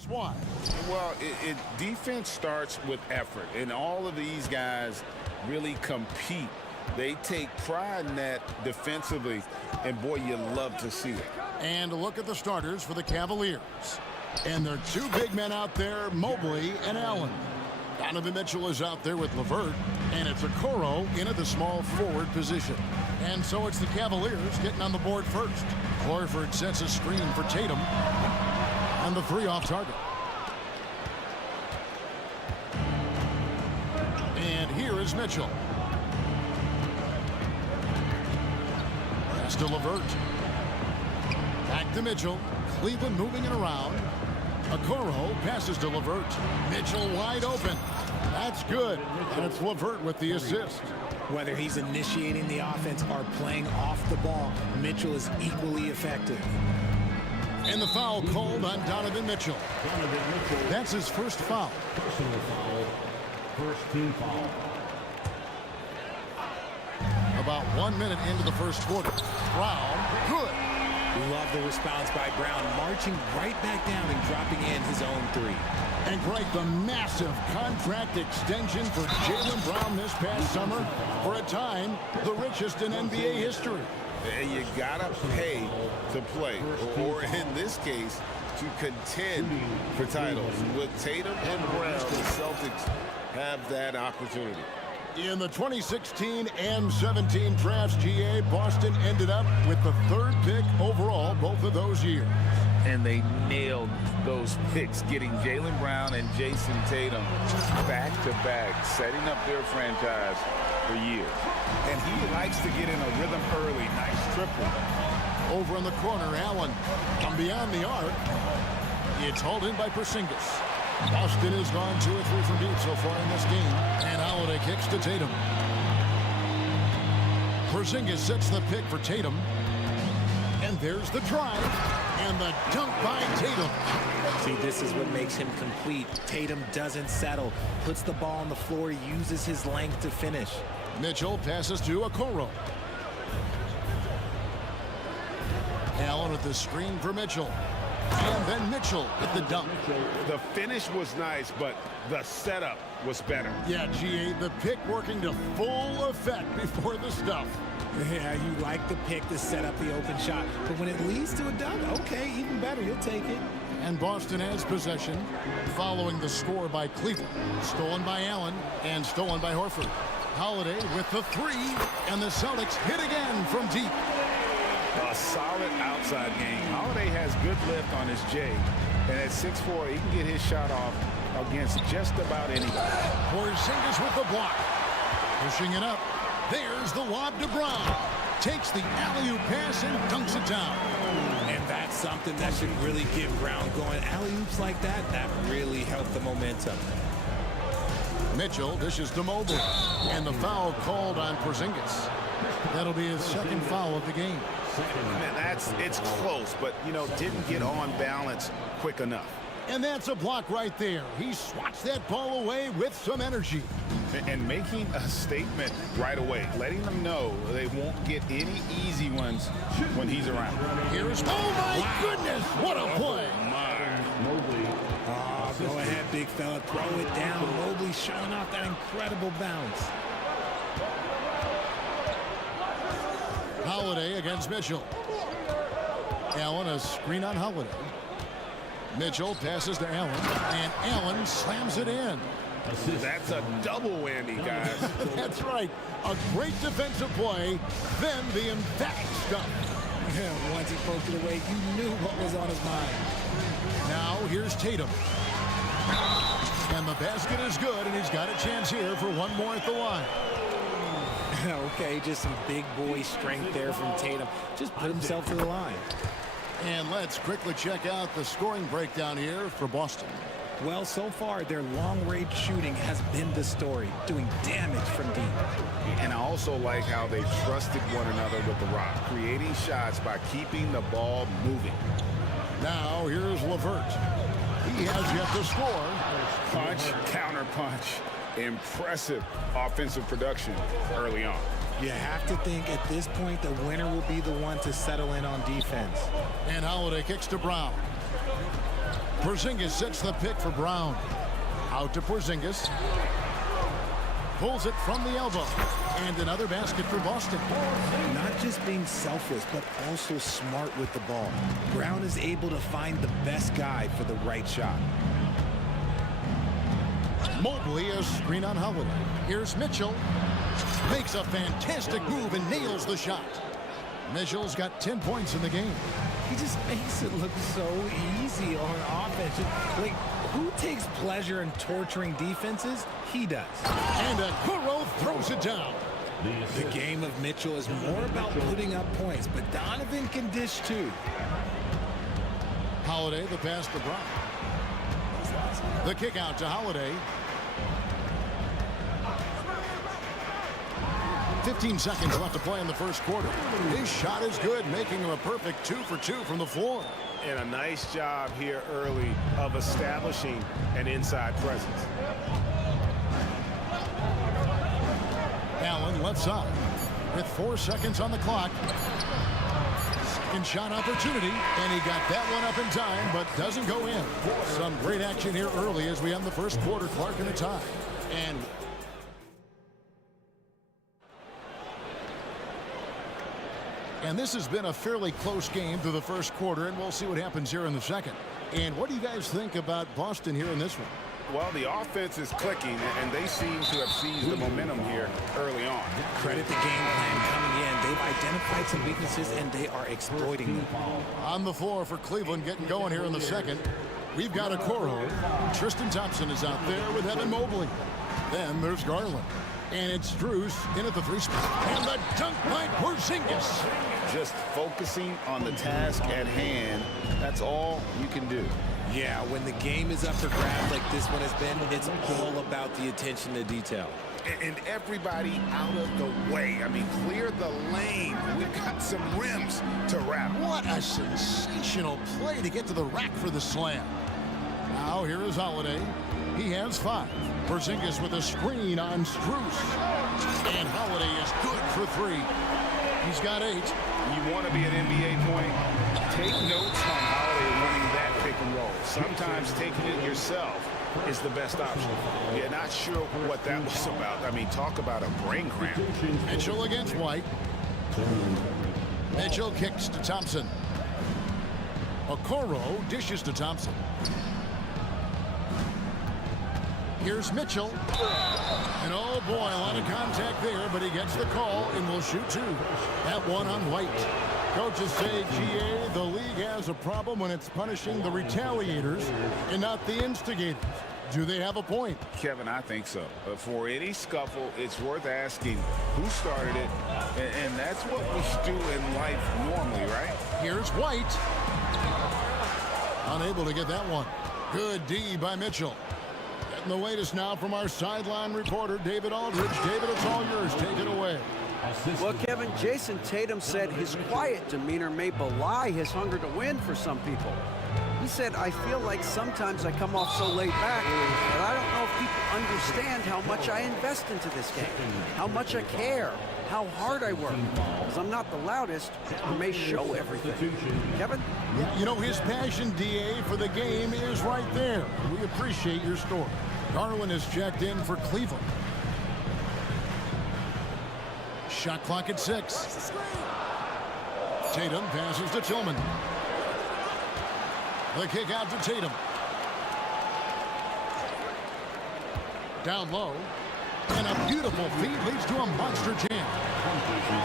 Here's why. Well, defense starts with effort, and all of these guys really compete. They take pride in that defensively, and boy, you love to see it. And look at the starters for the Cavaliers. And there are two big men out there, Mobley and Allen. Donovan Mitchell is out there with LeVert, and it's Okoro in at the small forward position. And so it's the Cavaliers getting on the board first. Horford sets a screen for Tatum. And the three off target. And here is Mitchell. Pass to LeVert. Back to Mitchell. Cleveland moving it around. Okoro passes to LeVert. Mitchell wide open. That's good. And it's LeVert with the assist. Whether he's initiating the offense or playing off the ball, Mitchell is equally effective. And the foul called on Donovan Mitchell. That's his first foul. Personal foul. First team foul. About 1 minute into the first quarter. Brown, good. Love the response by Brown, marching right back down and dropping in his own three. And Greg, the massive contract extension for Jaylen Brown this past summer. For a time, the richest in NBA history. And you gotta pay to play, or in this case, to contend for titles. With Tatum and Brown, the Celtics have that opportunity. In the 2016 and 17 drafts, GA, Boston ended up with the third pick overall both of those years. And they nailed those picks, getting Jaylen Brown and Jason Tatum back-to-back, setting up their franchise for years. And he likes to get in a rhythm early. Nice triple. Over in the corner, Allen from beyond the arc. It's hauled in by Porzingis. Boston has gone 2 or 3 from deep so far in this game. And Holiday kicks to Tatum. Porzingis sets the pick for Tatum. And there's the drive. And the dunk by Tatum. See, this is what makes him complete. Tatum doesn't settle. Puts the ball on the floor, uses his length to finish. Mitchell passes to Okoro. Allen with the screen for Mitchell. And then Mitchell with the dunk. The finish was nice, but the setup was better. Yeah, GA, the pick working to full effect before the stuff. Yeah, you like the pick to set up the open shot, but when it leads to a dunk, okay, even better, you'll take it. And Boston has possession, following the score by Cleveland. Stolen by Allen and stolen by Horford. Holiday with the three, and the Celtics hit again from deep. A solid outside game. Holiday has good lift on his J, and at 6'4", he can get his shot off against just about anybody. Porzingis with the block. Pushing it up. There's the lob to Brown. Takes the alley-oop pass and dunks it down. And that's something that should really get Brown going. Alley-oops like that, that really help the momentum. Mitchell dishes to Mobley. And the foul called on Porzingis. That'll be his second foul of the game. Man, it's close, but, you know, didn't get on balance quick enough. And that's a block right there. He swats that ball away with some energy. And making a statement right away, letting them know they won't get any easy ones when he's around. Here's, oh my goodness, what a play. Mobley. Oh, go ahead, big fella, throw it down. Mobley showing off that incredible bounce. Holiday against Mitchell. Allen, a screen on Holiday. Mitchell passes to Allen, and Allen slams it in. That's a double whammy, guys. That's right. A great defensive play, then the emphatic stuff. Once he poked it away, you knew what was on his mind. Now here's Tatum. And the basket is good, and he's got a chance here for one more at the line. Okay, just some big boy strength there from Tatum. Just put himself to the line. And let's quickly check out the scoring breakdown here for Boston. Well, so far, their long-range shooting has been the story, doing damage from deep. And I also like how they trusted one another with the rock, creating shots by keeping the ball moving. Now, here's LeVert. He has yet to score. Punch, counter punch. Impressive offensive production early on. You have to think at this point the winner will be the one to settle in on defense. And Holiday kicks to Brown. Porzingis sets the pick for Brown. Out to Porzingis. Pulls it from the elbow. And another basket for Boston. Not just being selfless, but also smart with the ball. Brown is able to find the best guy for the right shot. Mobley, a screen on Holiday. Here's Mitchell. Makes a fantastic move and nails the shot. Mitchell's got 10 points in the game. He just makes it look so easy on offense. Like, who takes pleasure in torturing defenses? He does. And Kuro throws it down. The game of Mitchell is more about putting up points, but Donovan can dish too. Holiday, the pass to Brown. The kick out to Holiday. 15 seconds left to play in the first quarter. His shot is good, making him a perfect 2 for 2 from the floor. And a nice job here early of establishing an inside presence. Allen left side with 4 seconds on the clock. Second shot opportunity, and he got that one up in time, but doesn't go in. Some great action here early as we end the first quarter. Clark in a tie. And this has been a fairly close game through the first quarter, and we'll see what happens here in the second. And what do you guys think about Boston here in this one? Well, the offense is clicking, and they seem to have seized the momentum here early on. Credit the game plan coming in. They've identified some weaknesses, and they are exploiting them. On the floor for Cleveland, getting going here in the second. We've got Okoro. Tristan Thompson is out there with Evan Mobley. Then there's Garland. And it's Drews in at the 3 spot. And the dunk by Porzingis. Just focusing on the task at hand, that's all you can do. Yeah, when the game is up for grabs like this one has been, it's all about the attention to detail. And everybody out of the way. I mean, clear the lane. We've got some rims to wrap. What a sensational play to get to the rack for the slam. Now here is Holiday. He has 5. Porzingis with a screen on Strus. And Holiday is good for 3. He's got 8. You want to be an NBA point? Take notes on Holiday running that pick and roll. Sometimes taking it yourself is the best option. Yeah, not sure what that was about. I mean, talk about a brain cramp. Mitchell against White. Mitchell kicks to Thompson. Okoro dishes to Thompson. Here's Mitchell. And oh boy, a lot of contact there, but he gets the call and will shoot 2. That one on White. Coaches say, GA, the league has a problem when it's punishing the retaliators and not the instigators. Do they have a point? Kevin, I think so. For any scuffle, it's worth asking who started it, and that's what we do in life normally, right? Here's White. Unable to get that one. Good D by Mitchell. Getting the latest now from our sideline reporter, David Aldridge. David, it's all yours. Take it away. Well, Kevin, Jason Tatum said his quiet demeanor may belie his hunger to win for some people. He said, I feel like sometimes I come off so laid back that I don't know if people understand how much I invest into this game, how much I care, how hard I work. Because I'm not the loudest, I may show everything. Kevin? You know, his passion, DA, for the game is right there. We appreciate your story. Garland is checked in for Cleveland. Shot clock at 6. Tatum passes to Tillman. The kick out to Tatum. Down low. And a beautiful feed leads to a monster jam.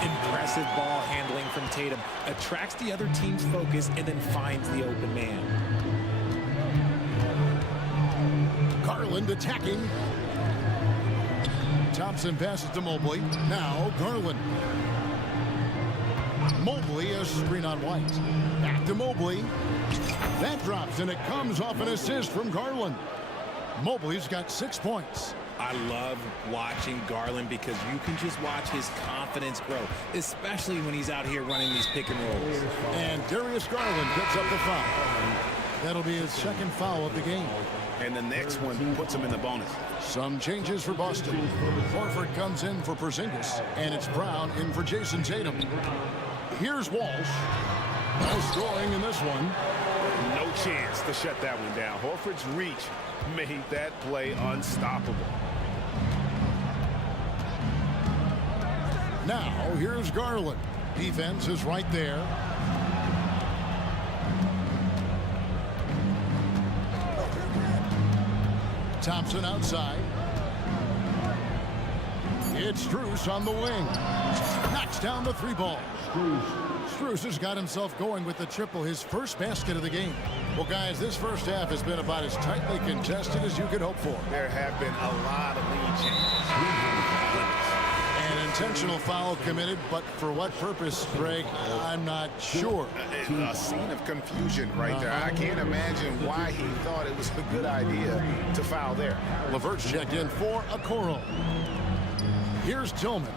Impressive ball handling from Tatum. Attracts the other team's focus and then finds the open man. Garland attacking. Thompson passes to Mobley. Now Garland. Mobley, a screen on White. Back to Mobley. That drops, and it comes off an assist from Garland. Mobley's got 6 points. I love watching Garland because you can just watch his confidence grow, especially when he's out here running these pick and rolls. And Darius Garland picks up the foul. That'll be his second foul of the game. And the next one puts him in the bonus. Some changes for Boston. Horford comes in for Porzingis, and it's Brown in for Jason Tatum. Here's Walsh. No scoring in this one. No chance to shut that one down. Horford's reach made that play unstoppable. Now, here's Garland. Defense is right there. Thompson outside. It's Strus on the wing. Knocks down the three ball. Strus has got himself going with the triple, his first basket of the game. Well, guys, this first half has been about as tightly contested as you could hope for. There have been a lot of lead changes. An intentional foul committed, but for what purpose, Greg, I'm not sure. A scene of confusion right there. I can't imagine why he thought it was a good idea to foul there. LeVert's checked in for Okoro. Here's Tillman.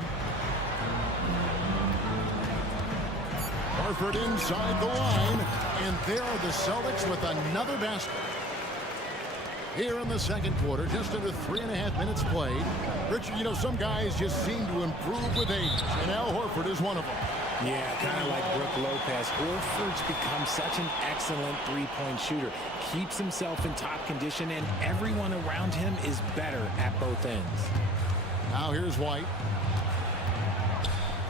Horford inside the line, and there are the Celtics with another basket. Here in the second quarter, just under 3.5 minutes played. Richard, you know, some guys just seem to improve with age, and Al Horford is one of them. Yeah, kind of like Brook Lopez. Horford's become such an excellent three-point shooter. Keeps himself in top condition, and everyone around him is better at both ends. Now here's White.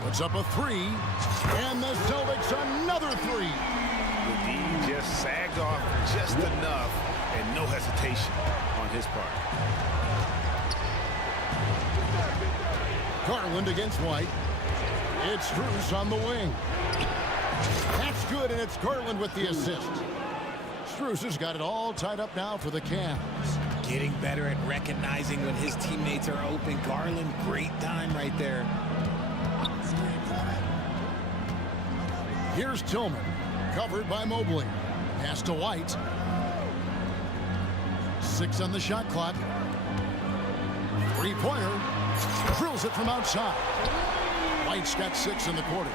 Puts up a three, and the Celtics another three. The D just sagged off just enough, and no hesitation on his part. Garland against White. It's Strus on the wing. That's good, and it's Garland with the assist. Strus has got it all tied up now for the Cavs. Getting better at recognizing when his teammates are open. Garland, great time right there. Here's Tillman, covered by Mobley. Pass to White. 6 on the shot clock. Three-pointer. Drills it from outside. White's got 6 in the quarter.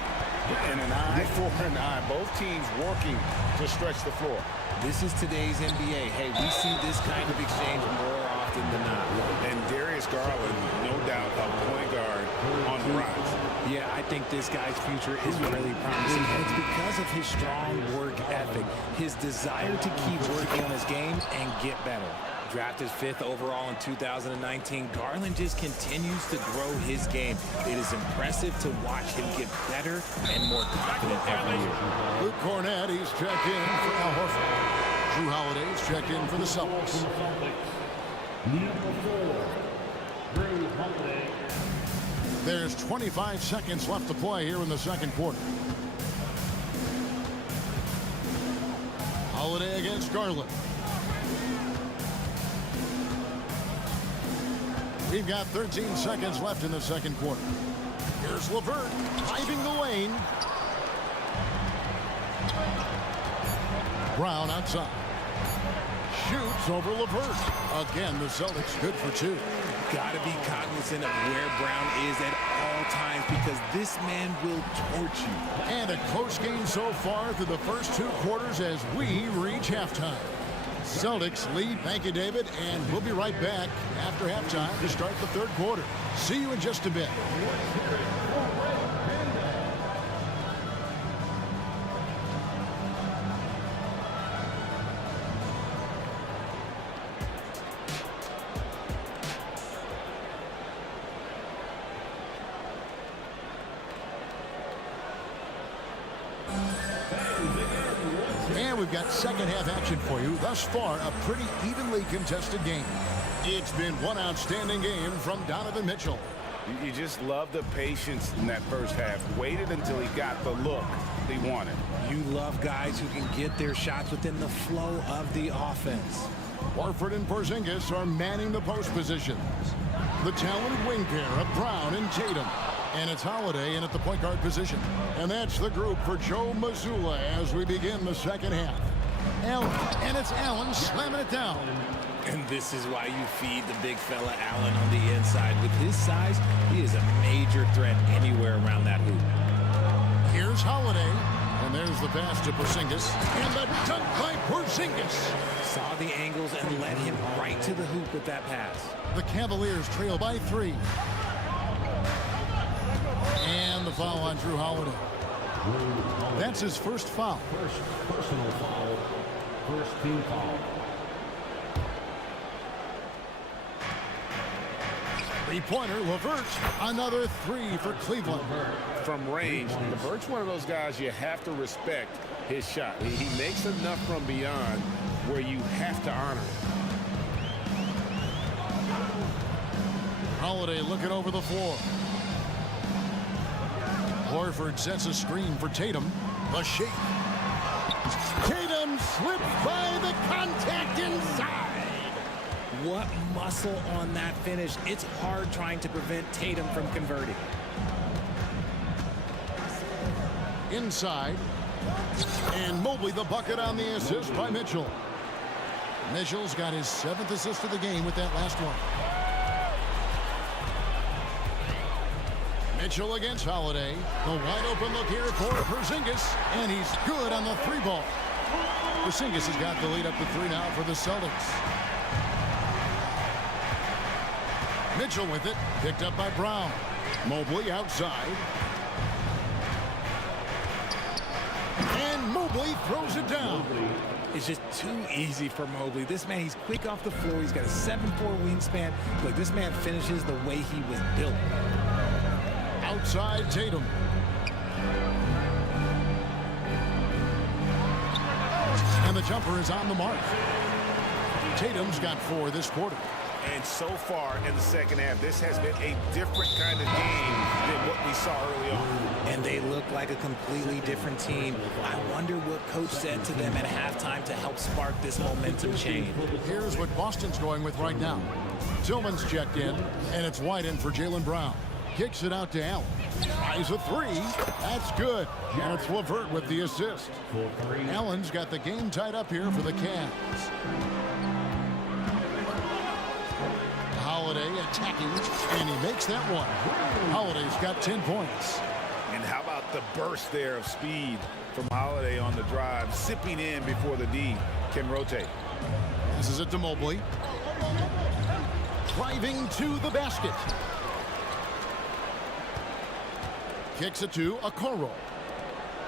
And an eye for an eye. Both teams working to stretch the floor. This is today's NBA. Hey, we see this kind of exchange more often than not. And Darius Garland, no doubt, a point guard on the rise. Yeah, I think this guy's future is really promising. And it's because of his strong work ethic, his desire to keep working on his game and get better. Drafted 5th overall in 2019, Garland just continues to grow his game. It is impressive to watch him get better and more confident every year. Luke Cornett, he's checked in for Al Horford. Drew Holiday's checked in for the Celtics. Number 4, Drew Holiday. There's 25 seconds left to play here in the second quarter. Holiday against Garland. We've got 13 seconds left in the second quarter. Here's LeVert driving the lane. Brown outside. Shoots over LeVert. Again, the Celtics good for 2. Got to be cognizant of where Brown is at all times because this man will torch you. And a close game so far through the first 2 quarters as we reach halftime. Celtics lead. Thank you, David. And we'll be right back after halftime to start the third quarter. See you in just a bit. And we've got second half action for you. Thus far, a pretty evenly contested game. It's been one outstanding game from Donovan Mitchell. You just love the patience in that first half. Waited until he got the look he wanted. You love guys who can get their shots within the flow of the offense. Horford and Porzingis are manning the post positions. The talented wing pair of Brown and Tatum. And it's Holiday in at the point guard position. And that's the group for Joe Mazzulla as we begin the second half. Allen, and it's Allen slamming it down. And this is why you feed the big fella Allen on the inside. With his size, he is a major threat anywhere around that hoop. Here's Holiday. And there's the pass to Porzingis. And the dunk by Porzingis. Saw the angles and led him right to the hoop with that pass. The Cavaliers trail by 3. And the foul on Drew Holiday. That's his first foul. First personal foul First team foul. Three-pointer, Levert. Another three for Cleveland. From range, Levert's one of those guys you have to respect his shot. He makes enough from beyond where you have to honor it. Holiday looking over the floor. Horford sets a screen for Tatum. The shake. Tatum slips by the contact inside. What muscle on that finish. It's hard trying to prevent Tatum from converting. Inside. And Mobley the bucket on the assist by Mitchell. Mitchell's got his 7th assist of the game with that last one. Mitchell against Holiday. The wide open look here for Porzingis. And he's good on the three ball. Porzingis has got the lead up to 3 now for the Celtics. Mitchell with it. Picked up by Brown. Mobley outside. And Mobley throws it down. It's just too easy for Mobley. This man, he's quick off the floor. He's got a 7'4" wingspan. Look, this man finishes the way he was built. Outside Tatum. And the jumper is on the mark. Tatum's got 4 this quarter. And so far in the second half, this has been a different kind of game than what we saw early on. And they look like a completely different team. I wonder what coach said to them at halftime to help spark this momentum change. Here's what Boston's going with right now. Tillman's checked in, and it's wide in for Jaylen Brown. Kicks it out to Allen. Tries a 3. That's good. And it's Levert with the assist. Allen's got the game tied up here for the Cavs. Holiday attacking, and he makes that one. Holiday's got 10 points. And how about the burst there of speed from Holiday on the drive, zipping in before the D can rotate. Passes it to Mobley. Driving to the basket. Kicks it to Okoro.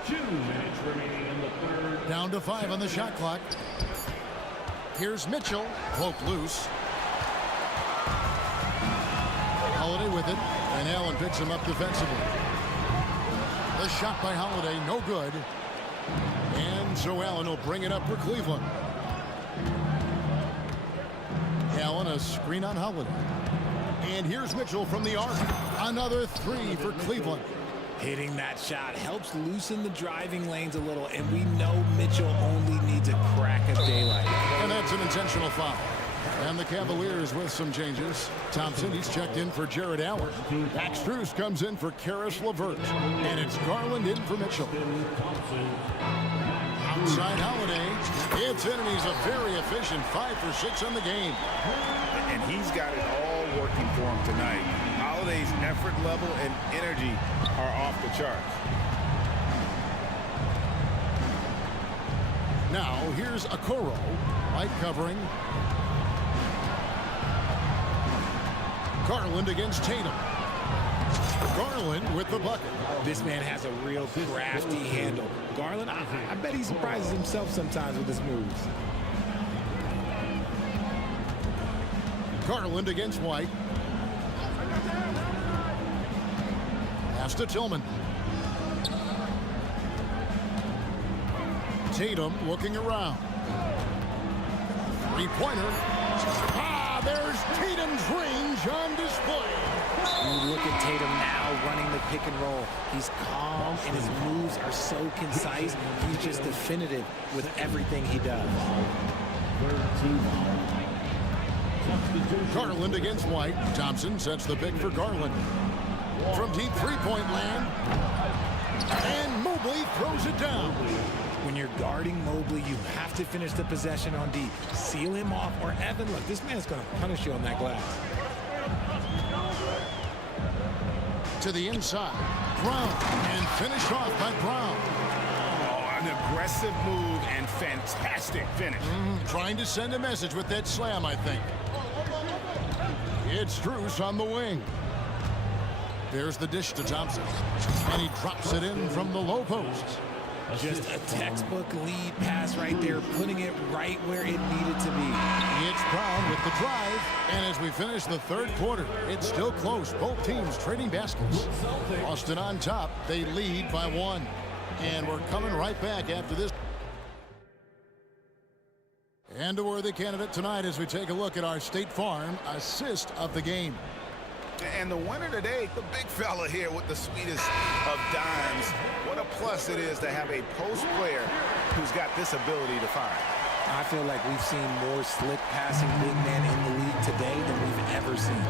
2 minutes remaining in the third. Down to 5 on the shot clock. Here's Mitchell. Cloak loose. Holiday with it, and Allen picks him up defensively. The shot by Holiday, no good. And so Allen will bring it up for Cleveland. Allen, a screen on Holiday. And here's Mitchell from the arc. Another 3 for Cleveland. Hitting that shot helps loosen the driving lanes a little, and we know Mitchell only needs a crack of daylight. And that's an intentional foul. And the Cavaliers with some changes. Thompson, he's checked in for Jared Allen. Max Strus comes in for Karis LeVert. And it's Garland in for Mitchell. Outside Holiday. It's in, and he's a very efficient 5 for 6 on the game. And he's got it all working for him tonight. Holiday's effort level and energy are off the charts. Now, here's Okoro. Light covering. Garland against Tatum. Garland with the bucket. This man has a real crafty handle. Garland, I bet he surprises himself sometimes with his moves. Garland against White. Pass to Tillman. Tatum looking around. Three-pointer. There's Tatum's range on display. You look at Tatum now running the pick and roll. He's calm and his moves are so concise. He's just definitive with everything he does. Garland against White. Thompson sets the pick for Garland. From deep three-point land. And Mobley throws it down. When you're guarding Mobley, you have to finish the possession on D. Seal him off, or Evan, look, this man's going to punish you on that glass. To the inside. Brown. And finished off by Brown. Oh, an aggressive move and fantastic finish. Trying to send a message with that slam, I think. It's Strus on the wing. There's the dish to Thompson. And he drops it in from the low post. Just a textbook lead pass right there, putting it right where it needed to be. It's Brown with the drive, and as we finish the third quarter, it's still close. Both teams trading baskets. Boston on top. They lead by 1. And we're coming right back after this. And a worthy candidate tonight as we take a look at our State Farm assist of the game. And the winner today, the big fella here with the sweetest of dimes. What a plus it is to have a post player who's got this ability to fire. I feel like we've seen more slick passing big men in the league today than we've ever seen.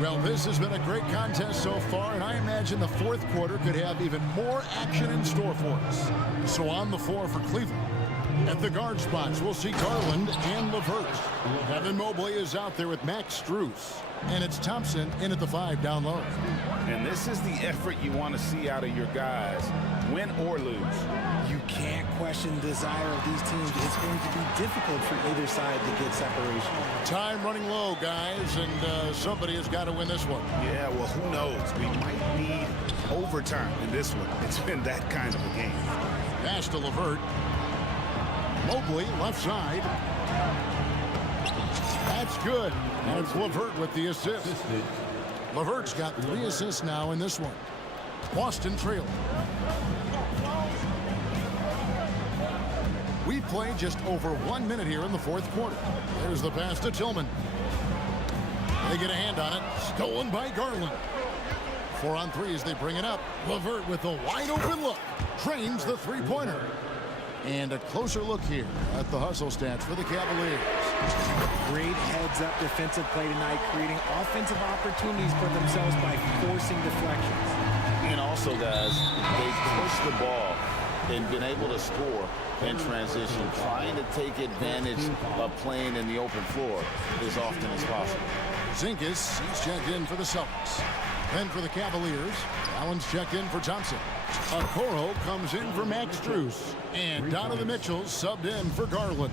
Well, this has been a great contest so far, and I imagine the fourth quarter could have even more action in store for us. So on the floor for Cleveland. At the guard spots, we'll see Garland and LeVert. Evan Mobley is out there with Max Strus. And it's Thompson in at the 5 down low. And this is the effort you want to see out of your guys, win or lose. You can't question the desire of these teams. It's going to be difficult for either side to get separation. Time running low, guys, and somebody has got to win this one. Yeah, well, who knows? We might need overtime in this one. It's been that kind of a game. Pass to LeVert. Mobley, left side. That's good. And it's LeVert with the assist. LeVert's got 3 assists now in this one. Boston trailing. We play just over 1 minute here in the fourth quarter. There's the pass to Tillman. They get a hand on it. Stolen by Garland. 4 on 3 as they bring it up. LeVert with a wide open look. Trains the three-pointer. And a closer look here at the hustle stats for the Cavaliers. Great heads-up defensive play tonight, creating offensive opportunities for themselves by forcing deflections. And also, guys, they pushed the ball and been able to score in transition, trying to take advantage of playing in the open floor as often as possible. Zingas, he's checked in for the Celtics. Then for the Cavaliers, Allen's checked in for Thompson. Okoro comes in for Max Strus. And Donovan Mitchell subbed in for Garland.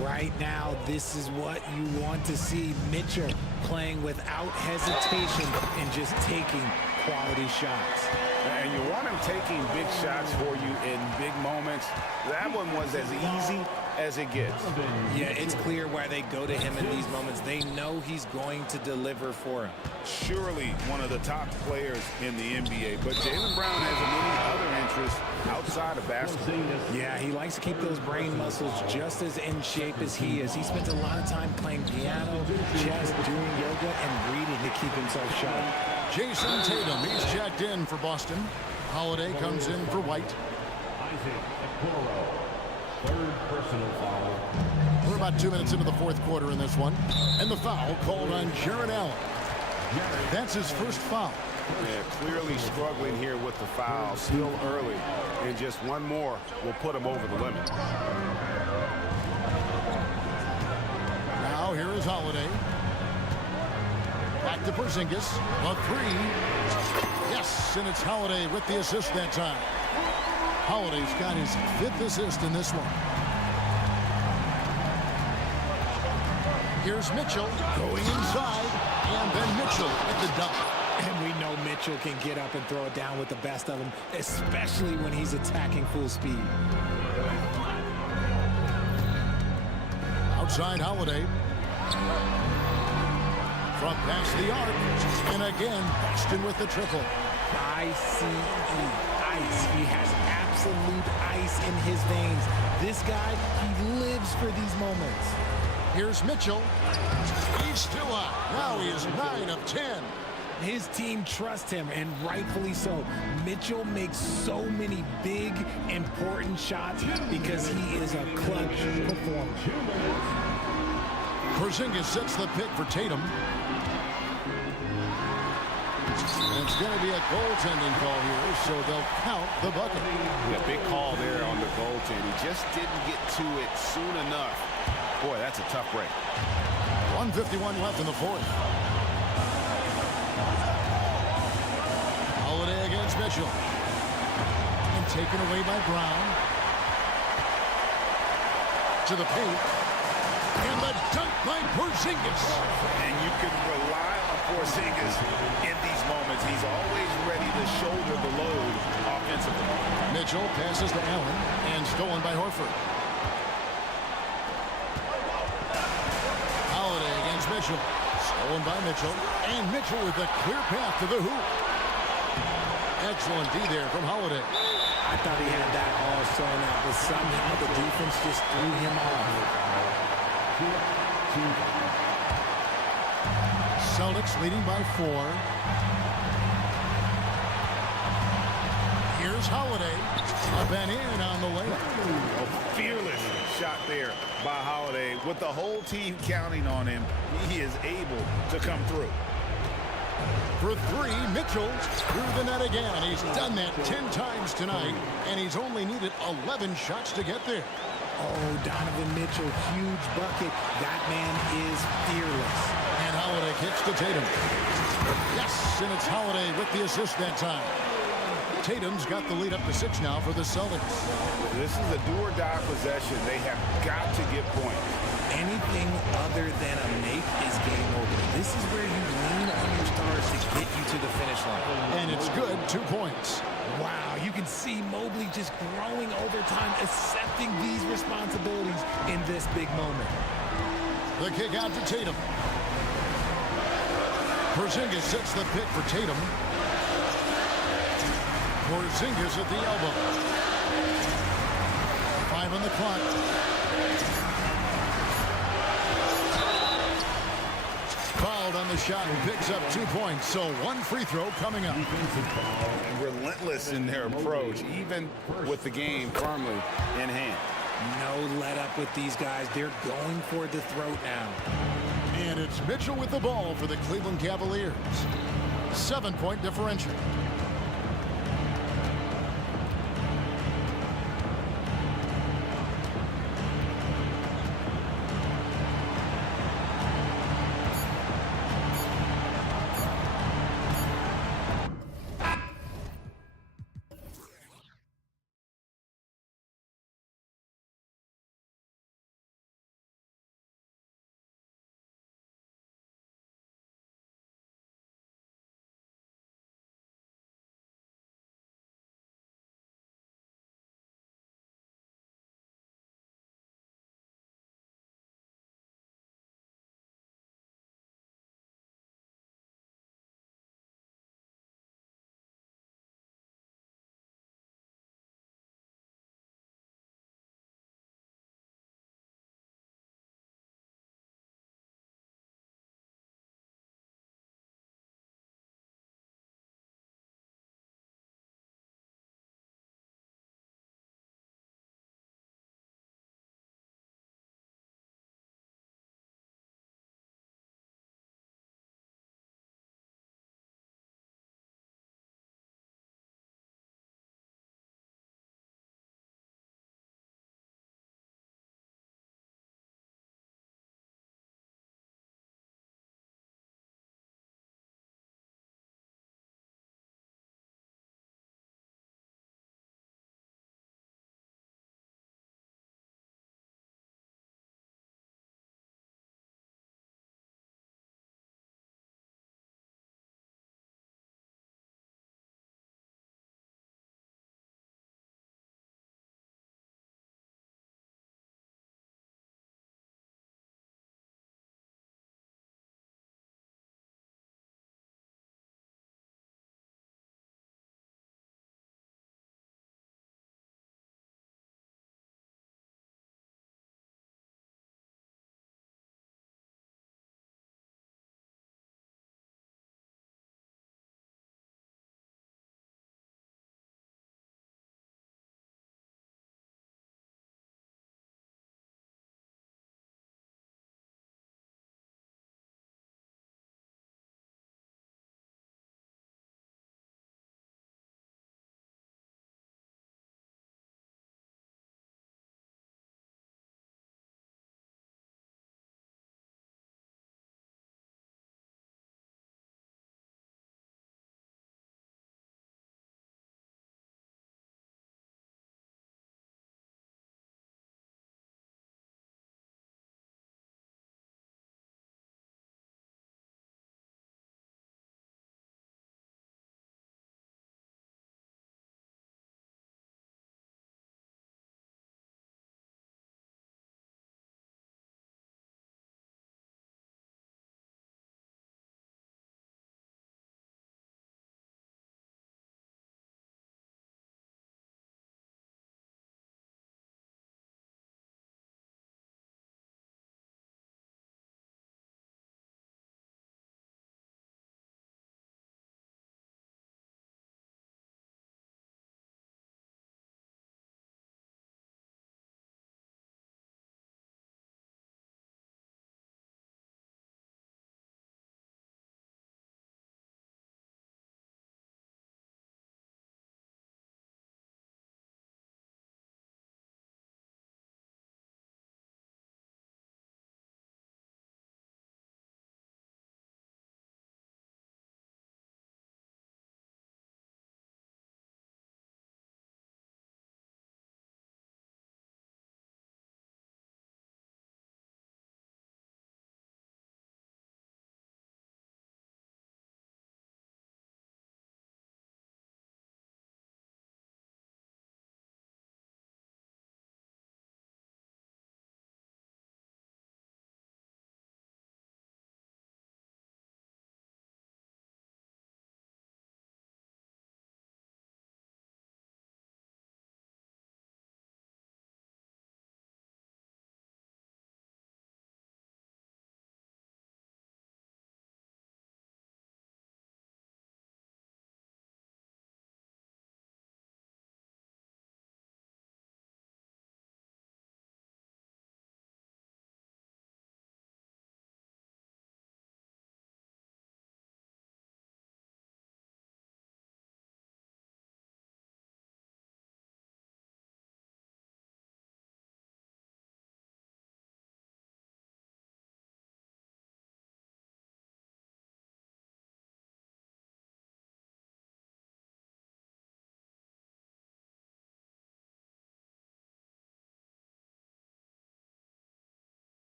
Right now, this is what you want to see. Mitchell playing without hesitation and just taking quality shots. And you want him taking big shots for you in big moments. That one was as easy as it gets. Yeah, it's clear why they go to him in these moments. They know he's going to deliver for him. Surely one of the top players in the NBA, but Jaylen Brown has many other interests outside of basketball. Yeah, he likes to keep those brain muscles just as in shape as he is. He spends a lot of time playing piano, chess, doing yoga, and reading to keep himself sharp. Jason Tatum, he's checked in for Boston. Holiday comes in for White. Third personal foul. We're about 2 minutes into the fourth quarter in this one. And the foul called on Jared Allen. That's his first foul. Yeah, clearly struggling here with the foul, still early. And just one more will put him over the limit. Now here is Holiday. Back to Porzingis. A 3. Yes, and it's Holiday with the assist that time. Holiday's got his 5th assist in this one. Here's Mitchell going inside, and then Mitchell at the dunk. And we know Mitchell can get up and throw it down with the best of them, especially when he's attacking full speed. Outside Holiday. From past the arc. And again, Boston with the triple. ICE, ice. He has absolute ice in his veins. This guy, he lives for these moments. Here's Mitchell. He's still up. Now he is 9 of 10. His team trusts him, and rightfully so. Mitchell makes so many big, important shots because he is a clutch performer. Porzingis sets the pick for Tatum. It's going to be a goaltending call here, so they'll count the bucket. Yeah, big call there on the goaltend. He just didn't get to it soon enough. Boy, that's a tough break. 1:51 left in the fourth. Holiday against Mitchell. And taken away by Brown. To the paint. And the dunk by Porzingis. And you can rely on Porzingis in these moments. He's always ready to shoulder the load offensively. Mitchell passes to Allen and stolen by Horford. Holiday against Mitchell. Stolen by Mitchell. And Mitchell with a clear path to the hoop. Excellent D there from Holiday. I thought he had that all sewn out, but somehow the defense just threw him off. Celtics leading by 4. Here's Holiday. Up and in on the layup. A fearless shot there by Holiday. With the whole team counting on him, he is able to come through. For 3, Mitchell through the net again. He's done that 10 times tonight, and he's only needed 11 shots to get there. Oh, Donovan Mitchell, huge bucket. That man is fearless. And Holiday kicks to Tatum. Yes, and it's Holiday with the assist that time. Tatum's got the lead up to 6 now for the Celtics. This is a do-or-die possession. They have got to get points. Anything other than a make is game over. This is where you lean on your stars to get you to the finish line. And it's good, 2 points. Wow, you can see Mobley just growing over time, accepting these responsibilities in this big moment. The kick out to Tatum. Porzingis sets the pick for Tatum. Porzingis at the elbow. 5 on the clock. Fouled on the shot and picks up 2 points. So 1 free throw coming up. Relentless in their approach, even with the game firmly in hand. No let up with these guys. They're going for the throat now. And it's Mitchell with the ball for the Cleveland Cavaliers. 7-point differential.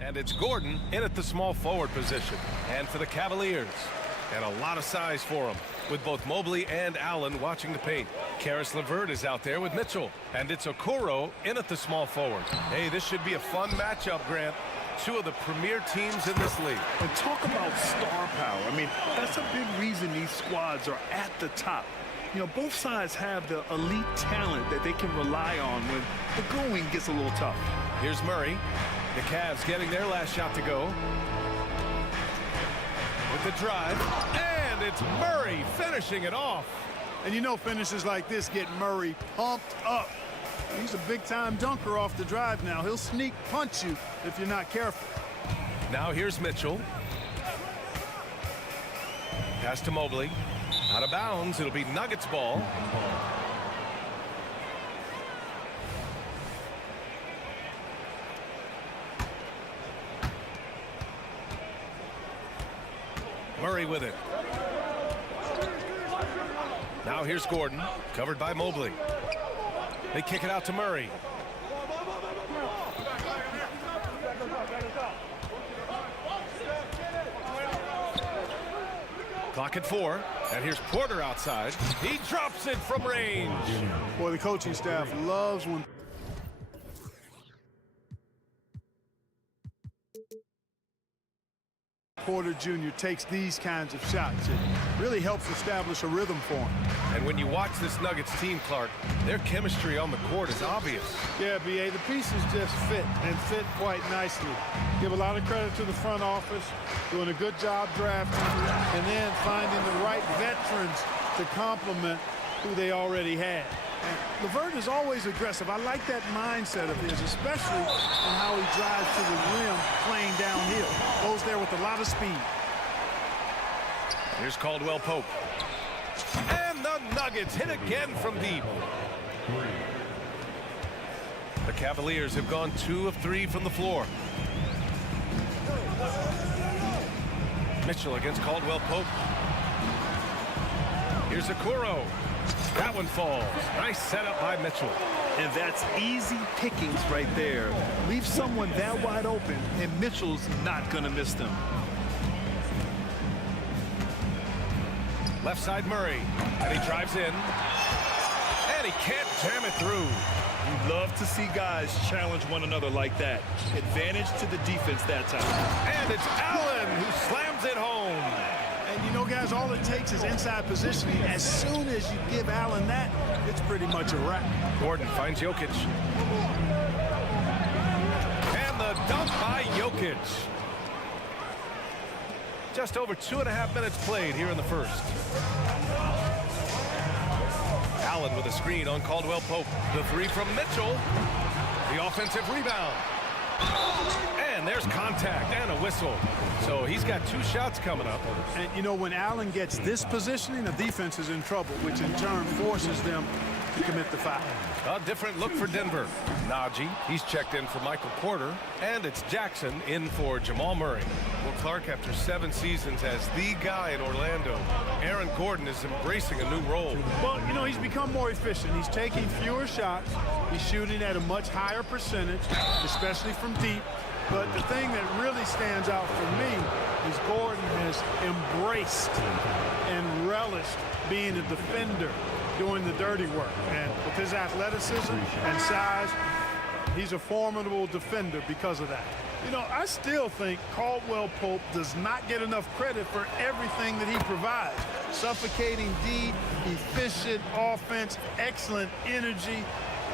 And it's Gordon in at the small forward position. And for the Cavaliers. And a lot of size for him, with both Mobley and Allen watching the paint. Karis LeVert is out there with Mitchell. And it's Okoro in at the small forward. Hey, this should be a fun matchup, Grant. Two of the premier teams in this league. And talk about star power. I mean, that's a big reason these squads are at the top. You know, both sides have the elite talent that they can rely on when the going gets a little tough. Here's Murray. The Cavs getting their last shot to go. With the drive. And it's Murray finishing it off. And you know finishes like this get Murray pumped up. He's a big-time dunker off the drive now. He'll sneak punch you if you're not careful. Now here's Mitchell. Pass to Mobley. Out of bounds. It'll be Nuggets ball. Murray with it. Now here's Gordon, covered by Mobley. They kick it out to Murray. Clock at 4, and here's Porter outside. He drops it from range. Boy, the coaching staff loves when Porter Jr. takes these kinds of shots. It really helps establish a rhythm for him. And when you watch this Nuggets team, Clark, their chemistry on the court is obvious. Yeah, B.A., the pieces just fit, and fit quite nicely. Give a lot of credit to the front office, doing a good job drafting, and then finding the right veterans to complement who they already had. And LeVert is always aggressive. I like that mindset of his, especially in how he drives to the rim playing downhill. Goes there with a lot of speed. Here's Caldwell Pope. And the Nuggets hit again from deep. The Cavaliers have gone 2 of 3 from the floor. Mitchell against Caldwell Pope. Here's Okoro. That one falls. Nice setup by Mitchell. And that's easy pickings right there. Leave someone that wide open, and Mitchell's not going to miss them. Left side Murray. And he drives in. And he can't jam it through. You love to see guys challenge one another like that. Advantage to the defense that time. And it's Allen who slams it home. And you know, guys, all it takes is inside positioning. As soon as you give Allen that, it's pretty much a wrap. Gordon finds Jokic. And the dunk by Jokic. Just over 2.5 minutes played here in the first. Allen with a screen on Caldwell Pope. The 3 from Mitchell. The offensive rebound. And there's contact and a whistle. So he's got 2 shots coming up. And, you know, when Allen gets this positioning, the defense is in trouble, which in turn forces them to commit the foul. A different look for Denver. Najee, he's checked in for Michael Porter. And it's Jackson in for Jamal Murray. Well, Clark, after 7 seasons as the guy in Orlando, Aaron Gordon is embracing a new role. Well, you know, he's become more efficient. He's taking fewer shots. He's shooting at a much higher percentage, especially from deep. But the thing that really stands out for me is Gordon has embraced and relished being a defender, doing the dirty work. And with his athleticism and size, he's a formidable defender because of that. You know, I still think Caldwell Pope does not get enough credit for everything that he provides. Suffocating D, efficient offense, excellent energy.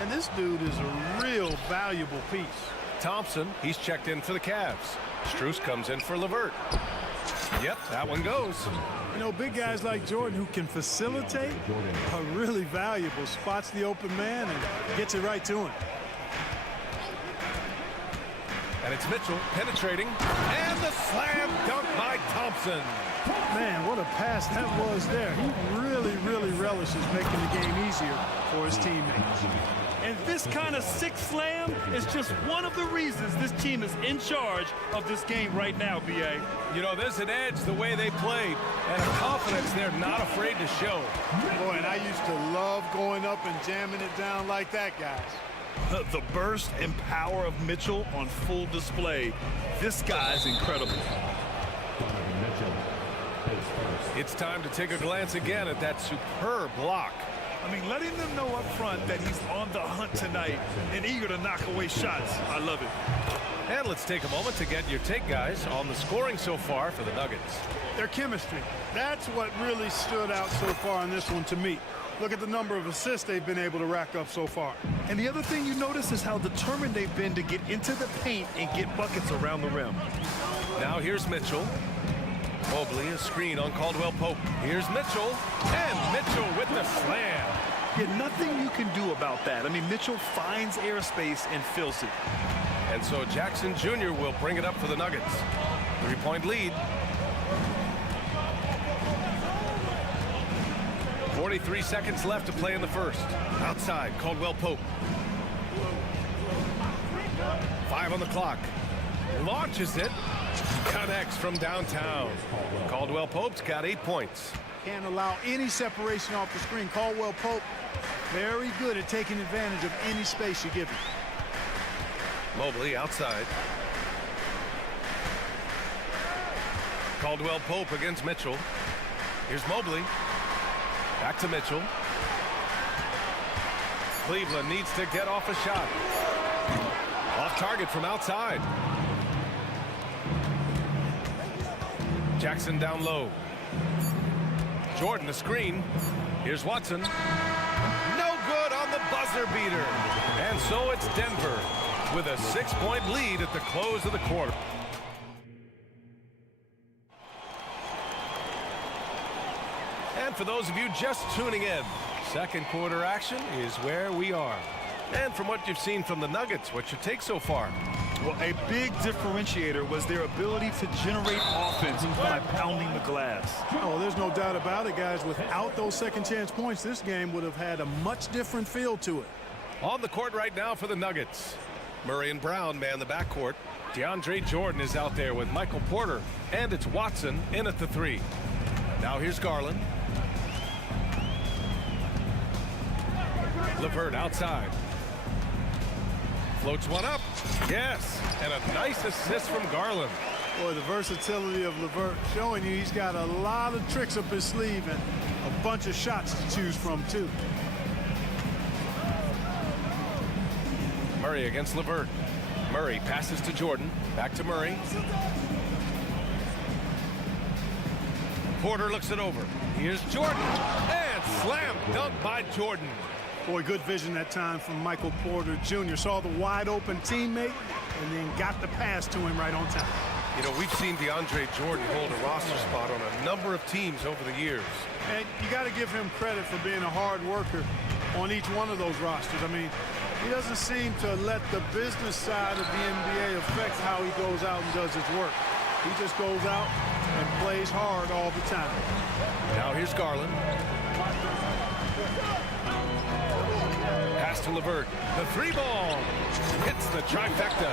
And this dude is a real valuable piece. Thompson, he's checked in for the Cavs. Strus comes in for LeVert. Yep, that one goes. You know, big guys like Jordan who can facilitate are really valuable. Spots the open man and gets it right to him. And it's Mitchell penetrating. And the slam dunk by Thompson. Man, what a pass that was there. He really, really relishes making the game easier for his teammates. And this kind of sick slam is just one of the reasons this team is in charge of this game right now, B.A. You know, there's an edge the way they played and a confidence they're not afraid to show. Boy, and I used to love going up and jamming it down like that, guys. The burst and power of Mitchell on full display. This guy's incredible. It's time to take a glance again at that superb block. I mean, letting them know up front that he's on the hunt tonight and eager to knock away shots. I love it. And let's take a moment to get your take, guys, on the scoring so far for the Nuggets. Their chemistry. That's what really stood out so far in this one to me. Look at the number of assists they've been able to rack up so far. And the other thing you notice is how determined they've been to get into the paint and get buckets around the rim. Now here's Mitchell. Mobley, a screen on Caldwell-Pope. Here's Mitchell, and Mitchell with the slam. Yeah, nothing you can do about that. I mean, Mitchell finds airspace and fills it. And so Jackson Jr. will bring it up for the Nuggets. 3-point lead. 43 seconds left to play in the first. Outside, Caldwell-Pope. 5 on the clock. Launches it. Connects from downtown. Caldwell-Pope's got 8 points. Can't allow any separation off the screen. Caldwell-Pope, very good at taking advantage of any space you give him. Mobley outside. Caldwell-Pope against Mitchell. Here's Mobley. Back to Mitchell. Cleveland needs to get off a shot. Off target from outside. Jackson down low. Jordan the screen. Here's Watson. No good on the buzzer beater. And so it's Denver with a 6-point lead at the close of the quarter. And for those of you just tuning in, second quarter action is where we are. And from what you've seen from the Nuggets, what's your take so far? Well, a big differentiator was their ability to generate offense by pounding the glass. Oh, there's no doubt about it, guys. Without those second chance points, this game would have had a much different feel to it. On the court right now for the Nuggets, Murray and Brown man the backcourt. DeAndre Jordan is out there with Michael Porter, and it's Watson in at the 3. Now here's Garland. LeVert outside. Floats one up. Yes, and a nice assist from Garland. Boy, the versatility of LeVert showing you he's got a lot of tricks up his sleeve and a bunch of shots to choose from, too. Murray against LeVert. Murray passes to Jordan. Back to Murray. Porter looks it over. Here's Jordan. And slam dunk by Jordan. Boy, good vision that time from Michael Porter Jr. Saw the wide open teammate and then got the pass to him right on time. You know, we've seen DeAndre Jordan hold a roster spot on a number of teams over the years. And you got to give him credit for being a hard worker on each one of those rosters. I mean, he doesn't seem to let the business side of the NBA affect how he goes out and does his work. He just goes out and plays hard all the time. Now here's Garland. Pass to LeVert. The 3-ball hits the trifecta.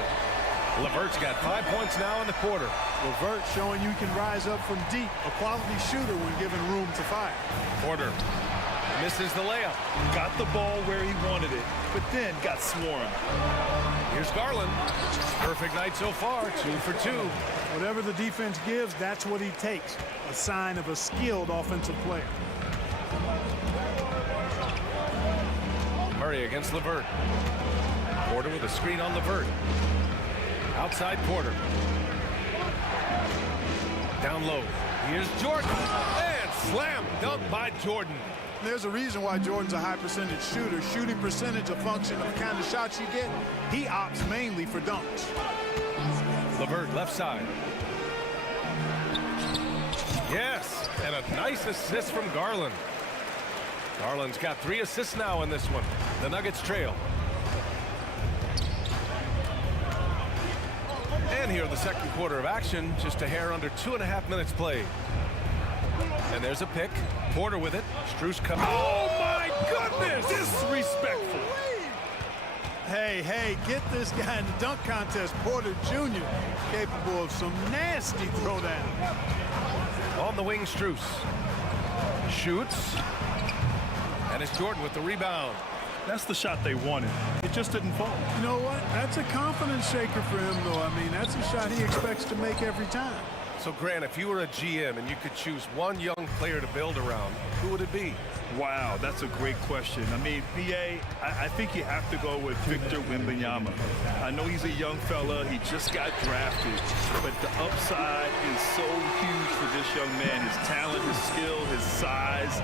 LeVert's got 5 points now in the quarter. LeVert showing you can rise up from deep. A quality shooter when given room to fire. Porter misses the layup. Got the ball where he wanted it, but then got swarmed. Here's Garland. Perfect night so far, 2 for 2. Whatever the defense gives, that's what he takes. A sign of a skilled offensive player. Murray against LeVert. Porter with a screen on LeVert. Outside Porter. Down low. Here's Jordan. And slam dunk by Jordan. There's a reason why Jordan's a high percentage shooter. Shooting percentage a function of the kind of shots you get. He opts mainly for dunks. LeVert left side. Yes, and a nice assist from Garland. Garland's got 3 assists now in this one. The Nuggets trail. And here in the second quarter of action, just a hair under 2.5 minutes played. And there's a pick. Porter with it. Strus comes. Oh my goodness! Disrespectful. Hey, get this guy in the dunk contest. Porter Jr. capable of some nasty throwdown. On the wing, Strus. Shoots. And it's Jordan with the rebound. That's the shot they wanted. It just didn't fall. You know what? That's a confidence shaker for him, though. I mean, that's a shot he expects to make every time. So, Grant, if you were a GM and you could choose one young player to build around, who would it be? Wow, that's a great question. I mean, BA, I think you have to go with Victor Wembanyama. I know he's a young fella. He just got drafted. But the upside is so huge for this young man. His talent, his skill, his size.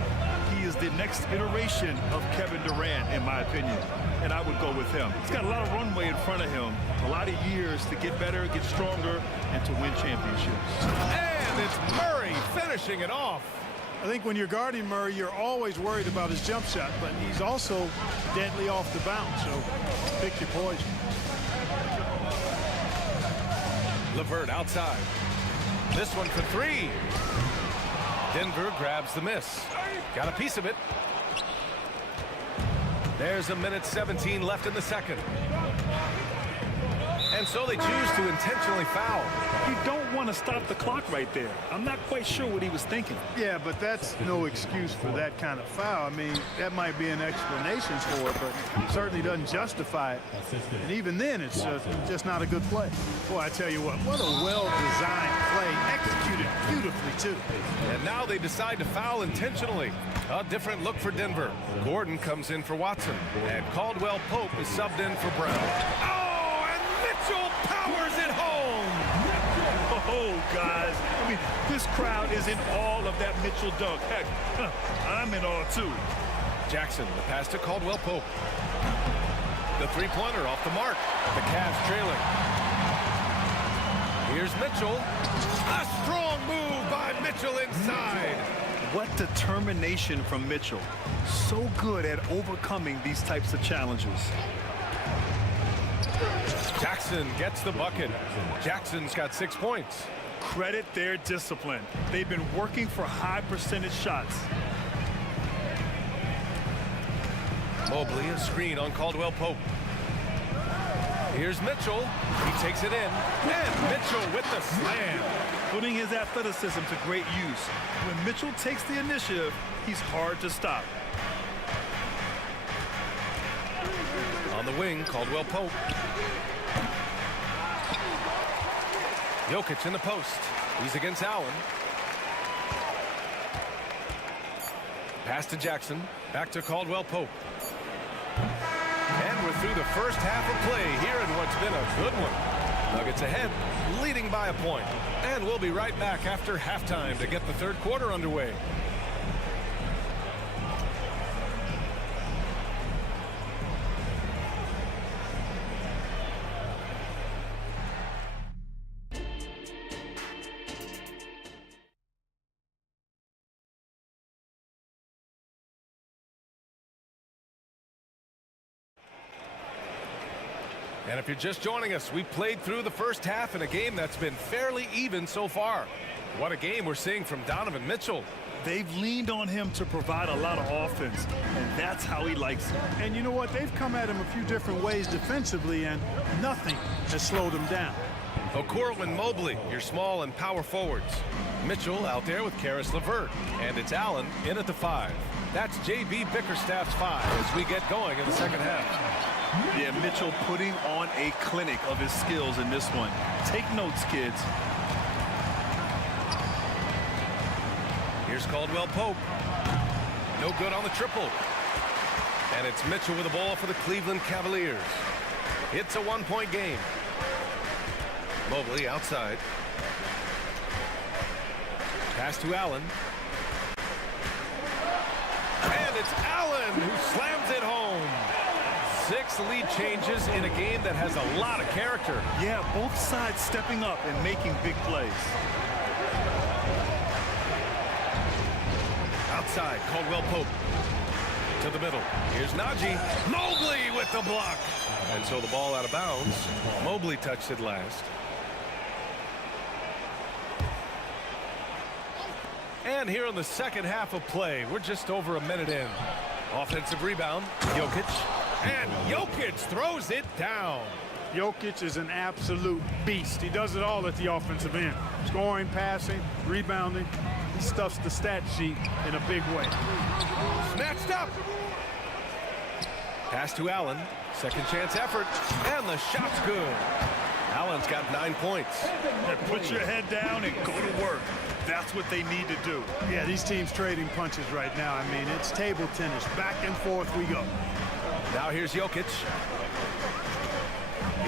He is the next iteration of Kevin Durant, in my opinion. And I would go with him. He's got a lot of runway in front of him. A lot of years to get better, get stronger, and to win championships. And it's Murray finishing it off. I think when you're guarding Murray, you're always worried about his jump shot, but he's also deadly off the bounce, so pick your poison. LeVert outside. This one for three. Denver grabs the miss. Got a piece of it. There's a minute 17 left in the second. And so they choose to intentionally foul. You don't want to stop the clock right there. I'm not quite sure what he was thinking. Yeah, but that's no excuse for that kind of foul. I mean, that might be an explanation for it, but it certainly doesn't justify it. And even then, it's just not a good play. Boy, I tell you what a well-designed play, executed beautifully, too. And now they decide to foul intentionally. A different look for Denver. Gordon comes in for Watson, and Caldwell Pope is subbed in for Brown. Oh, and Mitchell powers it home! Oh, guys, I mean, this crowd is in awe of that Mitchell dunk. Heck, I'm in awe, too. Jackson, the pass to Caldwell Pope. The three-pointer off the mark. The Cavs trailing. Here's Mitchell. A strong move by Mitchell inside. What determination from Mitchell. So good at overcoming these types of challenges. Jackson gets the bucket. Jackson's got 6 points. Credit their discipline. They've been working for high percentage shots. Mobley, a screen on Caldwell Pope. Here's Mitchell. He takes it in. And Mitchell with the slam. Putting his athleticism to great use. When Mitchell takes the initiative, he's hard to stop. On the wing, Caldwell Pope. Jokic in the post. He's against Allen. Pass to Jackson. Back to Caldwell Pope. And we're through the first half of play here in what's been a good one. Nuggets ahead, leading by a point. And we'll be right back after halftime to get the third quarter underway. And if you're just joining us, we played through the first half in a game that's been fairly even so far. What a game we're seeing from Donovan Mitchell. They've leaned on him to provide a lot of offense, and that's how he likes it. And you know what? They've come at him a few different ways defensively, and nothing has slowed him down. Okoro and Mobley, your small and power forwards. Mitchell out there with Karis LeVert. And it's Allen in at the 5. That's J.B. Bickerstaff's 5 as we get going in the second half. Yeah, Mitchell putting on a clinic of his skills in this one. Take notes, kids. Here's Caldwell Pope. No good on the triple. And it's Mitchell with the ball for the Cleveland Cavaliers. It's a one-point game. Mobley outside. Pass to Allen. And it's Allen who slams it home. 6 lead changes in a game that has a lot of character. Yeah, both sides stepping up and making big plays. Outside, Caldwell Pope. To the middle. Here's Najee. Mobley with the block. And so the ball out of bounds. Mobley touched it last. And here in the second half of play, we're just over a minute in. Offensive rebound, Jokic. And Jokic throws it down. Jokic is an absolute beast. He does it all at the offensive end. Scoring, passing, rebounding. He stuffs the stat sheet in a big way. Snatched up. Pass to Allen. Second chance effort. And the shot's good. Allen's got 9 points. Put your head down and go to work. That's what they need to do. Yeah, these teams trading punches right now. I mean, it's table tennis. Back and forth we go. Now here's Jokic.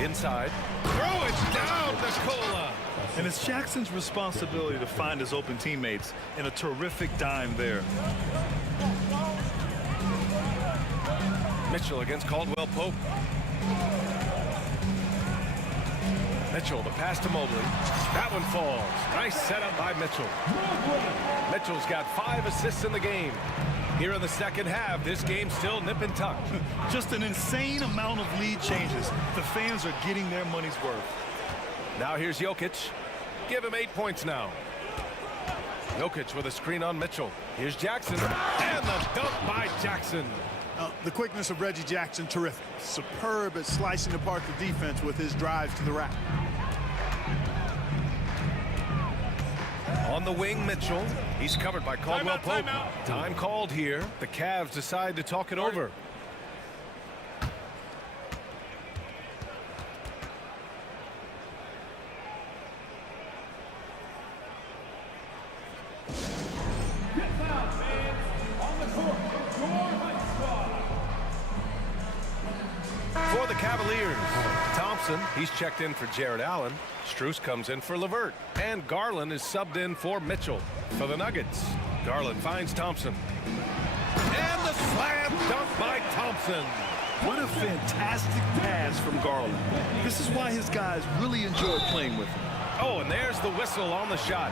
Inside. Throw it down to Cola. And it's Jackson's responsibility to find his open teammates, and a terrific dime there. Mitchell against Caldwell Pope. Mitchell, the pass to Mobley. That one falls. Nice setup by Mitchell. Mitchell's got 5 assists in the game. Here in the second half, this game's still nip and tuck. Just an insane amount of lead changes. The fans are getting their money's worth. Now here's Jokic. Give him 8 points now. Jokic with a screen on Mitchell. Here's Jackson. And the dunk by Jackson. The quickness of Reggie Jackson, terrific. Superb at slicing apart the defense with his drives to the rack. On the wing, Mitchell. He's covered by Caldwell Pope. Time called here. The Cavs decide to talk it over. For the Cavaliers, Thompson, he's checked in for Jared Allen. Strus comes in for LeVert. And Garland is subbed in for Mitchell. For the Nuggets, Garland finds Thompson. And the slam dunk by Thompson. What a fantastic pass from Garland. This is why his guys really enjoy playing with him. Oh, and there's the whistle on the shot.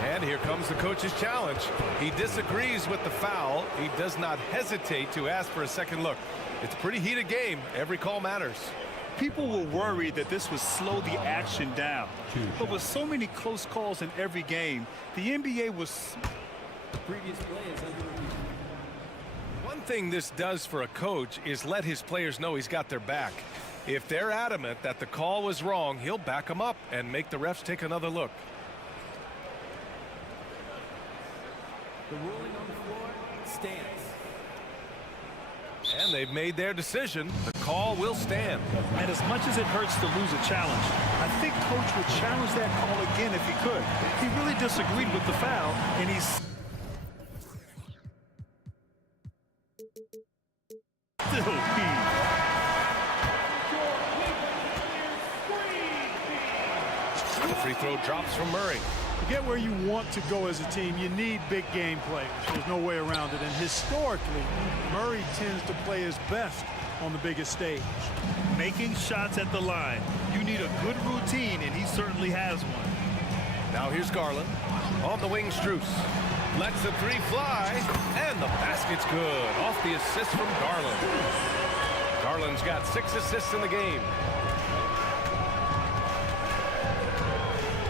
And here comes the coach's challenge. He disagrees with the foul. He does not hesitate to ask for a second look. It's a pretty heated game. Every call matters. People were worried that this would slow the action down. But with so many close calls in every game, the NBA was... One thing this does for a coach is let his players know he's got their back. If they're adamant that the call was wrong, he'll back them up and make the refs take another look. The ruling on the floor stands. And they've made their decision. The call will stand. And as much as it hurts to lose a challenge, I think Coach would challenge that call again if he could. He really disagreed with the foul, and he's still key. The free throw drops from Murray. To get where you want to go as a team, you need big game players. There's no way around it. And historically, Murray tends to play his best on the biggest stage. Making shots at the line. You need a good routine, and he certainly has one. Now here's Garland. On the wing, Strus. Lets the three fly, and the basket's good. Off the assist from Garland. Garland's got 6 assists in the game.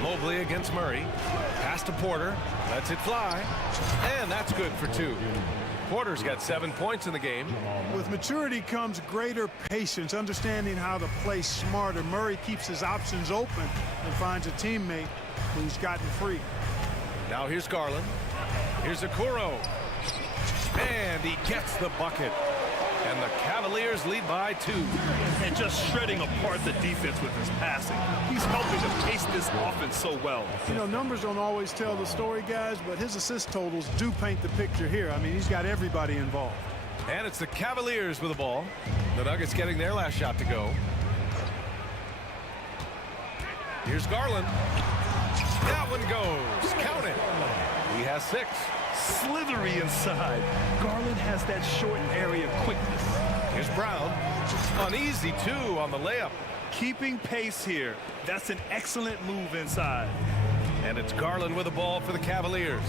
Mobley against Murray. Pass to Porter. Lets it fly. And that's good for 2. Porter's got 7 points in the game. With maturity comes greater patience, understanding how to play smarter. Murray keeps his options open and finds a teammate who's gotten free. Now here's Garland. Here's Okoro. And he gets the bucket. And the Cavaliers lead by 2. And just shredding apart the defense with his passing. He's helping to pace this offense so well. You know, numbers don't always tell the story, guys, but his assist totals do paint the picture here. I mean, he's got everybody involved. And it's the Cavaliers with the ball. The Nuggets getting their last shot to go. Here's Garland. That one goes. Count it. He has 6. Slithery inside. Garland has that shortened area quickness. Here's Brown. Uneasy, too, on the layup. Keeping pace here. That's an excellent move inside. And it's Garland with the ball for the Cavaliers.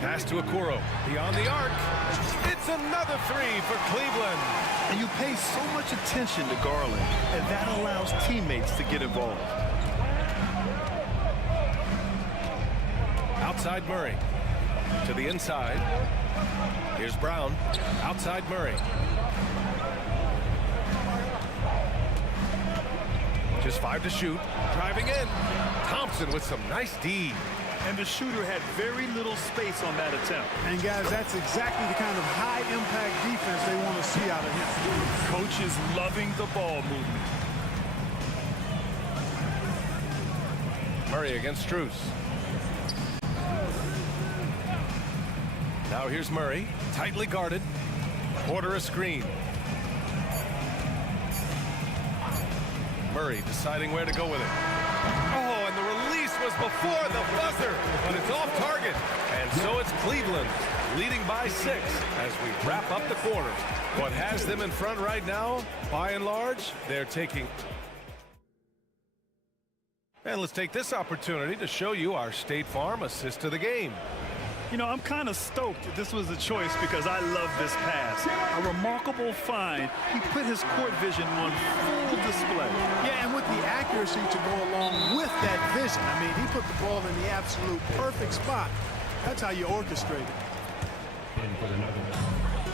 Pass to Okoro. Beyond the arc. It's another 3 for Cleveland. And you pay so much attention to Garland, and that allows teammates to get involved. Outside Murray. To the inside. Here's Brown. Outside Murray. Just 5 to shoot. Driving in. Thompson with some nice D. and the shooter had very little space on that attempt. And guys, that's exactly the kind of high-impact defense they want to see out of him. Coach is loving the ball movement. Murray against Strus. Now here's Murray, tightly guarded. Porter a screen. Murray deciding where to go with it. Oh, and the release was before the buzzer, but it's off target. And so it's Cleveland leading by 6 as we wrap up the quarter. What has them in front right now, by and large, they're taking... And let's take this opportunity to show you our State Farm assist to the game. You know, I'm kind of stoked this was a choice because I love this pass. A remarkable find. He put his court vision on full display. Yeah, and with the accuracy to go along with that vision. I mean, he put the ball in the absolute perfect spot. That's how you orchestrate it.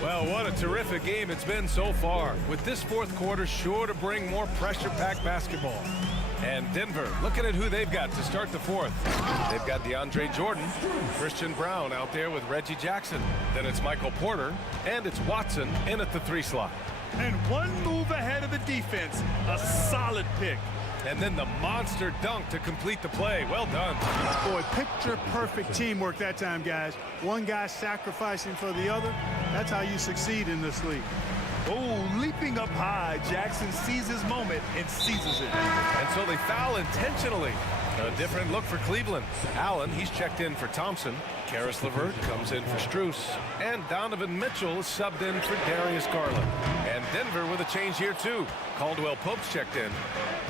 Well, what a terrific game it's been so far, with this fourth quarter sure to bring more pressure-packed basketball. And Denver, looking at who they've got to start the fourth. They've got DeAndre Jordan, Christian Brown out there with Reggie Jackson. Then it's Michael Porter, and it's Watson in at the 3 slot. And one move ahead of the defense, a solid pick. And then the monster dunk to complete the play. Well done. Boy, picture-perfect teamwork that time, guys. One guy sacrificing for the other. That's how you succeed in this league. Oh, leaping up high, Jackson sees his moment and seizes it. And so they foul intentionally. A different look for Cleveland. Allen, he's checked in for Thompson. Karis LeVert comes in for Strus. And Donovan Mitchell is subbed in for Darius Garland. And Denver with a change here, too. Caldwell Pope's checked in.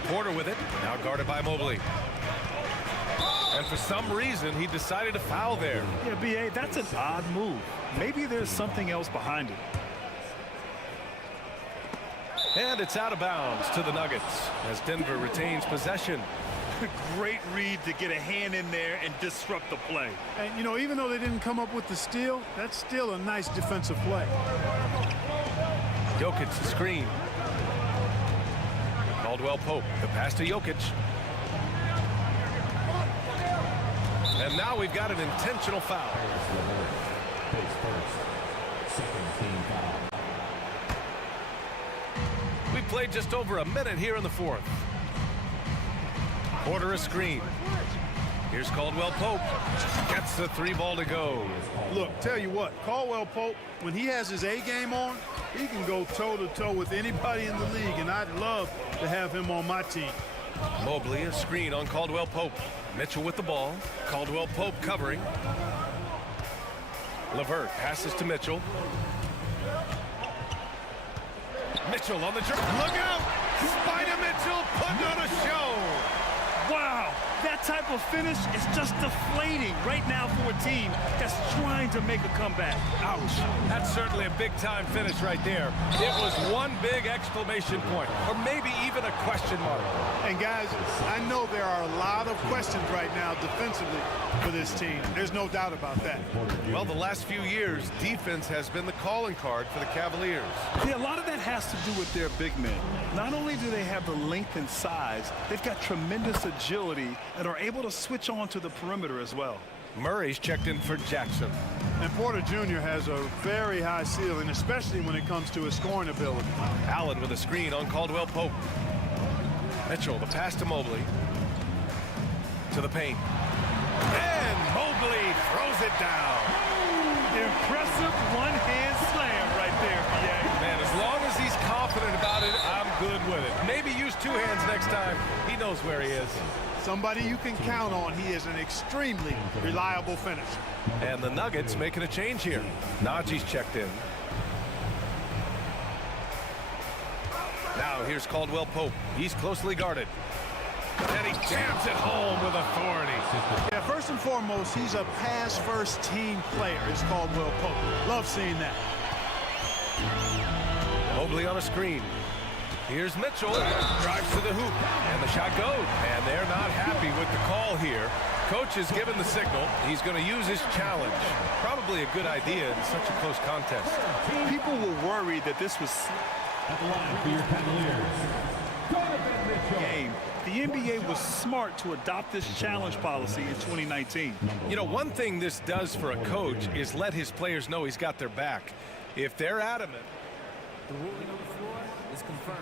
Porter with it, now guarded by Mobley. And for some reason, he decided to foul there. Yeah, B.A., that's an odd move. Maybe there's something else behind it. And it's out of bounds to the Nuggets as Denver retains possession. Great read to get a hand in there and disrupt the play. And, you know, even though they didn't come up with the steal, that's still a nice defensive play. Jokic the screen. Caldwell Pope, the pass to Jokic. And now we've got an intentional foul. We played just over a minute here in the fourth. Porter a screen. Here's Caldwell Pope. Gets the 3 ball to go. Look, tell you what, Caldwell Pope, when he has his A game on, he can go toe-to-toe with anybody in the league, and I'd love to have him on my team. Mobley a screen on Caldwell Pope. Mitchell with the ball. Caldwell Pope covering. LeVert passes to Mitchell. Mitchell on the dribble. Look out! Spider Mitchell putting on a show. Wow, that type of finish is just deflating right now for a team that's trying to make a comeback. Ouch. That's certainly a big-time finish right there. It was one big exclamation point, or maybe even a question mark. And guys, I know there are a lot of questions right now defensively for this team. There's no doubt about that. Well, the last few years, defense has been the calling card for the Cavaliers. Yeah, a lot of that has to do with their big men. Not only do they have the length and size, they've got tremendous agility and are able to switch on to the perimeter as well. Murray's checked in for Jackson. And Porter Jr. has a very high ceiling, especially when it comes to his scoring ability. Allen with a screen on Caldwell Pope. Mitchell, the pass to Mobley. To the paint. And Mobley throws it down. Impressive one-hand slam right there, B.A. Man, as long as he's confident about it, I'm good with it. Maybe use 2 hands next time. He knows where he is. Somebody you can count on. He is an extremely reliable finisher. And the Nuggets making a change here. Najee's checked in. Now here's Caldwell Pope. He's closely guarded. And he jams it home with authority. Yeah, first and foremost, he's a pass-first team player, is Caldwell Pope. Love seeing that. Mobley on a screen. Here's Mitchell. Drives to the hoop. And the shot goes. And they're not happy with the call here. Coach has given the signal. He's going to use his challenge. Probably a good idea in such a close contest. People were worried that this was At the line for your Cavaliers, game. the NBA was smart to adopt this challenge policy in 2019. You know, one thing this does for a coach is let his players know he's got their back. If they're adamant, The ruling on the floor is confirmed.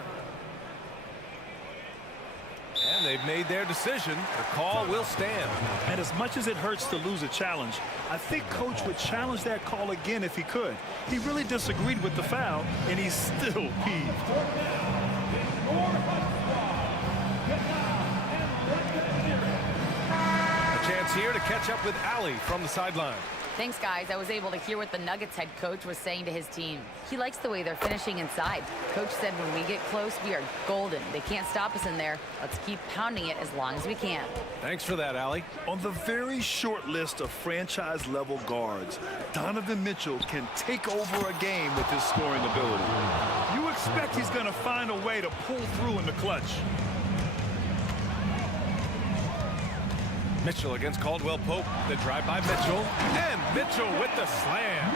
and they've made their decision, the call will stand. And as much as it hurts to lose a challenge, I think Coach would challenge that call again if he could. He really disagreed with the foul, and he's still peeved. A chance here to catch up with Allie from the sideline. Thanks, guys. I was able to hear what the Nuggets head coach was saying to his team. He likes the way they're finishing inside. Coach said when we get close, we are golden. They can't stop us in there. Let's keep pounding it as long as we can. Thanks for that, Allie. On the very short list of franchise-level guards, Donovan Mitchell can take over a game with his scoring ability. You expect he's going to find a way to pull through in the clutch. Mitchell against Caldwell Pope. The drive by Mitchell. And Mitchell with the slam.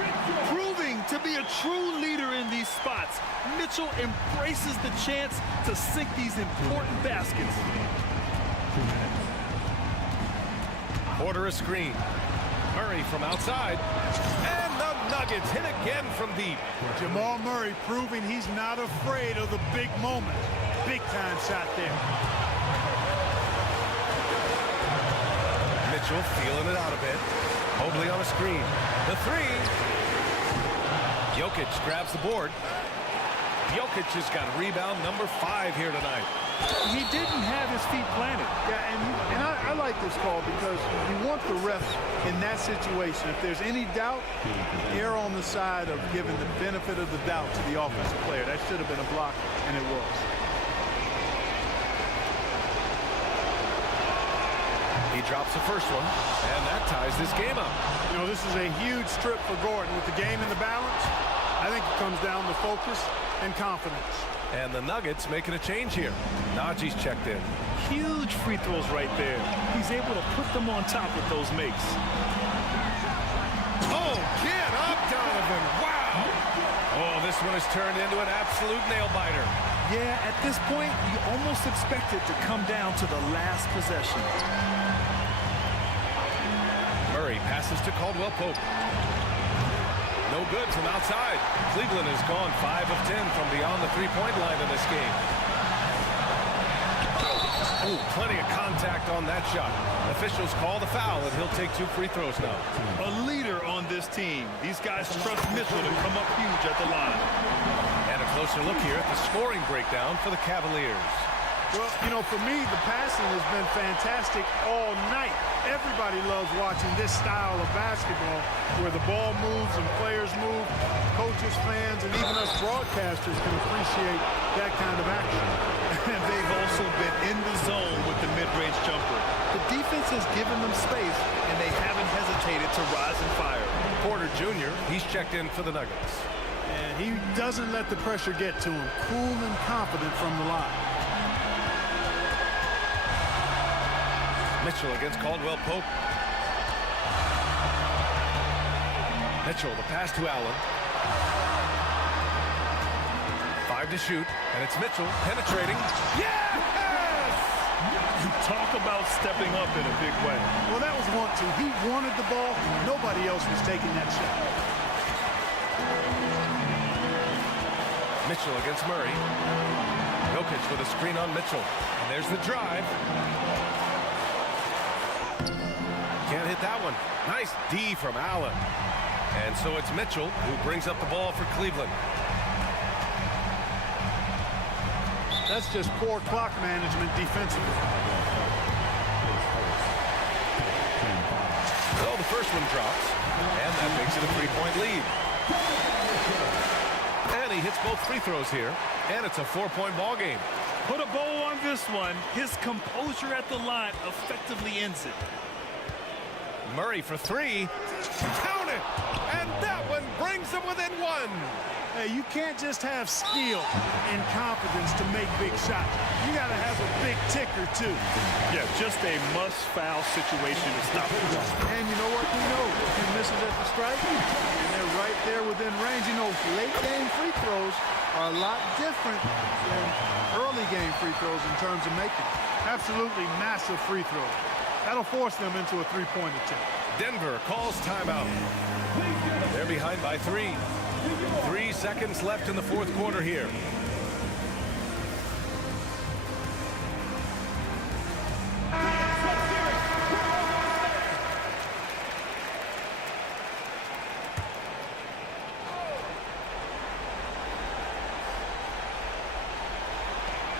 Proving to be a true leader in these spots, Mitchell embraces the chance to sink these important baskets. Porter a screen. Murray from outside. And the Nuggets hit again from deep. Jamal Murray proving he's not afraid of the big moment. Big time shot there. Mitchell feeling it out a bit. Mobley on a screen. The three. Jokic grabs the board. Jokic has got rebound number 5 here tonight. He didn't have his feet planted. Yeah, and I like this call because you want the ref in that situation. If there's any doubt, err on the side of giving the benefit of the doubt to the offensive player. That should have been a block, and it was. He drops the first one, and that ties this game up. You know, this is a huge trip for Gordon. With the game in the balance, I think it comes down to focus and confidence. And the Nuggets making a change here. Najee's checked in. Huge free throws right there. He's able to put them on top with those makes. Oh, get up, Donovan. Wow. Oh, this one has turned into an absolute nail-biter. Yeah, at this point, you almost expect it to come down to the last possession. Murray passes to Caldwell Pope. No good from outside. Cleveland has gone 5 of 10 from beyond the three-point line in this game. Oh, plenty of contact on that shot. Officials call the foul, and he'll take 2 free throws now. A leader on this team. These guys trust Mitchell to come up huge at the line. And a closer look here at the scoring breakdown for the Cavaliers. Well, you know, for me, the passing has been fantastic all night. Everybody loves watching this style of basketball where the ball moves and players move. Coaches, fans, and even us broadcasters can appreciate that kind of action. And they've also been in the zone with the mid-range jumper. The defense has given them space, and they haven't hesitated to rise and fire. Porter Jr., he's checked in for the Nuggets. And he doesn't let the pressure get to him. Cool and confident from the line. Mitchell against Caldwell Pope. Mitchell, the pass to Allen. 5 to shoot, and it's Mitchell penetrating. Yes! You talk about stepping up in a big way. Well, that was want to. He wanted the ball. Nobody else was taking that shot. Mitchell against Murray. Jokic with a screen on Mitchell. And there's the drive. Can't hit that one. Nice D from Allen. And so it's Mitchell who brings up the ball for Cleveland. That's just poor clock management defensively. So the first one drops, and that makes it a 3-point lead. And he hits both free throws here, and it's a 4-point ball game. Put a bow on this one. His composure at the line effectively ends it. Murray for 3. Count it! And that one brings them within 1. Hey, you can't just have skill and confidence to make big shots. You got to have a big ticker, too. Yeah, just a must-foul situation to stop him. And you know what? We know if he misses at the stripe, and they're right there within range. You know, late-game free throws are a lot different than early pregame free throws in terms of making absolutely massive free throws. That'll force them into a three-point attempt. Denver calls timeout. They're behind by 3. 3 seconds left in the fourth quarter here.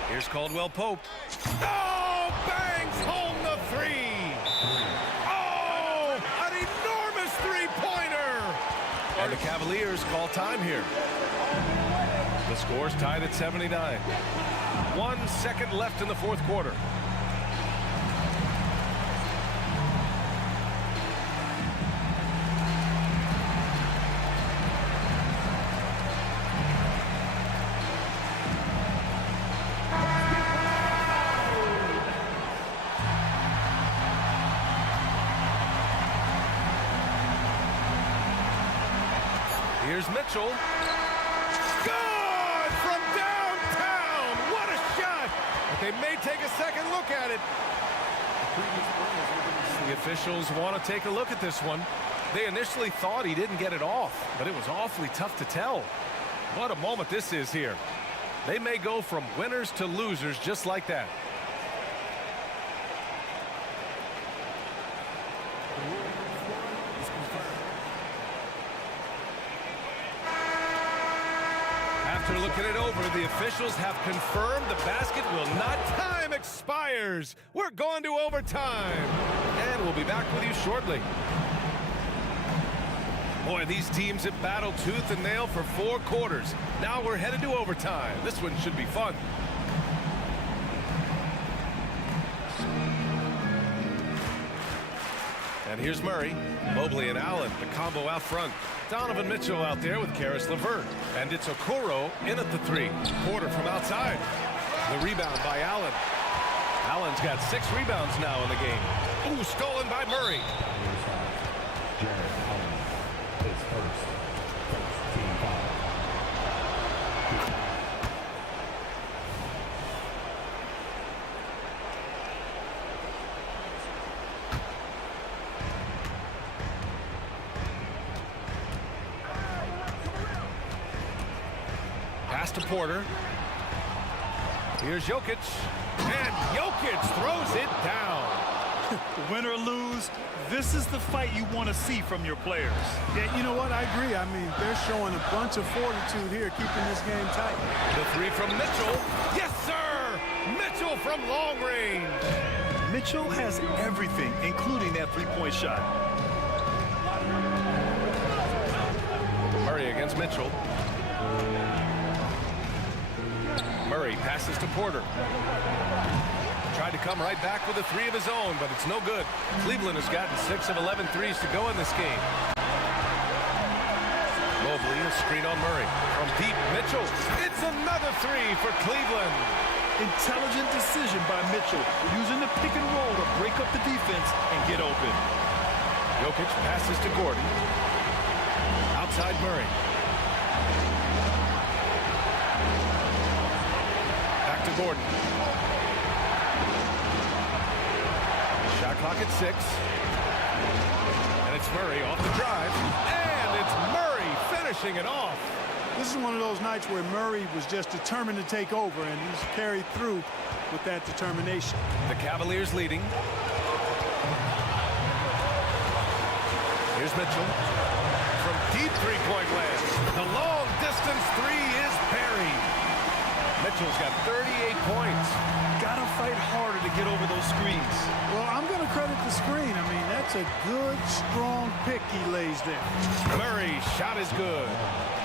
Here's Caldwell Pope. Oh, bangs home the 3. Oh, an enormous three-pointer. And the Cavaliers call time here. The score's tied at 79. 1 second left in the fourth quarter. Here's Mitchell. Good from downtown. What a shot. But they may take a second look at it. The officials want to take a look at this one. They initially thought he didn't get it off, but it was awfully tough to tell. What a moment this is here. They may go from winners to losers just like that. After looking it over, the officials have confirmed the basket will not. Time expires. We're going to overtime. And we'll be back with you shortly. Boy, these teams have battled tooth and nail for 4 quarters. Now we're headed to overtime. This one should be fun. And here's Murray, Mobley and Allen, the combo out front. Donovan Mitchell out there with Karis LeVert. And it's Okoro in at the 3. Porter from outside. The rebound by Allen. Allen's got 6 rebounds now in the game. Ooh, stolen by Murray. Pass to Porter. Here's Jokic. And Jokic throws it down. Win or lose, this is the fight you want to see from your players. Yeah, you know what? I agree. I mean, they're showing a bunch of fortitude here, keeping this game tight. The 3 from Mitchell. Yes, sir! Mitchell from long range. Mitchell has everything, including that three-point shot. Murray against Mitchell. Murray passes to Porter. Tried to come right back with a 3 of his own, but it's no good. Cleveland has gotten 6 of 11 threes to go in this game. Mobley, a screen on Murray. From deep, Mitchell. It's another 3 for Cleveland. Intelligent decision by Mitchell, using the pick and roll to break up the defense and get open. Jokic passes to Gordon. Outside Murray. Back to Gordon. Shot clock at 6. And it's Murray off the drive. And it's Murray finishing it off. This is one of those nights where Murray was just determined to take over, and he's carried through with that determination. The Cavaliers leading. Here's Mitchell. From deep three-point land. The long-distance 3 is buried. Mitchell's got 38 points. Gotta fight harder to get over those screens. Well, I'm going to credit the screen. I mean, that's a good, strong pick he lays there. Murray's shot is good.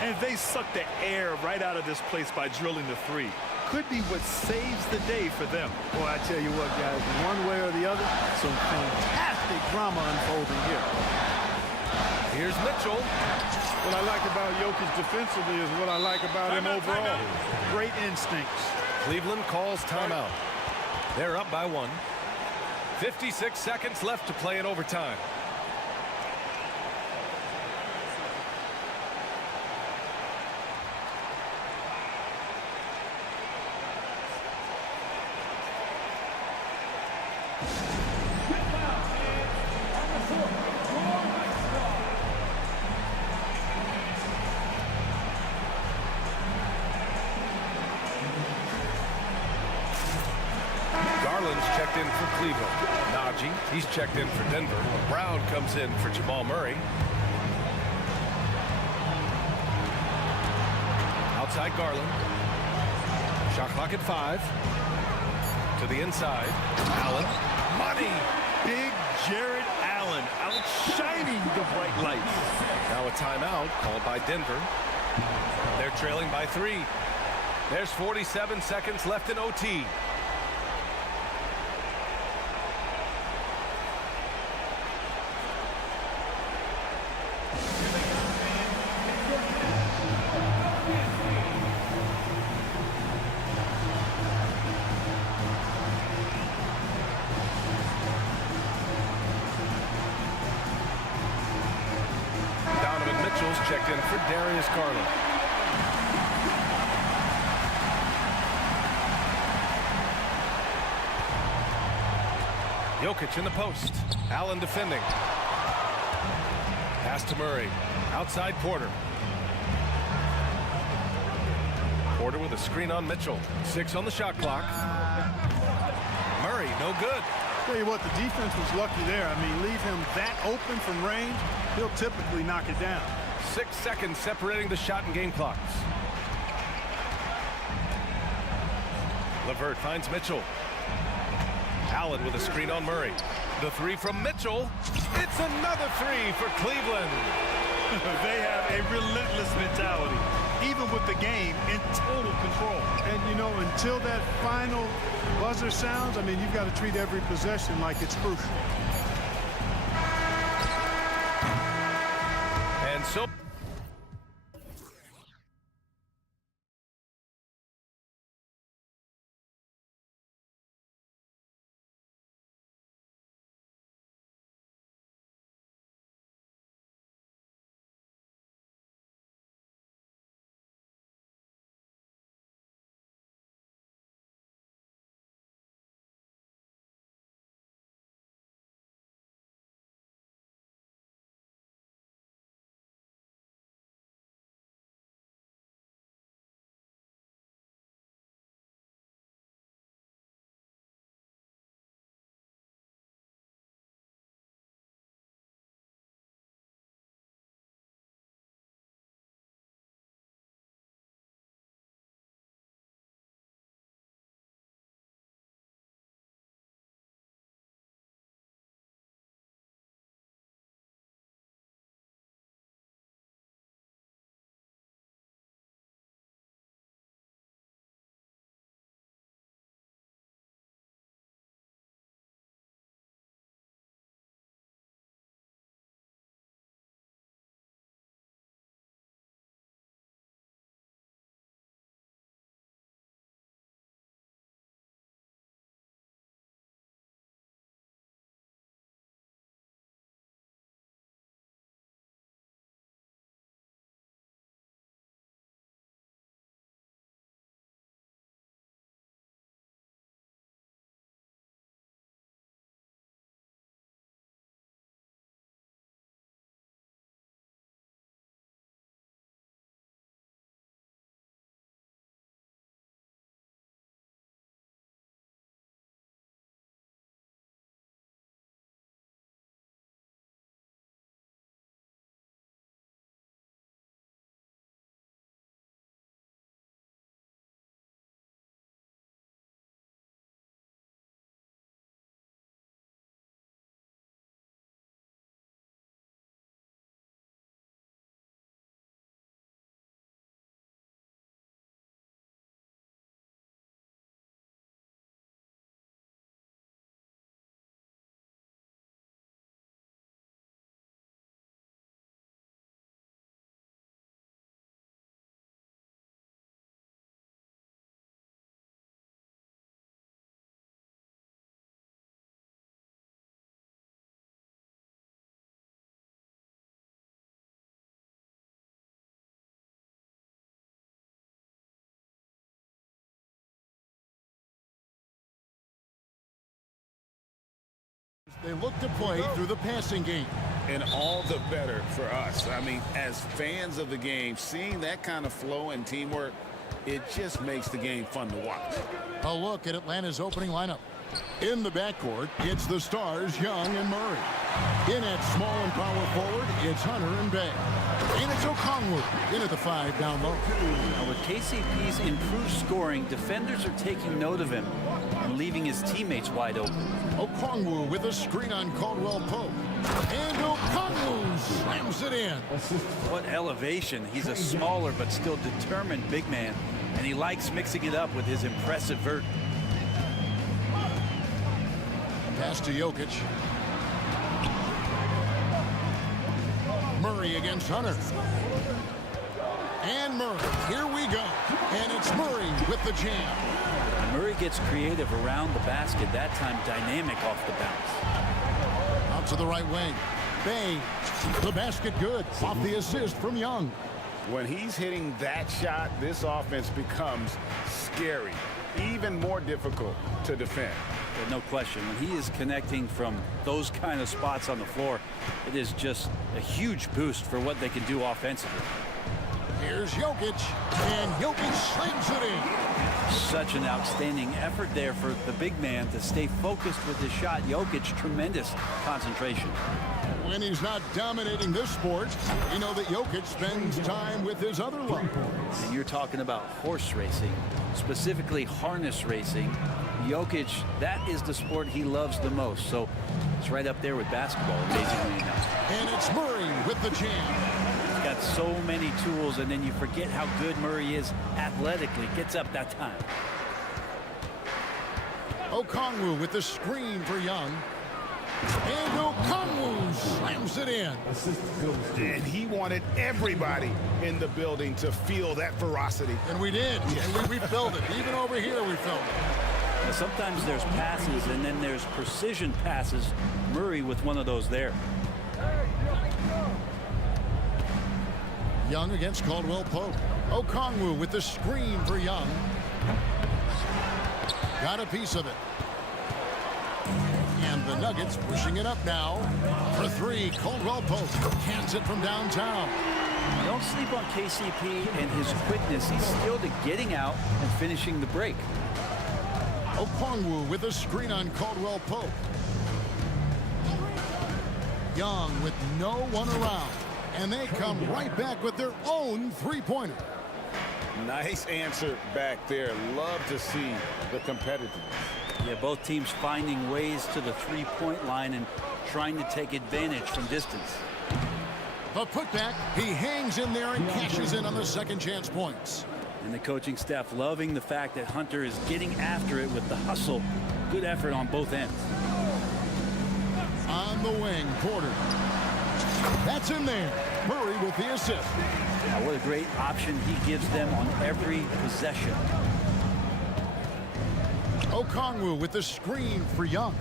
And they suck the air right out of this place by drilling the 3. Could be what saves the day for them. Boy, I tell you what, guys, one way or the other, some fantastic drama unfolding here. Here's Mitchell. What I like about Jokic defensively is what I like about him overall. Great instincts. Cleveland calls timeout. They're up by 1. 56 seconds left to play in overtime. Garland's checked in for Cleveland. Najee, he's checked in for Denver. Brown comes in for Jamal Murray. Outside Garland. Shot clock at 5. To the inside. Allen. Money! Big Jared Allen outshining the bright lights. Now a timeout called by Denver. They're trailing by 3. There's 47 seconds left in OT. Checked in for Darius Garland. Jokic in the post. Allen defending. Pass to Murray. Outside Porter. Porter with a screen on Mitchell. 6 on the shot clock. Murray, no good. Tell you what, the defense was lucky there. I mean, leave him that open from range, he'll typically knock it down. 6 seconds separating the shot and game clocks. LeVert finds Mitchell. Allen with a screen on Murray. The 3 from Mitchell. It's another 3 for Cleveland. They have a relentless mentality, even with the game in total control. And, you know, until that final buzzer sounds, I mean, you've got to treat every possession like it's crucial. And so... They look to play through the passing game. And all the better for us. I mean, as fans of the game, seeing that kind of flow and teamwork, it just makes the game fun to watch. A look at Atlanta's opening lineup. In the backcourt, it's the stars, Young and Murray. In at small and power forward, it's Hunter and Bay. And it's Okongwu in at the 5 down low. Now with KCP's improved scoring, defenders are taking note of him and leaving his teammates wide open. Okongwu with a screen on Caldwell Pope. And Okongwu slams it in. What elevation. He's a smaller but still determined big man, and he likes mixing it up with his impressive vert. Pass to Jokic. Murray against Hunter. And Murray, here we go. And it's Murray with the jam. Murray gets creative around the basket, that time dynamic off the bounce. Out to the right wing. Bay, the basket good, off the assist from Young. When he's hitting that shot, this offense becomes scary, even more difficult to defend. No question. When he is connecting from those kind of spots on the floor, it is just a huge boost for what they can do offensively. Here's Jokic, and Jokic slings it in. Such an outstanding effort there for the big man to stay focused with his shot. Jokic, tremendous concentration. When he's not dominating this sport, you know that Jokic spends time with his other love. And you're talking about horse racing, specifically harness racing. Jokic, that is the sport he loves the most. So it's right up there with basketball, amazingly enough. And it's Murray with the jam. He's got so many tools, and then you forget how good Murray is athletically. Gets up that time. Okongwu with the screen for Young. And Okongwu slams it in. And he wanted everybody in the building to feel that ferocity. And we did. And we felt it. Even over here, we felt it. Now, sometimes there's passes, and then there's precision passes. Murray with one of those there. Young against Caldwell Pope. Okongwu with the screen for Young. Got a piece of it. And the Nuggets pushing it up now. For 3, Caldwell Pope hands it from downtown. Don't sleep on KCP and his quickness. He's skilled at getting out and finishing the break. Okongwu with a screen on Caldwell Pope. Young with no one around. And they come right back with their own three-pointer. Nice answer back there. Love to see the competitiveness. Yeah, both teams finding ways to the three-point line and trying to take advantage from distance. The putback, he hangs in there and cashes in on the second chance points. And the coaching staff loving the fact that Hunter is getting after it with the hustle. Good effort on both ends. On the wing, Porter. That's in there. Murray with the assist. Now, what a great option he gives them on every possession. Okongwu with the screen for Young.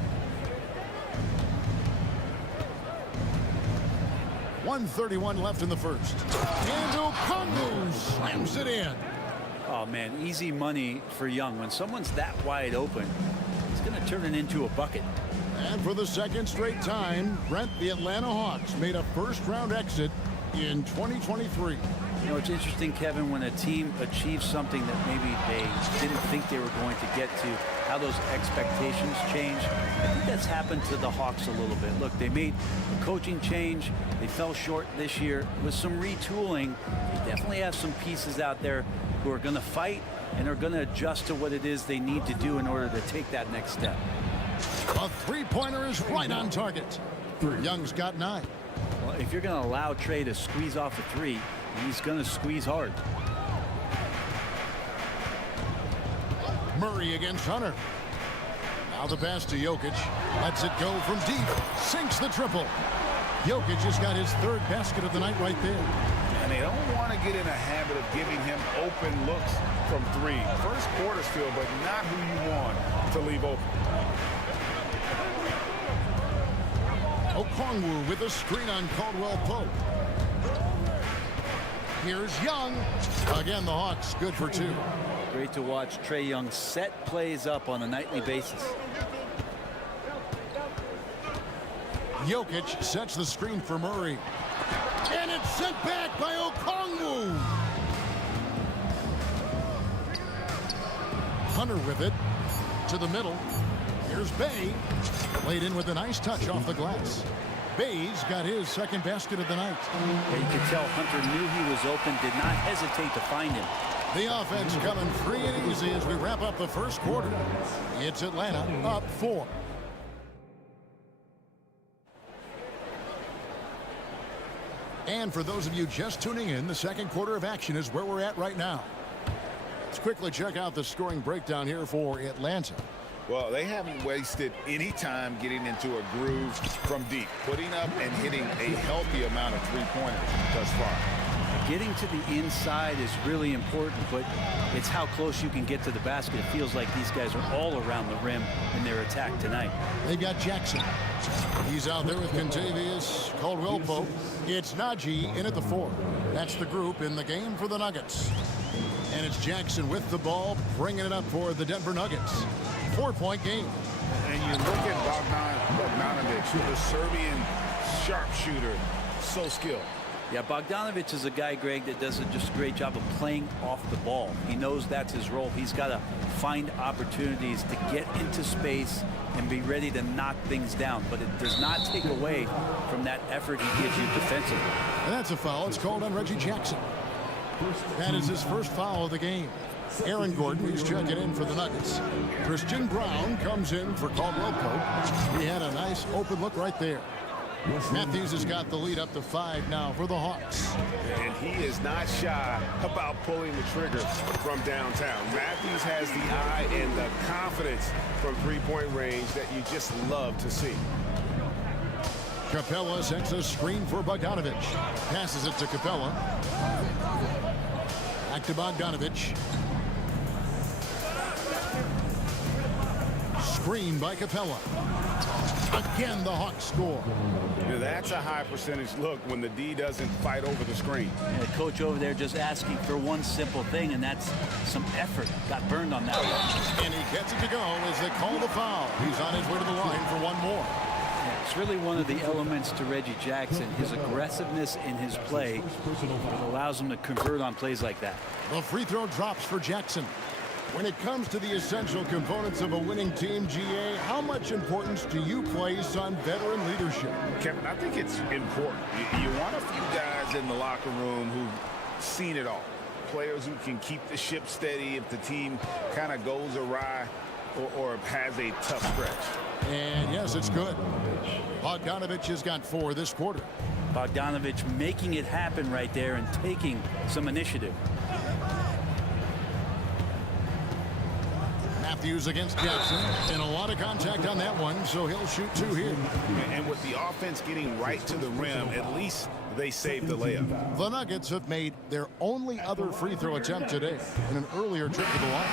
1:31 left in the first. And Okongwu slams it in. Oh, man, easy money for Young. When someone's that wide open, he's going to turn it into a bucket. And for the second straight time, Brent, the Atlanta Hawks made a first-round exit in 2023. You know, it's interesting, Kevin, when a team achieves something that maybe they didn't think they were going to get to, how those expectations change. I think that's happened to the Hawks a little bit. Look, they made a coaching change. They fell short this year. With some retooling, they definitely have some pieces out there who are going to fight and are going to adjust to what it is they need to do in order to take that next step. A three-pointer is right on target. Young's got 9. Well, if you're going to allow Trey to squeeze off a 3, he's going to squeeze hard. Murray against Hunter. Now the pass to Jokic. Lets it go from deep. Sinks the triple. Jokic has got his 3rd basket of the night right there. And they don't want to get in a habit of giving him open looks from 3. First quarter still, but not who you want to leave open. Okongwu with a screen on Caldwell Pope. Here's Young. Again, the Hawks good for 2. Great to watch Trae Young set plays up on a nightly basis. Jokic sets the screen for Murray. And it's sent back by Okongwu. Hunter with it to the middle. Here's Bay. Laid in with a nice touch off the glass. Bay's got his second basket of the night. Yeah, you could tell Hunter knew he was open, did not hesitate to find him. The offense coming free and easy as we wrap up the first quarter. It's Atlanta up 4. And for those of you just tuning in, the second quarter of action is where we're at right now. Let's quickly check out the scoring breakdown here for Atlanta. Well, they haven't wasted any time getting into a groove from deep, putting up and hitting a healthy amount of three-pointers thus far. Getting to the inside is really important, but it's how close you can get to the basket. It feels like these guys are all around the rim in their attack tonight. They've got Jackson. He's out there with Contavious, Caldwell Pope. It's Najee in at the 4. That's the group in the game for the Nuggets. And it's Jackson with the ball, bringing it up for the Denver Nuggets. 4-point game. And you look at Bogdanovic, the Serbian sharpshooter, so skilled. Yeah, Bogdanovic is a guy, Greg, that does just a great job of playing off the ball. He knows that's his role. He's got to find opportunities to get into space and be ready to knock things down. But it does not take away from that effort he gives you defensively. And that's a foul. It's called on Reggie Jackson. That is his first foul of the game. Aaron Gordon, who's checking in for the Nuggets. Christian Brown comes in for Caldwell Pope. He had a nice open look right there. Matthews has got the lead up to 5 now for the Hawks. And he is not shy about pulling the trigger from downtown. Matthews has the eye and the confidence from three-point range that you just love to see. Capella sends a screen for Bogdanovic. Passes it to Capella. Back to Bogdanovic. Screen by Capella. Again, the Hawks score. That's a high percentage look when the D doesn't fight over the screen. Yeah, the coach over there just asking for one simple thing, and that's some effort. Got burned on that one. And he gets it to go as they call the foul. He's on his way to the line for one more. Yeah, it's really one of the elements to Reggie Jackson, his aggressiveness in his play that allows him to convert on plays like that. The free throw drops for Jackson. When it comes to the essential components of a winning team, GA, how much importance do you place on veteran leadership? Kevin, I think it's important. You want a few guys in the locker room who've seen it all. Players who can keep the ship steady if the team kind of goes awry or has a tough stretch. And yes, it's good. Bogdanovic has got 4 this quarter. Bogdanovic making it happen right there and taking some initiative. Matthews against Jackson, and a lot of contact on that one, so he'll shoot 2 here. And with the offense getting right to the rim, at least they saved the layup. The Nuggets have made their only other free throw attempt today in an earlier trip to the line.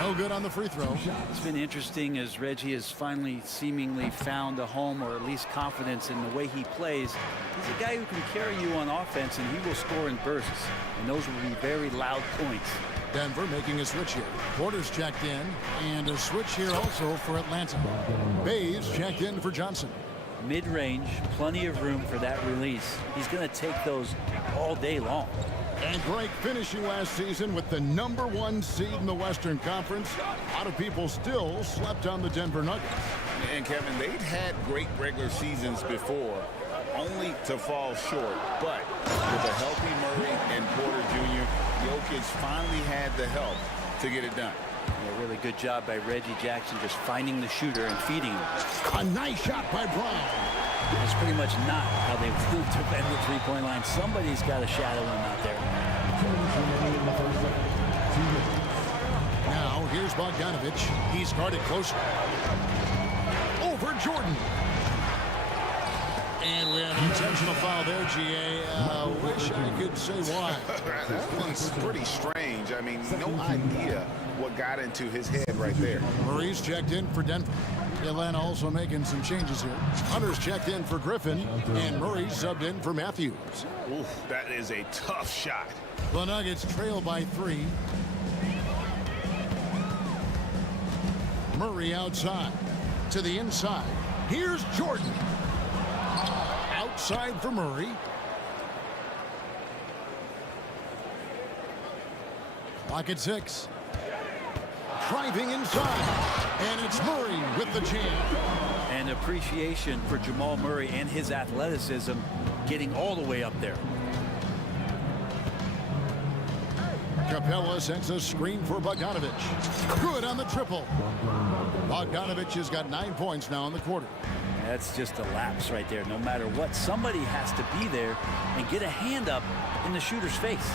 No good on the free throw. It's been interesting as Reggie has finally seemingly found a home, or at least confidence in the way he plays. He's a guy who can carry you on offense, and he will score in bursts, and those will be very loud points. Denver making a switch here. Porter's checked in, and a switch here also for Atlanta. Bayes checked in for Johnson. Mid-range, plenty of room for that release. He's going to take those all day long. And Drake finishing last season with the #1 seed in the Western Conference. A lot of people still slept on the Denver Nuggets. And Kevin, they'd had great regular seasons before, only to fall short. But with a healthy Murray and Porter Jr., Jokic finally had the help to get it done. A really good job by Reggie Jackson just finding the shooter and feeding him. A nice shot by Brown. That's pretty much not how they want to defend the three-point line. Somebody's got to shadow him out there. Now, here's Bogdanovic. He's guarded closer. Over Jordan. And we have an intentional foul there, GA. Wish I could say why. That one's pretty strange. I mean, no idea what got into his head right there. Murray's checked in for Denver. Atlanta also making some changes here. Hunter's checked in for Griffin, and Murray's subbed in for Matthews. Oof, that is a tough shot. The Nuggets trail by 3. Murray outside to the inside. Here's Jordan. Outside for Murray. Clock at 6. driving inside. And it's Murray with the jam. And appreciation for Jamal Murray and his athleticism getting all the way up there. Capella sends a screen for Bogdanovic. Good on the triple. Bogdanovic has got 9 points now in the quarter. That's just a lapse right there. No matter what, somebody has to be there and get a hand up in the shooter's face.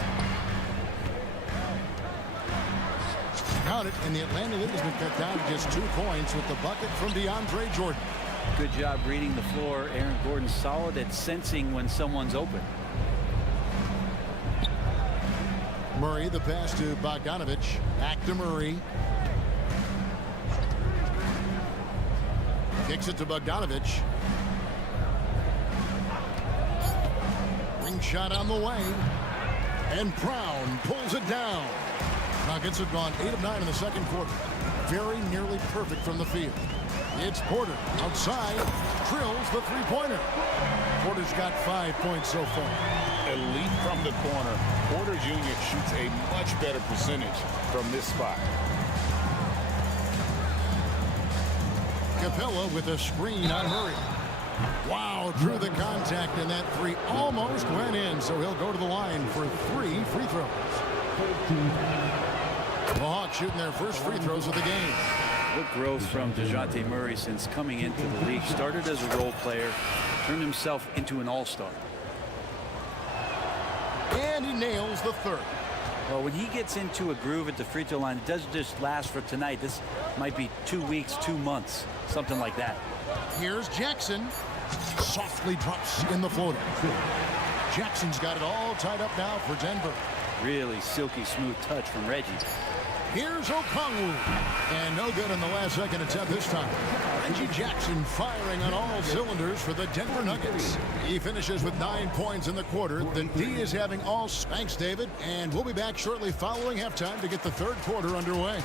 Count it, and the Atlanta lead has been cut down to just 2 points with the bucket from DeAndre Jordan. Good job reading the floor. Aaron Gordon's solid at sensing when someone's open. Murray, the pass to Bogdanovic. Back to Murray. Kicks it to Bogdanovic. Ring shot on the way. And Brown pulls it down. Nuggets have gone 8 of 9 in the second quarter. Very nearly perfect from the field. It's Porter outside. Drills the three-pointer. Porter's got 5 points so far. Elite from the corner. Porter Jr. shoots a much better percentage from this spot. Capella with a screen on Murray. Wow, drew the contact, and that three almost went in, so he'll go to the line for 3 free throws. The Hawks shooting their first free throws of the game. What growth from DeJounte Murray since coming into the league. Started as a role player, turned himself into an all-star. And he nails the third. Well, when he gets into a groove at the free throw line, it doesn't just last for tonight. This might be 2 weeks, 2 months, something like that. Here's Jackson. Softly drops in the floater. Jackson's got it all tied up now for Denver. Really silky smooth touch from Reggie. Here's Okongwu. And no good in the last second attempt this time. Reggie Jackson firing on all cylinders for the Denver Nuggets. He finishes with 9 points in the quarter. The D is having all. Thanks, David. And we'll be back shortly following halftime to get the third quarter underway.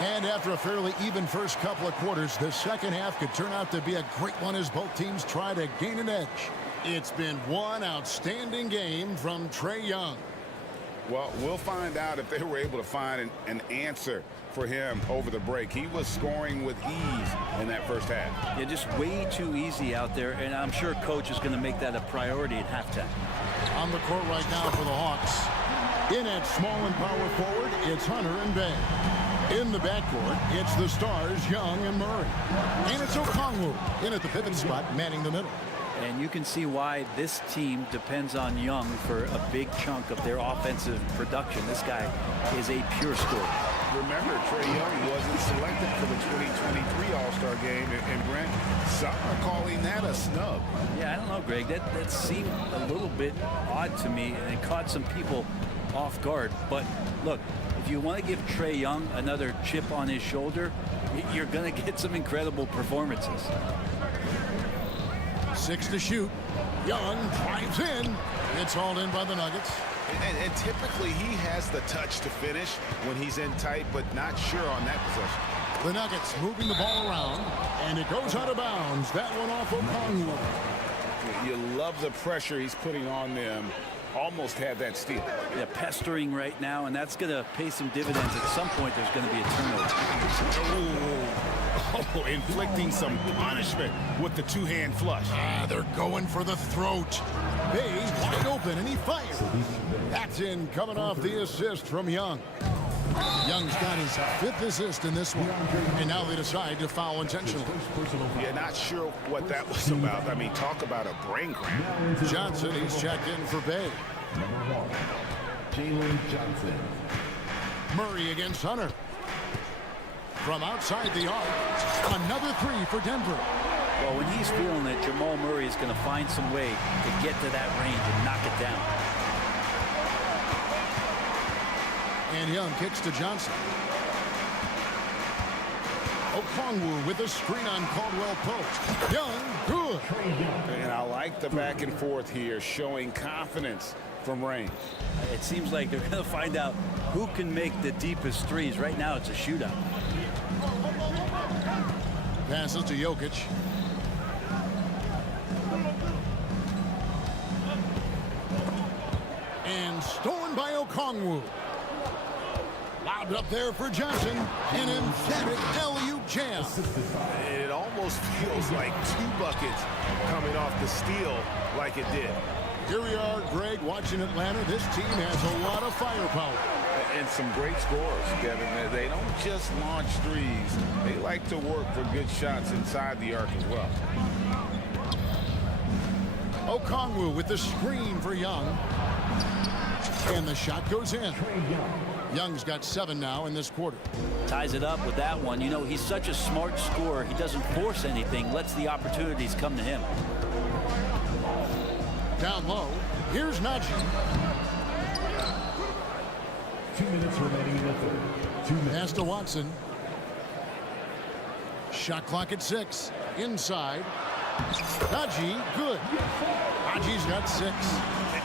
And after a fairly even first couple of quarters, the second half could turn out to be a great one as both teams try to gain an edge. It's been one outstanding game from Trae Young. Well, we'll find out if they were able to find an answer for him over the break. He was scoring with ease in that first half. Yeah, just way too easy out there, and I'm sure coach is going to make that a priority at halftime. On the court right now for the Hawks. In at small and power forward, it's Hunter and Bay. In the backcourt, it's the stars, Young and Murray. And it's Okongwu in at the pivot spot, manning the middle. And you can see why this team depends on Young for a big chunk of their offensive production. This guy is a pure scorer. Remember, Trae Young wasn't selected for the 2023 All-Star game, and Brent, some are calling that a snub. Yeah, I don't know, Greg. That seemed a little bit odd to me, and it caught some people off guard. But look, if you want to give Trae Young another chip on his shoulder, you're going to get some incredible performances. 6 to shoot. Young drives in. It's hauled in by the Nuggets. And typically he has the touch to finish when he's in tight, but not sure on that possession. The Nuggets moving the ball around, and it goes out of bounds. That one off Okongwu. You love the pressure he's putting on them. Almost had that steal. Yeah, pestering right now, and that's going to pay some dividends. At some point, there's going to be a turnover. Oh, inflicting some punishment with the two-hand flush. They're going for the throat. Bay wide open, and he fires. That's in, coming off the assist from Young. Young's got his 5th assist in this one. And now they decide to foul intentionally. Yeah, not sure what that was about. I mean, talk about a brain cramp. Johnson, he's checked in for Bay. Number 1, Jalen Johnson. Murray against Hunter. From outside the arc, another 3 for Denver. Well, when he's feeling it, Jamal Murray is going to find some way to get to that range and knock it down. And Young kicks to Johnson. Okongwu with a screen on Caldwell Post. Young, good. And I like the back and forth here, showing confidence from range. It seems like they're going to find out who can make the deepest threes. Right now, it's a shootout. Passes to Jokic. And stolen by Okongwu. Lobbed up there for Johnson. An emphatic LU jam. It almost feels like 2 buckets coming off the steal like it did. Here we are, Greg, watching Atlanta. This team has a lot of firepower. And some great scores, Kevin. They don't just launch threes. They like to work for good shots inside the arc as well. Okongwu with the screen for Young. And the shot goes in. Young's got 7 now in this quarter. Ties it up with that one. You know, he's such a smart scorer. He doesn't force anything, lets the opportunities come to him. Down low, here's Najee. 2 minutes remaining in the third. 2 minutes. Pass to Watson. Shot clock at 6. Inside. Najee, good. Najee's got 6.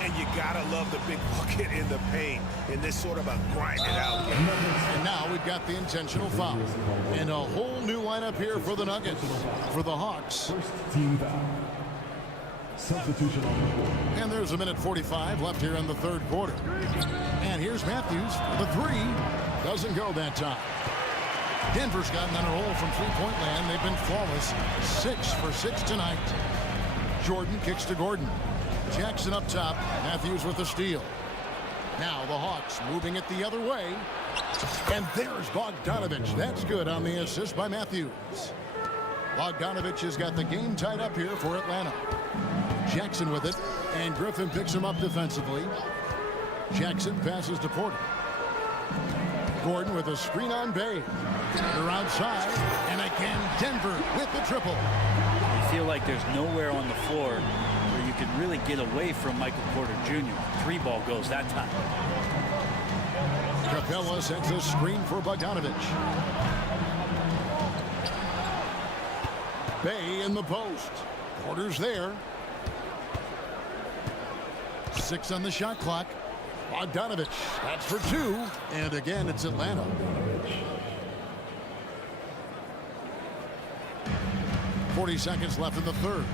And you gotta love the big bucket in the paint in this sort of a grind-it-out game. And now we've got the intentional foul. And a whole new lineup here for the Nuggets. For the Hawks. First team foul. Substitution on the court. And there's 1:45 left here in the third quarter. And here's Matthews. The 3 doesn't go that time. Denver's gotten on a roll from three-point land. They've been flawless. 6 for 6 tonight. Jordan kicks to Gordon. Jackson up top. Matthews with the steal. Now the Hawks moving it the other way. And there's Bogdanovich. That's good on the assist by Matthews. Bogdanovich has got the game tied up here for Atlanta. Jackson with it. And Griffin picks him up defensively. Jackson passes to Porter. Gordon with a screen on Bay. They're outside. And again, Denver with the triple. I feel like there's nowhere on the floor where you can really get away from Michael Porter Jr. 3 ball goes that time. Capella sends a screen for Bogdanovich. Bay in the post. Porter's there. 6 on the shot clock. Bogdanovich, that's for 2. And again, it's Atlanta. .40 seconds left in the third.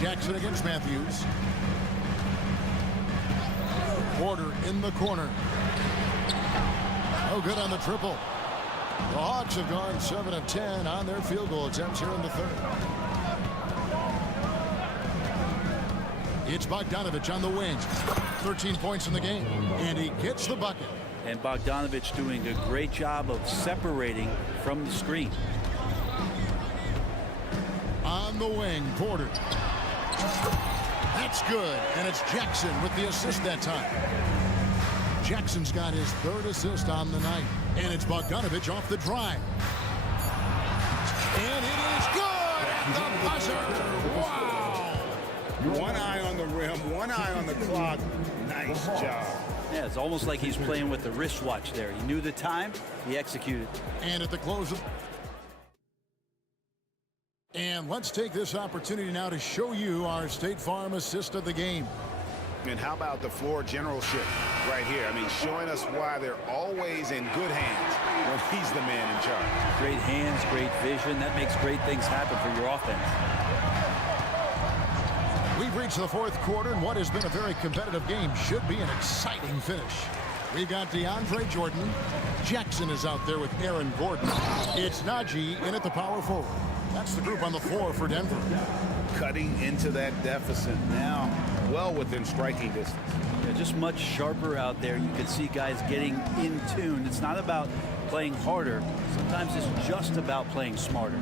Jackson against Matthews. Porter in the corner. No good on the triple. The Hawks have gone 7 of 10 on their field goal attempts here in the third. It's Bogdanovich on the wing. 13 points in the game. And he gets the bucket. And Bogdanovich doing a great job of separating from the screen. On the wing, Porter. That's good. And it's Jackson with the assist that time. Jackson's got his 3rd assist on the night. And it's Bogdanovich off the drive. And it is good at the buzzer. Wow. One eye on the rim, one eye on the clock. Nice job. Yeah, it's almost like he's playing with the wristwatch there. He knew the time, he executed. And at the close of... And let's take this opportunity now to show you our State Farm assist of the game. And how about the floor generalship right here? I mean, showing us why they're always in good hands when he's the man in charge. Great hands, great vision. That makes great things happen for your offense. We've reached the 4th quarter, and what has been a very competitive game should be an exciting finish. We've got DeAndre Jordan. Jackson is out there with Aaron Gordon. It's Najee in at the power forward. That's the group on the floor for Denver. Cutting into that deficit now, well within striking distance. Yeah, just much sharper out there. You can see guys getting in tune. It's not about playing harder. Sometimes it's just about playing smarter.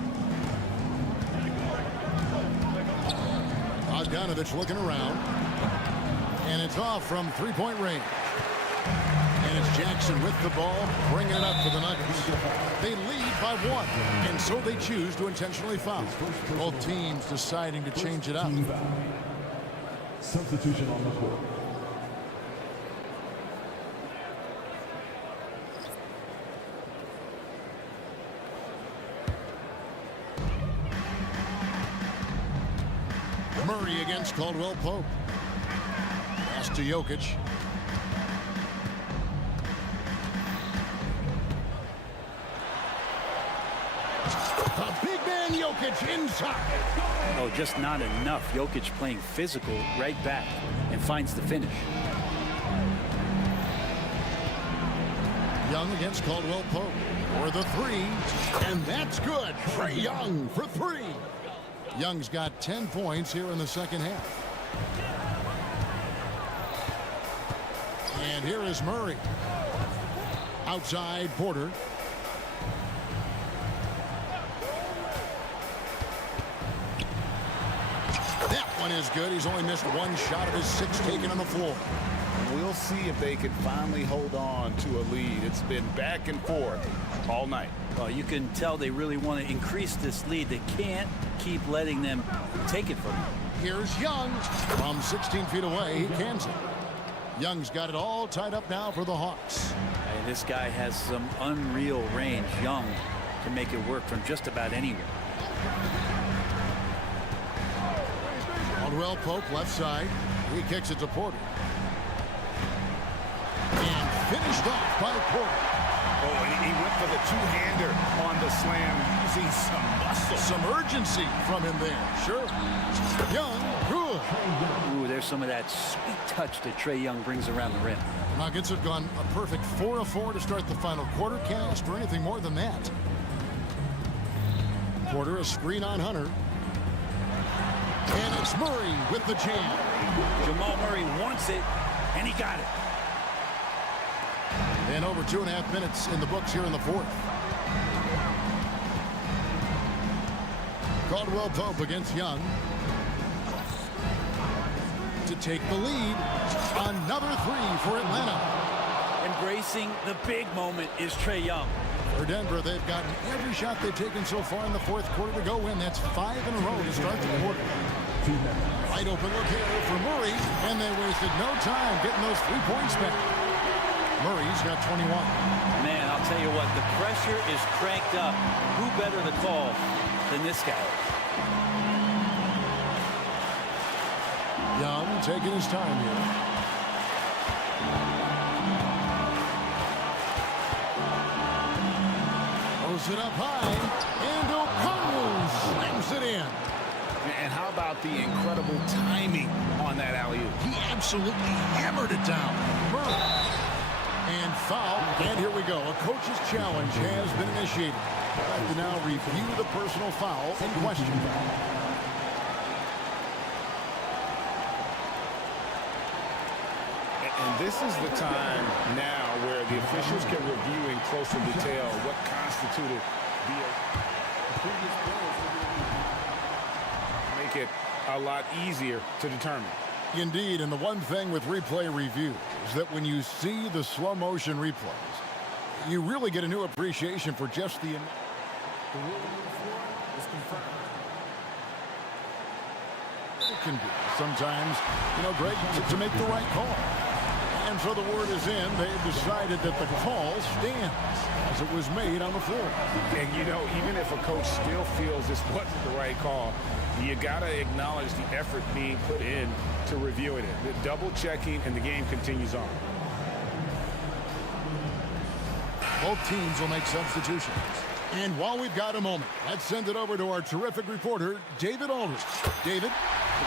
Bogdanovich looking around. And it's off from 3-point range. And it's Jackson with the ball, bringing it up for the Nuggets. They lead by 1, and so they choose to intentionally foul. Both teams deciding to change it up. Substitution on the court. Murray against against Caldwell Pope. Pass to Jokic. A big man Jokic inside. Oh, just not enough. Jokic playing physical right back and finds the finish. Young against Caldwell Pope for the three, and that's good. Trae Young for three. Young's got 10 points here in the second half. And here is Murray. Outside Porter. That one is good. He's only missed one shot of his 6 taken on the floor. We'll see if they can finally hold on to a lead. It's been back and forth all night. Well, you can tell they really want to increase this lead. They can't keep letting them take it from them. Here's Young from 16 feet away. He cans it. Young's got it all tied up now for the Hawks. Hey, this guy has some unreal range. Young can make it work from just about anywhere. Caldwell Pope left side. He kicks it to Porter. And finished off by Porter. Oh, and he went for the two-hander on the slam, using some muscle. Some urgency from him there. Sure. Young, good. Ooh, there's some of that sweet touch that Trae Young brings around the rim. Nuggets have gone a perfect 4 of 4 to start the final quarter. Can't ask for anything more than that. Porter, a screen on Hunter. And it's Murray with the jam. Jamal Murray wants it, and he got it. And over 2.5 minutes in the books here in the fourth. Caldwell Pope against Young. To take the lead. Another three for Atlanta. Embracing the big moment is Trae Young. For Denver, they've gotten every shot they've taken so far in the fourth quarter to go in. That's 5 in a row to start the quarter. Wide open look here for Murray, and they wasted no time getting those 3 points back. Murray's got 21. Man, I'll tell you what, the pressure is cranked up. Who better to call than this guy? Young taking his time here. Throws it up high, and O'Connell slams it in. And how about the incredible timing on that alley-oop? He absolutely hammered it down. Murray. And foul, and here we go. A coach's challenge has been initiated. I have to now review the personal foul in question. And this is the time now where the officials can review in closer detail what constituted the previous plays. Make it a lot easier to determine. Indeed, and the one thing with replay review is that when you see the slow motion replays, you really get a new appreciation for just the rule on the floor is confirmed. It can be sometimes, Greg, to make the right call. And so the word is in. They've decided that the call stands as it was made on the floor. And, even if a coach still feels this wasn't the right call, you got to acknowledge the effort being put in to reviewing it. The double checking, and the game continues on. Both teams will make substitutions. And while we've got a moment, let's send it over to our terrific reporter, David Aldridge. David?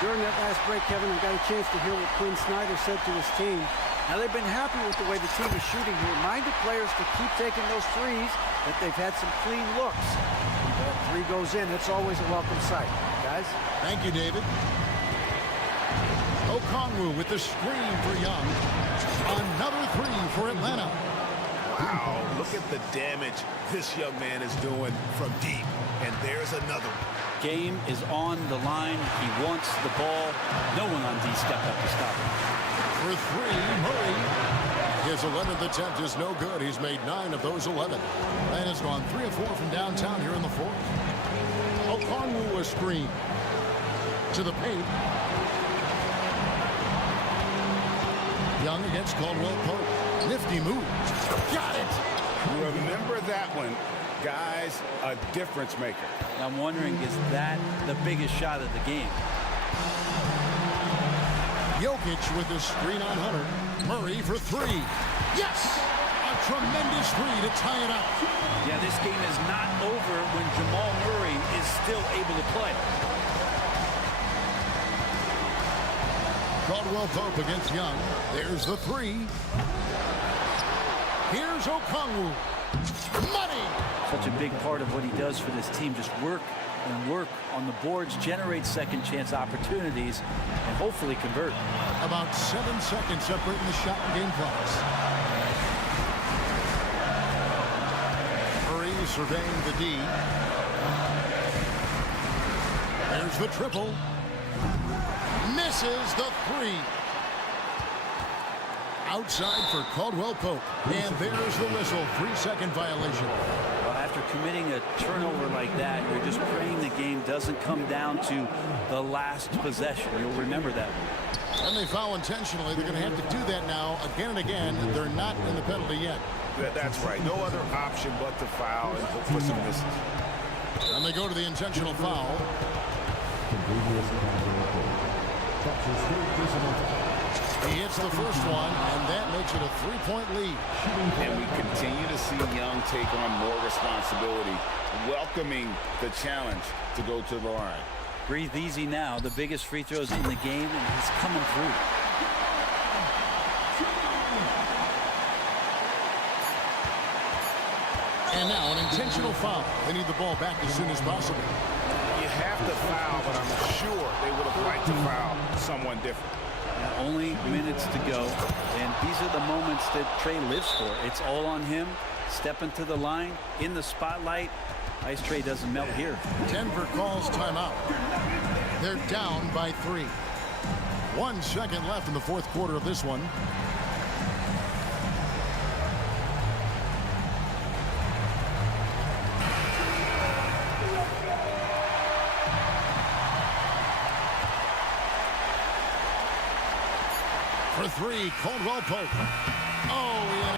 During that last break, Kevin, I got a chance to hear what Quinn Snyder said to his team. Now, they've been happy with the way the team is shooting. He reminded players to keep taking those threes, that they've had some clean looks. When that three goes in, it's always a welcome sight. Guys? Thank you, David. Okongwu with the screen for Young. Another three for Atlanta. Wow, look at the damage this young man is doing from deep. And there's another one. Game is on the line. He wants the ball. No one on D stepped up to stop him. For three, Murray. His 11th attempt is no good. He's made 9 of those 11. And has gone 3 of 4 from downtown here in the fourth. Okongwu a screen to the paint. Young against Caldwell Pope. Nifty move. Got it. Remember that one. Guys, a difference maker. I'm wondering, is that the biggest shot of the game? Jokic with the screen on Hunter. Murray for three. Yes! A tremendous three to tie it up. Yeah, this game is not over when Jamal Murray is still able to play. Caldwell Pope against Young. There's the three. Here's Okongwu. Money! Such a big part of what he does for this team. Just work and work on the boards, generate second chance opportunities, and hopefully convert. About 7 seconds separating the shot and game clocks. Murray surveying the D. There's the triple. Misses the three. Outside for Caldwell Pope. And there's the whistle. 3-second violation. Well, after committing a turnover like that, you're just praying the game doesn't come down to the last possession. You'll remember that. And they foul intentionally. They're going to have to do that now again and again. They're not in the penalty yet. That's right. No other option but to foul and hope for some misses. And they go to the intentional foul. He hits the first one, and that makes it a 3-point lead. And we continue to see Young take on more responsibility, welcoming the challenge to go to the line. Breathe easy now. The biggest free throws in the game, and he's coming through. And now an intentional foul. They need the ball back as soon as possible. You have to foul, but I'm sure they would have liked to foul someone different. Only minutes to go, and these are the moments that Trey lives for. It's all on him. Stepping to the line, in the spotlight. Ice Trey doesn't melt here. Denver calls timeout. They're down by 3. 1 second left in the fourth quarter of this one. For three, Caldwell Pope. Oh, yeah.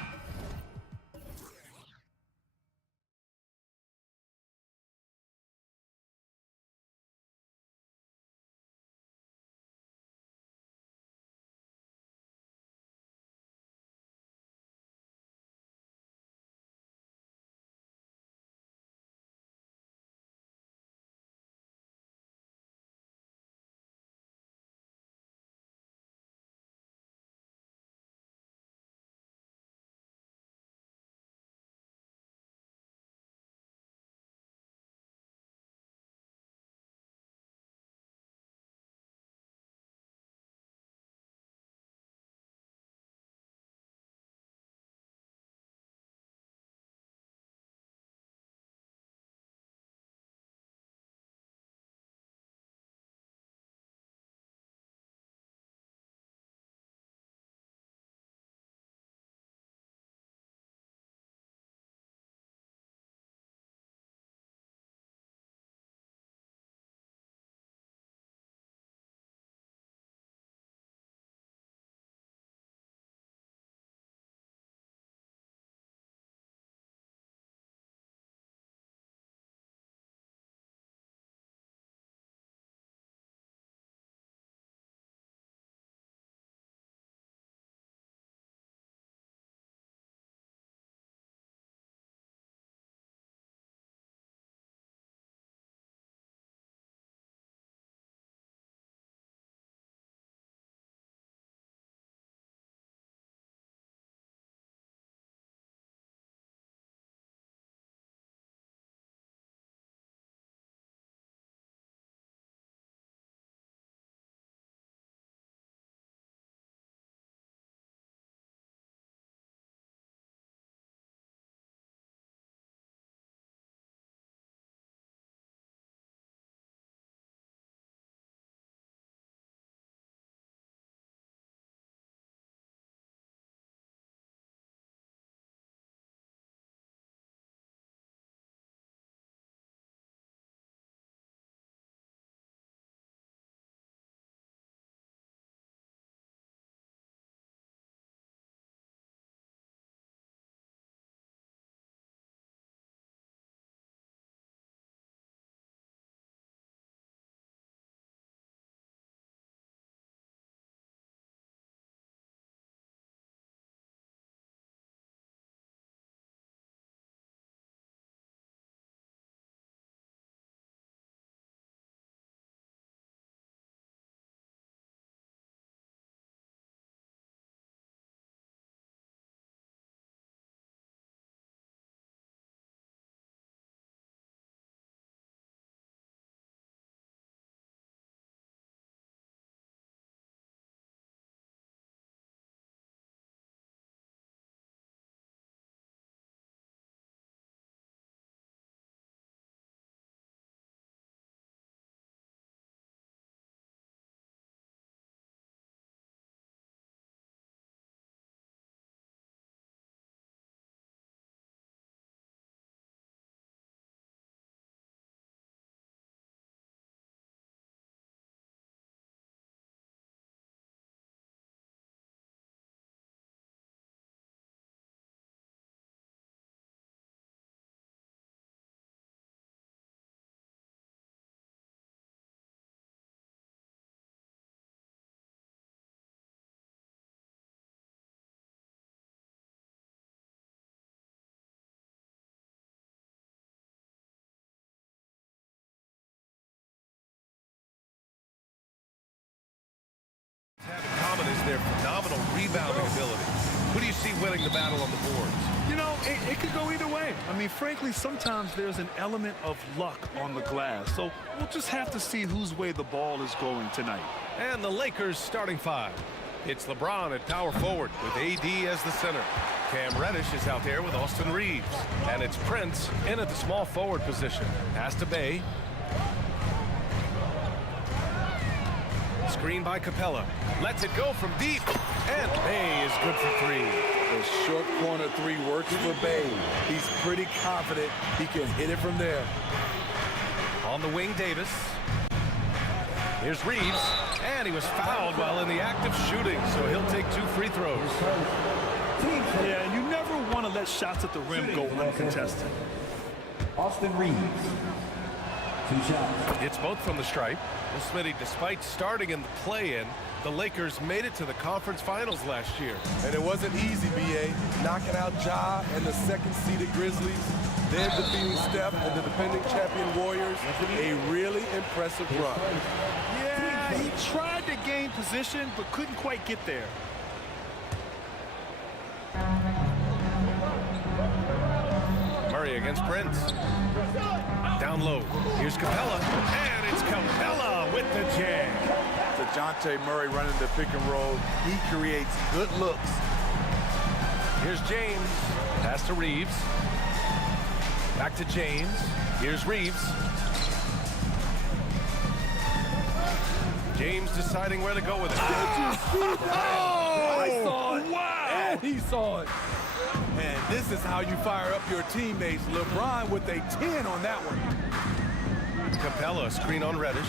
their phenomenal rebounding ability. Who do you see winning the battle on the boards? You know, it could go either way. I mean, frankly, sometimes there's an element of luck on the glass. So we'll just have to see whose way the ball is going tonight. And the Lakers starting five. It's LeBron at power forward with AD as the center. Cam Reddish is out there with Austin Reeves. And it's Prince in at the small forward position. Pass to Bay. Screen by Capella. Lets it go from deep. And Bay is good for three. The short corner three works for Bay. He's pretty confident he can hit it from there. On the wing, Davis. Here's Reeves. And he was fouled while in the act of shooting, so he'll take 2 free throws. Yeah, and you never want to let shots at the rim go uncontested. Austin Reeves. 2 shots. It's both from the stripe. Well, Smitty, despite starting in the play-in, the Lakers made it to the conference finals last year. And it wasn't easy, B.A. Knocking out Ja and the second-seeded Grizzlies, then defeating Steph and the defending champion Warriors. A really impressive run. Yeah, he tried to gain position, but couldn't quite get there. Murray against Prince. Down low. Here's Capella. And it's Capella with the jam. DeJounte Murray running the pick and roll. He creates good looks. Here's James. Pass to Reeves. Back to James. Here's Reeves. James deciding where to go with it. I saw it. Wow! And he saw it. And this is how you fire up your teammates. LeBron with a 10 on that one. Capella, screen on Reddish.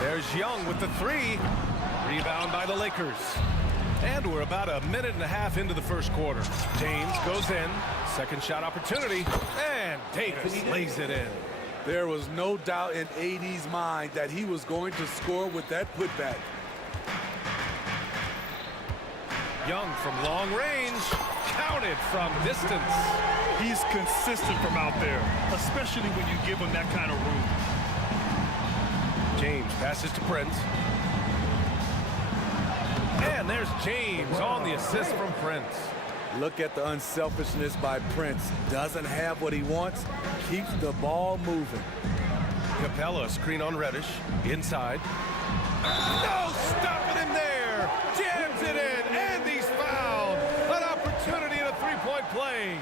There's Young with the 3. Rebound by the Lakers. And we're about a minute and a half into the first quarter. James goes in. Second shot opportunity. And Davis lays it in. There was no doubt in AD's mind that he was going to score with that putback. Young from long range. Counted from distance. He's consistent from out there, especially when you give him that kind of room. James passes to Prince. And there's James on the assist from Prince. Look at the unselfishness by Prince. Doesn't have what he wants, keeps the ball moving. Capella, screen on Reddish. Inside. No stopping him there. Jams it in, and he's fouled. An opportunity in a three-point play.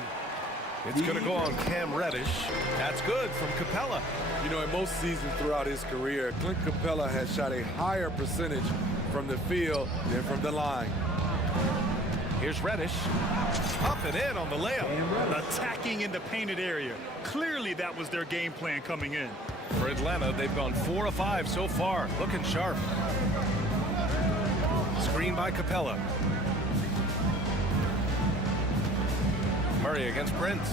It's going to go on Cam Reddish. That's good from Capella. You know, in most seasons throughout his career, Clint Capella has shot a higher percentage from the field than from the line. Here's Reddish. Up and in on the layup. Attacking in the painted area. Clearly that was their game plan coming in. For Atlanta, they've gone 4 of 5 so far. Looking sharp. Screen by Capella. Murray against Prince.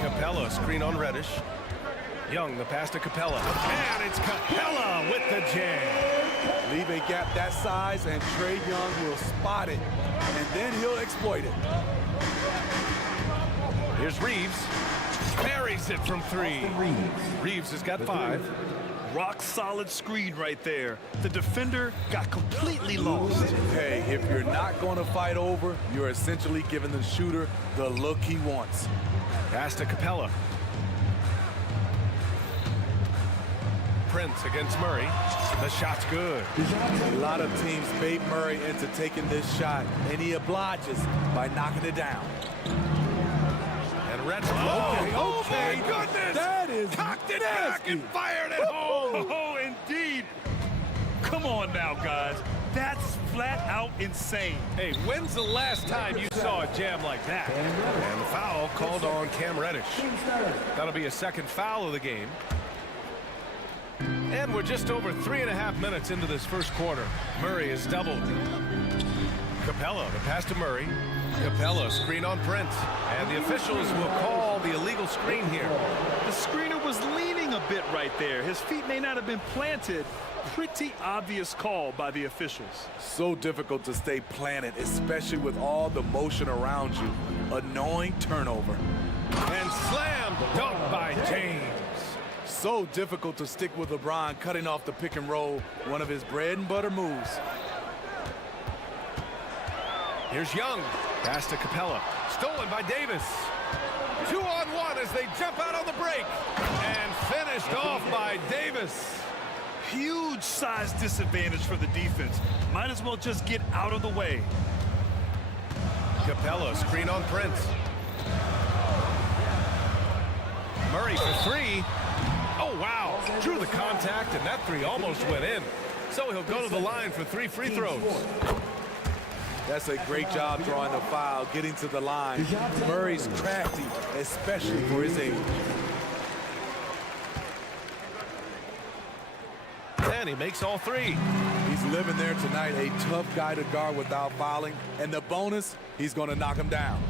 Capella, screen on Reddish. Young, the pass to Capella. And it's Capella with the jam. Leave a gap that size, and Trae Young will spot it, and then he'll exploit it. Here's Reeves. Buries it from 3. Reeves has got 5. Rock solid screen right there. The defender got completely lost. Hey, if you're not going to fight over, you're essentially giving the shooter the look he wants. Pass to Capella. Prince against Murray. The shot's good. A lot of teams bait Murray into taking this shot, and he obliges by knocking it down. And Reddish. Oh my goodness! That is cocked it nasty. back and fired it home. Oh, indeed. Come on now, guys. That's flat out insane. Hey, when's the last time you saw a jam like that? And the foul called on Cam Reddish. That'll be a second foul of the game. And we're just over 3.5 minutes into this first quarter. Murray is doubled. Capella, the pass to Murray. Capella, screen on Prince. And the officials will call the illegal screen here. The screener was leaning a bit right there. His feet may not have been planted. Pretty obvious call by the officials. So difficult to stay planted, especially with all the motion around you. Annoying turnover. And slam dunk by James. so difficult to stick with LeBron cutting off the pick and roll, one of his bread and butter moves. Here's Young. Pass to Capella. Stolen by Davis. 2-on-1 as they jump out on the break. And finished off by Davis. Huge size disadvantage for the defense. Might as well just get out of the way. Capella, screen on Prince. Murray for three. Oh, wow. Drew the contact, and that three almost went in. So he'll go to the line for 3 free throws. That's a great job drawing the foul, getting to the line. Murray's crafty, especially for his age. And he makes all 3. He's living there tonight, a tough guy to guard without fouling. And the bonus, he's going to knock him down.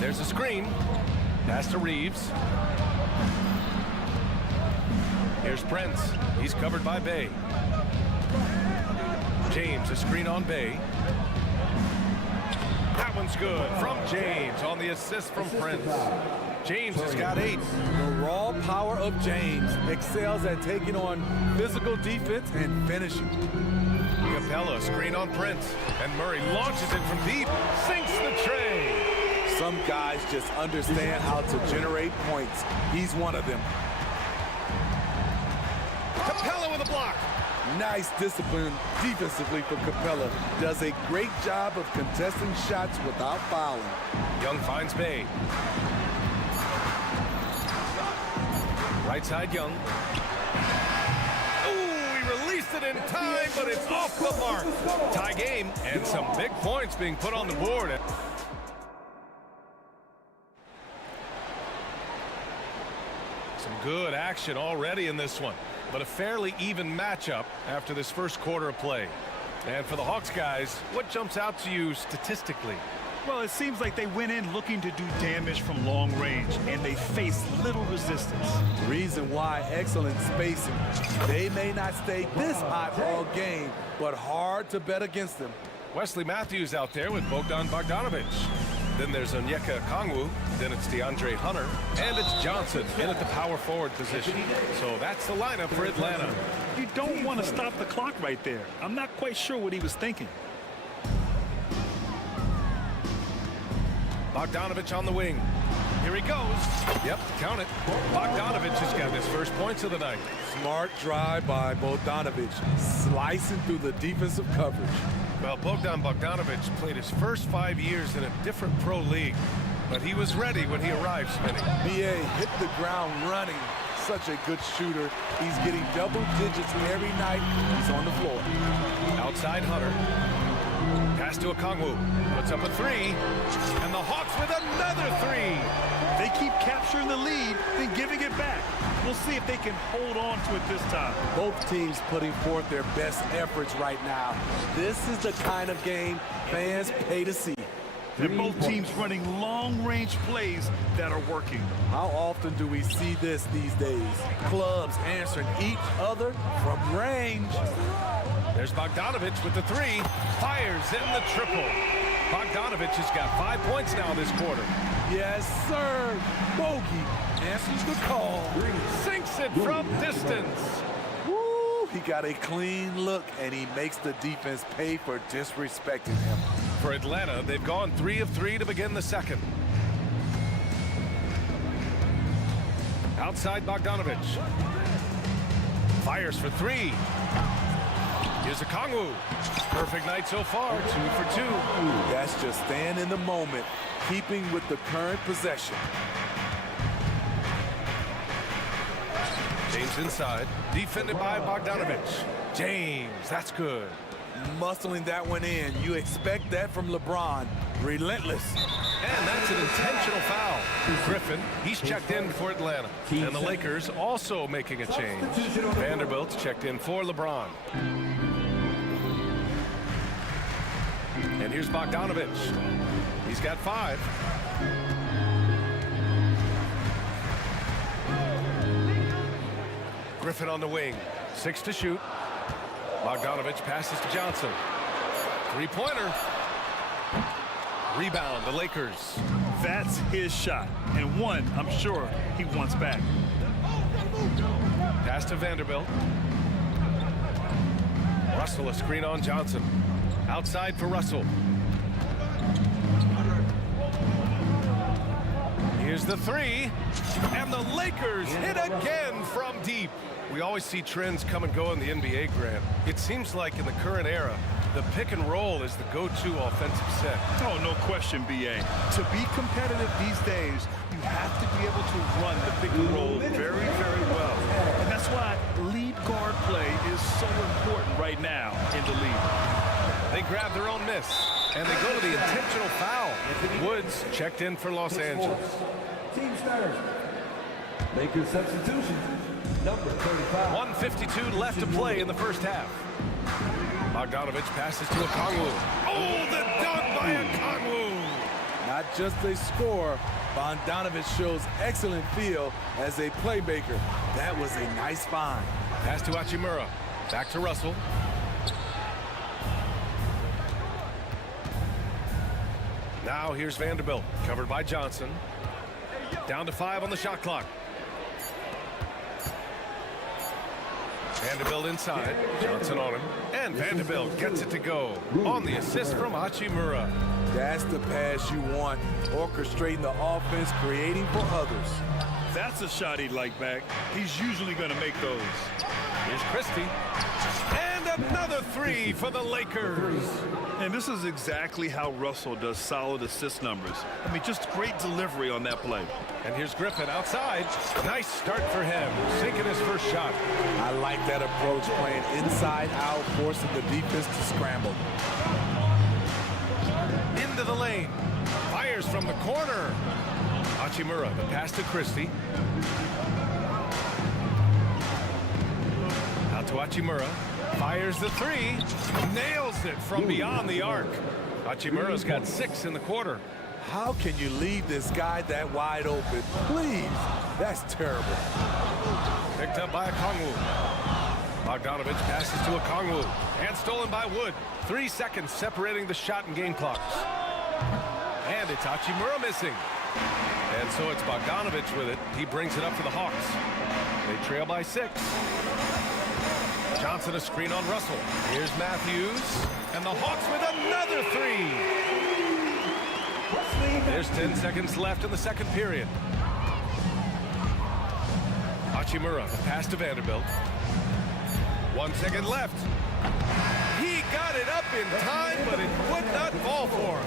There's a screen. Pass to Reeves. Here's Prince. He's covered by Bay. James, a screen on Bay. That one's good from James on the assist from Prince. James has got 8. The raw power of James excels at taking on physical defense and finishing. Capella, screen on Prince. And Murray launches it from deep. Sinks the tray. Some guys just understand how to generate points. He's one of them. Capella with a block. Nice discipline defensively for Capella. Does a great job of contesting shots without fouling. Young finds Bay. Right side, Young. Ooh, he released it in time, but it's off the mark. Tie game, and some big points being put on the board. Some good action already in this one, but a fairly even matchup after this first quarter of play. And for the Hawks guys, what jumps out to you statistically? Well, it seems like they went in looking to do damage from long range, and they faced little resistance. Reason why, excellent spacing. They may not stay this hot all game, but hard to bet against them. Wesley Matthews out there with Bogdan Bogdanovic. Then there's Onyeka Okongwu. Then it's DeAndre Hunter. And it's Johnson in at the power forward position. So that's the lineup for Atlanta. You don't want to stop the clock right there. I'm not quite sure what he was thinking. Bogdanovic on the wing. Here he goes. Yep, count it. Bogdanovic has got his first points of the night. Smart drive by Bogdanovic, slicing through the defensive coverage. Well, Bogdan Bogdanovic played his first 5 years in a different pro league, but he was ready when he arrived, Smitty. BA hit the ground running. Such a good shooter. He's getting double digits every night he's on the floor. Outside Hunter. Pass to Okongwu. Puts up a 3. And the Hawks with another 3. They keep capturing the lead, then giving it back. We'll see if they can hold on to it this time. Both teams putting forth their best efforts right now. This is the kind of game fans pay to see. And both teams running long-range plays that are working. How often do we see this these days? Clubs answering each other from range. There's Bogdanovic with the 3. Fires in the triple. Bogdanovic has got 5 points now this quarter. Yes, sir. Bogey answers the call. Sinks it from distance. Woo, he got a clean look, and he makes the defense pay for disrespecting him. For Atlanta, they've gone 3 of 3 to begin the second. Outside Bogdanovic. Fires for 3. Here's Okongwu. Perfect night so far, 2 for 2. That's just staying in the moment, keeping with the current possession. James inside, defended by Bogdanovic. James, that's good. Muscling that one in. You expect that from LeBron. Relentless. And that's an intentional foul. Griffin, he's checked in for Atlanta. And the Lakers also making a change. Vanderbilt's checked in for LeBron. And here's Bogdanovic. He's got 5. Griffin on the wing. 6 to shoot. Bogdanovic passes to Johnson. 3-pointer. Rebound, the Lakers. That's his shot, and one I'm sure he wants back. Pass to Vanderbilt. Russell, a screen on Johnson. Outside for Russell. Here's the three, and the Lakers hit again from deep. We always see trends come and go in the NBA, Grant. It seems like in the current era, the pick and roll is the go-to offensive set. Oh, no question, B.A. To be competitive these days, you have to be able to run the pick and roll very, very well. And that's why lead guard play is so important right now in the league. They grab their own miss, and they go to the intentional foul. Woods checked in for Los Angeles. Team starters. Lakers substitution. Number 35. 1:52 left to play in the first half. Bogdanovich passes to Okongwu. Oh, the dunk by Okongwu! Not just a scorer, Bogdanovich shows excellent feel as a playmaker. That was a nice find. Pass to Hachimura. Back to Russell. Now here's Vanderbilt, covered by Johnson. Down to 5 on the shot clock. Vanderbilt inside. Johnson on him. And Vanderbilt gets it to go on the assist from Hachimura. That's the pass you want. Orchestrating the offense, creating for others. That's a shot he'd like back. He's usually going to make those. Here's Christie. And another three for the Lakers. And this is exactly how Russell does solid assist numbers. I mean, just great delivery on that play. And here's Griffin outside. Nice start for him, sinking his first shot. I like that approach, playing inside out, forcing the defense to scramble. Into the lane. Fires from the corner. Hachimura, the pass to Christie. Out to Hachimura. Fires the three. Nails it from beyond the arc. Hachimura's got 6 in the quarter. How can you leave this guy that wide open? Please. That's terrible. Picked up by Okongwu. Bogdanovich passes to Okongwu. And stolen by Wood. 3 seconds separating the shot and game clocks. And it's Hachimura missing. And so it's Bogdanovich with it. He brings it up for the Hawks. They trail by 6. Johnson a screen on Russell. Here's Matthews. And the Hawks with another 3. There's 10 seconds left in the second period. Hachimura, the pass to Vanderbilt. 1 second left. He got it up in time, but it would not fall for him.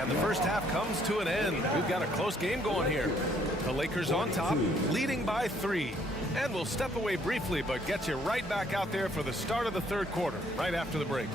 And the first half comes to an end. We've got a close game going here. The Lakers on top, leading by 3. And we'll step away briefly, but get you right back out there for the start of the third quarter, right after the break.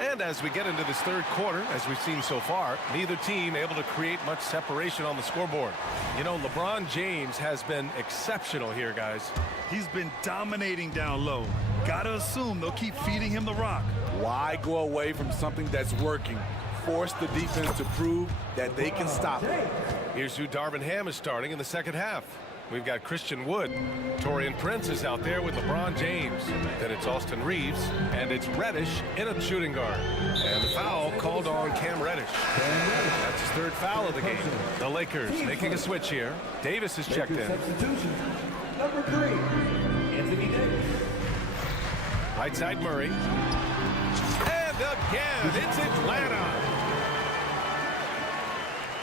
And as we get into this third quarter, as we've seen so far, neither team able to create much separation on the scoreboard. You know, LeBron James has been exceptional here, guys. He's been dominating down low. Gotta assume they'll keep feeding him the rock. Why go away from something that's working? Force the defense to prove that they can stop it. Here's who Darvin Ham is starting in the second half. We've got Christian Wood. Torian Prince is out there with LeBron James. Then it's Austin Reeves, and it's Reddish in a shooting guard. And the foul called on Cam Reddish. That's his 3rd foul of the game. The Lakers making a switch here. Davis is checked in. Substitution. Number 3, Anthony Davis. Right side Murray. And again, it's Atlanta.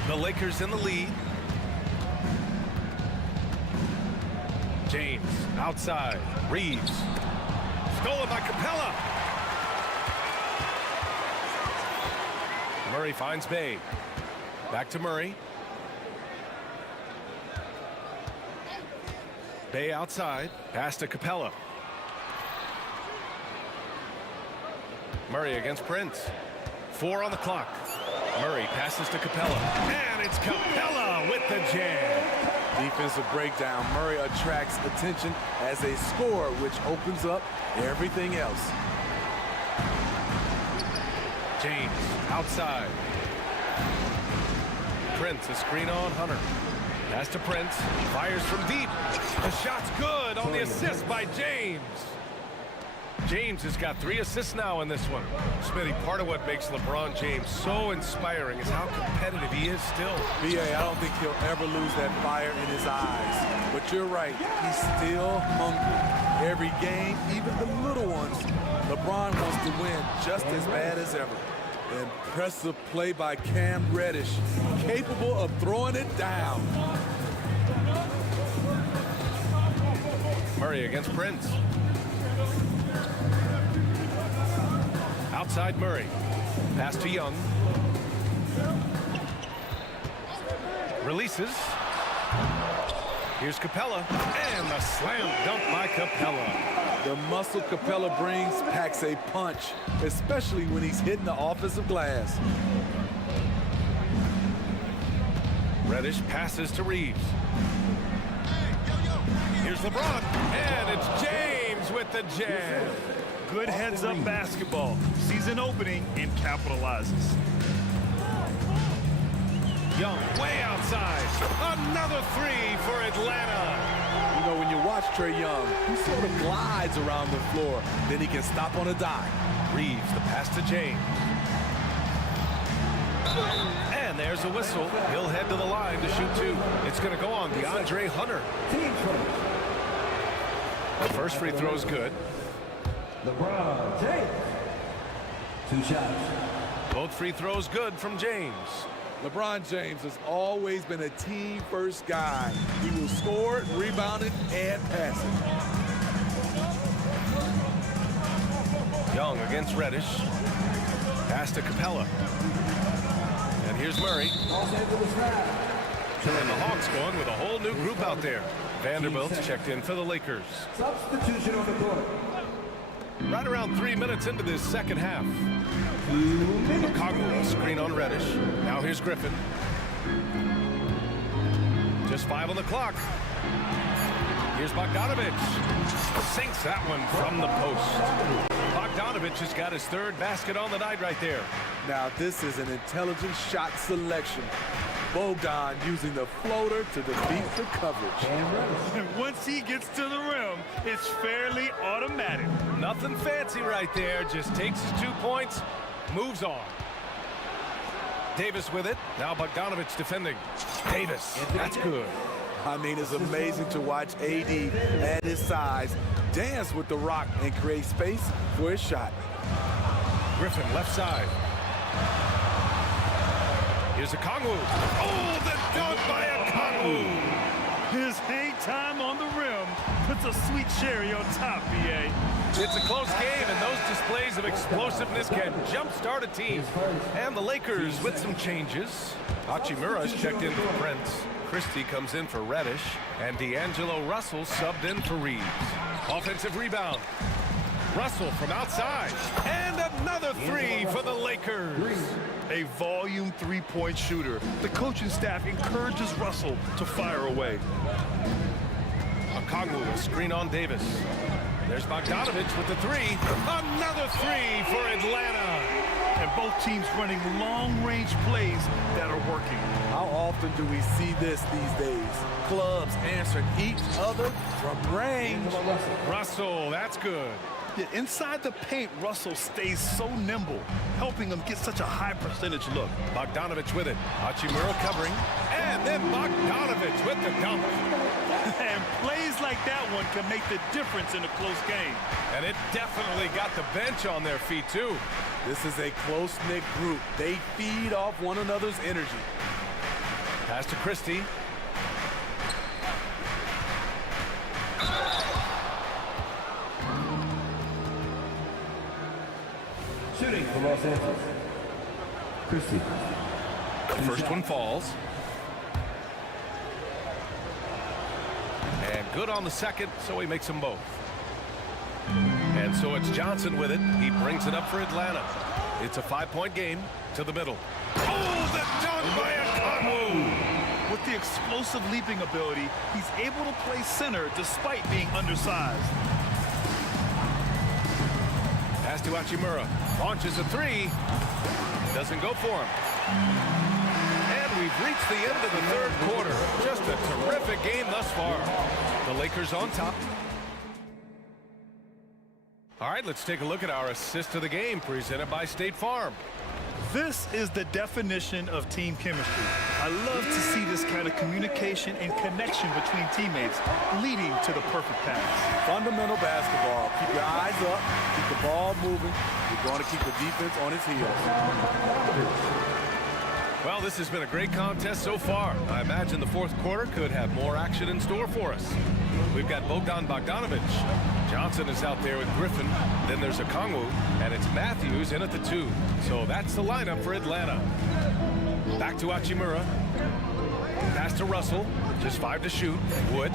The Lakers in the lead. James outside. Reeves. Stolen by Capella. Murray finds Bay. Back to Murray. Bay outside. Pass to Capella. Murray against Prince. 4 on the clock. Murray passes to Capella. And it's Capella with the jam. Defensive breakdown. Murray attracts attention as a scorer, which opens up everything else. James outside. Prince, a screen on Hunter. Pass to Prince, fires from deep. The shot's good on the assist by James. James has got 3 assists now in this one. Smitty, part of what makes LeBron James so inspiring is how competitive he is still. B.A., I don't think he'll ever lose that fire in his eyes. But you're right, he's still hungry. Every game, even the little ones, LeBron wants to win just as bad as ever. Impressive play by Cam Reddish, capable of throwing it down. Murray against Prince. Outside Murray. Pass to Young. Releases. Here's Capella. And the slam dunk by Capella. The muscle Capella brings packs a punch, especially when he's hitting the offensive glass. Reddish passes to Reeves. Here's LeBron. And it's James with the jam. Good heads-up basketball. Season opening and capitalizes. Young way outside. Another 3 for Atlanta. You know, when you watch Trae Young, he sort of glides around the floor. Then he can stop on a dime. Reeves, the pass to James. And there's a whistle. He'll head to the line to shoot 2. It's going to go on DeAndre Hunter. The first free throw's good. LeBron James. 2 shots. Both free throws good from James. LeBron James has always been a team-first guy. He will score, rebound it, and pass it. Young against Reddish. Pass to Capella. And here's Murray. And the Hawks going with a whole new group out there. Vanderbilt's checked in for the Lakers. Substitution on the court. Right around 3 minutes into this second half. Congo, screen on Reddish. Now here's Griffin. Just 5 on the clock. Here's Bogdanovich. Sinks that one from the post. Bogdanovich has got his 3rd basket on the night right there. Now this is an intelligent shot selection. Bogdan using the floater to defeat the coverage. And once he gets to the rim, it's fairly automatic. Nothing fancy right there. Just takes his 2 points, moves on. Davis with it. Now Bogdanovich defending. Davis, that's good. I mean, it's amazing to watch AD at his size dance with the rock and create space for his shot. Griffin left side. Here's a Kongwu. Oh, the dunk by a Kongwu. His hang time on the rim puts a sweet cherry on top, B.A. It's a close game, and those displays of explosiveness can jumpstart a team. And the Lakers with some changes. Hachimura's checked in for Prince. Christie comes in for Reddish. And D'Angelo Russell subbed in for Reeves. Offensive rebound. Russell from outside. And another 3 for the Lakers. A volume 3-point shooter. The coaching staff encourages Russell to fire away. Okongwu, a screen on Davis. There's Bogdanovich with the 3. Another 3 for Atlanta. And both teams running long-range plays that are working. How often do we see this these days? Clubs answering each other from range. Russell, that's good. Yeah, inside the paint, Russell stays so nimble, helping him get such a high percentage look. Bogdanovich with it. Hachimura covering. And then Bogdanovich with the dunk. And plays like that one can make the difference in a close game. And it definitely got the bench on their feet, too. This is a close-knit group. They feed off one another's energy. Pass to Christie. Shooting for Los Angeles. Christie. The first one falls. And good on the second, so he makes them both. And so it's Johnson with it. He brings it up for Atlanta. It's a 5-point game to the middle. Oh, the dunk by Okongwu! With the explosive leaping ability, he's able to play center despite being undersized. Pass to Hachimura. Launches a 3. Doesn't go for him. And we've reached the end of the third quarter. Just a terrific game thus far. The Lakers on top. All right, let's take a look at our assist of the game presented by State Farm. This is the definition of team chemistry. I love to see this kind of communication and connection between teammates leading to the perfect pass. Fundamental basketball. Keep your eyes up, keep the ball moving. You're going to keep the defense on its heels. Well, this has been a great contest so far. I imagine the fourth quarter could have more action in store for us. We've got Bogdan Bogdanovic. Johnson is out there with Griffin. Then there's Okongwu, and it's Matthews in at the 2. So that's the lineup for Atlanta. Back to Hachimura. Pass to Russell. Just 5 to shoot. Wood.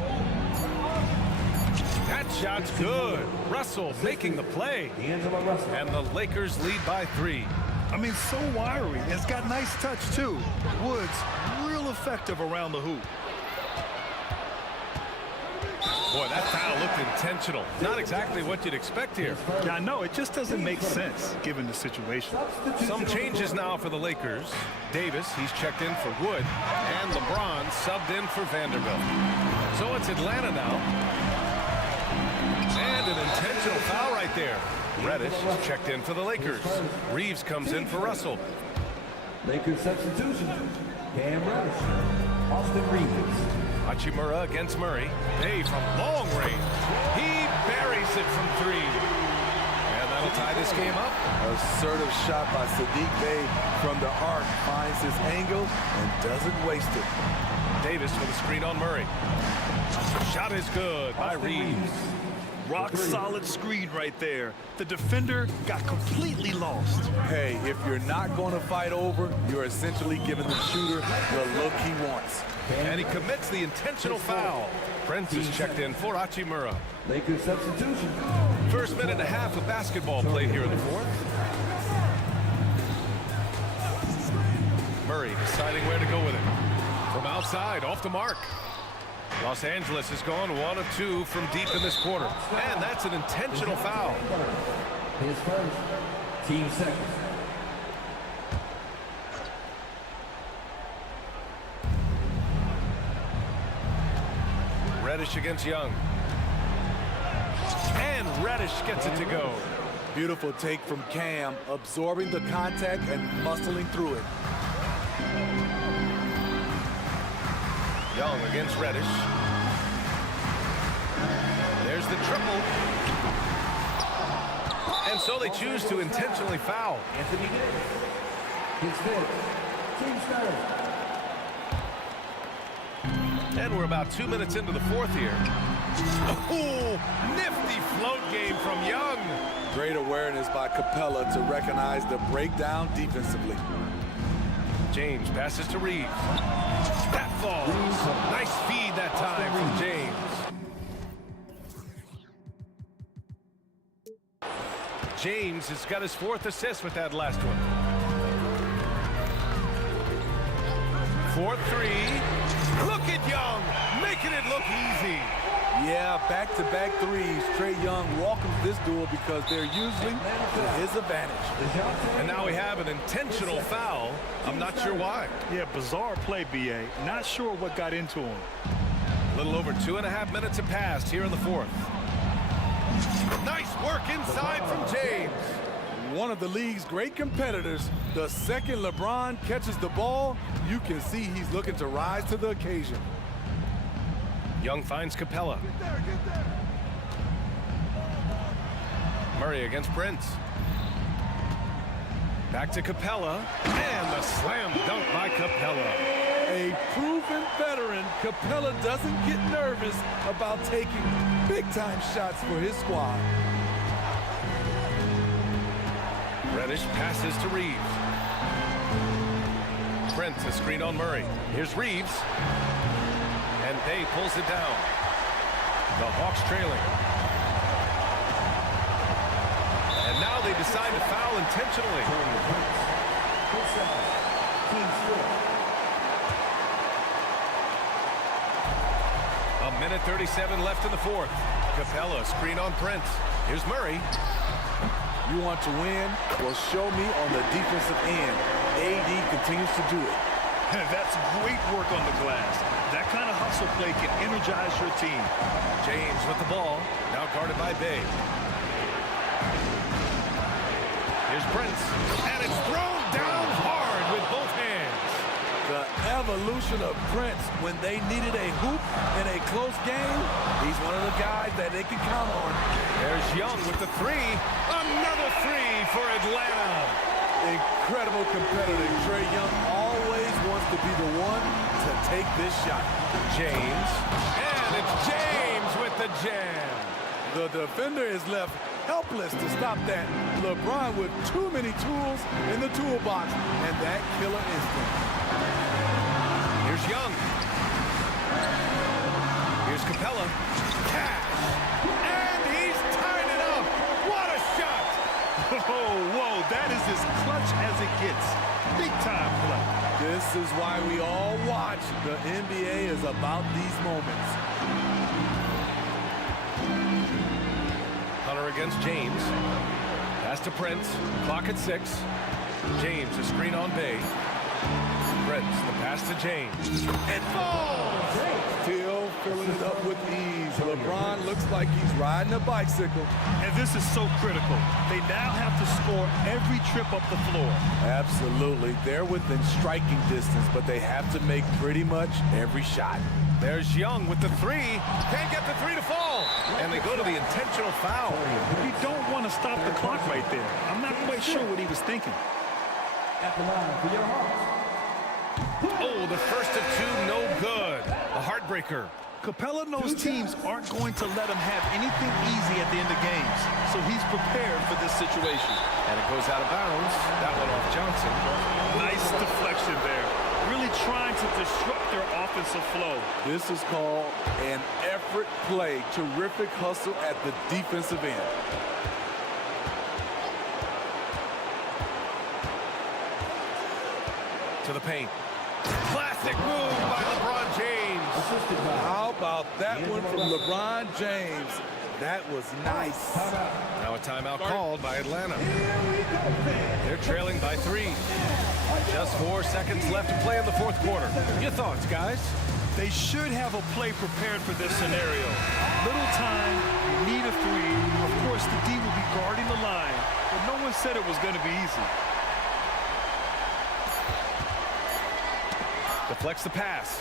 That shot's good. Russell making the play. And the Lakers lead by 3. I mean, so wiry. It's got nice touch, too. Woods, real effective around the hoop. Boy, that foul looked intentional. Not exactly what you'd expect here. Yeah, I know. It just doesn't make sense, given the situation. Some changes now for the Lakers. Davis, he's checked in for Wood. And LeBron subbed in for Vanderbilt. So it's Atlanta now. And an intentional foul right there. Reddish is checked in for the Lakers. Reeves comes in for Russell. Lakers substitution. Cam Reddish. Austin Reeves. Hachimura against Murray. Hey, from long range. He buries it from 3. And that'll tie this game up. Assertive shot by Sadiq Bey from the arc. Finds his angle and doesn't waste it. Davis with a screen on Murray. Shot is good by Reeves. Rock solid screen right there. The defender got completely lost. Hey, if you're not going to fight over, you're essentially giving the shooter the look he wants. And he commits the intentional foul. Prince is checked in for Hachimura. Lakers substitution. First minute and a half of basketball played here in the fourth. Murray deciding where to go with it. From outside, off the mark. Los Angeles has gone 1 of 2 from deep in this quarter. And that's an intentional foul. His first, team second. Reddish against Young. And Reddish gets it to go. Beautiful take from Cam, absorbing the contact and muscling through it. Young against Reddish. There's the triple. And so they choose to intentionally foul. Anthony Davis. His fifth. Team starter. And we're about 2 minutes into the fourth here. Oh, nifty float game from Young. Great awareness by Capella to recognize the breakdown defensively. James passes to Reeves. That falls. Nice feed that time from James. James has got his 4th assist with that last one. 4-3. Look at Young, making it look easy. Yeah, back-to-back threes. Trae Young welcomes this duel because they're usually to his advantage. And now we have an intentional foul. I'm not sure why. Yeah, bizarre play, BA. Not sure what got into him. A little over 2.5 minutes have passed here in the fourth. Nice work inside from James. One of the league's great competitors. The second LeBron catches the ball, you can see he's looking to rise to the occasion. Young finds Capella. Murray against Prince. Back to Capella. And the slam dunk by Capella. A proven veteran, Capella doesn't get nervous about taking big-time shots for his squad. Reddish passes to Reeves. Prince, a screen on Murray. Here's Reeves. And Bay pulls it down. The Hawks trailing. And now they decide to foul intentionally. A minute 37 left in the fourth. Capella, screen on Prince. Here's Murray. You want to win? Well, show me on the defensive end. AD continues to do it. That's great work on the glass. That kind of hustle play can energize your team. James with the ball, now guarded by Bay. Here's Prince, and it's thrown down hard with both hands. The evolution of Prince when they needed a hoop in a close game, he's one of the guys that they can count on. There's Young with the three. Another three for Atlanta. Incredible competitor. Trae Young always wants to be the one to take this shot. James, and it's James with the jam. The defender is left helpless to stop that. LeBron with too many tools in the toolbox and that killer instinct. Here's Young. Here's Capella. Cash. And he's tied it up. What a shot. Whoa, that is as clutch as it gets. Big time play. This is why we all watch. The NBA is about these moments. Hunter against James. Pass to Prince. Clock at 6. James, a screen on Bay. Prince, the pass to James. It falls! Still filling it up with ease. LeBron looks like he's riding a bicycle. And this is so critical. They now have to score every trip up the floor. Absolutely. They're within striking distance, but they have to make pretty much every shot. There's Young with the three. Can't get the three to fall. And they go to the intentional foul. You don't want to stop the clock right there. I'm not quite sure what he was thinking. At the line for your Hawks. Oh, the first of two, no good. A heartbreaker. Capella knows teams aren't going to let him have anything easy at the end of games, so he's prepared for this situation. And it goes out of bounds. That one off Johnson. Nice deflection there. Really trying to disrupt their offensive flow. This is called an effort play. Terrific hustle at the defensive end. To the paint. Classic move by LeBron James. How about that one from LeBron James? That was nice. Now a timeout called by Atlanta. They're trailing by 3. Just 4 seconds left to play in the fourth quarter. Your thoughts, guys? They should have a play prepared for this scenario. Little time, you need a three. Of course, the D will be guarding the line, but no one said it was going to be easy. Deflects the pass.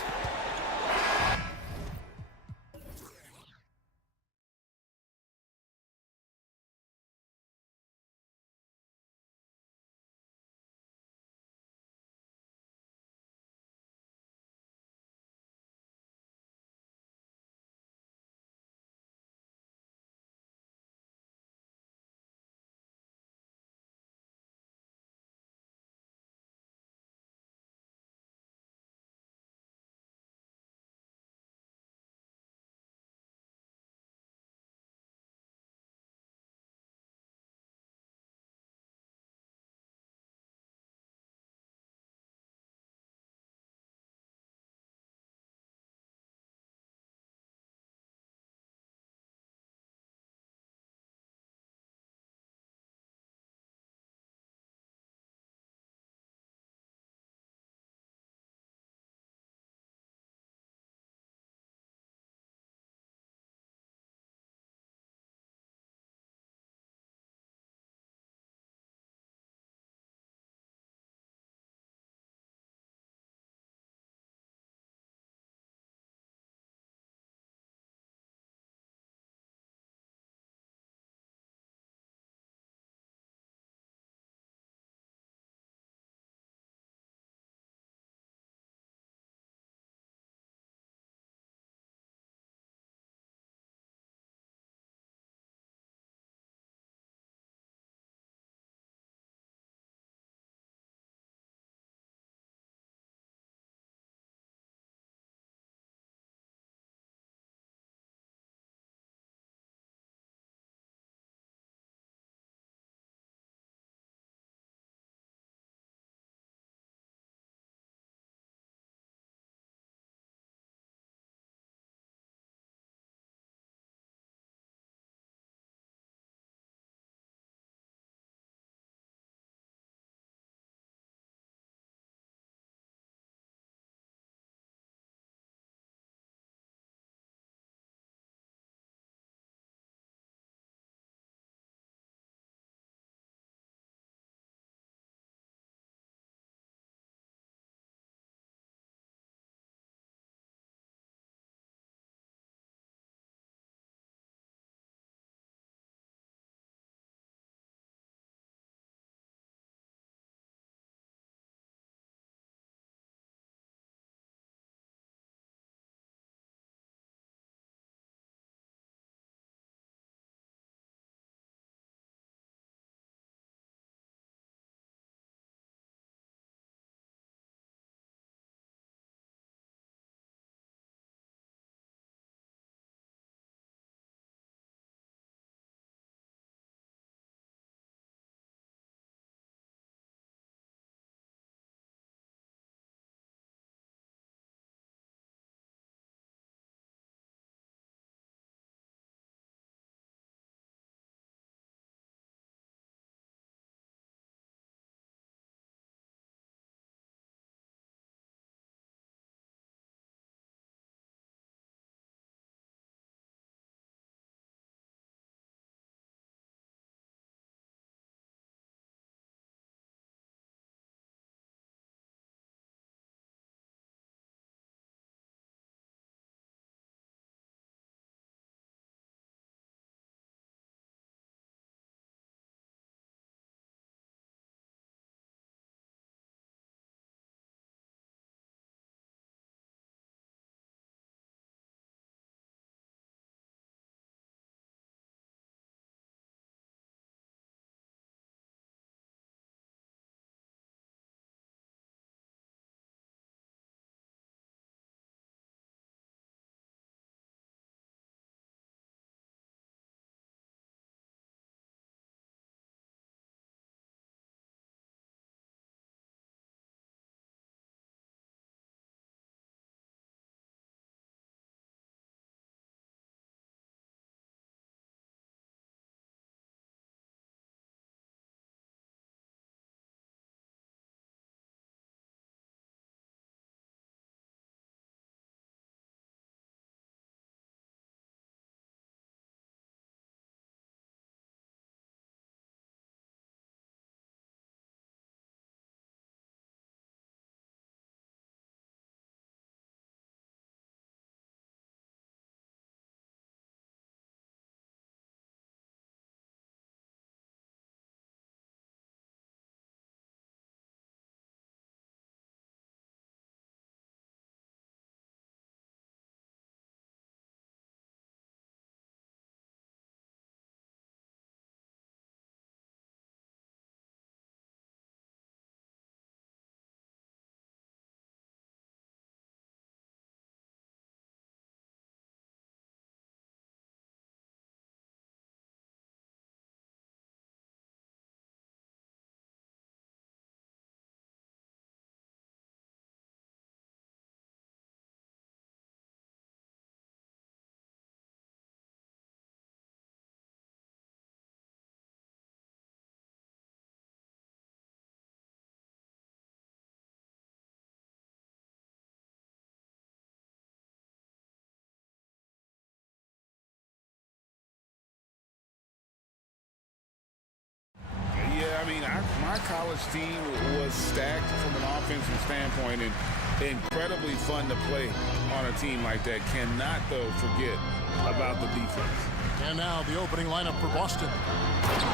college team was stacked from an offensive standpoint and incredibly fun to play on a team like that. Cannot, though, forget about the defense. And now the opening lineup for Boston.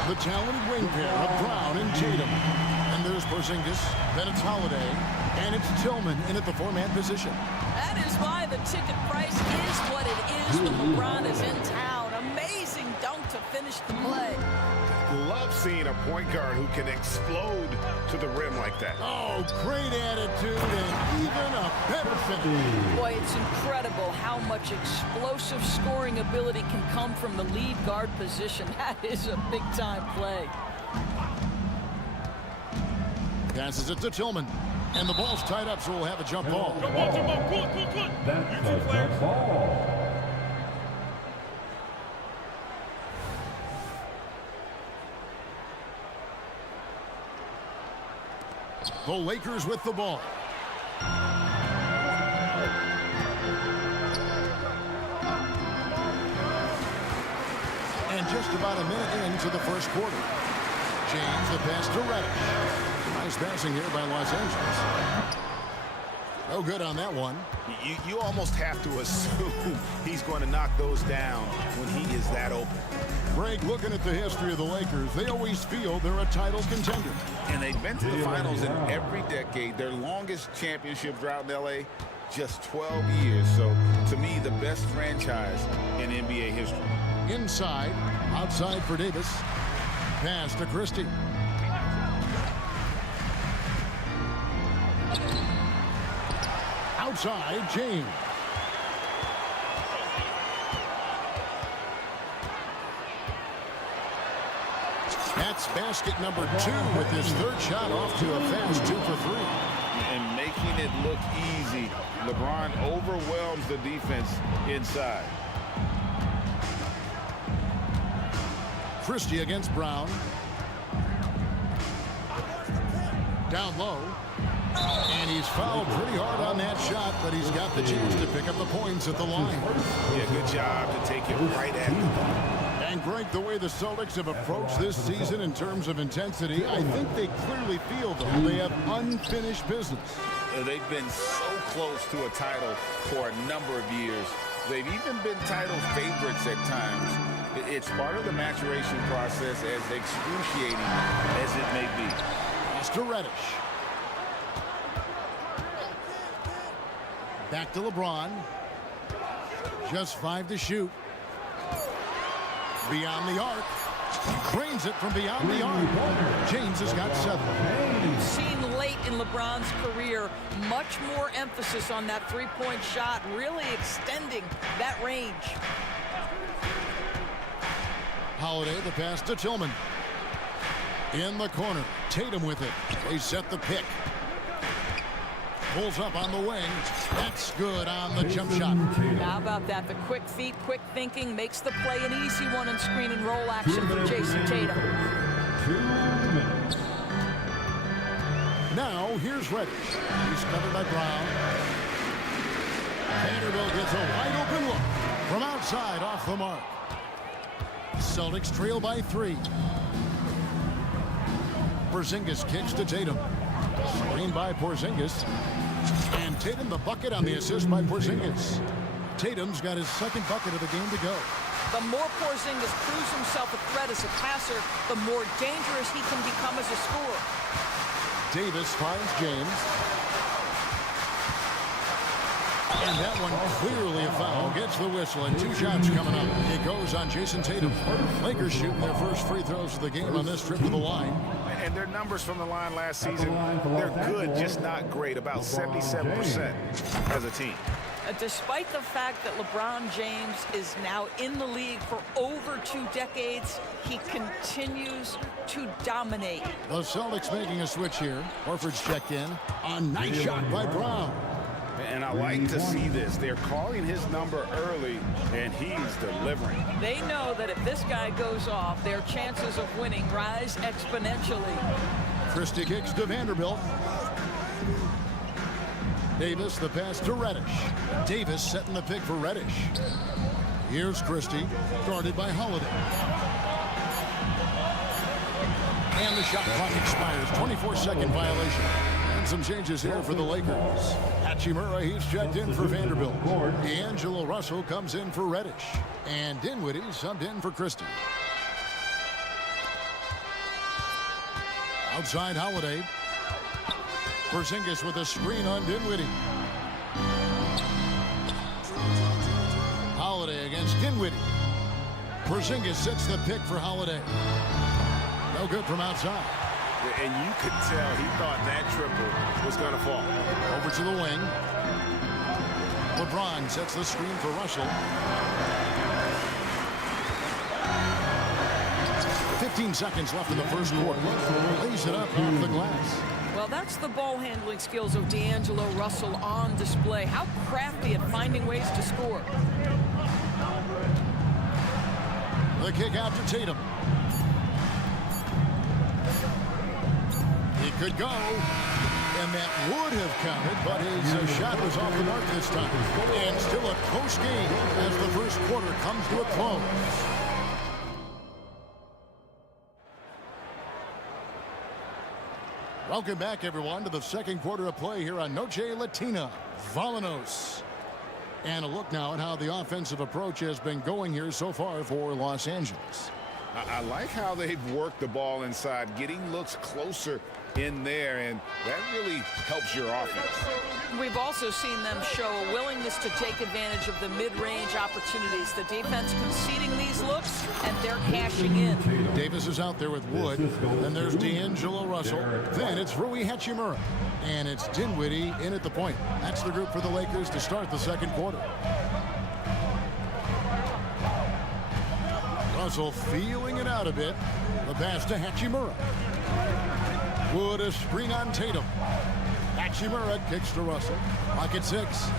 The talented wing pair of Brown and Tatum. And there's Porzingis, then it's Holiday, and it's Tillman in at the four-man position. That is why the ticket price is what it is when LeBron is in town. Amazing dunk to finish the play. Love seeing a point guard who can explode to the rim like that. Oh, great attitude and even a better finish. Boy, it's incredible how much explosive scoring ability can come from the lead guard position. That is a big-time play. Passes it to Tillman. And the ball's tied up, so we'll have a jump ball. That's a jump ball. The Lakers with the ball. And just about a minute into the first quarter. James, the pass to Reddish. Nice passing here by Los Angeles. No good on that one. You almost have to assume he's going to knock those down when he is that open. Greg, looking at the history of the Lakers, they always feel they're a title contender. And they've been to the finals in every decade. Their longest championship drought in L.A., just 12 years. So, to me, the best franchise in NBA history. Inside, outside for Davis. Pass to Christie. Outside, James. That's basket number 2 with his third shot off to a fast 2 for 3. And making it look easy. LeBron overwhelms the defense inside. Christie against Brown. Down low. And he's fouled pretty hard on that shot, but he's got the chance to pick up the points at the line. Yeah, good job to take it right at them. And Greg, the way the Celtics have approached this season in terms of intensity, I think they clearly feel, though, they have unfinished business. They've been so close to a title for a number of years. They've even been title favorites at times. It's part of the maturation process, as excruciating as it may be. Pass to Reddish. Back to LeBron. Just 5 to shoot. Beyond the arc. Drains it from beyond the arc. James has got 7. We've seen late in LeBron's career much more emphasis on that three-point shot, really extending that range. Holiday, the pass to Tillman. In the corner. Tatum with it. They set the pick. Pulls up on the wing. That's good on the jump shot. How about that? The quick feet, quick thinking makes the play an easy one in screen and roll action for Jason Tatum. 2 minutes. Now, here's Reddish. He's covered by Brown. Vanderbilt gets a wide open look from outside off the mark. Celtics trail by 3. Porzingis kicks to Tatum. Screen by Porzingis. And Tatum the bucket on the assist by Porzingis. Tatum's got his second bucket of the game to go. The more Porzingis proves himself a threat as a passer, the more dangerous he can become as a scorer. Davis finds James. And that one clearly a foul. Gets the whistle and 2 shots coming up. It goes on Jason Tatum. Lakers shooting their first free throws of the game on this trip to the line. And their numbers from the line last season, they're good, just not great, about 77% as a team. Despite the fact that LeBron James is now in the league for over 2 decades, he continues to dominate. The Celtics making a switch here. Horford's checked in. A nice shot by Brown. And I like to see this. They're calling his number early, and he's delivering. They know that if this guy goes off, their chances of winning rise exponentially. Christie kicks to Vanderbilt. Davis, the pass to Reddish. Davis setting the pick for Reddish. Here's Christie, guarded by Holiday. And the shot clock expires. 24-second violation. And some changes here for the Lakers. Hachimura, he's checked in for Vanderbilt. D'Angelo Russell comes in for Reddish. And Dinwiddie subbed in for Christie. Outside Holiday. Porzingis with a screen on Dinwiddie. Holiday against Dinwiddie. Porzingis sets the pick for Holiday. No good from outside. And you could tell he thought that triple was going to fall. Over to the wing. LeBron sets the screen for Russell. 15 seconds left in the first quarter. Lays it up off the glass. Well, that's the ball handling skills of D'Angelo Russell on display. How crafty at finding ways to score. The kick out to Tatum. He could go, and that would have counted, but his shot was off the mark this time. And still a close game as the first quarter comes to a close. Welcome back, everyone, to the second quarter of play here on Noche Latina. Volanos. And a look now at how the offensive approach has been going here so far for Los Angeles. I like how they've worked the ball inside, getting looks closer in there, and that really helps your offense. We've also seen them show a willingness to take advantage of the mid-range opportunities. The defense conceding these looks, and they're cashing in. Davis is out there with Wood. Then there's D'Angelo Russell. Then it's Rui Hachimura. And it's Dinwiddie in at the point. That's the group for the Lakers to start the second quarter. Russell feeling it out a bit. The pass to Hachimura. Wood a screen on Tatum. Hachimura kicks to Russell. Clock at 6.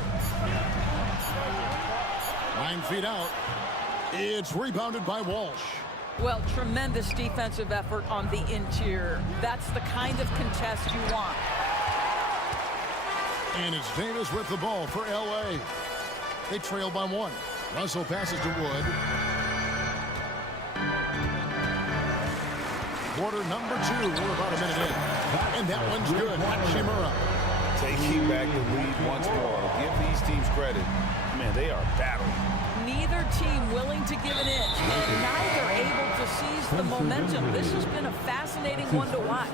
9 feet out. It's rebounded by Walsh. Well, tremendous defensive effort on the interior. That's the kind of contest you want. And it's Davis with the ball for L.A. They trail by 1. Russell passes to Wood. Quarter number 2. We're about a minute in. And that one's good. Hachimura. Taking back the lead once more. Give these teams credit. Man, they are battling. Neither team willing to give an inch, and neither able to seize the momentum. This has been a fascinating one to watch.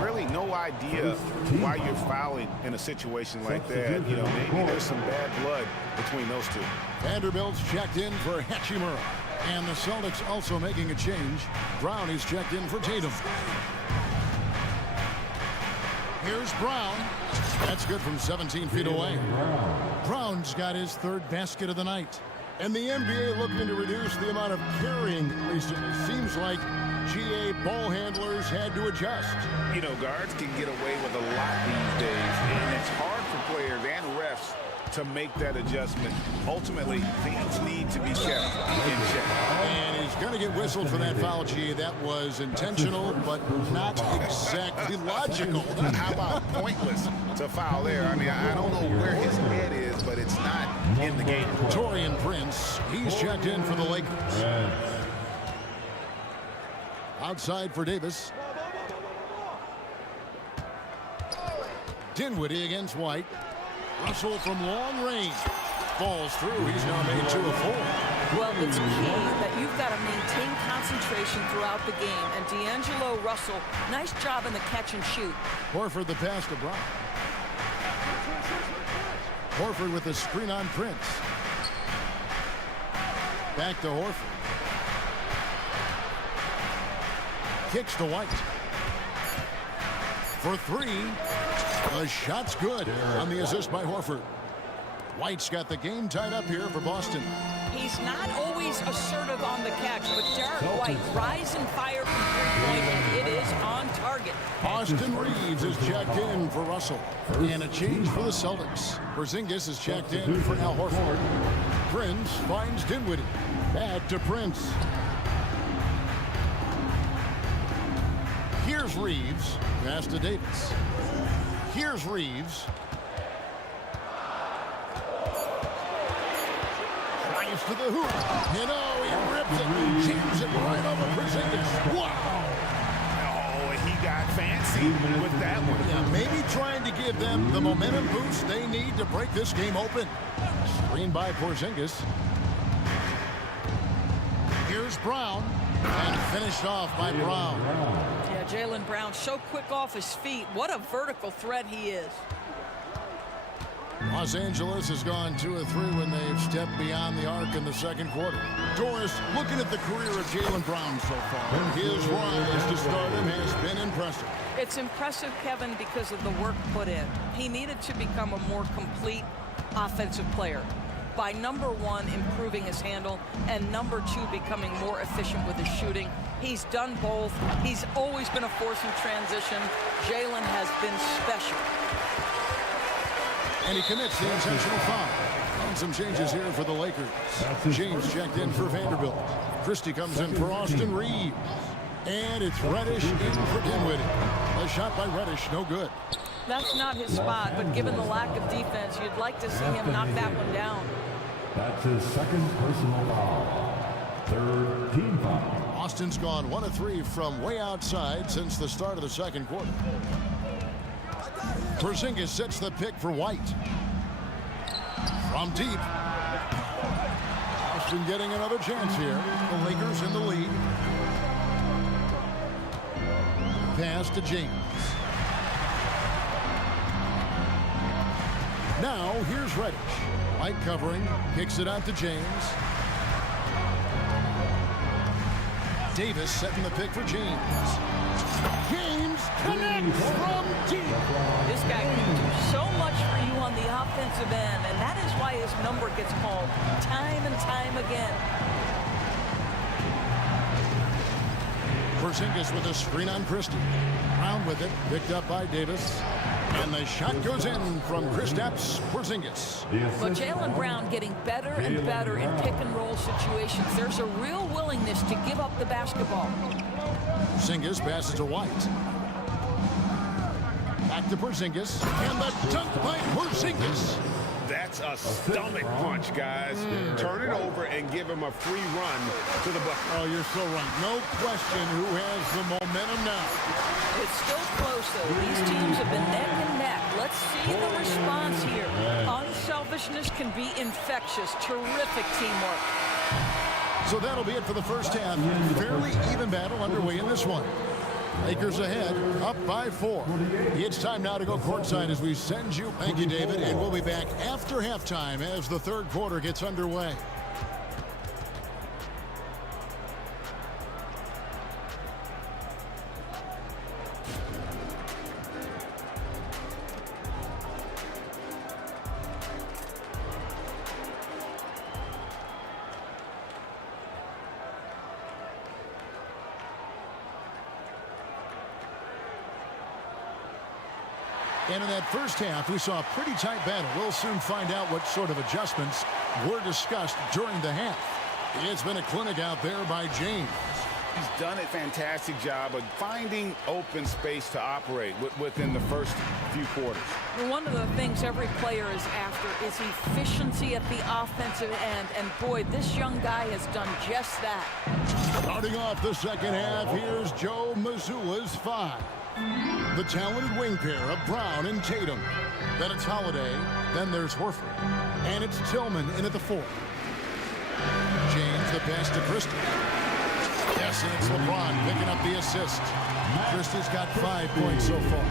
Really no idea why you're fouling in a situation like that. You know, maybe there's some bad blood between those two. Vanderbilt's checked in for Hachimura. And the Celtics also making a change. Brown is checked in for Tatum. Here's Brown. That's good from 17 feet away. Brown's got his third basket of the night. And the NBA looking to reduce the amount of carrying. At least it seems like GA ball handlers had to adjust. You know, guards can get away with a lot these days, and it's hard for players and refs to make that adjustment. Ultimately, things need to be kept in check. And he's going to get whistled for that foul, G. That was intentional, but not exactly logical. How about pointless to foul there? I mean, I don't know where his head is, but it's not in the game. Taurean Prince, he's checked in for the Lakers. Outside for Davis. Dinwiddie against White. Russell from long range. Falls through. He's now made 2 of 4. Well, it's key that you've got to maintain concentration throughout the game. And D'Angelo Russell, nice job in the catch and shoot. Horford the pass to Brown. Horford with the screen on Prince. Back to Horford. Kicks to White. For 3. The shot's good on the assist by Horford. White's got the game tied up here for Boston. He's not always assertive on the catch, but Derek White, rise and fire from 3-point, and it is on target. Austin Reeves is checked in for Russell. And a change for the Celtics. Porzingis is checked in for Al Horford. Prince finds Dinwiddie. Back to Prince. Here's Reeves. Pass to Davis. Here's Reeves. Drives to the hoop. You know, he rips it. Jams it right over Porzingis. Wow. see with that one. Yeah, maybe trying to give them the momentum boost they need to break this game open. Screen by Porzingis. Here's Brown, and finished off by Brown. Yeah, Jaylen Brown so quick off his feet. What a vertical threat he is. Los Angeles has gone 2 of 3 when they've stepped beyond the arc in the second quarter. Doris, looking at the career of Jaylen Brown so far, his rise to stardom has been impressive. It's impressive, Kevin, because of the work put in. He needed to become a more complete offensive player by, number 1, improving his handle, and number 2, becoming more efficient with his shooting. He's done both. He's always been a force in transition. Jaylen has been special. And he commits the intentional foul. And some changes here for the Lakers. James checked in for Vanderbilt. Christie comes in for Austin Reeves. And it's Reddish in for Dinwiddie. A shot by Reddish, no good. That's not his spot, but given the lack of defense, you'd like to see him knock that one down. That's his second personal foul. Third team foul. Austin's gone 1 of 3 from way outside since the start of the second quarter. Porzingis sets the pick for White. From deep. Austin getting another chance here. The Lakers in the lead. Pass to James. Now here's Reddish. White covering. Kicks it out to James. Davis setting the pick for James. James connects from deep. This guy can do so much for you on the offensive end, and that is why his number gets called time and time again. Porzingis with a screen on Christie. Brown with it, picked up by Davis. And the shot goes in from Kristaps Porzingis. But Jaylen Brown getting better and better in pick-and-roll situations. There's a real willingness to give up the basketball. Porzingis passes to White. Back to Porzingis. And the dunk by Porzingis. That's a stomach punch, guys. Turn it over and give him a free run to the bucket. Oh, you're so right. No question who has the momentum now. It's still close, though. These teams have been neck and neck. Let's see the response here. Unselfishness can be infectious. Terrific teamwork. So that'll be it for the first half. Fairly even battle underway in this one. Lakers ahead, up by 4. It's time now to go courtside as we send you. Thank you, David, and we'll be back after halftime as the third quarter gets underway. And in that first half, we saw a pretty tight battle. We'll soon find out what sort of adjustments were discussed during the half. It's been a clinic out there by James. He's done a fantastic job of finding open space to operate within the first few quarters. One of the things every player is after is efficiency at the offensive end. And boy, this young guy has done just that. Starting off the second half, here's Joe Mazzulla's 5. The talented wing pair of Brown and Tatum. Then it's Holiday. Then there's Horford. And it's Tillman in at the 4. James the pass to Christie. Yes, and it's LeBron picking up the assist. Christie's got 5 points so far.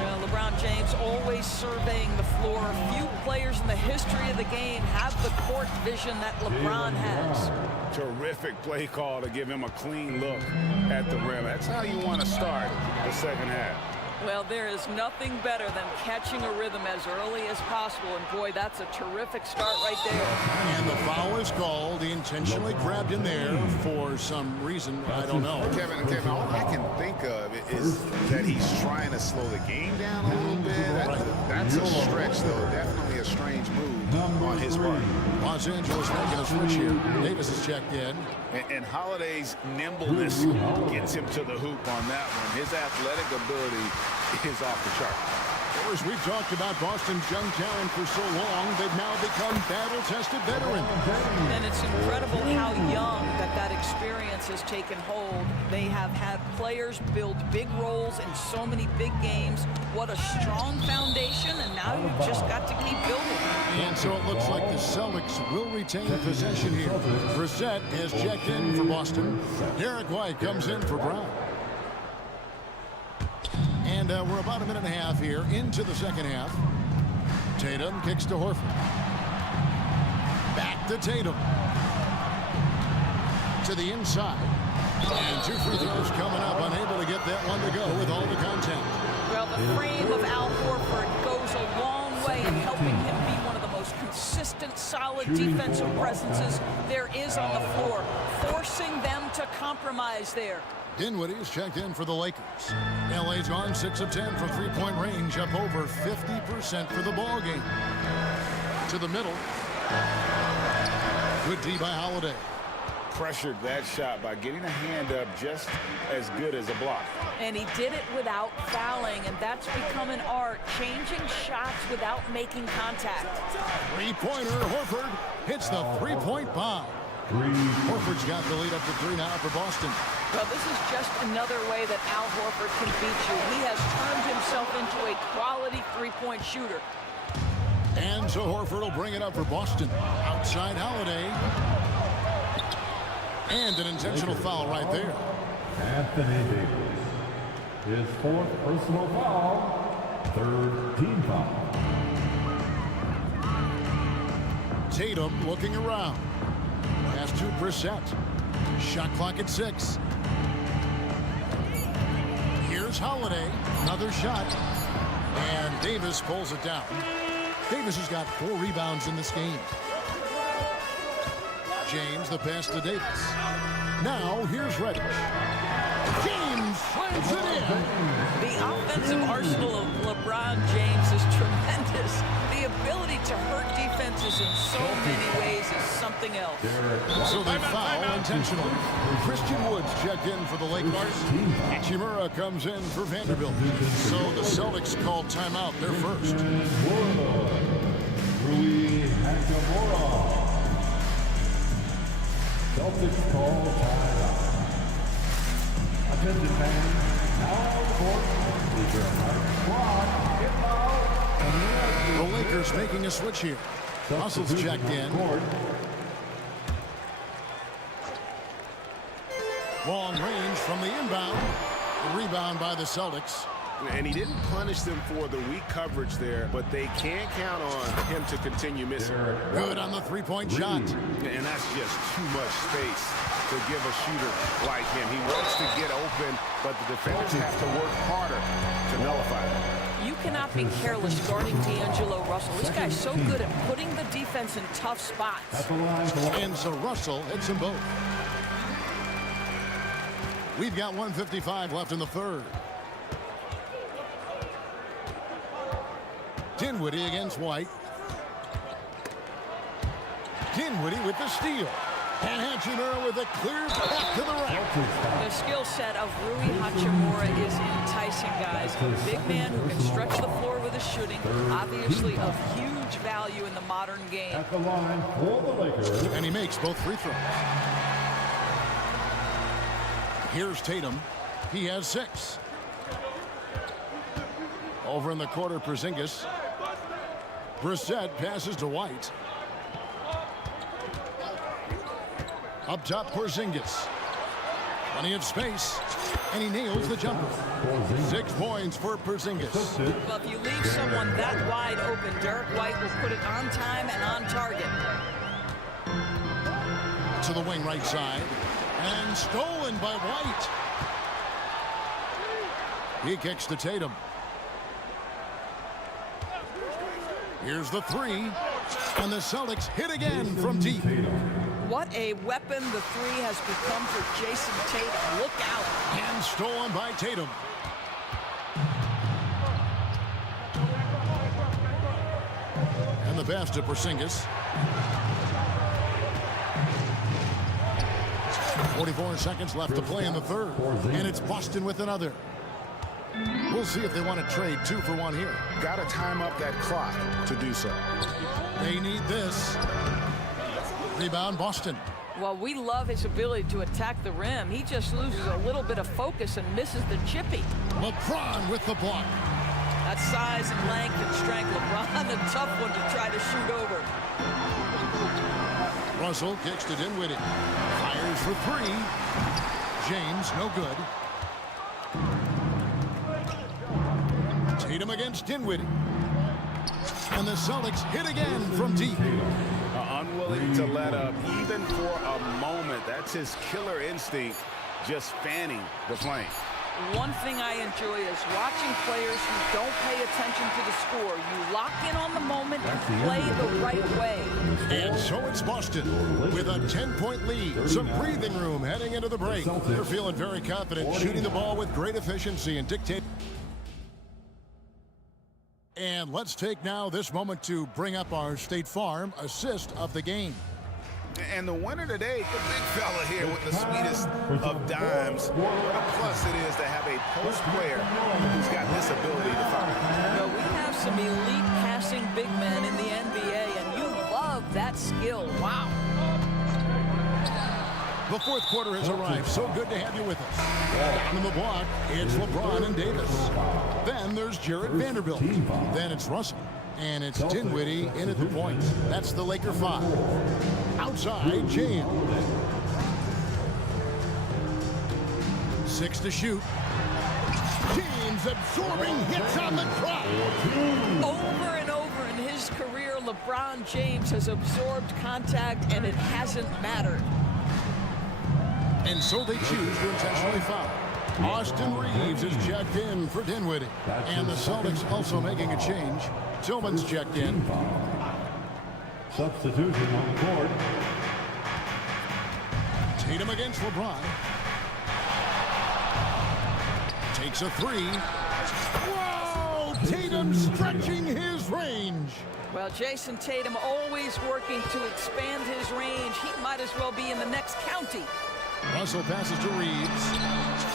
Well, LeBron James always surveying the floor. Few players in the history of the game have the court vision that LeBron has. Terrific play call to give him a clean look at the rim. That's how you want to start the second half. Well, there is nothing better than catching a rhythm as early as possible. And boy, that's a terrific start right there. And the foul is called. He intentionally grabbed in there for some reason. I don't know. Kevin, all I can think of is that he's trying to slow the game down a little bit. That's a stretch, though. Definitely a strange move on his part. Los Angeles making a switch here. Davis is checked in. And Holiday's nimbleness gets him to the hoop on that one. His athletic ability is off the chart. Or as we've talked about Boston's young talent for so long, they've now become battle-tested veterans. And it's incredible how young that experience has taken hold. They have had players build big roles in so many big games. What a strong foundation, and now you've just got to keep building. And so it looks like the Celtics will retain possession here. Brissett has checked in for Boston. Derek White comes in for Brown. And we're about a minute and a half here into the second half. Tatum kicks to Horford. Back to Tatum. To the inside. And 2 free throws coming up. Unable to get that one to go with all the contact. Well, the frame of Al Horford goes a long way in helping him be one of the most consistent, solid defensive presences there is on the floor, forcing them to compromise there. Dinwiddie's checked in for the Lakers. LA's on 6 of 10 from three-point range, up over 50% for the ball game. To the middle. Good D by Holiday. Pressured that shot by getting a hand up just as good as a block. And he did it without fouling, and that's become an art, changing shots without making contact. Three-pointer, Horford hits the three-point bomb. Horford's got the lead up to 3 now for Boston. Well, this is just another way that Al Horford can beat you. He has turned himself into a quality three-point shooter. And so Horford will bring it up for Boston. Outside Holiday. And an intentional foul right there. Anthony Davis. His 4th personal foul. 3rd team foul. Tatum looking around. Pass to Brissett. Shot clock at 6. Here's Holiday. Another shot. And Davis pulls it down. Davis has got 4 rebounds in this game. James, the pass to Davis. Now, here's Reddish. James slams it in. The offensive arsenal of LeBron James is tremendous. The ability to hurt defenses in so many ways is something else. So they foul intentionally. Christian Woods checked in for the Lakers. Hachimura comes in for Vanderbilt. So the Celtics called timeout. They're first. Rui Hachimura. Celtics call timeout. Attention fans, now the court is your The Lakers making a switch here. Russell's checked in. Long range from the inbound. The rebound by the Celtics. And he didn't punish them for the weak coverage there, but they can't count on him to continue missing. Good on the three-point shot. And that's just too much space to give a shooter like him. He wants to get open, but the defenders have to work harder to nullify that. You cannot be careless guarding D'Angelo Russell. This guy's so good at putting the defense in tough spots. And so Russell hits them both. We've got 1:55 left in the third. Dinwiddie against White. Dinwiddie with the steal. And Hachimura with a clear path to the rack. The skill set of Rui Hachimura is enticing, guys. A big man who can stretch the floor with his shooting, obviously of huge value in the modern game. At the line for the Lakers. And he makes both free throws. Here's Tatum. He has 6. Over in the corner, Porzingis. Brissett passes to White. Up top, Porzingis. Plenty of space. And he nails the jumper. 6 points for Porzingis. Well, if you leave someone that wide open, Derek White will put it on time and on target. To the wing right side. And stolen by White. He kicks to Tatum. Here's the 3. And the Celtics hit again from deep. What a weapon the 3 has become for Jason Tatum. Look out. And stolen by Tatum. And the pass to Porzingis. 44 seconds left to play in the third. And it's Boston with another. We'll see if they want to trade 2 for 1 here. Got to time up that clock to do so. They need this. Rebound, Boston. Well, we love his ability to attack the rim. He just loses a little bit of focus and misses the chippy. LeBron with the block. That size and length and strength, LeBron, a tough one to try to shoot over. Russell kicks to Dinwiddie. Fires for 3. James, no good. Tatum against Dinwiddie. And the Celtics hit again from deep. Unwilling to let up even for a moment. That's his killer instinct, just fanning the flame. One thing I enjoy is watching players who don't pay attention to the score. You lock in on the moment and play the right way. And so it's Boston with a 10-point lead. Some breathing room heading into the break. They're feeling very confident, shooting the ball with great efficiency and dictating. And let's take now this moment to bring up our State Farm assist of the game. And the winner today, the big fella here with the sweetest of dimes. What a plus it is to have a post player who's got this ability to fire. Well, we have some elite passing big men in the NBA, and you love that skill. Wow. The fourth quarter has arrived. So good to have you with us. Down in the block, it's LeBron and Davis. Then there's Jarrett Vanderbilt. Then it's Russell. And it's Dinwiddie in at the point. That's the Laker 5. Outside, James. 6 to shoot. James absorbing hits on the trot. Over and over in his career, LeBron James has absorbed contact, and it hasn't mattered. And so they choose to intentionally foul. Austin Reeves is checked in for Dinwiddie. And the Celtics also making a change. Tillman's checked in. Substitution on the court. Tatum against LeBron. Takes a 3. Whoa! Tatum stretching his range. Well, Jason Tatum always working to expand his range. He might as well be in the next county. Russell passes to Reeves.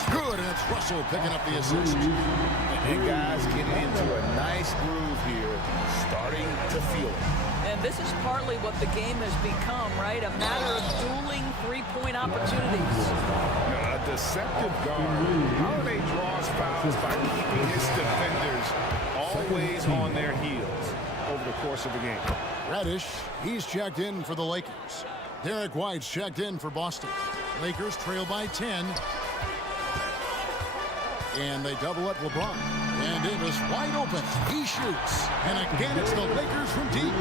Good, and it's Russell picking up the assist. And guys getting into a nice groove here, starting to feel it. And this is partly what the game has become, right? A matter of dueling three-point opportunities. A deceptive guard. Holiday draws fouls by keeping his defenders always on their heels over the course of the game. Reddish, he's checked in for the Lakers. Derek White's checked in for Boston. Lakers trail by 10. And they double up LeBron. And Davis wide open. He shoots. And again, it's the Lakers from deep.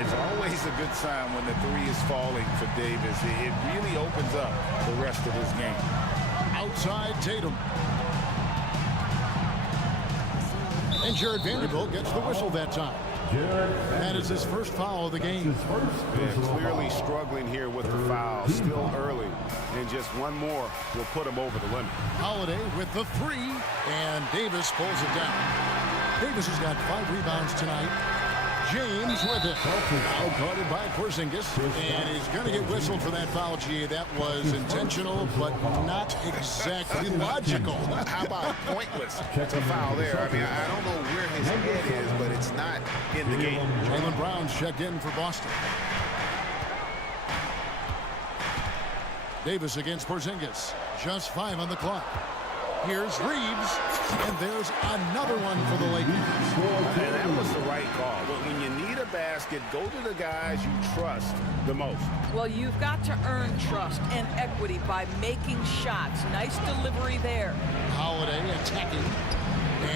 It's always a good sign when the 3 is falling for Davis. It really opens up the rest of his game. Outside Tatum. And Jarrett Vanderbilt gets the whistle that time. That is his first foul of the game. Clearly struggling here with the foul. Still early. And just one more will put him over the limit. Holiday with the 3. And Davis pulls it down. Davis has got 5 rebounds tonight. James with it. Now guarded by Porzingis. And he's going to get whistled for that foul, G. That was intentional, but not exactly logical. How about pointless? It's a foul there. I mean, I don't know where his head is, but it's not in the game. Jaylen Brown's checked in for Boston. Davis against Porzingis. Just 5 on the clock. Here's Reeves, and there's another one for the Lakers. And that was the right call. But when you need a basket, go to the guys you trust the most. Well, you've got to earn trust and equity by making shots. Nice delivery there. Holiday attacking,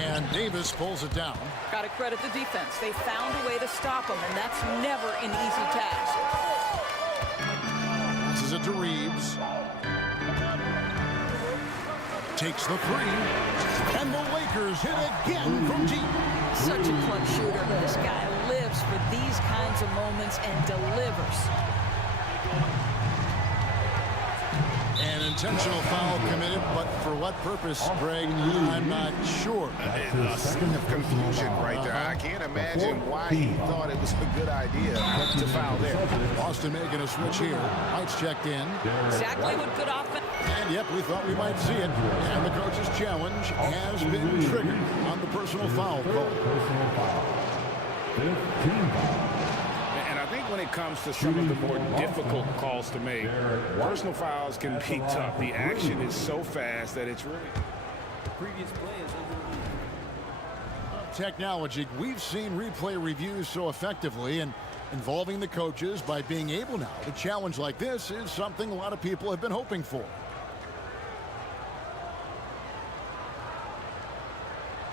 and Davis pulls it down. Got to credit the defense. They found a way to stop him, and that's never an easy task. Passes it to Reeves. Takes the 3, and the Lakers hit again from deep. Such a clutch shooter. This guy lives for these kinds of moments and delivers. An intentional foul committed, but for what purpose, Greg, I'm not sure. A scene of confusion right there. I can't imagine why he thought it was a good idea to foul there. Boston making a switch here. White's checked in. Exactly what good offense. And yep, we thought we might see it. And the coach's challenge has been triggered on the personal foul call. Personal foul. 15 foul. And I think when it comes to some of the more difficult calls to make, personal fouls can be tough. The action is so fast that it's really... Previous play is Technology, we've seen replay reviews so effectively, and involving the coaches by being able now to challenge like this is something a lot of people have been hoping for.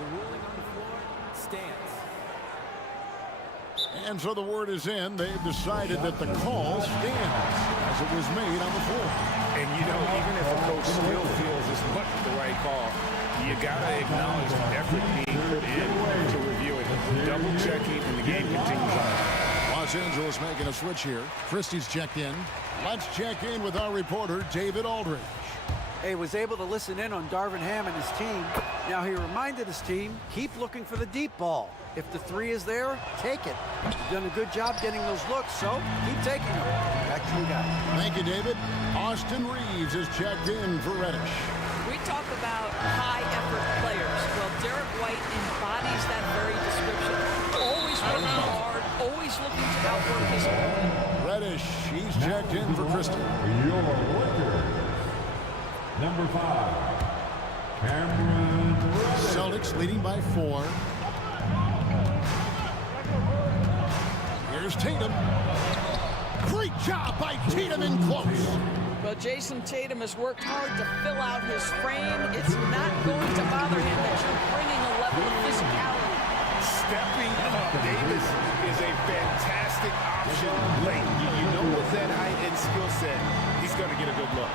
the ruling on the floor stands. And so the word is in. They've decided that the call stands as it was made on the floor. And you know, even if a coach still feels this wasn't the right call, you gotta acknowledge the effort being put in to review it. Double checking, and the game continues on. Los Angeles making a switch here. Christie's checked in. Let's check in with our reporter, David Aldridge. He was able to listen in on Darvin Ham and his team. Now he reminded his team, keep looking for the deep ball. If the three is there, take it. You've done a good job getting those looks, so keep taking them. Back to you guys. Thank you, David. Austin Reeves is checked in for Reddish. We talk about high-effort players. Well, Derek White embodies that very description. Always working hard, always looking to outwork his opponent. Reddish, he's checked in for Christie. Your worker. Number 5, Cameron Reddish. Celtics leading by 4. Here's Tatum. Great job by Tatum in close. Well, Jason Tatum has worked hard to fill out his frame. It's not going to bother him that you're bringing a level of physicality. Stepping up, Davis is a fantastic option late. You know with that height and skill set, he's going to get a good look.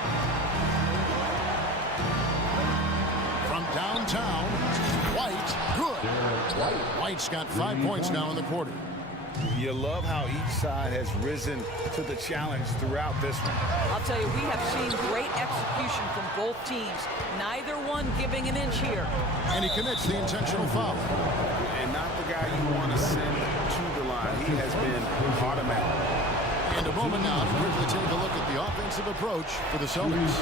From downtown, White, good. White's got 5 points now in the quarter. You love how each side has risen to the challenge throughout this one. I'll tell you, we have seen great execution from both teams. Neither one giving an inch here. And he commits the intentional foul. And not the guy you want to send to the line. He has been automatic. In a moment now, to quickly take a look at the offensive approach for the Celtics.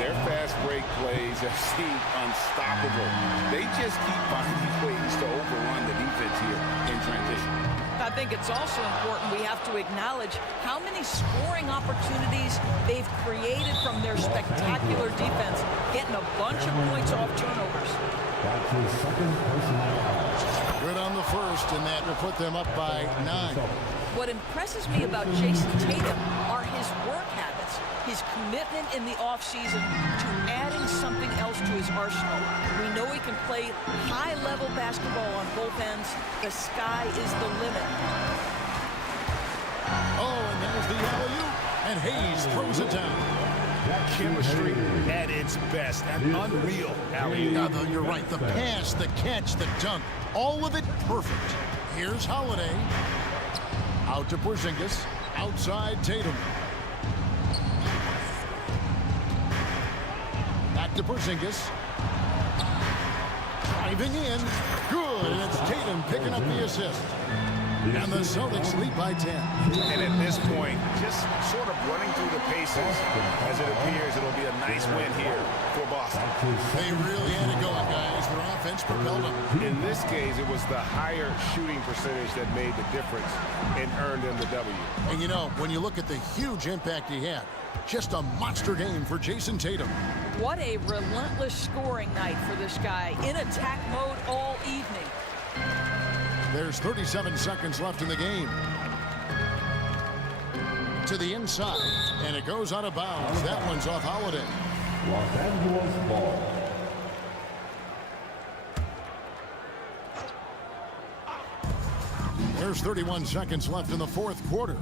Their fast break plays have seemed unstoppable. They just keep finding ways to overrun the defense here in transition. I think it's also important we have to acknowledge how many scoring opportunities they've created from their spectacular defense, getting a bunch of points off turnovers. That's his second personal foul. Good on the first, and that will put them up by 9. What impresses me about Jason Tatum are his work habits, his commitment in the offseason to adding something else to his arsenal. We know he can play high-level basketball on both ends. The sky is the limit. Oh, and there's the alley-oop, and Hayes throws it down. Chemistry at its best. An unreal alley-oop. You're right. The pass, the catch, the dunk, all of it perfect. Here's Holiday. Out to Porzingis. Outside Tatum. Back to Porzingis. Driving in. Good. And it's Tatum picking up the assist. And the Celtics lead by 10. And at this point, just sort of running through the paces, as it appears it'll be a nice win here for Boston. They really had it going, guys. Their offense propelled them. In this case, it was the higher shooting percentage that made the difference and earned them the W. And you know, when you look at the huge impact he had, just a monster game for Jason Tatum. What a relentless scoring night for this guy, in attack mode all evening. There's 37 seconds left in the game. To the inside, and it goes out of bounds. That one's off Holiday. Los Angeles ball. There's 31 seconds left in the fourth quarter.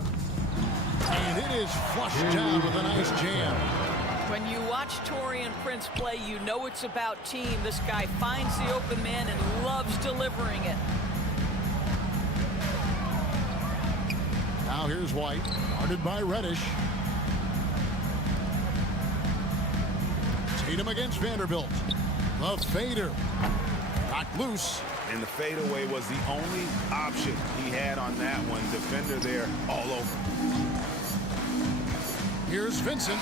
And it is flushed down with a nice jam. When you watch Taurean Prince play, you know it's about team. This guy finds the open man and loves delivering it. Now here's White, guarded by Reddish. Tatum against Vanderbilt. The fader. Knocked loose. And the fadeaway was the only option he had on that one. Defender there all over. Here's Vincent.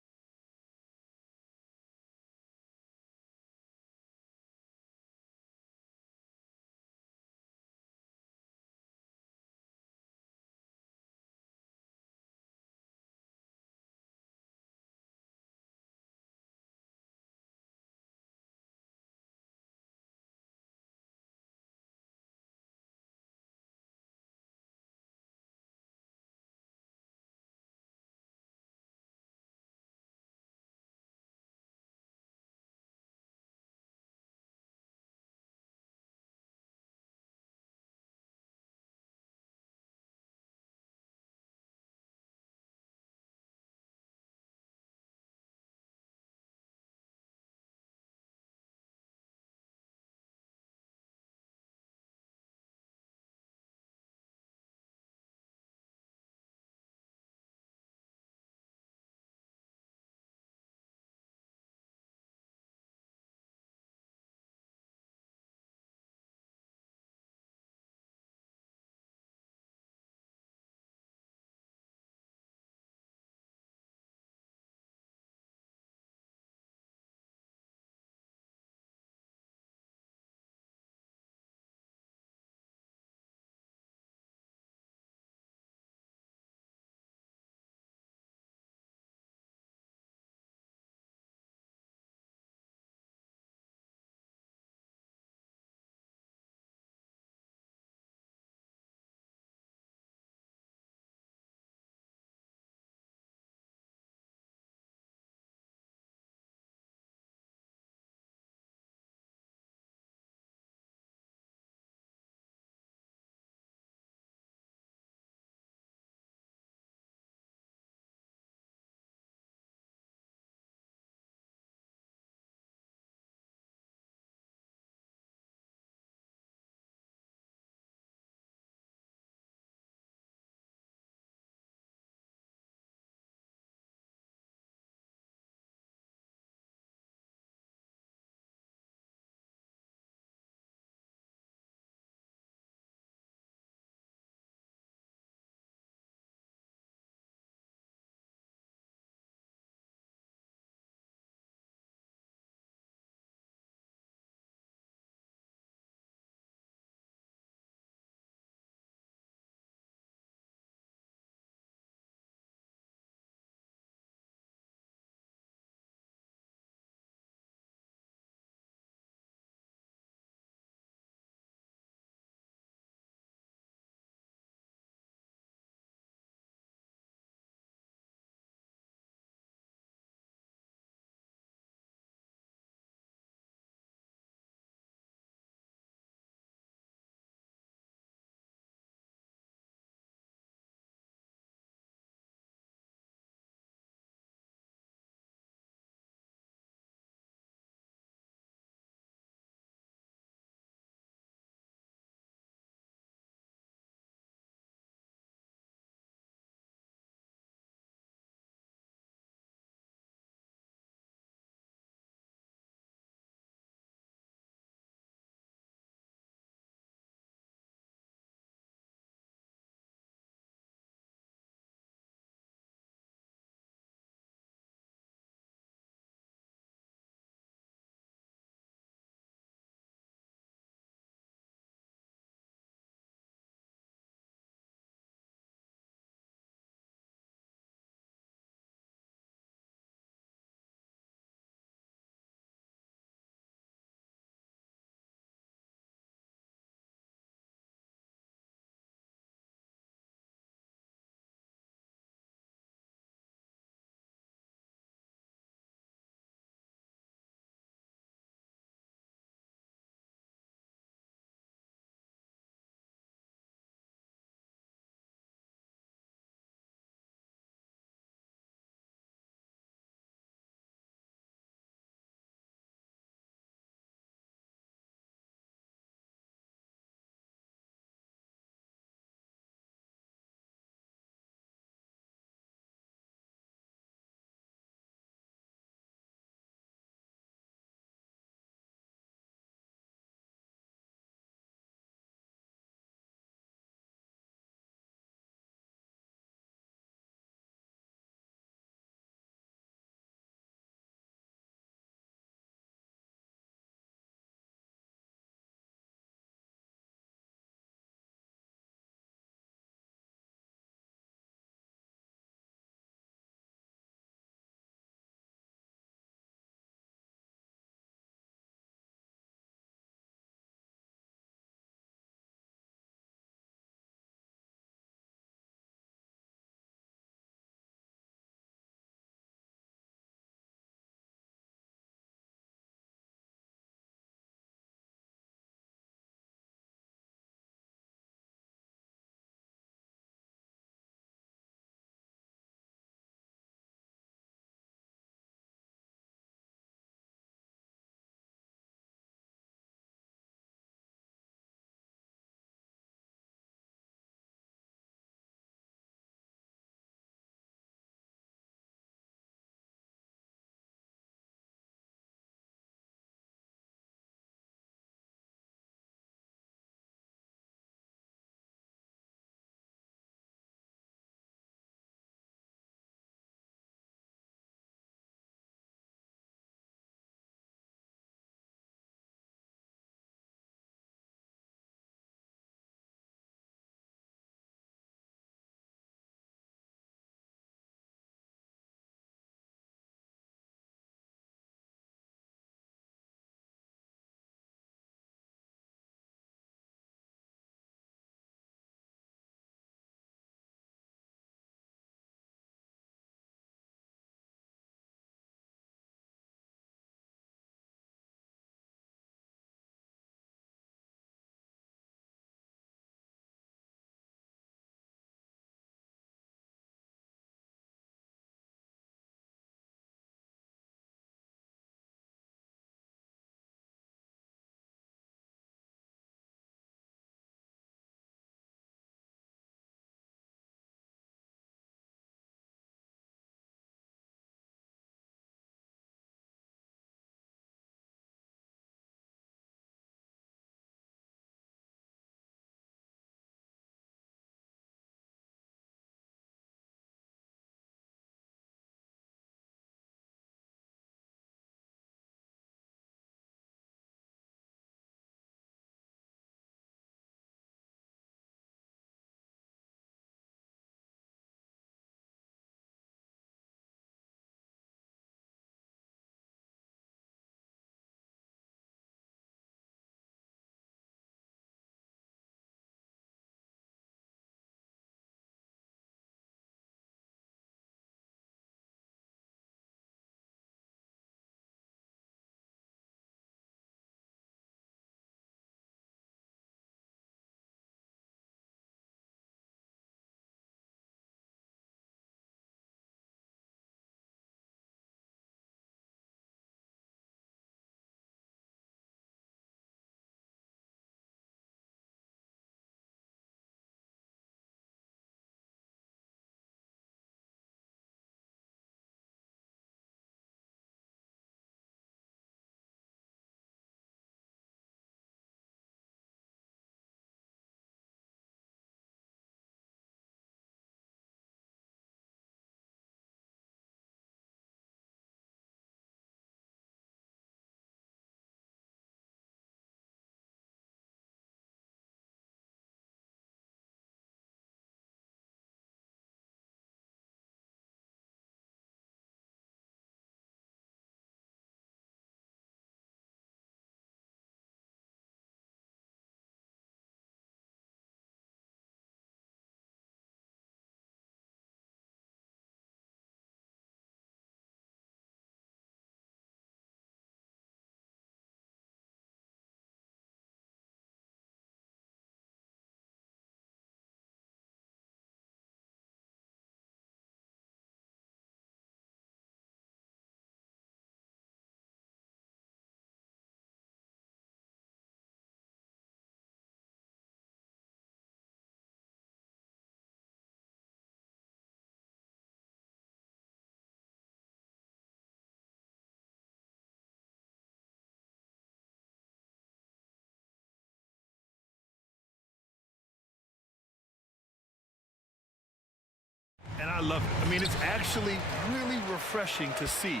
love it. I mean, it's actually really refreshing to see.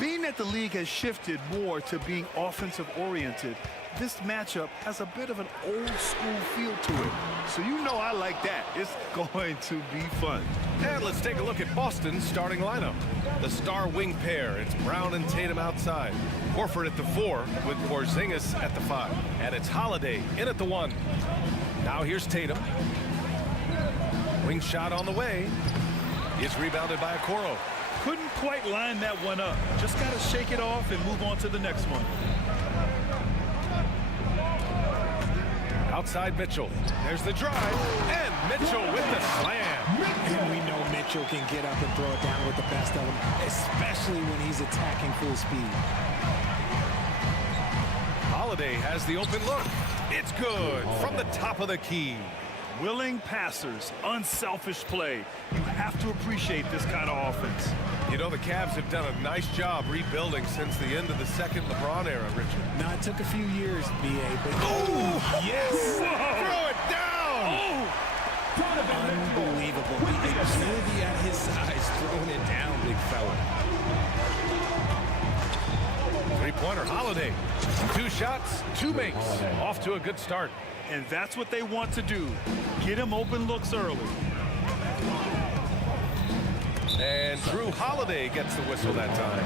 Being that the league has shifted more to being offensive-oriented, this matchup has a bit of an old-school feel to it. So you know I like that. It's going to be fun. And let's take a look at Boston's starting lineup. The star wing pair, it's Brown and Tatum outside. Horford at the 4 with Porzingis at the 5. And it's Holiday in at the 1. Now here's Tatum. Wing shot on the way. It's rebounded by Okoro. Couldn't quite line that one up. Just got to shake it off and move on to the next one. Outside Mitchell. There's the drive. And Mitchell with the slam. And we know Mitchell can get up and throw it down with the best of them, especially when he's attacking full speed. Holiday has the open look. It's good from the top of the key. Willing passers, unselfish play. You have to appreciate this kind of offense. You know, the Cavs have done a nice job rebuilding since the end of the second LeBron era, Richard. Now, it took a few years, B.A., but... Oh, yes! Whoa. Throw it down! Oh. Unbelievable. The agility at his size, throwing it down, big fella. Three-pointer, Holiday. 2 shots, 2 makes. Off to a good start. And that's what they want to do. Get him open looks early. And Drew Holiday gets the whistle that time.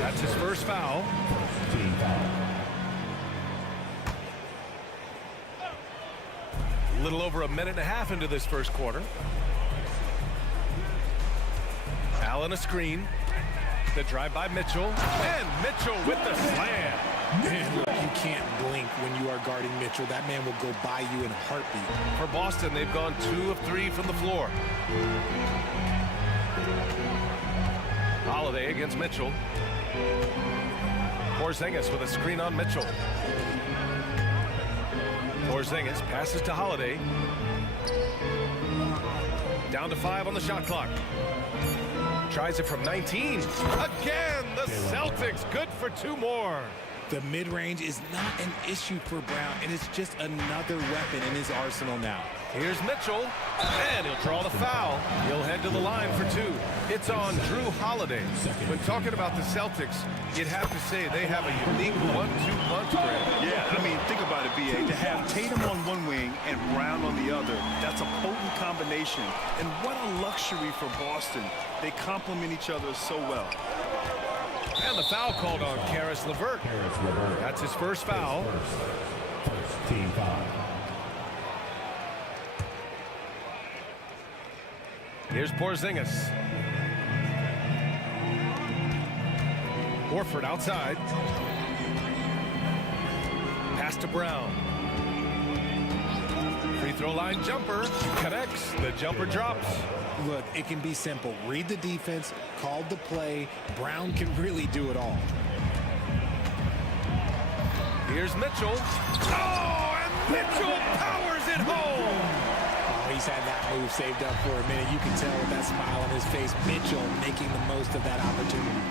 That's his first foul. A little over a minute and a half into this first quarter. Allen a screen. The drive by Mitchell. And Mitchell with the slam. Man, look, you can't blink when you are guarding Mitchell. That man will go by you in a heartbeat. For Boston, they've gone 2 of 3 from the floor. Holiday against Mitchell. Porzingis with a screen on Mitchell. Porzingis passes to Holiday. Down to 5 on the shot clock. Tries it from 19. Again, the Celtics good for 2 more. The mid-range is not an issue for Brown, and it's just another weapon in his arsenal now. Here's Mitchell, and he'll draw the foul. He'll head to the line for 2. It's on Drew Holiday. When talking about the Celtics, you'd have to say they have a unique 1-2 punch, Brad. Yeah, I mean, think about it, B.A. To have Tatum on one wing and Brown on the other, that's a potent combination. And what a luxury for Boston. They complement each other so well. And the foul called on Caris LeVert. That's his first foul. First team foul. Here's Porzingis. Horford outside. Pass to Brown. Free throw line jumper. Connects. The jumper drops. Look, it can be simple. Read the defense, call the play. Brown can really do it all. Here's Mitchell. Oh, and Mitchell powers it home. Oh, he's had that move saved up for a minute. You can tell with that smile on his face. Mitchell making the most of that opportunity.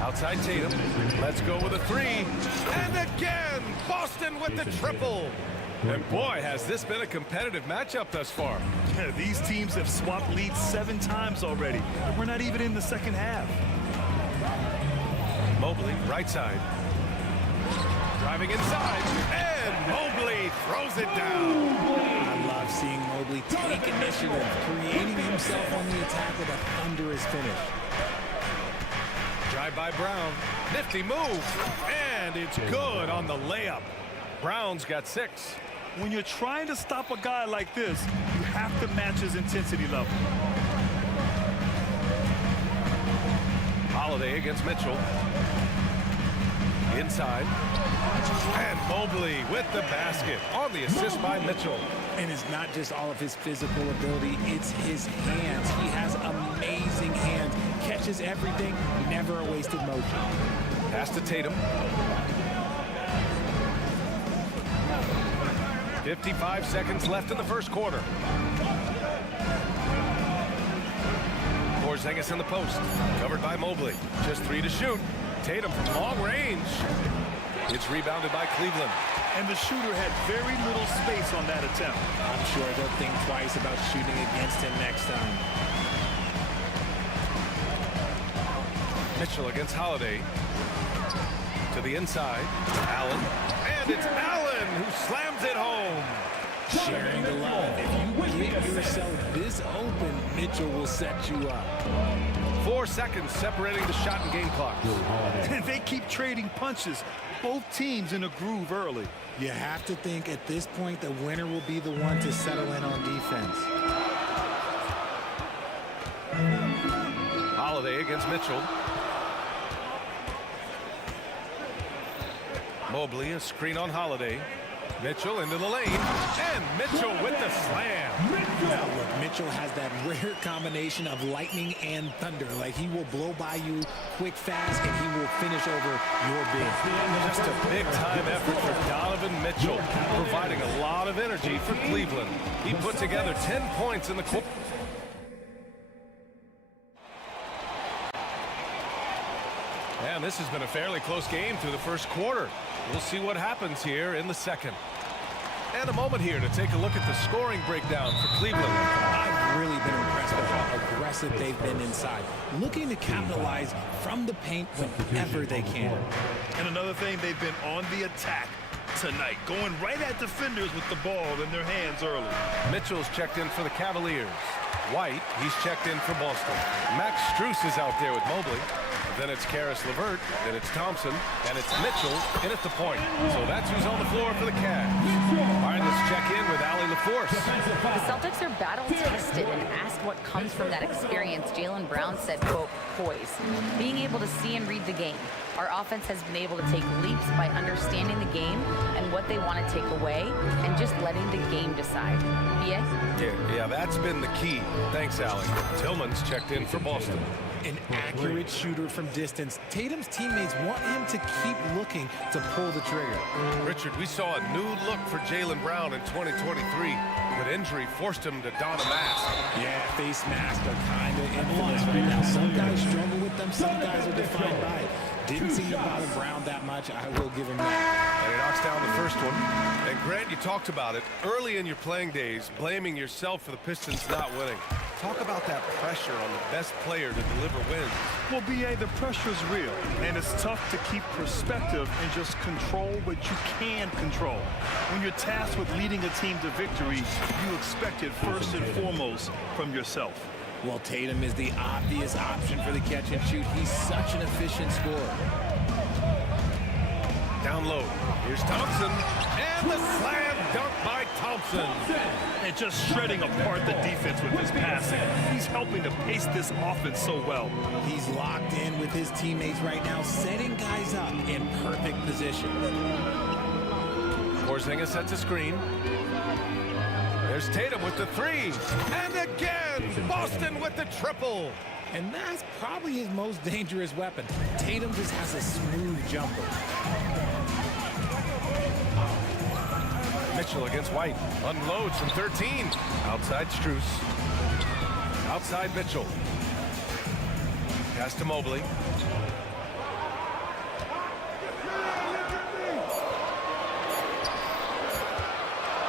Outside Tatum. Let's go with a 3. And again, Boston with the triple. And boy, has this been a competitive matchup thus far. Yeah, these teams have swapped leads 7 times already. We're not even in the second half. Mobley, right side. Driving inside, and Mobley throws it down. I love seeing Mobley take initiative, creating himself on the attack with a thunderous finish. Drive by Brown, nifty move, and it's good on the layup. Brown's got 6. When you're trying to stop a guy like this, you have to match his intensity level. Holiday against Mitchell. Inside. And Mobley with the basket on the assist by Mitchell. And it's not just all of his physical ability, it's his hands. He has amazing hands. Catches everything, never a wasted motion. Pass to Tatum. 55 seconds left in the first quarter. Porzingis in the post. Covered by Mobley. Just 3 to shoot. Tatum from long range. It's rebounded by Cleveland. And the shooter had very little space on that attempt. I'm sure they'll think twice about shooting against him next time. Mitchell against Holiday. To the inside. Allen. And it's Allen who slams it home. Sharing the love. If you get yourself this open, Mitchell will set you up. 4 seconds separating the shot and game clock. And they keep trading punches. Both teams in a groove early. You have to think at this point the winner will be the one to settle in on defense. Holiday against Mitchell. Mobley, a screen on Holiday. Mitchell into the lane, and Mitchell with the slam. Now look, Mitchell has that rare combination of lightning and thunder. Like, he will blow by you quick, fast, and he will finish over your big. Just a big-time effort for Donovan Mitchell, providing a lot of energy for Cleveland. He put together 10 points in the quarter. And this has been a fairly close game through the first quarter. We'll see what happens here in the second. And a moment here to take a look at the scoring breakdown for Cleveland. I've really been impressed with how aggressive they've been inside, looking to capitalize from the paint whenever they can. And another thing, they've been on the attack tonight, going right at defenders with the ball in their hands early. Mitchell's checked in for the Cavaliers. White, he's checked in for Boston. Max Strus is out there with Mobley. Then it's Karis LeVert, then it's Thompson, and it's Mitchell in at the point. So that's who's on the floor for the Cavs. All right, let's check in with Allie LaForce. The Celtics are battle-tested, and asked what comes from that experience, Jaylen Brown said, quote, poise. Being able to see and read the game. Our offense has been able to take leaps by understanding the game and what they want to take away and just letting the game decide. BA? Yeah, that's been the key. Thanks, Allie. Tillman's checked in for Boston. An accurate shooter from distance. Tatum's teammates want him to keep looking to pull the trigger. Richard, we saw a new look for Jaylen Brown in 2023, but injury forced him to don a mask. Yeah, face masks are kind of infamous right now. Some guys struggle with them, some guys are defined by it. Didn't seem to bother Brown that much. I will give him that. And he knocks down the first one. And Grant, you talked about it early in your playing days, blaming yourself for the Pistons not winning. Talk about that pressure on the best player to deliver wins. Well, B.A., the pressure is real, and it's tough to keep perspective and just control what you can control. When you're tasked with leading a team to victory, you expect it first and foremost from yourself. Well, Tatum is the obvious option for the catch and shoot. He's such an efficient scorer. Down low. Here's Thompson. And the slam dunk by Thompson. And just shredding apart the defense with his passing. He's helping to pace this offense so well. He's locked in with his teammates right now, setting guys up in perfect position. Porzingis sets a screen. There's Tatum with the three. And again, Boston with the triple. And that's probably his most dangerous weapon. Tatum just has a smooth jumper. Mitchell against White. Unloads from 13. Outside Strus. Outside Mitchell. Pass to Mobley.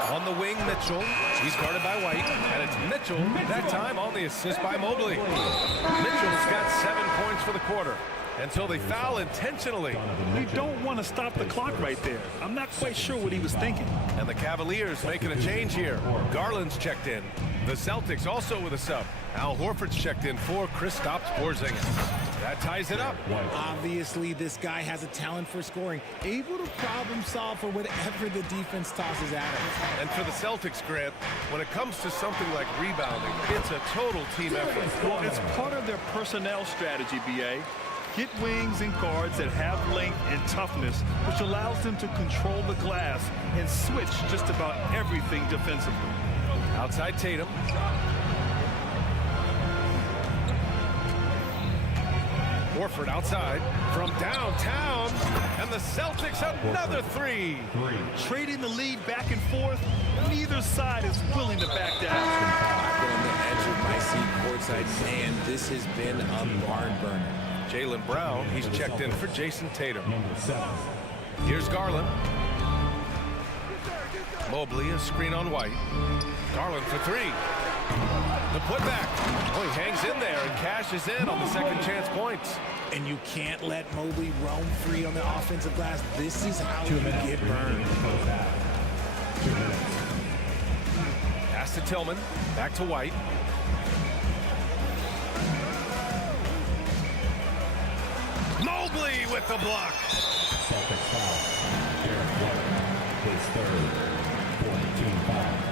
On the wing, Mitchell. He's guarded by White. And it's Mitchell, that time on the assist by Mobley. Mitchell's got 7 points for the quarter. Until they foul intentionally. You don't want to stop the clock right there. I'm not quite sure what he was thinking. And the Cavaliers making a change here. Garland's checked in. The Celtics also with a sub. Al Horford's checked in for Kristaps Porzingis. That ties it up. Obviously, this guy has a talent for scoring, able to problem solve for whatever the defense tosses at him. And for the Celtics, Grant, when it comes to something like rebounding, it's a total team effort. Well, it's part of their personnel strategy, B.A. Get wings and guards that have length and toughness, which allows them to control the glass and switch just about everything defensively. Outside Tatum. Horford outside from downtown, and the Celtics another three. Trading the lead back and forth, neither side is willing to back down. I'm on the edge of my seat courtside. Man, this has been a barn burner. Jaylen Brown, he's checked in for Jason Tatum. Here's Garland. Mobley, a screen on White. Garland for three. The putback. Oh, he hangs in there and cashes in on the second chance points. And you can't let Mobley roam free on the offensive glass. This is how you get burned. Pass to Tillman. Back to White. Mobley with the block. Celtics foul. Derek White, his third. 14 foul.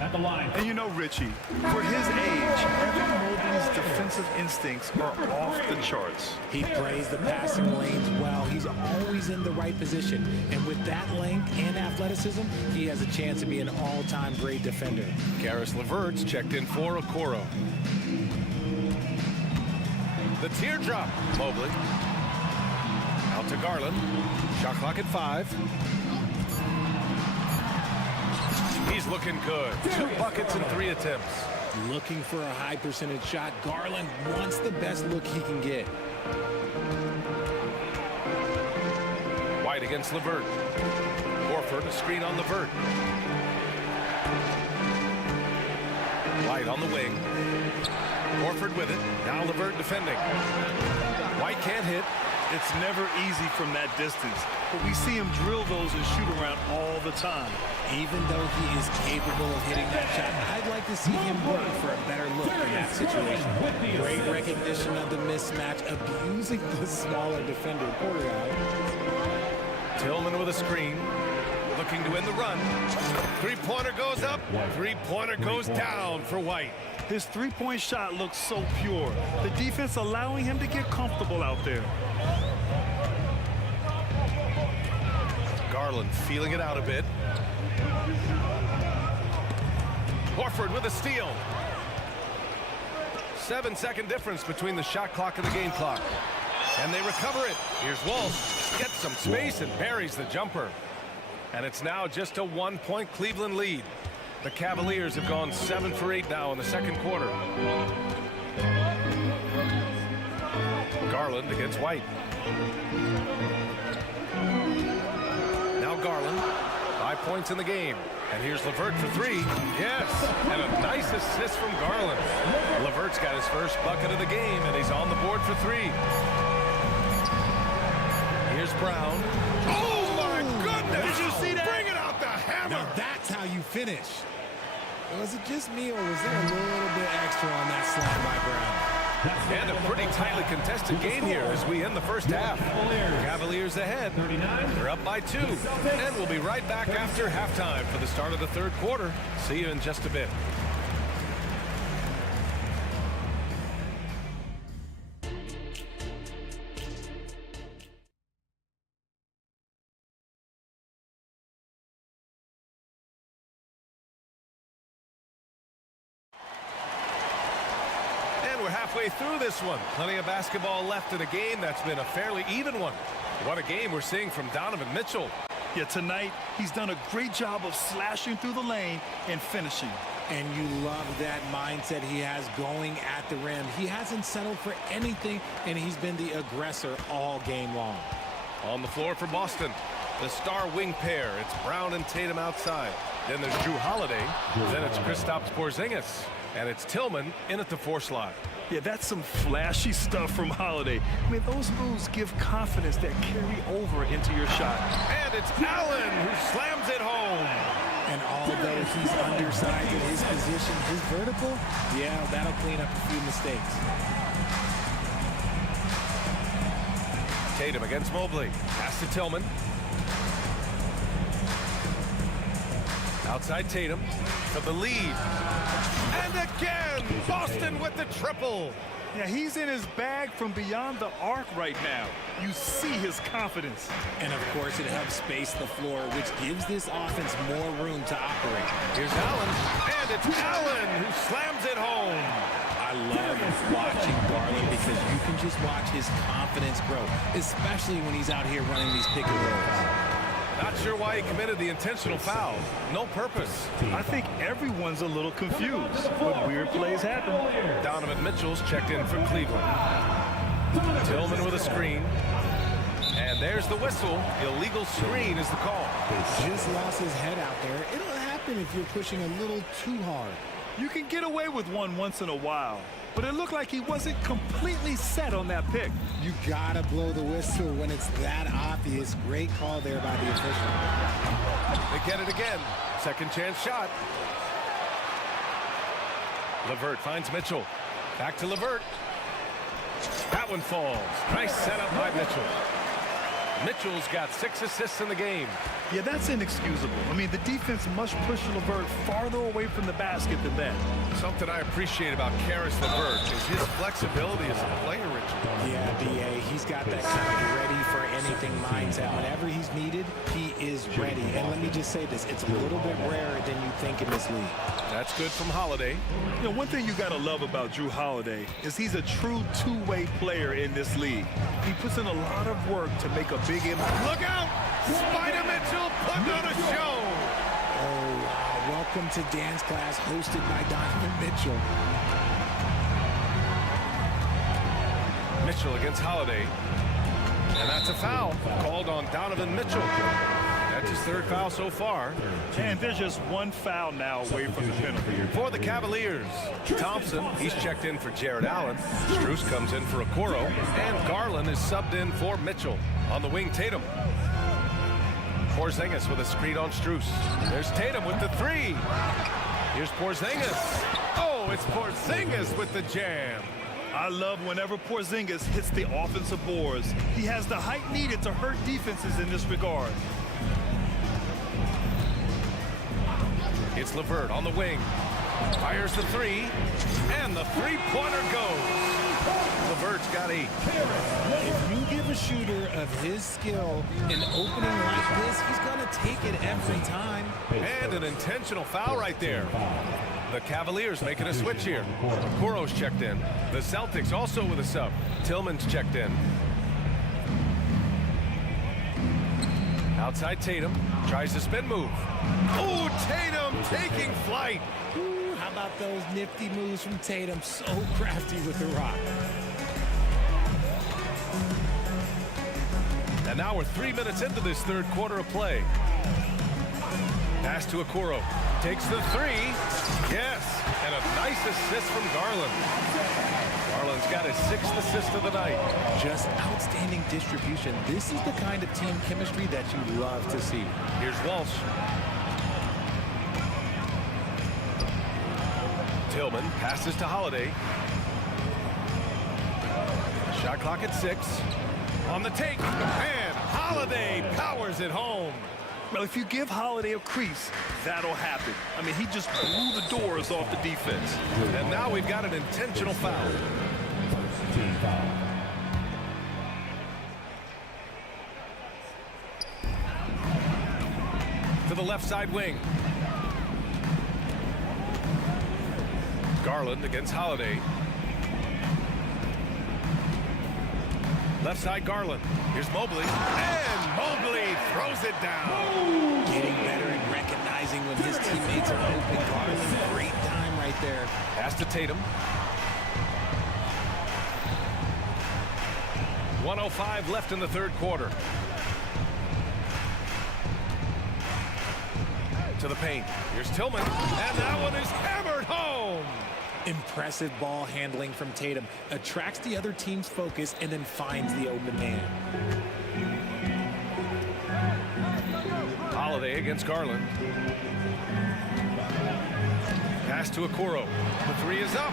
At the line. And you know, Richie, for his age, Evan Mobley's defensive instincts are off the charts. He plays the passing lanes well. He's always in the right position. And with that length and athleticism, he has a chance to be an all-time great defender. Caris LeVert's checked in for Okoro. The teardrop. Mobley. Out to Garland. Shot clock at 5. He's looking good. 2 buckets in 3 attempts. Looking for a high percentage shot. Garland wants the best look he can get. White against LeVert. Horford, a screen on LeVert. White on the wing. Horford with it. Now LeVert defending. White can't hit. It's never easy from that distance, but we see him drill those and shoot around all the time. Even though he is capable of hitting that shot, I'd like to see him work for a better look in that situation. Great recognition of the mismatch, abusing the smaller defender. Poor guy. Tillman with a screen, looking to win the run. Three-pointer goes up, three-pointer goes down for White. His three-point shot looks so pure. The defense allowing him to get comfortable out there. Garland feeling it out a bit. Horford with a steal. 7-second difference between the shot clock and the game clock. And they recover it. Here's Walsh. Gets some space and buries the jumper. And it's now just a 1-point Cleveland lead. The Cavaliers have gone 7 for 8 now in the second quarter. Garland against White. Now Garland, 5 points in the game. And here's LeVert for 3. Yes, and a nice assist from Garland. LeVert's got his first bucket of the game, and he's on the board for 3. Here's Brown. Oh, my goodness! Did you see that? Bring it out the hammer! Now that's how you finish. Was it just me, or was there a little bit extra on that slam by Brown? And a pretty tightly contested game here as we end the first half. Cavaliers ahead. They're up by 2. And we'll be right back after halftime for the start of the third quarter. See you in just a bit. Halfway through this one. Plenty of basketball left in a game that's been a fairly even one. What a game we're seeing from Donovan Mitchell. Yeah, tonight he's done a great job of slashing through the lane and finishing. And you love that mindset he has going at the rim. He hasn't settled for anything, and he's been the aggressor all game long. On the floor for Boston, the star wing pair. It's Brown and Tatum outside. Then there's Drew Holiday. Then it's Kristaps Porzingis. And it's Tillman in at the 4 slot. Yeah, that's some flashy stuff from Holiday. I mean, those moves give confidence that carry over into your shot. And it's Allen who slams it home. And although he's undersized in his position, his vertical, yeah, that'll clean up a few mistakes. Tatum against Mobley. Pass to Tillman. Outside Tatum for the lead. And again, Boston with the triple. Yeah, he's in his bag from beyond the arc right now. You see his confidence. And of course, it helps space the floor, which gives this offense more room to operate. Here's Allen, and it's Allen who slams it home. I love watching Garland because you can just watch his confidence grow, especially when he's out here running these pick and rolls. Not sure why he committed the intentional foul. No purpose. I think everyone's a little confused, but weird plays happen. Donovan Mitchell's checked in for Cleveland. Tillman with a screen. And there's the whistle. Illegal screen is the call. Just lost his head out there. It'll happen if you're pushing a little too hard. You can get away with one once in a while, but it looked like he wasn't completely set on that pick. You gotta blow the whistle when it's that obvious. Great call there by the official. They get it again. Second chance shot. Levert finds Mitchell. Back to Levert. That one falls. Nice setup by Mitchell. Mitchell's got 6 assists in the game. Yeah, that's inexcusable. I mean, the defense must push LeVert farther away from the basket than that. Something I appreciate about Karis LeVert is his flexibility as a player, Richard. Yeah, B.A., he's got that kind of ready for anything mindset. Whenever he's needed, he is ready. And let me just say this, it's a little bit rarer than you think in this league. That's good from Holiday. You know, one thing you got to love about Drew Holiday is he's a true two-way player in this league. He puts in a lot of work to make a big impact. Look out! Spider Mitchell putting on a show! Oh, wow. Welcome to dance class hosted by Donovan Mitchell. Mitchell against Holiday. And that's a foul called on Donovan Mitchell. That's his 3rd foul so far. And there's just one foul now away from the penalty. For the Cavaliers, Thompson, he's checked in for Jared Allen. Strus comes in for Okoro. And Garland is subbed in for Mitchell. On the wing, Tatum. Porzingis with a screen on Strus. There's Tatum with the 3. Here's Porzingis. Oh, it's Porzingis with the jam. I love whenever Porzingis hits the offensive boards. He has the height needed to hurt defenses in this regard. It's LeVert on the wing. Fires the 3. And the 3-pointer goes. LeVert's got 8. If you give a shooter of his skill an opening like this, he's going to take it every time. And an intentional foul right there. The Cavaliers making a switch here. Okoro's checked in. The Celtics also with a sub. Tillman's checked in. Outside Tatum. Tries the spin move. Oh, Tatum taking flight. Ooh, how about those nifty moves from Tatum? So crafty with the rock. And now we're 3 minutes into this 3rd quarter of play. Pass to Okoro. Takes the 3. Yes. And a nice assist from Garland. Garland's got his 6th assist of the night. Just outstanding distribution. This is the kind of team chemistry that you love to see. Here's Walsh. Tillman passes to Holiday. Shot clock at 6. On the take. And Holiday powers it home. Well, if you give Holiday a crease, that'll happen. I mean, he just blew the doors off the defense. And now we've got an intentional foul. Team foul. To the left side wing. Garland against Holiday. Left side Garland. Here's Mobley. And Mobley throws it down. Getting better and recognizing when his teammates are open. Garland, great time right there. Pass to Tatum. 1:05 left in the 3rd quarter. To the paint. Here's Tillman. And that one is hammered home. Impressive ball handling from Tatum. Attracts the other team's focus and then finds the open man. Holiday against Garland. Pass to Okoro. The 3 is up.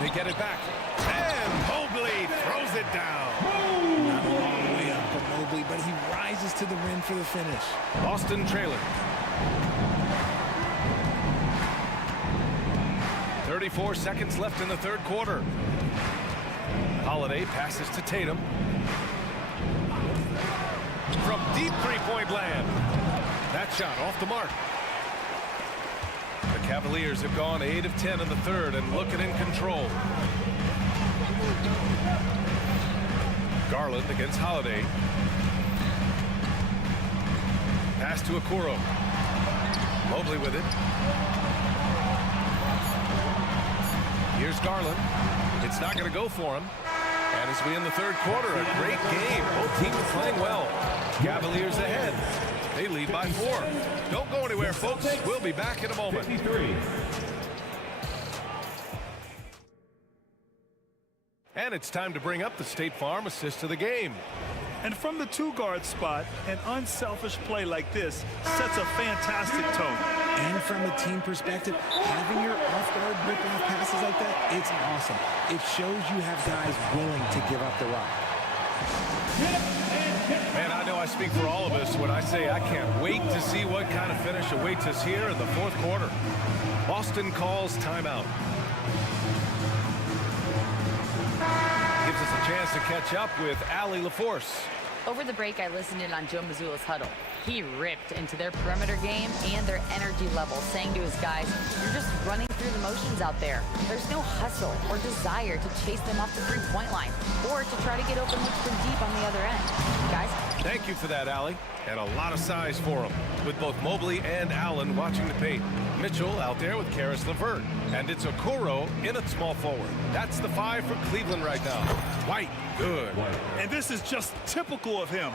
They get it back. And Mobley throws it down. Not a long way up for Mobley, but he rises to the rim for the finish. Boston trailing. 34 seconds left in the 3rd quarter. Holiday passes to Tatum. From deep 3-point land. That shot off the mark. The Cavaliers have gone 8 of 10 in the 3rd and looking in control. Garland against Holiday. Pass to Okoro. Mobley with it. Here's Garland. It's not going to go for him. And as we in the third quarter, a great game. Both teams are playing well. Cavaliers ahead. They lead by 4. Don't go anywhere, folks. We'll be back in a moment. 53. And it's time to bring up the State Farm assist of the game. And from the 2-guard spot, an unselfish play like this sets a fantastic tone. And from a team perspective, having your off-guard rip-off passes like that, it's awesome. It shows you have guys willing to give up the rock. Man, I know I speak for all of us when I say I can't wait to see what kind of finish awaits us here in the fourth quarter. Boston calls timeout. Gives us a chance to catch up with Allie LaForce. Over the break, I listened in on Joe Mazzulla's huddle. He ripped into their perimeter game and their energy level, saying to his guys, you're just running through the motions out there. There's no hustle or desire to chase them off the three-point line or to try to get open looks from deep on the other end. Guys? Thank you for that, Allie. And a lot of size for him, with both Mobley and Allen watching the paint. Mitchell out there with Karis LeVert. And it's Okoro in at small forward. That's the 5 for Cleveland right now. White, good. And this is just typical of him.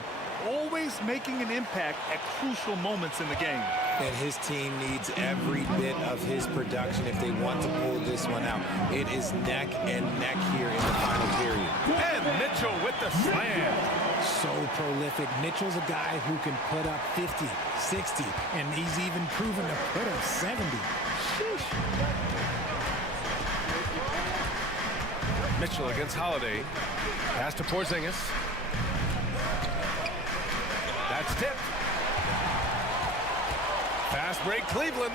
Always making an impact at crucial moments in the game. And his team needs every bit of his production if they want to pull this one out. It is neck and neck here in the final period. And Mitchell with the slam. So prolific. Mitchell's a guy who can put up 50, 60, and he's even proven to put up 70. Sheesh. Mitchell against Holiday. Pass to Porzingis. That's tipped. Fast break, Cleveland.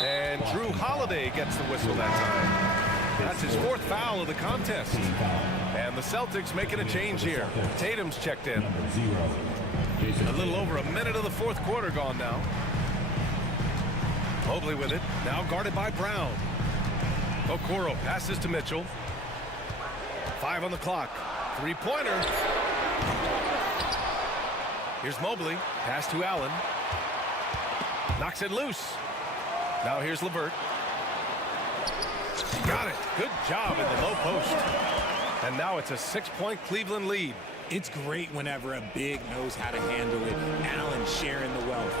And Drew Holiday gets the whistle that time. That's his 4th foul of the contest. And the Celtics making a change here. Tatum's checked in. A little over a minute of the fourth quarter gone now. Mobley with it. Now guarded by Brown. Okoro passes to Mitchell. 5 on the clock. 3-pointer. Here's Mobley. Pass to Allen. Knocks it loose. Now here's LeVert. Got it. Good job in the low post. And now it's a 6-point Cleveland lead. It's great whenever a big knows how to handle it. Allen sharing the wealth.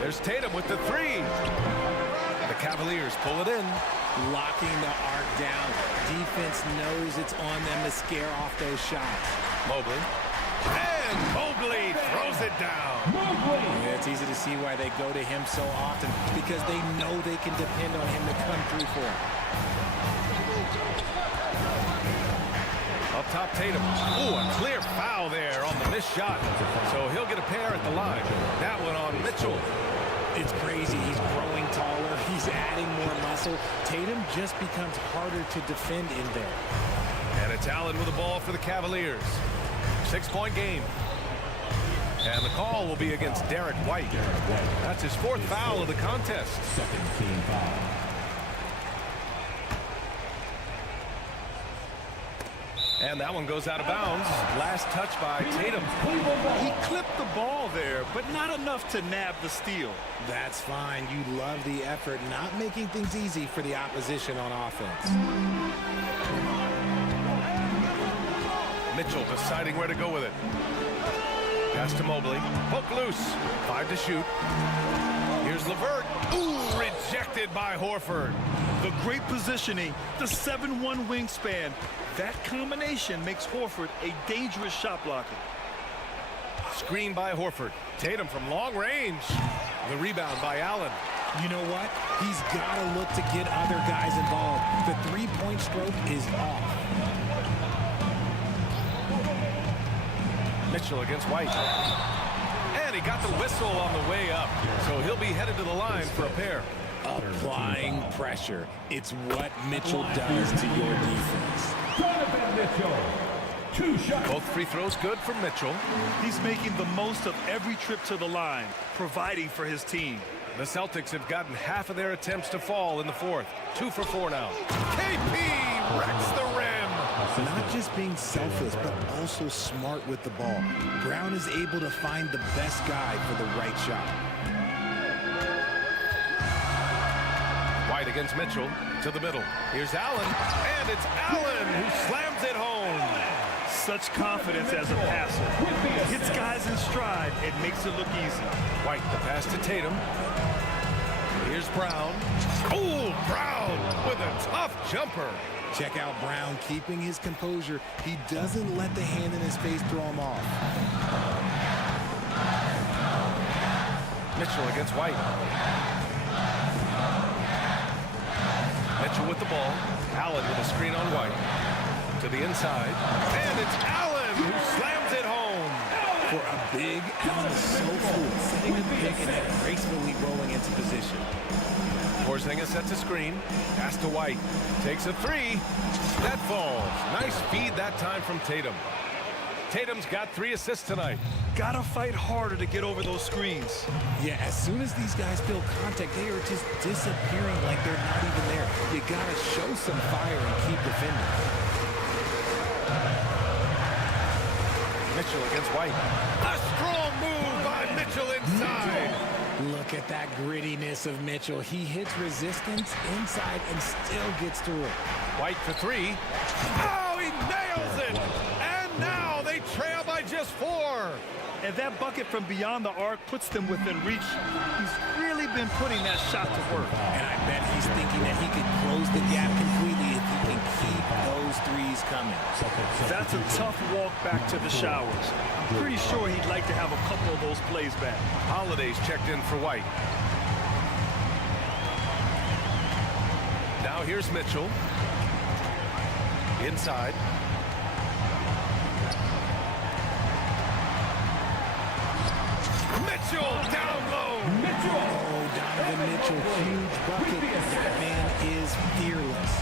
There's Tatum with the 3. The Cavaliers pull it in. Locking the arc down. Defense knows it's on them to scare off those shots. Mobley. And Mobley throws it down. Yeah, it's easy to see why they go to him so often, because they know they can depend on him to come through for them. Up top, Tatum. Ooh, a clear foul there on the missed shot. So he'll get a pair at the line. That one on Mitchell. It's crazy. He's growing taller. He's adding more muscle. Tatum just becomes harder to defend in there. And it's Allen with the ball for the Cavaliers. 6-point game. And the call will be against Derek White. That's his 4th foul of the contest. Second team foul. And that one goes out of bounds. Last touch by Tatum. He clipped the ball there, but not enough to nab the steal. That's fine. You love the effort, not making things easy for the opposition on offense. Mitchell deciding where to go with it. Pass to Mobley. Poke loose. 5 to shoot. Here's LeVert. Ooh, rejected by Horford. The great positioning, the 7'1" wingspan. That combination makes Horford a dangerous shot blocker. Screen by Horford. Tatum from long range. The rebound by Allen. You know what? He's got to look to get other guys involved. The three-point stroke is off. Mitchell against White. And he got the whistle on the way up. So he'll be headed to the line for a pair. Applying pressure. It's what Mitchell does to your defense. Mitchell. 2 shots. Both free throws good for Mitchell. He's making the most of every trip to the line, providing for his team. The Celtics have gotten half of their attempts to fall in the fourth. 2 for 4 now. KP wrecks the rim. Not just being selfless, but also smart with the ball. Brown is able to find the best guy for the right shot. White White against Mitchell to the middle. Here's Allen, and it's Allen who slams it home. Such confidence as a passer. Hits guys in stride. It makes it look easy. White, the pass to Tatum. Here's Brown. Oh, Brown with a tough jumper. Check out Brown keeping his composure. He doesn't let the hand in his face throw him off. Mitchell against White. Mitchell with the ball. Allen with a screen on White. To the inside. And it's Allen who slams it home. For a big, Allen is so fluid, setting the pick and then gracefully rolling into position. Porzingis sets a screen. Pass to White. Takes a three. That falls. Nice feed that time from Tatum. Tatum's got 3 assists tonight. Gotta fight harder to get over those screens. Yeah, as soon as these guys feel contact, they are just disappearing like they're not even there. You gotta show some fire and keep defending. Mitchell against White. A strong move by Mitchell inside. Look at that grittiness of Mitchell. He hits resistance inside and still gets through it. White for 3. Oh, he nails it! And now they trail by just 4. And that bucket from beyond the arc puts them within reach. He's really been putting that shot to work. And I bet he's thinking that he could close the gap completely if he can keep those threes coming. That's a tough walk back to the showers. I'm pretty sure he'd like to have a couple of those plays back. Holiday's checked in for White. Now here's Mitchell. Inside. Mitchell down low. Mitchell. Oh, Donovan Mitchell, huge bucket. That man is fearless.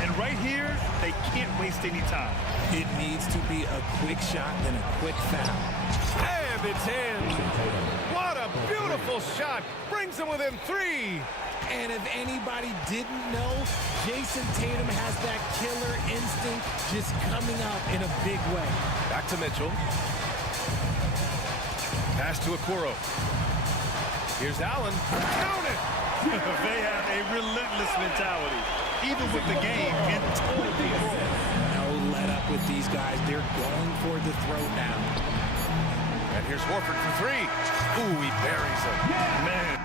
And right here, they can't waste any time. It needs to be a quick shot, then a quick foul. And it's in. What a beautiful shot. Brings them within 3. And if anybody didn't know, Jason Tatum has that killer instinct just coming out in a big way. Back to Mitchell. Pass to Okoro. Here's Allen. Count it! They have a relentless mentality, even with the game in total control. No let up with these guys. They're going for the throw now. And here's Horford for 3. Ooh, he buries him. Man.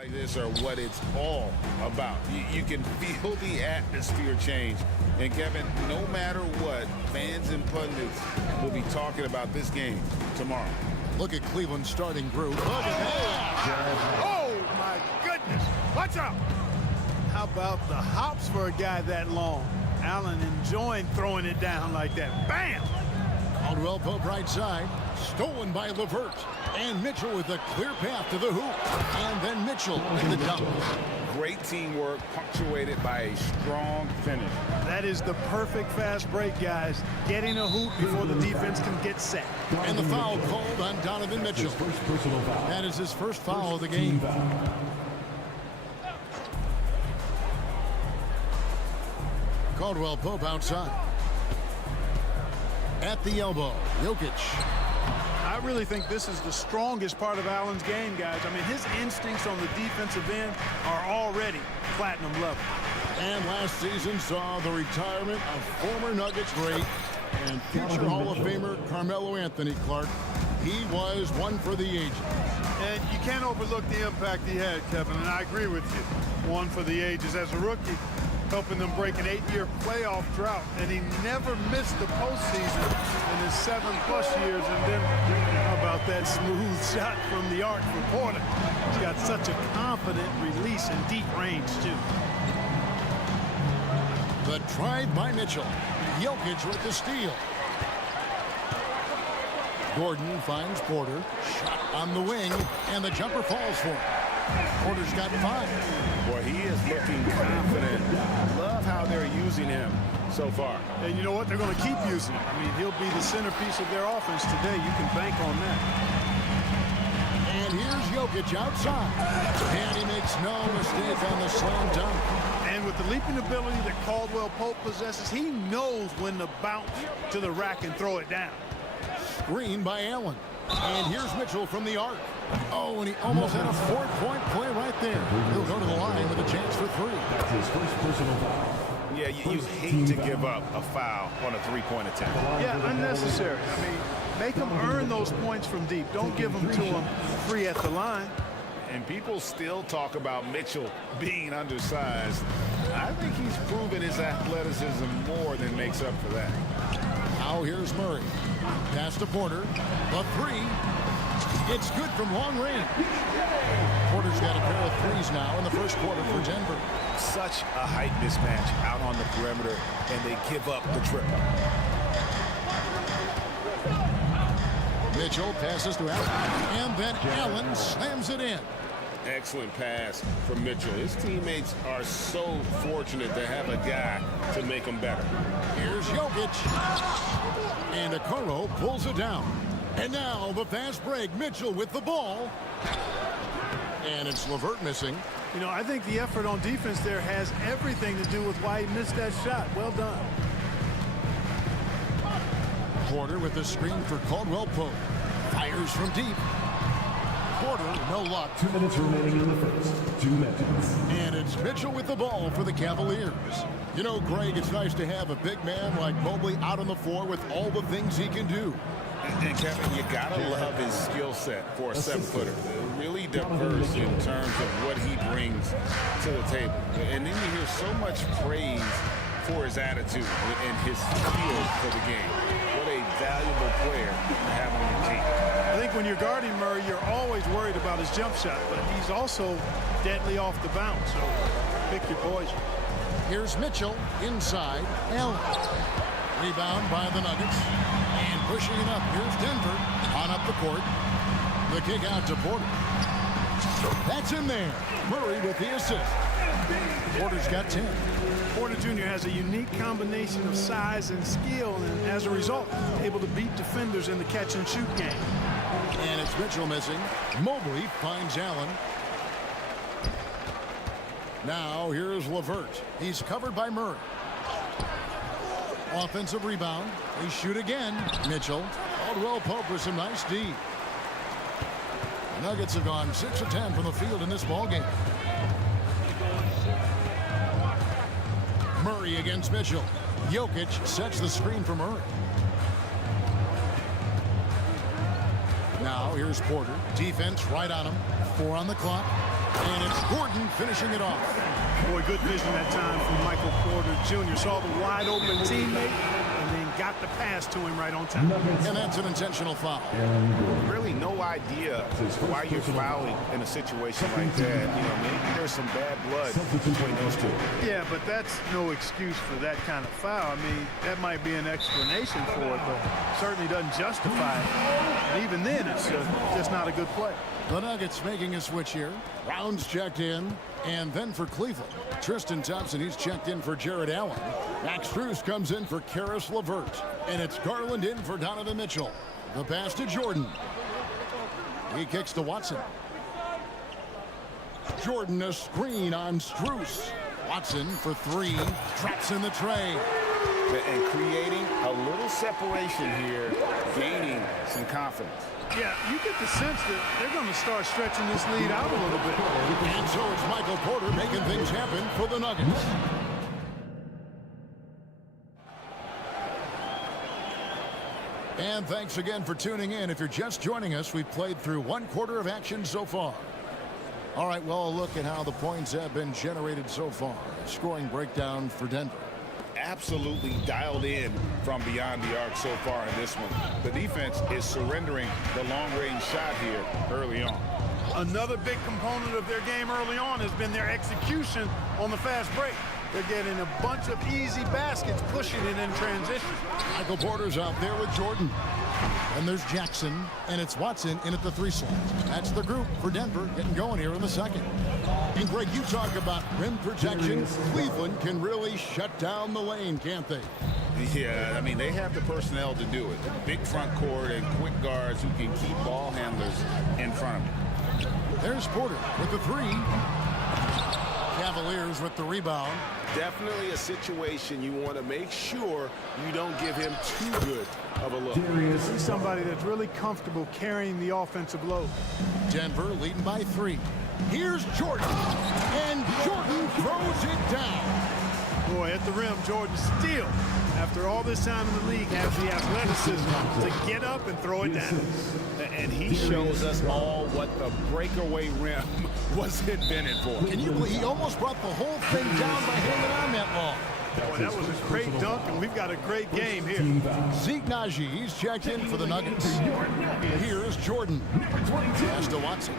Like this are what it's all about. You can feel the atmosphere change. And Kevin, no matter what, fans and pundits will be talking about this game tomorrow. Look at Cleveland's starting group. Oh, my goodness. Watch out. How about the hops for a guy that long? Allen enjoying throwing it down like that. Bam! Caldwell Pope right side. Stolen by LeVert. And Mitchell with a clear path to the hoop. And then Mitchell in the dunk. Great teamwork punctuated by a strong finish. That is the perfect fast break, guys. Getting a hoop before the defense can get set. And the foul called on Donovan Mitchell. That is his first foul of the game. Caldwell Pope outside. At the elbow, Jokic. I really think this is the strongest part of Allen's game, guys. I mean, his instincts on the defensive end are already platinum level. And last season saw the retirement of former Nuggets great and future Hall of Famer Carmelo Anthony Clark. He was one for the ages. And you can't overlook the impact he had, Kevin, and I agree with you. One for the ages. As a rookie, helping them break an 8-year playoff drought, and he never missed the postseason in his 7+ years. And then, how about that smooth shot from the arc for Porter? He's got such a confident release and deep range, too. The drive by Mitchell. Jokic with the steal. Gordon finds Porter. Shot on the wing, and the jumper falls for him. Porter's got 5. Boy, he is looking confident. Love how they're using him so far. And you know what? They're going to keep using him. I mean, he'll be the centerpiece of their offense today. You can bank on that. And here's Jokic outside. And he makes no mistake on the slam dunk. And with the leaping ability that Caldwell Pope possesses, he knows when to bounce to the rack and throw it down. Screen by Allen. And here's Mitchell from the arc. Oh, and he almost had a 4-point play right there. He'll go to the line with a chance for 3. That's his first personal foul. Yeah, you hate to give up a foul on a 3-point attempt. Yeah, unnecessary. I mean, make them earn those points from deep. Don't give them to them free at the line. And people still talk about Mitchell being undersized. I think he's proven his athleticism more than makes up for that. Now here's Murray. Pass to Porter. The 3. It's good from long range. Porter's got a pair of 3s now in the first quarter for Denver. Such a height mismatch out on the perimeter, and they give up the triple. Mitchell passes to Allen, and then Allen slams it in. Excellent pass from Mitchell. His teammates are so fortunate to have a guy to make them better. Here's Jokic. And Okoro pulls it down. And now the fast break. Mitchell with the ball. And it's LeVert missing. You know, I think the effort on defense there has everything to do with why he missed that shot. Well done. Porter with the screen for Caldwell Pope. Fires from deep. Porter, no luck. 2 minutes remaining in the first. 2 minutes. And it's Mitchell with the ball for the Cavaliers. You know, Greg, it's nice to have a big man like Mobley out on the floor with all the things he can do. And Kevin, you gotta love his skill set for a 7-footer. Really diverse in terms of what he brings to the table. And then you hear so much praise for his attitude and his feel for the game. What a valuable player to have on your team. I think when you're guarding Murray, you're always worried about his jump shot, but he's also deadly off the bounce, so pick your poison. Here's Mitchell inside. Allen. Rebound by the Nuggets. And pushing it up. Here's Denver on up the court. The kick out to Porter. That's in there. Murray with the assist. Porter's got 10. Porter Jr. has a unique combination of size and skill, and as a result, able to beat defenders in the catch-and-shoot game. And it's Mitchell missing. Mobley finds Allen. Now here's LeVert. He's covered by Murray. Offensive rebound. They shoot again. Mitchell. Caldwell Pope with some nice D. The Nuggets have gone 6 of 10 from the field in this ballgame. Murray against Mitchell. Jokic sets the screen for Murray. Now here's Porter. Defense right on him. 4 on the clock. And it's Gordon finishing it off. Boy, good vision that time from Michael Porter Jr. Saw the wide open teammate and then got the pass to him right on time. And that's an intentional foul. Really no idea why you're fouling in a situation like that. You know, maybe there's some bad blood between those two. Yeah, but that's no excuse for that kind of foul. I mean, that might be an explanation for it, but certainly doesn't justify it. And even then, it's just not a good play. The Nuggets making a switch here. Brown's checked in. And then for Cleveland, Tristan Thompson, he's checked in for Jared Allen. Max Strus comes in for Karis LeVert. And it's Garland in for Donovan Mitchell. The pass to Jordan. He kicks to Watson. Jordan a screen on Strus. Watson for three. Traps in the tray. And creating a little separation here, gaining some confidence. Yeah, you get the sense that they're going to start stretching this lead out a little bit. And so it's Michael Porter making things happen for the Nuggets. And thanks again for tuning in. If you're just joining us, we've played through 1/4 of action so far. All right, well, a look at how the points have been generated so far. Scoring breakdown for Denver. Absolutely dialed in from beyond the arc so far in this one. The defense is surrendering the long-range shot here early on. Another big component of their game early on has been their execution on the fast break. They're getting a bunch of easy baskets, pushing it in transition. Michael Porter's out there with Jordan. And there's Jackson, and it's Watson in at the 3 slot. That's the group for Denver getting going here in the second. And Greg, you talk about rim protection. Cleveland can really shut down the lane, can't they? Yeah, I mean, they have the personnel to do it. Big front court and quick guards who can keep ball handlers in front of them. There's Porter with the 3. Cavaliers with the rebound. Definitely a situation you want to make sure you don't give him too good of a look. He's somebody that's really comfortable carrying the offensive load. Denver leading by 3. Here's Jordan. And Jordan throws it down. Boy, at the rim, Jordan still, after all this time in the league, has the athleticism to get up and throw it down. And he shows us all what the breakaway rim was invented for. Can you believe he almost brought the whole thing down by hanging on that long? Boy, that was a great dunk, and we've got a great game here. Zeke Naji, he's checked in for the Nuggets. Here's Jordan. Pass to Watson.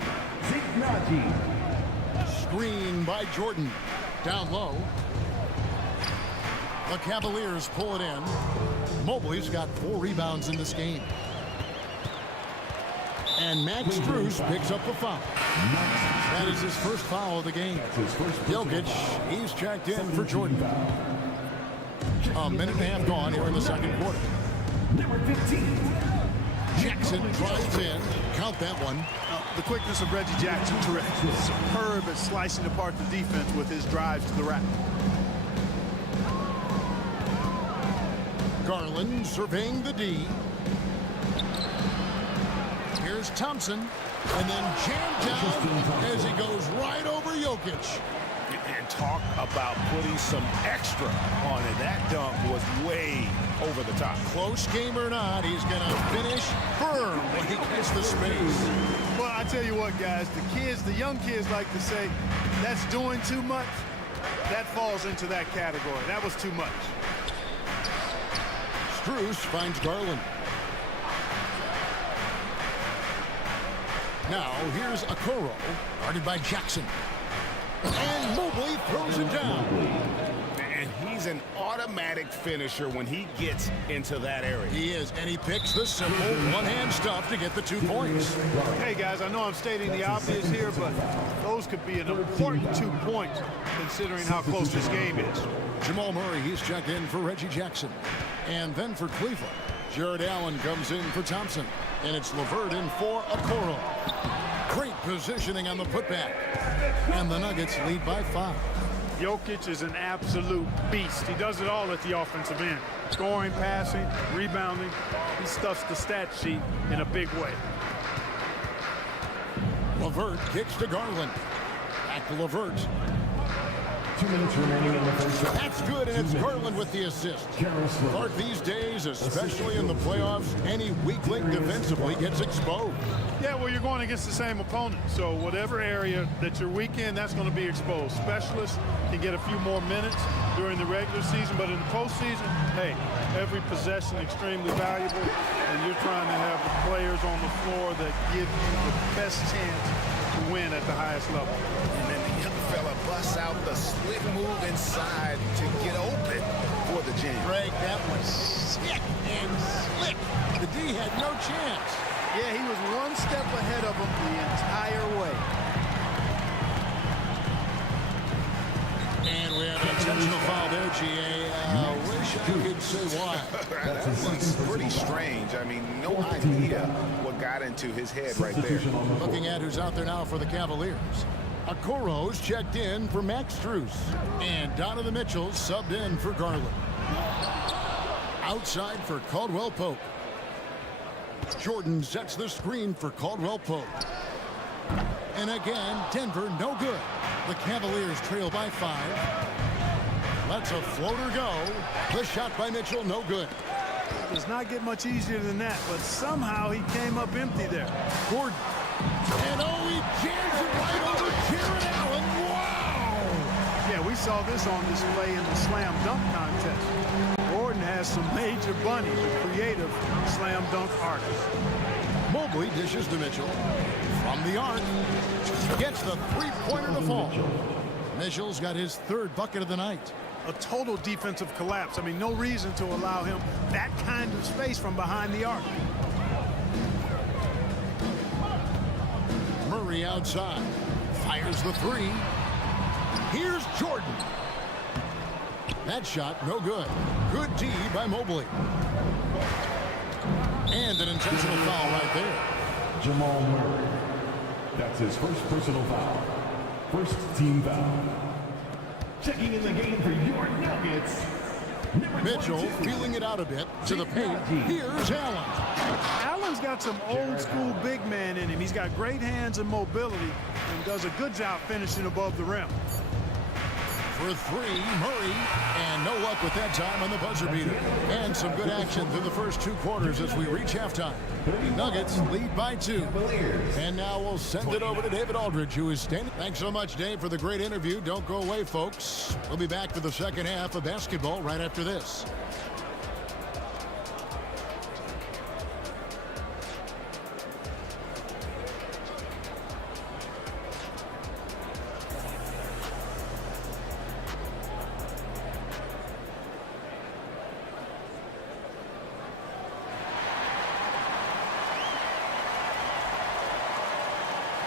Screen by Jordan. Down low. The Cavaliers pull it in. Mobley's got 4 rebounds in this game. And Max Strus picks up the foul. That is his first foul of the game. Jokic, he's checked in for Jordan. A minute and a half gone here in the second quarter. Number 15. Jackson drives in. Count that one. The quickness of Reggie Jackson, terrific. Superb at slicing apart the defense with his drives to the rack. Garland surveying the D. Here's Thompson, and then jammed down as he goes right over Jokic. And talk about putting some extra on it. That dunk was way over the top. Close game or not, he's going to finish firm when he gets the space. Well, I tell you what, guys, the young kids like to say, that's doing too much. That falls into that category. That was too much. Strus finds Garland. Now, here's Okoro, guarded by Jackson. And Mobley throws it down. And he's an automatic finisher when he gets into that area. He is, and he picks the simple one-hand stuff to get the 2 points. Hey, guys, I know I'm stating the obvious here, but those could be an important 2 points considering how close this game is. Jamal Murray, he's checked in for Reggie Jackson. And then for Cleveland, Jared Allen comes in for Thompson. And it's LeVert in for Okoro. Great positioning on the putback. And the Nuggets lead by 5. Jokic is an absolute beast. He does it all at the offensive end. Scoring, passing, rebounding. He stuffs the stat sheet in a big way. LeVert kicks to Garland. Back to LeVert. 2 minutes remaining in the first half. That's good, and it's Garland with the assist. Clark, these days, especially in the playoffs, any weak link defensively gets exposed. Yeah, well, you're going against the same opponent. So whatever area that you're weak in, that's going to be exposed. Specialists can get a few more minutes during the regular season, but in the postseason, hey, every possession extremely valuable, and you're trying to have the players on the floor that give you the best chance to win at the highest level. And then the young fella busts out the split move inside to get open for the jam. Greg, that was sick and slick. The D had no chance. Yeah, he was one step ahead of him the entire way. And we have an intentional foul there, GA. Wish I could say why. That was pretty strange. I mean, no idea what got into his head right there. Looking at who's out there now for the Cavaliers. Okoro's checked in for Max Strus. And Donovan Mitchell subbed in for Garland. Outside for Caldwell Pope. Jordan sets the screen for Caldwell Pope. And again, Denver no good. The Cavaliers trail by 5. Lets a floater go. The shot by Mitchell, no good. Does not get much easier than that, but somehow he came up empty there. Gordon. And oh, he jams it right over Jared Allen. Wow! Yeah, we saw this on display in the slam dunk contest. Gordon has some major bunnies, a creative slam dunk artist. Mobley dishes to Mitchell. From the arc. Gets the three-pointer to fall. Mitchell's got his third bucket of the night. A total defensive collapse. I mean, no reason to allow him that kind of space from behind the arc. Murray outside. Fires the three. Here's Jordan. That shot, no good. Good D by Mobley. And an intentional foul right there. Jamal Murray. That's his first personal foul. First team foul. Checking in the game for your Nuggets. Mitchell feeling it out a bit to the paint. Here's Allen. Allen's got some old school big man in him. He's got great hands and mobility and does a good job finishing above the rim. For three, Murray, and no luck with that time on the buzzer beater. And some good action through the first 2 quarters as we reach halftime. The Nuggets lead by 2. And now we'll send it over to David Aldridge, who is standing. Thanks so much, Dave, for the great interview. Don't go away, folks. We'll be back for the second half of basketball right after this.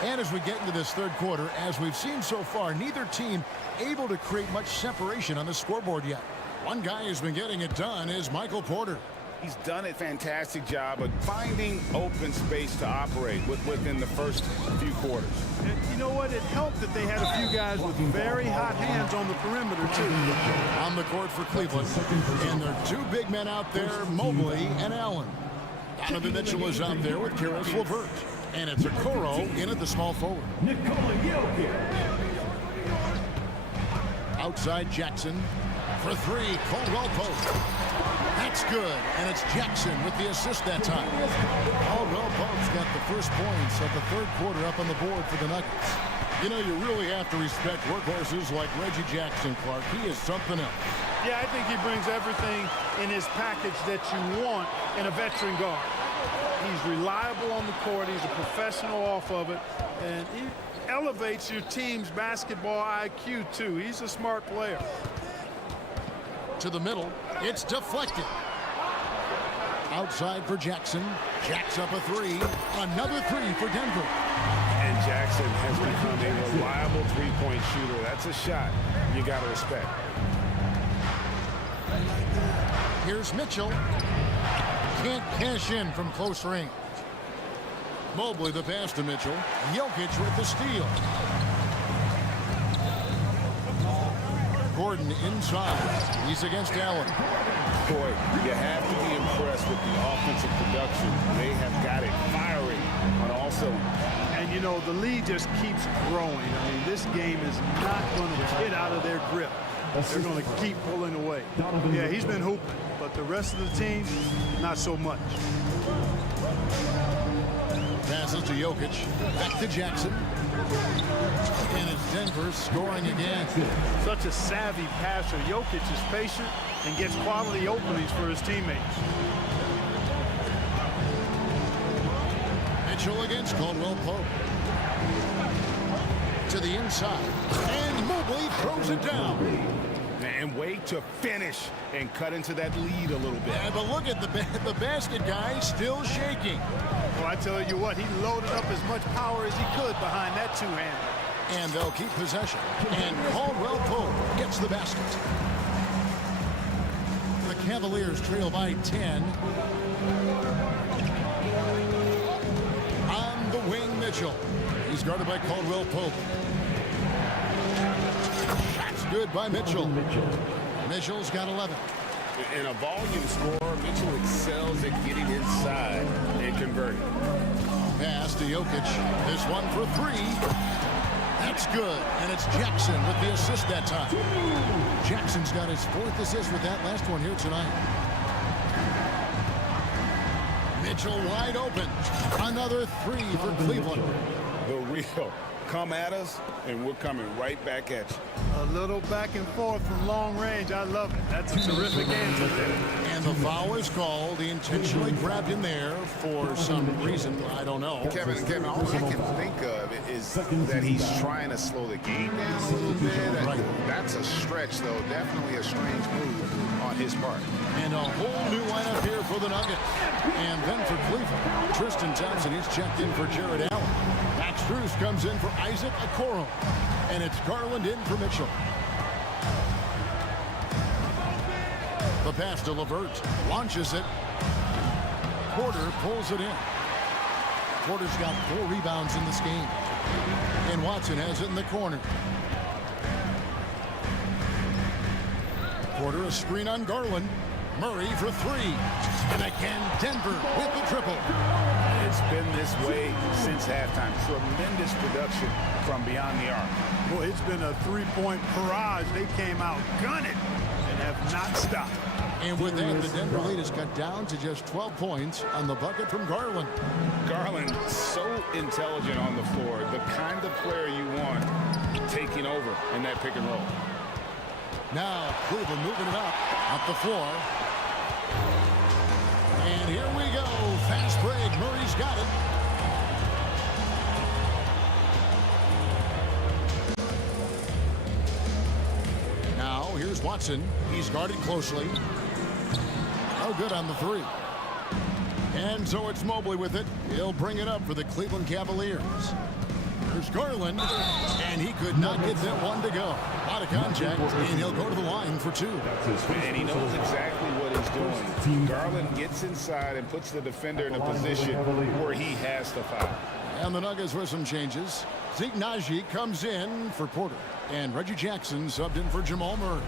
And as we get into this third quarter, as we've seen so far, neither team able to create much separation on the scoreboard yet. One guy who's been getting it done is Michael Porter. He's done a fantastic job of finding open space to operate within the first few quarters. And you know what? It helped that they had a few guys with very hot hands on the perimeter, too. On the court for Cleveland. And there are 2 big men out there, Mobley and Allen. Donovan Mitchell is out there with Karis LeVert. And it's Okoro in at the small forward. Outside Jackson for 3, Caldwell Pope. That's good, and it's Jackson with the assist that time. Caldwell Pope's got the first points of the third quarter up on the board for the Nuggets. You know, you really have to respect workhorses like Reggie Jackson, Clark. He is something else. Yeah, I think he brings everything in his package that you want in a veteran guard. He's reliable on the court. He's a professional off of it. And he elevates your team's basketball IQ, too. He's a smart player. To the middle. It's deflected. Outside for Jackson. Jacks up a 3. Another 3 for Denver. And Jackson has become a reliable three-point shooter. That's a shot you got to respect. Here's Mitchell. Can't cash in from close range. Mobley the pass to Mitchell. Jokic with the steal. Gordon inside. He's against Allen. Boy, you have to be impressed with the offensive production. They have got it firing on all cylinders. And you know, the lead just keeps growing. I mean, this game is not going to get out of their grip. They're going to keep pulling away. Yeah, he's been hooping, but the rest of the team, not so much. Passes to Jokic, back to Jackson. And it's Denver scoring again. Such a savvy passer. Jokic is patient and gets quality openings for his teammates. Mitchell against Caldwell Pope. To the inside. And Mobley throws it down. And wait to finish and cut into that lead a little bit. Yeah, but look at the basket guy still shaking. Well, I tell you what, he loaded up as much power as he could behind that two-hander. And they'll keep possession. And Caldwell Pope gets the basket. The Cavaliers trail by 10. On the wing, Mitchell. He's guarded by Caldwell Pope. That's good by Mitchell. Mitchell's got 11. In a volume score, Mitchell excels at getting inside and converting. Pass to Jokic. This one for three. That's good. And it's Jackson with the assist that time. Jackson's got his 4th assist with that last one here tonight. Mitchell wide open. Another three for Cleveland. The real. Come at us, and we're coming right back at you. A little back and forth from long range. I love it. That's a terrific answer there. And the foul is called. He intentionally grabbed him there for some reason. I don't know. Kevin, all I can think of is that he's trying to slow the game down a little bit. Right. That's a stretch, though. Definitely a strange move on his part. And a whole new lineup here for the Nuggets. And then for Cleveland, Tristan Thompson, he's checked in for Jared Allen. Max Strus comes in for Isaac Okoro. And it's Garland in for Mitchell. The pass to LeVert. Launches it. Porter pulls it in. Porter's got 4 rebounds in this game. And Watson has it in the corner. Porter, a screen on Garland. Murray for 3. And again, Denver with the triple. It's been this way since halftime. Tremendous production from beyond the arc. Boy, it's been a three-point barrage. They came out gunning and have not stopped. And with that, the Denver lead is cut down to just 12 points on the bucket from Garland. Garland, so intelligent on the floor. The kind of player you want taking over in that pick and roll. Now, Cleveland moving it up the floor. And here we go. Fast break. Murray's got it. Now, here's Watson. He's guarded closely. Oh, good on the 3. And so it's Mobley with it. He'll bring it up for the Cleveland Cavaliers. There's Garland, and he could not get that one to go. Out of contact, and he'll go to the line for 2. And he knows exactly what he's doing. Garland gets inside and puts the defender in a position where he has to foul. And the Nuggets with some changes. Zeke Naji comes in for Porter, and Reggie Jackson subbed in for Jamal Murray.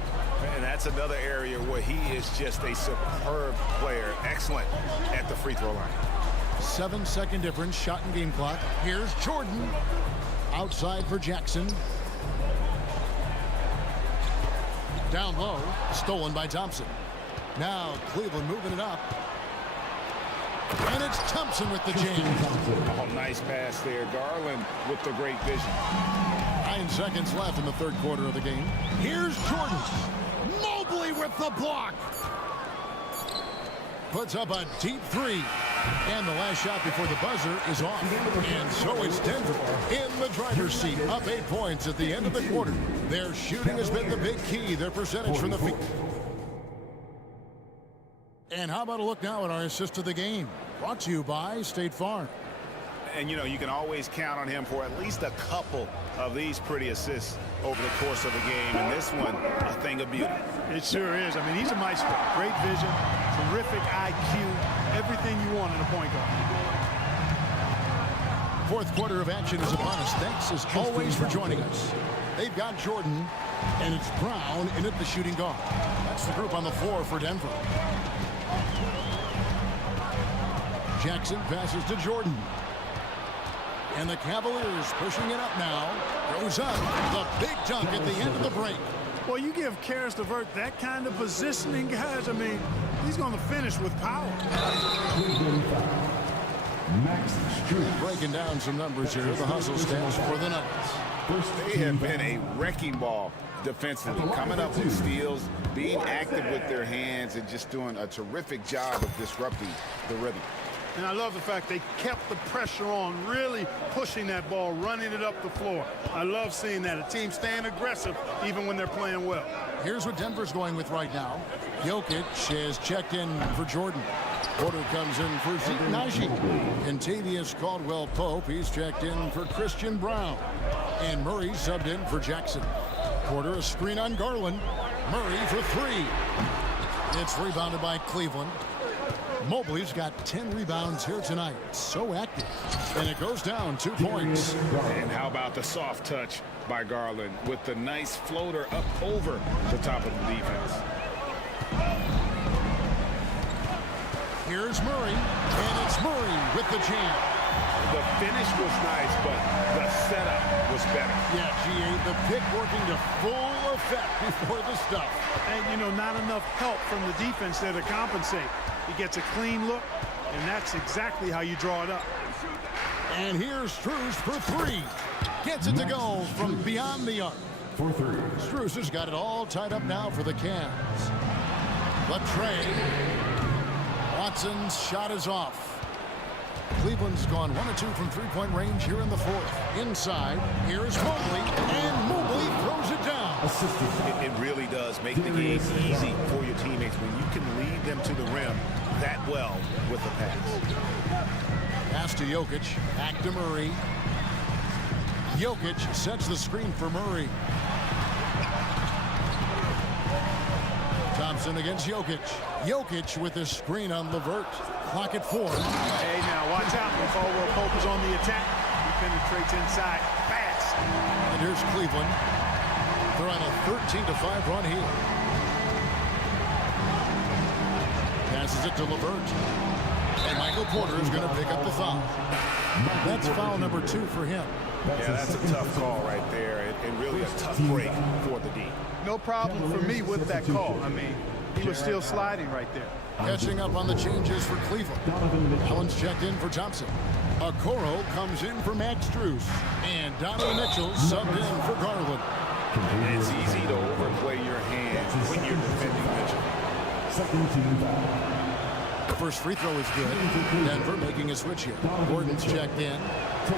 And that's another area where he is just a superb player. Excellent at the free throw line. 7-second difference, shot and game clock. Here's Jordan. Outside for Jackson. Down low, stolen by Thompson. Now Cleveland moving it up. And it's Thompson with the jam. Oh, nice pass there. Garland with the great vision. 9 seconds left in the 3rd quarter of the game. Here's Jordan. Mobley with the block. Puts up a deep 3. And the last shot before the buzzer is off. And so is Denver in the driver's seat, up 8 points at the end of the quarter. Their shooting has been the big key, their percentage from the field. And how about a look now at our assist of the game? Brought to you by State Farm. And, you know, you can always count on him for at least a couple of these pretty assists over the course of the game. And this one, a thing of beauty. It sure is. I mean, he's a maestro. Great vision, terrific IQ, everything you want in a point guard. 4th quarter of action is upon us. Thanks, as always, for joining us. They've got Jordan, and it's Brown in at the shooting guard. That's the group on the floor for Denver. Jackson passes to Jordan. And the Cavaliers pushing it up now. Goes up. The big dunk at the end of the break. Well, you give Karis LeVert that kind of positioning, guys. I mean, he's going to finish with power. Breaking down some numbers here. The hustle stands for the Nuggets. They have been a wrecking ball defensively, coming up with steals, being active with their hands, and just doing a terrific job of disrupting the rhythm. And I love the fact they kept the pressure on, really pushing that ball, running it up the floor. I love seeing that. A team staying aggressive even when they're playing well. Here's what Denver's going with right now. Jokic has checked in for Jordan. Porter comes in for Zeke. Contavious Caldwell-Pope, he's checked in for Christian Brown. And Murray subbed in for Jackson. Porter, a screen on Garland. Murray for three. It's rebounded by Cleveland. Mobley's got 10 rebounds here tonight. So active. And it goes down 2 points. And how about the soft touch by Garland with the nice floater up over the top of the defense. Here's Murray. And it's Murray with the jam. The finish was nice, but the setup was better. Yeah, GA, the pick working to full effect before the stuff. And, you know, not enough help from the defense there to compensate. He gets a clean look, and that's exactly how you draw it up. And here's Strus for three. Gets it to go from beyond the arc. For three. Strus has got it all tied up now for the Cavs. The trade. Watson's shot is off. Cleveland's gone 1 of 2 from three-point range here in the fourth. Inside, here's Mobley, and Mobley throws it down. It really does make the game easy for your teammates when you can lead them to the rim that well with the pass. Pass to Jokic, back to Murray. Jokic sets the screen for Murray. Thompson against Jokic. Jokic with the screen on LeVert. Clock at 4. Hey, now watch out. If Caldwell-Pope is on the attack, he penetrates inside fast. And here's Cleveland. They're on a 13-5 run here. Passes it to LeVert. And Michael Porter is going to pick up the foul. That's foul number 2 for him. Yeah, that's a tough call right there, and really a tough break for the D. No problem for me with that call. I mean, he was still sliding right there. Catching up on the changes for Cleveland. Allen's checked in for Thompson. Okoro comes in for Max Strus. And Donovan Mitchell subbed in for Garland. It's easy to overplay your hands when you're defending Mitchell. Second team foul. The first free throw is good. Denver making a switch here. Gordon's checked in.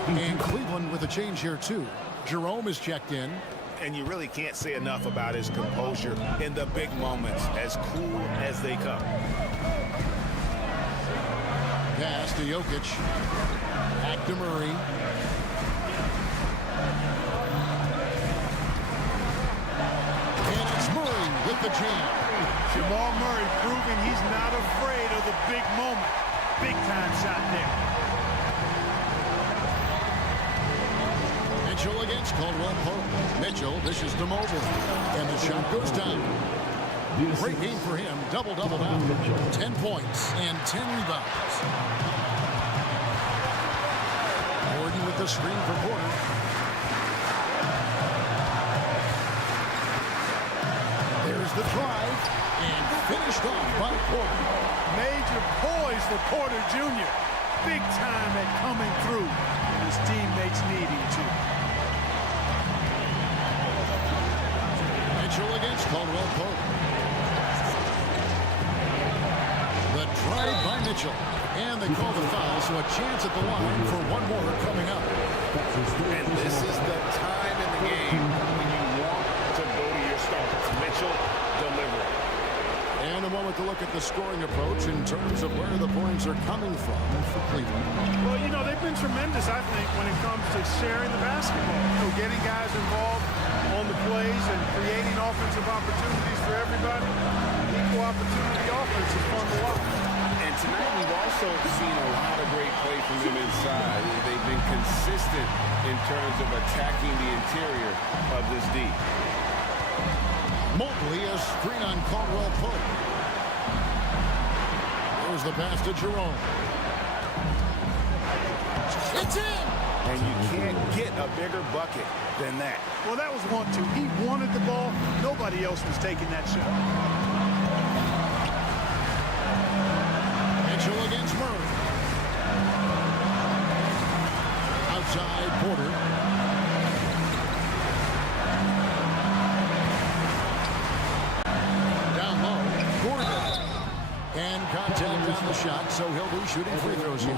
And Cleveland with a change here too. Jerome is checked in. And you really can't say enough about his composure in the big moments, as cool as they come. Pass to Jokic. Back to Murray. And it's Murray with the jam. Jamal Murray proving he's not afraid of the big moment. Big time shot there. Mitchell against Caldwell-Pope. Mitchell dishes to Mobley. And the shot goes down. Great game for him. Double-double now. 10 points and 10 rebounds. Gordon with the screen for Porter. There's the drive. And finished off by Porter. Major poise for Porter Jr. Big time at coming through when his teammates need him to. Mitchell against Caldwell-Pope. The drive by Mitchell. And they call the foul, so a chance at the line for one more coming up. And this is the time in the game when you want to go to your starters. Mitchell delivering. And a moment to look at the scoring approach in terms of where the points are coming from for Cleveland. Well, you know, they've been tremendous, I think, when it comes to sharing the basketball. You know, getting guys involved on the plays and creating offensive opportunities for everybody. Equal opportunity offense is fun to watch. And tonight we've also seen a lot of great play from them inside. They've been consistent in terms of attacking the interior of this D. Mobley, a screen on Caldwell-Pope. There's the pass to Jerome. It's in! And you can't get a bigger bucket than that. Well, that was 1-2. He wanted the ball. Nobody else was taking that shot. Mitchell against Murray. Outside Porter. Down low, Gordon. And contact on the shot, so he'll be shooting free throws here.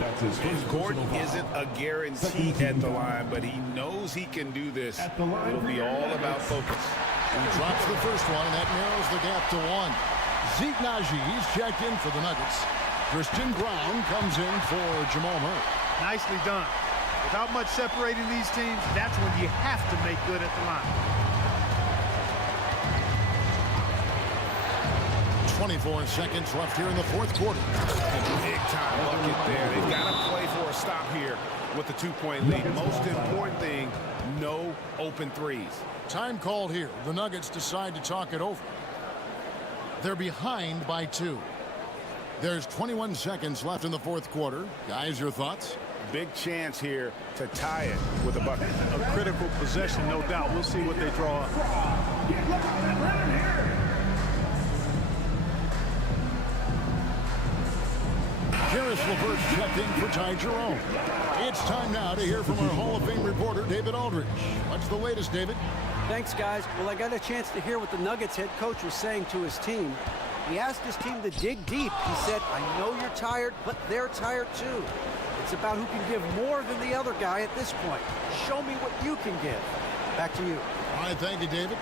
And Gordon isn't a guarantee at the line, but he knows he can do this. It'll be all about focus. He drops the first one, and that narrows the gap to 1. Zeke Naji, he's checked in for the Nuggets. Christian Brown comes in for Jamal Murray. Nicely done. Without much separating these teams, that's when you have to make good at the line. 24 seconds left here in the fourth quarter. Big time bucket there. They've got to play for a stop here with the 2-point lead. Most important thing, no open threes. Time called here. The Nuggets decide to talk it over. They're behind by 2. There's 21 seconds left in the fourth quarter. Guys, your thoughts? Big chance here to tie it with a bucket. A critical possession, no doubt. We'll see what they draw up. Karis LeVert's checked in for Ty Jerome. It's time now to hear from our Hall of Fame reporter, David Aldridge. What's the latest, David? Thanks, guys. Well, I got a chance to hear what the Nuggets head coach was saying to his team. He asked his team to dig deep. He said, I know you're tired, but they're tired too. It's about who can give more than the other guy at this point. Show me what you can give. Back to you. All right, thank you, David.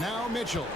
Now Mitchell.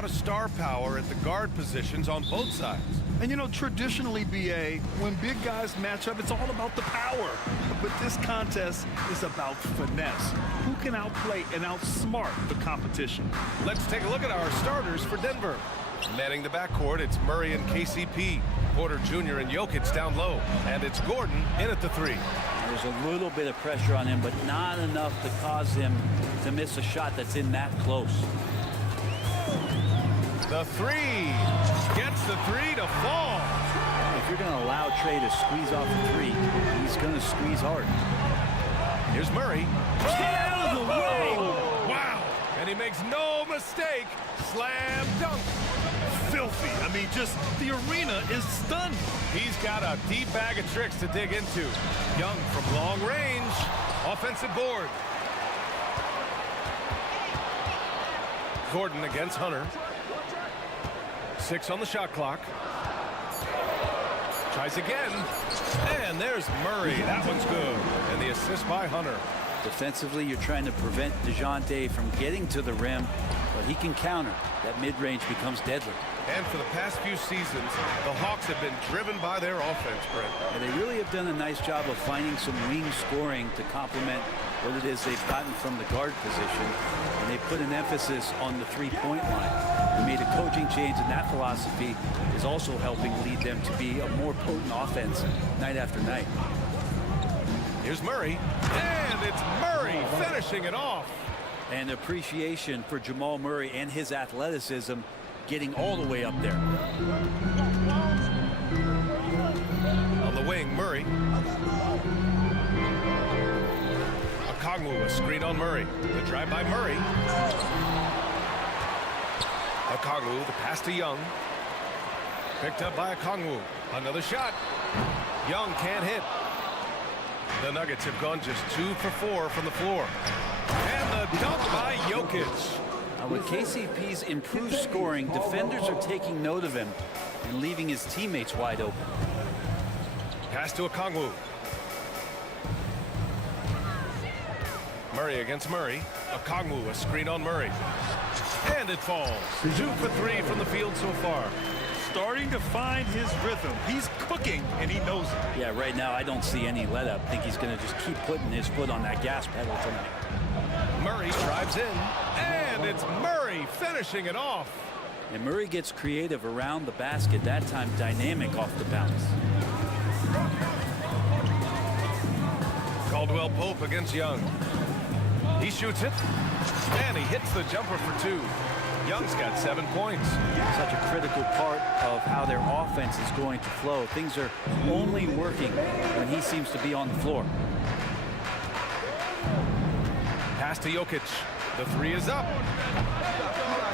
lot of star power at the guard positions on both sides. And you know, traditionally, BA, when big guys match up, it's all about the power. But this contest is about finesse. Who can outplay and outsmart the competition? Let's take a look at our starters for Denver. Manning the backcourt, it's Murray and KCP. Porter Jr. and Jokic down low. And it's Gordon in at the three. There's a little bit of pressure on him, but not enough to cause him to miss a shot that's in that close. The three. Gets the three to fall. If you're going to allow Trey to squeeze off the three, he's going to squeeze hard. Here's Murray. Get out of the way! Wow. And he makes no mistake. Slam dunk. Filthy. I mean, just the arena is stunned. He's got a deep bag of tricks to dig into. Young from long range. Offensive board. Gordon against Hunter. 6 on the shot clock. Tries again. And there's Murray. That one's good. And the assist by Hunter. Defensively, you're trying to prevent DeJounte from getting to the rim, but he can counter. That mid-range becomes deadly. And for the past few seasons, the Hawks have been driven by their offense, Brent. And they really have done a nice job of finding some wing scoring to complement what it is they've gotten from the guard position. And they put an emphasis on the three-point line. They made a coaching change, and that philosophy is also helping lead them to be a more potent offense night after night. Here's Murray, and it's Murray finishing it off. And appreciation for Jamal Murray and his athleticism getting all the way up there. On the wing, Murray. Okongwu, a screen on Murray. The drive by Murray. Okongwu, the pass to Young. Picked up by Okongwu. Another shot. Young can't hit. The Nuggets have gone just 2 for 4 from the floor. And the dunk by Jokic. With KCP's improved scoring, defenders are taking note of him and leaving his teammates wide open. Pass to Okongwu. Murray against Murray. Okongwu, a screen on Murray. And it falls. 2 for 3 from the field so far. Starting to find his rhythm. He's cooking, and he knows it. Yeah, right now I don't see any let up. I think he's going to just keep putting his foot on that gas pedal tonight. Murray drives in, and it's Murray finishing it off. And Murray gets creative around the basket, that time dynamic off the bounce. Caldwell Pope against Young. He shoots it, and he hits the jumper for 2. Young's got 7 points. Such a critical part of how their offense is going to flow. Things are only working when he seems to be on the floor. Pass to Jokic. The 3 is up.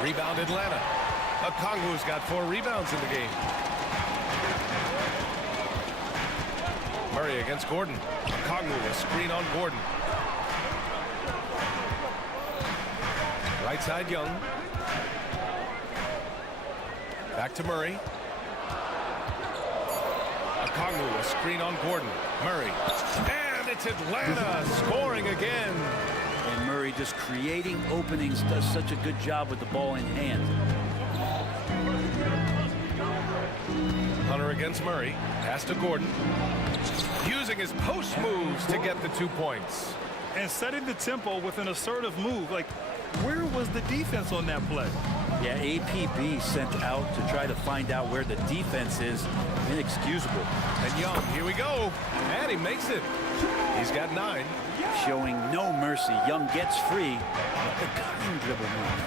Rebound Atlanta. Okongwu's got 4 rebounds in the game. Murray against Gordon. Okongwu, a screen on Gordon. Right side Young. Back to Murray. Okongwu, a screen on Gordon. Murray. And it's Atlanta scoring again. And Murray just creating openings, does such a good job with the ball in hand. Hunter against Murray. Pass to Gordon. Using his post moves to get the 2 points. And setting the tempo with an assertive move. Like, where was the defense on that play? Yeah, APB sent out to try to find out where the defense is. Inexcusable. And Young, here we go. And he makes it. He's got 9. Showing no mercy. Young gets free. But the cutting dribble move.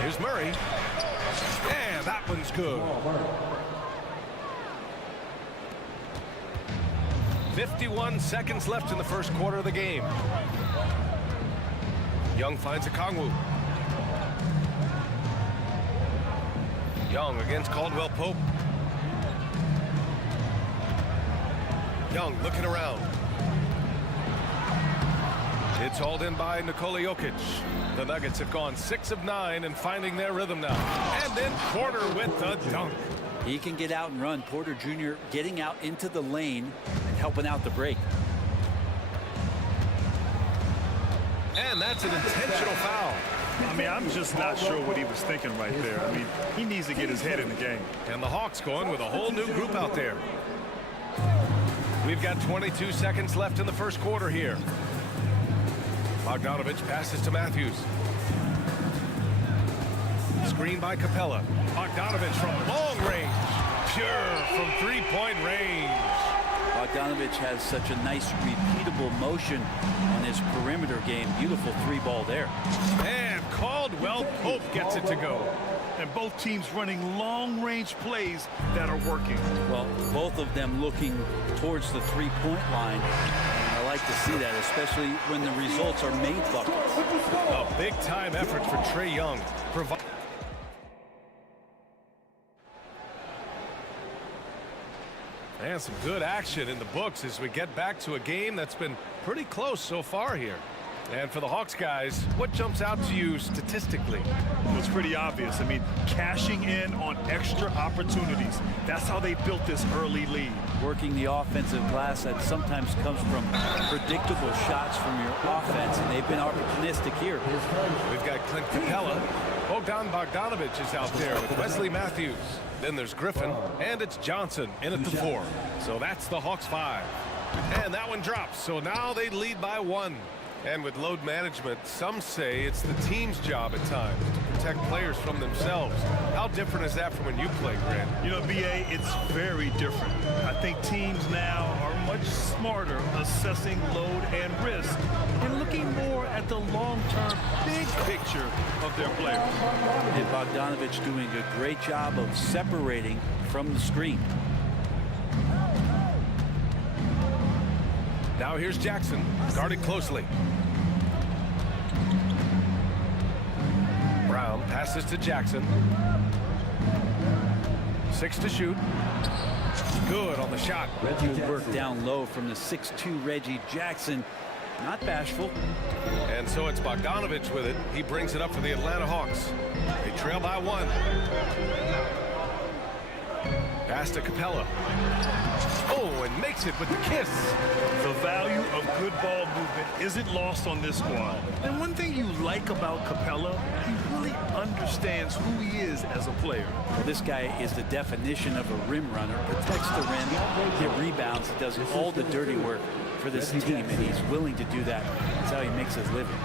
Here's Murray. And that one's good. 51 seconds left in the first quarter of the game. Young finds Okongwu. Young against Caldwell Pope. Young looking around. It's hauled in by Nikola Jokic. The Nuggets have gone 6 of 9 and finding their rhythm now. And then Porter with the dunk. He can get out and run. Porter Jr. getting out into the lane and helping out the break. And that's an intentional foul. I mean, I'm just not sure what he was thinking right there. I mean, he needs to get his head in the game. And the Hawks going with a whole new group out there. We've got 22 seconds left in the first quarter here. Bogdanovich passes to Matthews. Screen by Capella. Bogdanovich from long range. Pure from three-point range. Bogdanovich has such a nice, repeatable motion on his perimeter game. Beautiful three-ball there. And Caldwell Pope gets it to go. And both teams running long-range plays that are working. Well, both of them looking towards the three-point line. And I like to see that, especially when the results are made buckets. A big-time effort for Trae Young. And some good action in the books as we get back to a game that's been pretty close so far here. And for the Hawks guys, what jumps out to you statistically? Well, it's pretty obvious. I mean, cashing in on extra opportunities. That's how they built this early lead. Working the offensive glass that sometimes comes from predictable shots from your offense, and they've been opportunistic here. We've got Clint Capella. Bogdanovich is out there with Wesley Matthews. Then there's Griffin, and it's Johnson in at the 4. So that's the Hawks 5. And that one drops, so now they lead by 1. And with load management, some say it's the team's job at times to protect players from themselves. How different is that from when you played, Grant? You know, BA, it's very different. I think teams now are much smarter assessing load and risk and looking more at the long-term big picture of their players. And Bogdanovich doing a great job of separating from the screen. Now here's Jackson, guarded closely. Brown passes to Jackson. 6 to shoot. Good on the shot. Good work down low from the 6'2" Reggie Jackson. Not bashful. And so it's Bogdanovich with it. He brings it up for the Atlanta Hawks. They trail by 1. Pass to Capella. Oh, and makes it with the kiss. The value of good ball movement isn't lost on this squad. And one thing you like about Capella, he really understands who he is as a player. Well, this guy is the definition of a rim runner. Protects the rim, get rebounds, does all the dirty work for this team, and he's willing to do that. That's how he makes his living.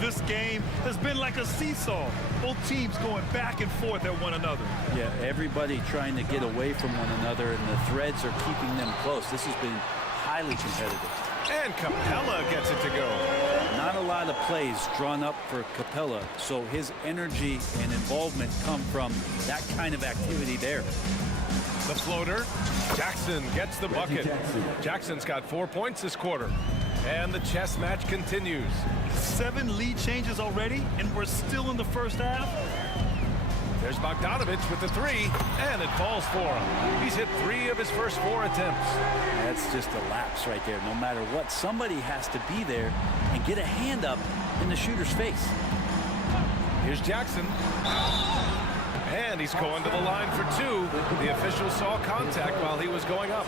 This game has been like a seesaw. Both teams going back and forth at one another. Yeah, everybody trying to get away from one another, and the threads are keeping them close. This has been highly competitive. And Capella gets it to go. Not a lot of plays drawn up for Capella, so his energy and involvement come from that kind of activity there. The floater. Jackson gets the bucket. Jackson's got 4 points this quarter. And the chess match continues. 7 lead changes already, and we're still in the first half. There's Bogdanovich with the 3, and it falls for him. He's hit 3 of his first 4 attempts. That's just a lapse right there. No matter what, somebody has to be there and get a hand up in the shooter's face. Here's Jackson. And he's going to the line for 2. The official saw contact while he was going up.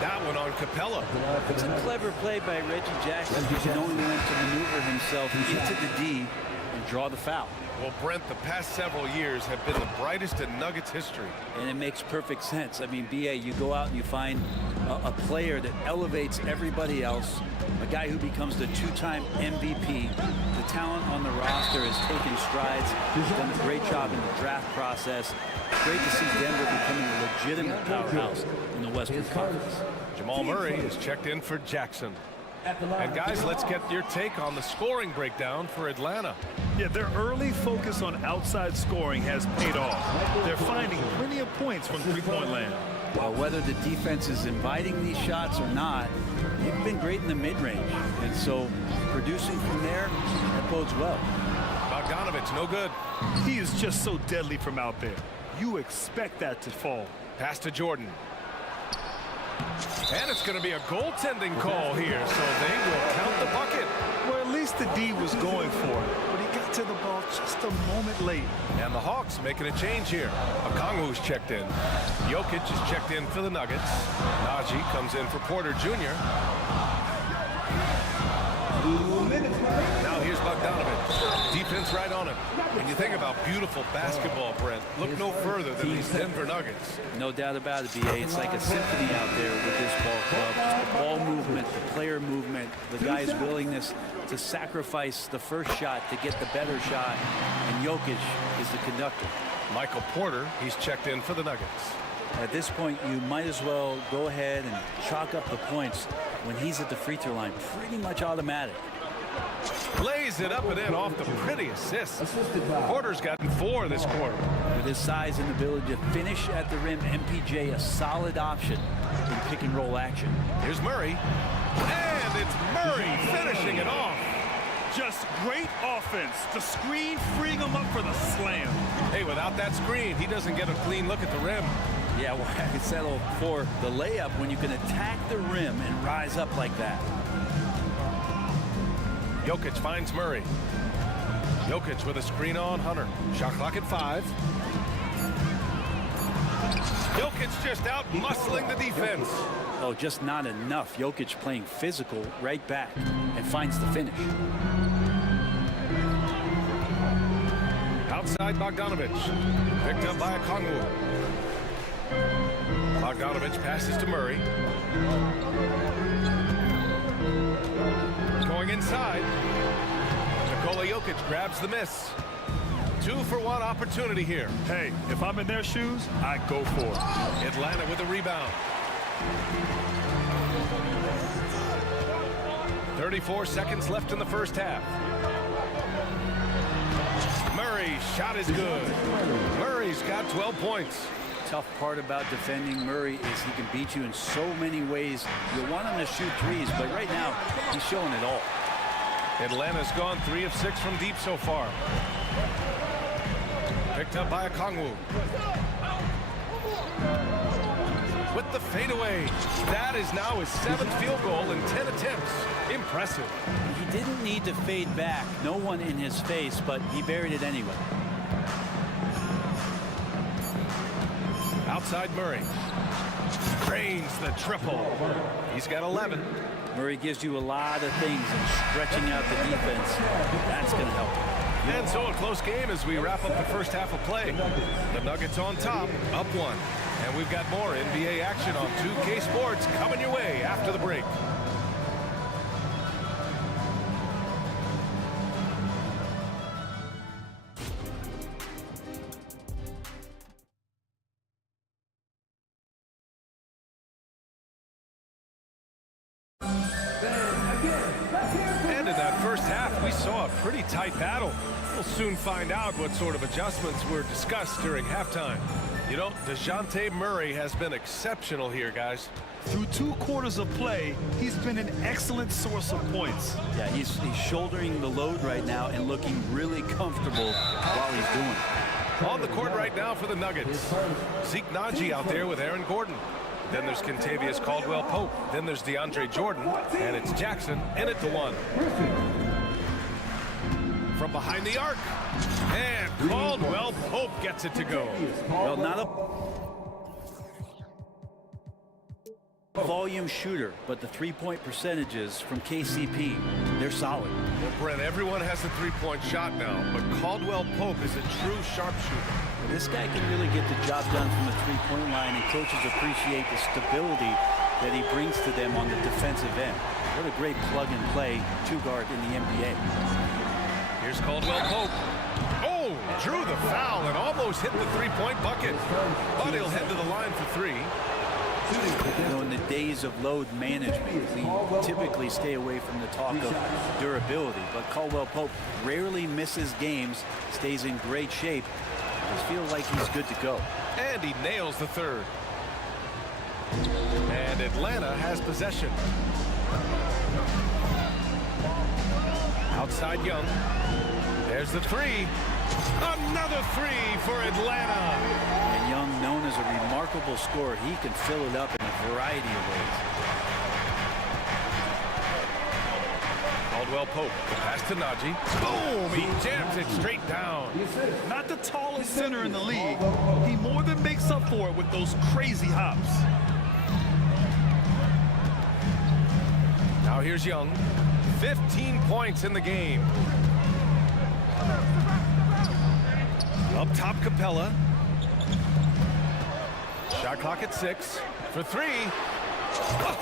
That one on Capella. It's a clever play by Reggie Jackson, knowing when to maneuver himself into the D and draw the foul. Well, Brent, the past several years have been the brightest in Nuggets history. And it makes perfect sense. I mean, BA, you go out and you find a player that elevates everybody else, a guy who becomes the 2-time MVP. The talent on the roster has taken strides. He's done a great job in the draft process. Great to see Denver becoming a legitimate powerhouse in the Western Conference. Jamal Murray is checked in for Jackson. And guys, let's get your take on the scoring breakdown for Atlanta. Yeah, their early focus on outside scoring has paid off. They're finding plenty of points from three-point land. Well, whether the defense is inviting these shots or not, they've been great in the mid-range. And so producing from there, that bodes well. Bogdanovich, no good. He is just so deadly from out there. You expect that to fall. Pass to Jordan. And it's going to be a goaltending call here, so they will count the bucket. Well, at least the D was going for it, but he got to the ball just a moment late. And the Hawks making a change here. Okongwu's checked in. Jokic is checked in for the Nuggets. Najee comes in for Porter Jr. Now here's Bogdanovich. Defense right on him. And you think about beautiful basketball, Brent. Look no further than these Denver Nuggets. No doubt about it, B.A. It's like a symphony out there with this ball club. Just the ball movement, the player movement, the guy's willingness to sacrifice the first shot to get the better shot. And Jokic is the conductor. Michael Porter, he's checked in for the Nuggets. At this point, you might as well go ahead and chalk up the points when he's at the free throw line. Pretty much automatic. Lays it up and in off the pretty assist. Porter's gotten 4 this quarter. With his size and ability to finish at the rim, MPJ a solid option in pick and roll action. Here's Murray. And it's Murray finishing it off. Just great offense. The screen freeing him up for the slam. Hey, without that screen, he doesn't get a clean look at the rim. Yeah, well, I could settle for the layup when you can attack the rim and rise up like that. Jokic finds Murray. Jokic with a screen on Hunter. Shot clock at 5. Jokic just out muscling the defense. Oh, just not enough. Jokic playing physical right back and finds the finish. Outside Bogdanovic. Picked up by Okongwu. Bogdanovic passes to Murray. Going inside. Nikola Jokic grabs the miss. 2-for-1 opportunity here. Hey, if I'm in their shoes, I go for it. Atlanta with a rebound. 34 seconds left in the first half. Murray's shot is good. Murray's got 12 points. Tough part about defending Murray is he can beat you in so many ways. You want him to shoot threes, but right now he's showing it all. Atlanta's gone 3 of 6 from deep so far. Picked up by Okongwu. With the fadeaway. That is now his 7th field goal in 10 attempts. Impressive. He didn't need to fade back. No one in his face, but he buried it anyway. Outside Murray. Drains the triple. He's got 11. Murray gives you a lot of things, and stretching out the defense, that's going to help. And so a close game as we wrap up the first half of play. The Nuggets on top, up 1. And we've got more NBA action on 2K Sports coming your way after the break. And in that first half, we saw a pretty tight battle. We'll soon find out what sort of adjustments were discussed during halftime. You know, DeJounte Murray has been exceptional here, guys. Through 2 quarters of play, he's been an excellent source of points. Yeah, he's shouldering the load right now and looking really comfortable while he's doing it. On the court right now for the Nuggets. Zeke Naji out there with Aaron Gordon. Then there's Kentavious Caldwell-Pope. Then there's DeAndre Jordan. And it's Jackson in at the 1. From behind the arc. And Caldwell-Pope gets it to go. Well, not a volume shooter, but the three-point percentages from KCP, they're solid. Well, Brent, everyone has a three-point shot now, but Caldwell-Pope is a true sharpshooter. Well, this guy can really get the job done from the three-point line, and coaches appreciate the stability that he brings to them on the defensive end. What a great plug-and-play two-guard in the NBA. Here's Caldwell-Pope. Oh, drew the foul and almost hit the three-point bucket. But he'll head to the line for 3. You know, in the days of load management, we typically stay away from the talk of durability, but Caldwell-Pope rarely misses games, stays in great shape. Just feels like he's good to go. And he nails the 3rd. And Atlanta has possession. Outside Young. There's the 3. Another 3 for Atlanta. And Young, known as a remarkable scorer, he can fill it up in a variety of ways. Caldwell-Pope, the pass to Naji. Boom! He jams it straight down. Not the tallest center in the league. He more than makes up for it with those crazy hops. Now here's Young. 15 points in the game. Up top, Capella. Shot clock at 6 for 3.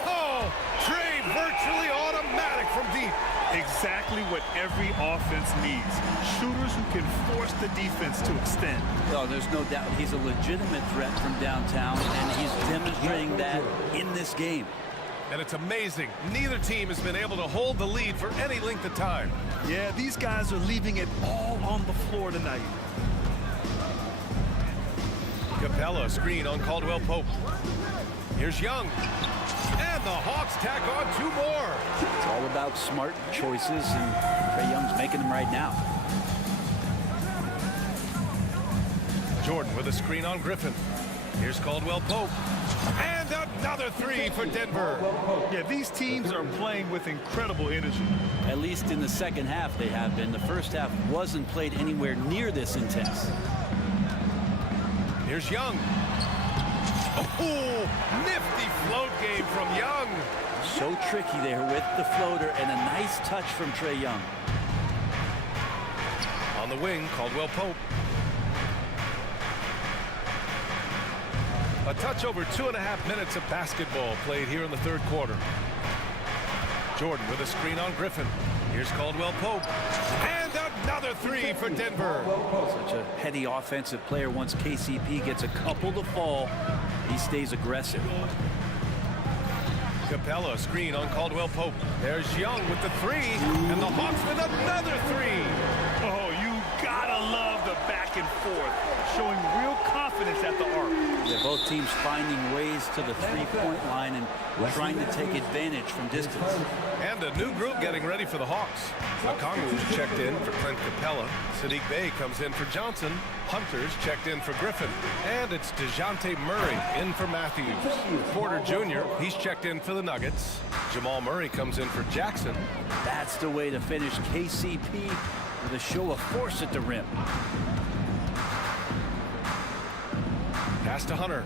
Oh, Trey virtually automatic from deep. Exactly what every offense needs. Shooters who can force the defense to extend. Oh, there's no doubt he's a legitimate threat from downtown, and he's demonstrating that in this game. And it's amazing. Neither team has been able to hold the lead for any length of time. Yeah, these guys are leaving it all on the floor tonight. Capella, screen on Caldwell Pope. Here's Young. And the Hawks tack on 2 more. It's all about smart choices, and Trae Young's making them right now. Jordan with a screen on Griffin. Here's Caldwell Pope. And another 3 for Denver. Yeah, these teams are playing with incredible energy. At least in the second half they have been. The first half wasn't played anywhere near this intense. Here's Young. Oh, nifty float game from Young. So tricky there with the floater, and a nice touch from Trae Young. On the wing, Caldwell Pope. A touch over 2.5 minutes of basketball played here in the third quarter. Jordan with a screen on Griffin. Here's Caldwell Pope. And another 3 for Denver. Such a heady offensive player. Once KCP gets a couple to fall, he stays aggressive. Capella, screen on Caldwell Pope. There's Young with the 3, and the Hawks with another 3. Oh, you gotta love the back and forth, showing real confidence at the arc. Yeah, both teams finding ways to the three-point line and trying to take advantage from distance. And a new group getting ready for the Hawks. Okongwu's checked in for Clint Capella. Sadiq Bey comes in for Johnson. Hunter's checked in for Griffin. And it's DeJounte Murray in for Matthews. Porter Jr., he's checked in for the Nuggets. Jamal Murray comes in for Jackson. That's the way to finish KCP with a show of force at the rim. Pass to Hunter.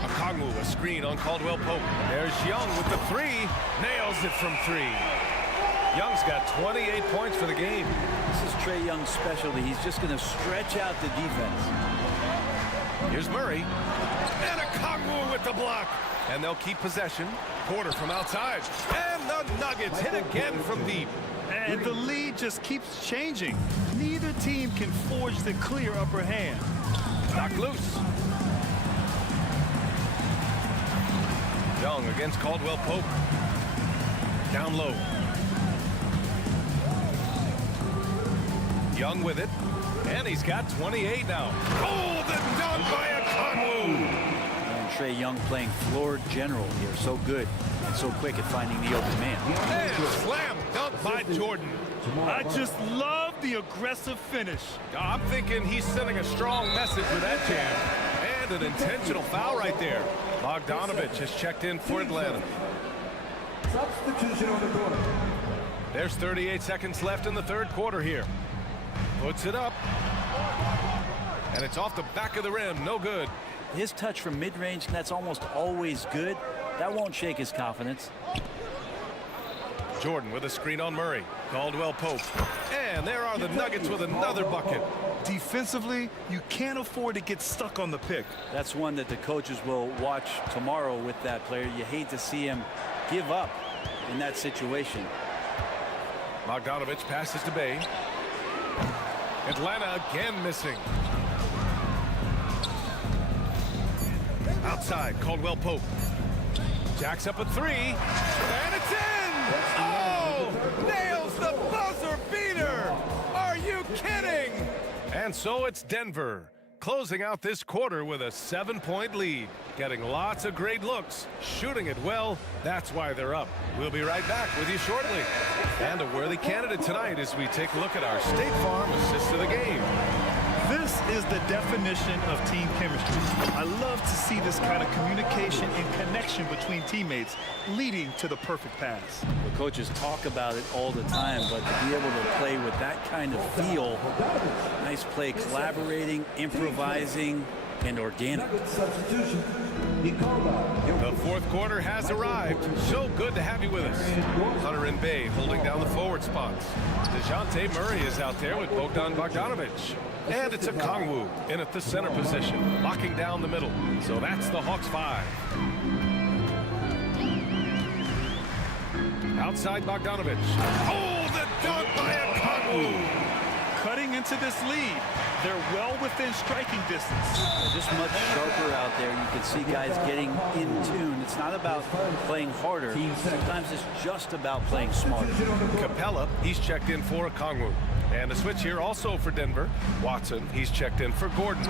Okongwu, a screen on Caldwell Pope. There's Young with the 3. Nails it from 3. Young's got 28 points for the game. This is Trae Young's specialty. He's just going to stretch out the defense. Here's Murray. And Okongwu with the block. And they'll keep possession. Porter from outside. And the Nuggets hit again from deep. And the lead just keeps changing. Neither team can forge the clear upper hand. Knocked loose. Young against Caldwell Pope. Down low. Young with it. And he's got 28 now. Oh, the dunk by Okongwu. And Trae Young playing floor general here. So good and so quick at finding the open man. And slam dunk by Jordan. I just love the aggressive finish. I'm thinking he's sending a strong message with that jam. And an intentional foul right there. Bogdanovich has checked in for Atlanta. Substitution on the court. There's 38 seconds left in the third quarter here. Puts it up. And it's off the back of the rim. No good. His touch from mid-range, that's almost always good. That won't shake his confidence. Jordan with a screen on Murray. Caldwell Pope. And there are the Nuggets with another bucket. Defensively, you can't afford to get stuck on the pick. That's one that the coaches will watch tomorrow with that player. You hate to see him give up in that situation. Bogdanovich passes to Bey. Atlanta again missing. Outside, Caldwell Pope. Jacks up a 3. And it's in! Oh! Nails the buzzer beater! Are you kidding? And so it's Denver, closing out this quarter with a 7-point lead. Getting lots of great looks, shooting it well. That's why they're up. We'll be right back with you shortly. And a worthy candidate tonight as we take a look at our State Farm assist of the game. This is the definition of team chemistry. I love to see this kind of communication and connection between teammates leading to the perfect pass. The coaches talk about it all the time, but to be able to play with that kind of feel, nice play, collaborating, improvising, and organic. Substitution. The fourth quarter has arrived. So good to have you with us. Hunter and Bay holding down the forward spots. DeJounte Murray is out there with Bogdan Bogdanovic. And it's a Kongwu in at the center position, locking down the middle. So that's the Hawks 5. Outside Bogdanovic. Oh, the dunk by a Kongwu! Cutting into this lead. They're well within striking distance. Just much sharper out there. You can see guys getting in tune. It's not about playing harder. Sometimes it's just about playing smarter. Capella, he's checked in for a Kongwu. And a switch here also for Denver. Watson, he's checked in for Gordon.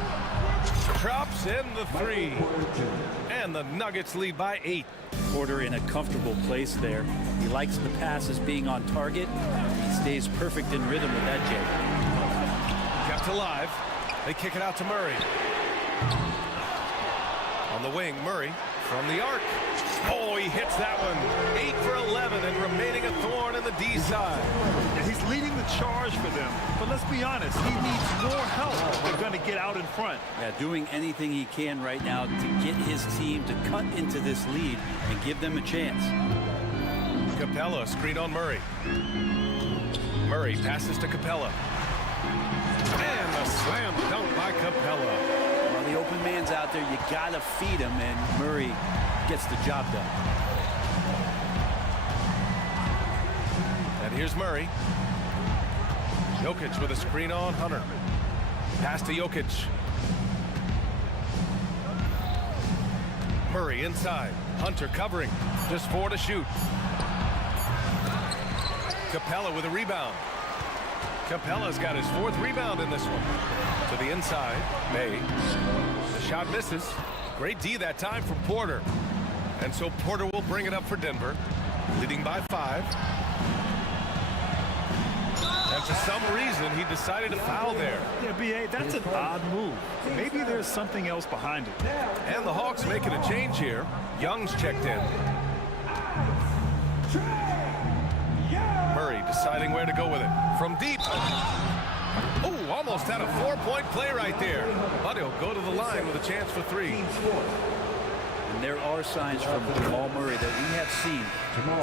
Drops in the 3. And the Nuggets lead by 8. Porter in a comfortable place there. He likes the passes being on target. He stays perfect in rhythm with that Jay. Kept alive. They kick it out to Murray. On the wing, Murray from the arc. Oh, he hits that one. 8 for 11 and remaining a thorn in the D side. And he's leading the charge for them. But let's be honest, he needs more help if they're going to get out in front. Yeah, doing anything he can right now to get his team to cut into this lead and give them a chance. Capella, screen on Murray. Murray passes to Capella. And a slam dunk by Capella. Well, the open man's out there. You got to feed him, and Murray gets the job done. And here's Murray. Jokic with a screen on Hunter. Pass to Jokic. Murray inside. Hunter covering. Just 4 to shoot. Capella with a rebound. Capella's got his 4th rebound in this one. To the inside. May. The shot misses. Great D that time from Porter. And so Porter will bring it up for Denver. Leading by 5. And for some reason, he decided to foul there. Yeah, B.A., that's an odd move. Maybe there's something else behind it. And the Hawks making a change here. Young's checked in. Murray deciding where to go with it. From deep. Oh, almost had a 4-point play right there. But he'll go to the line with a chance for 3. And there are signs from Jamal Murray that we have seen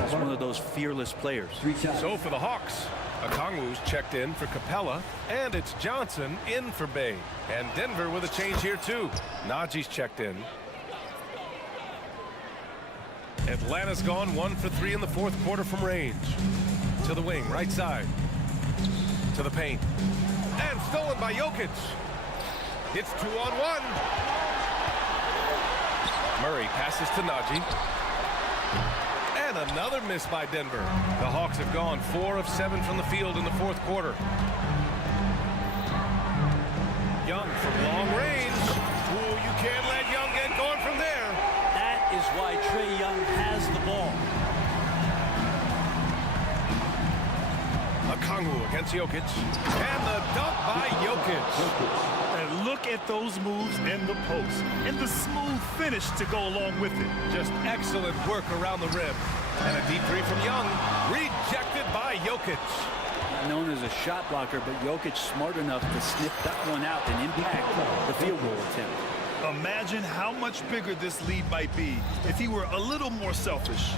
as one of those fearless players. So for the Hawks, Okongwu's checked in for Capella, and it's Johnson in for Bay. And Denver with a change here too. Najee's checked in. Atlanta's gone 1 for 3 in the 4th quarter from range. To the wing, right side. To the paint. And stolen by Jokic. It's 2-on-1. Murray passes to Najee. And another miss by Denver. The Hawks have gone 4 of 7 from the field in the 4th quarter. Young from long range. Ooh, you can't let Young get going from there. That is why Trae Young has the ball. Okongwu against Jokic. And the dunk by Jokic. And look at those moves in the post. And the smooth finish to go along with it. Just excellent work around the rim. And a deep 3 from Young. Rejected by Jokic. Known as a shot blocker, but Jokic smart enough to snip that one out and impact the field goal attempt. Imagine how much bigger this lead might be if he were a little more selfish.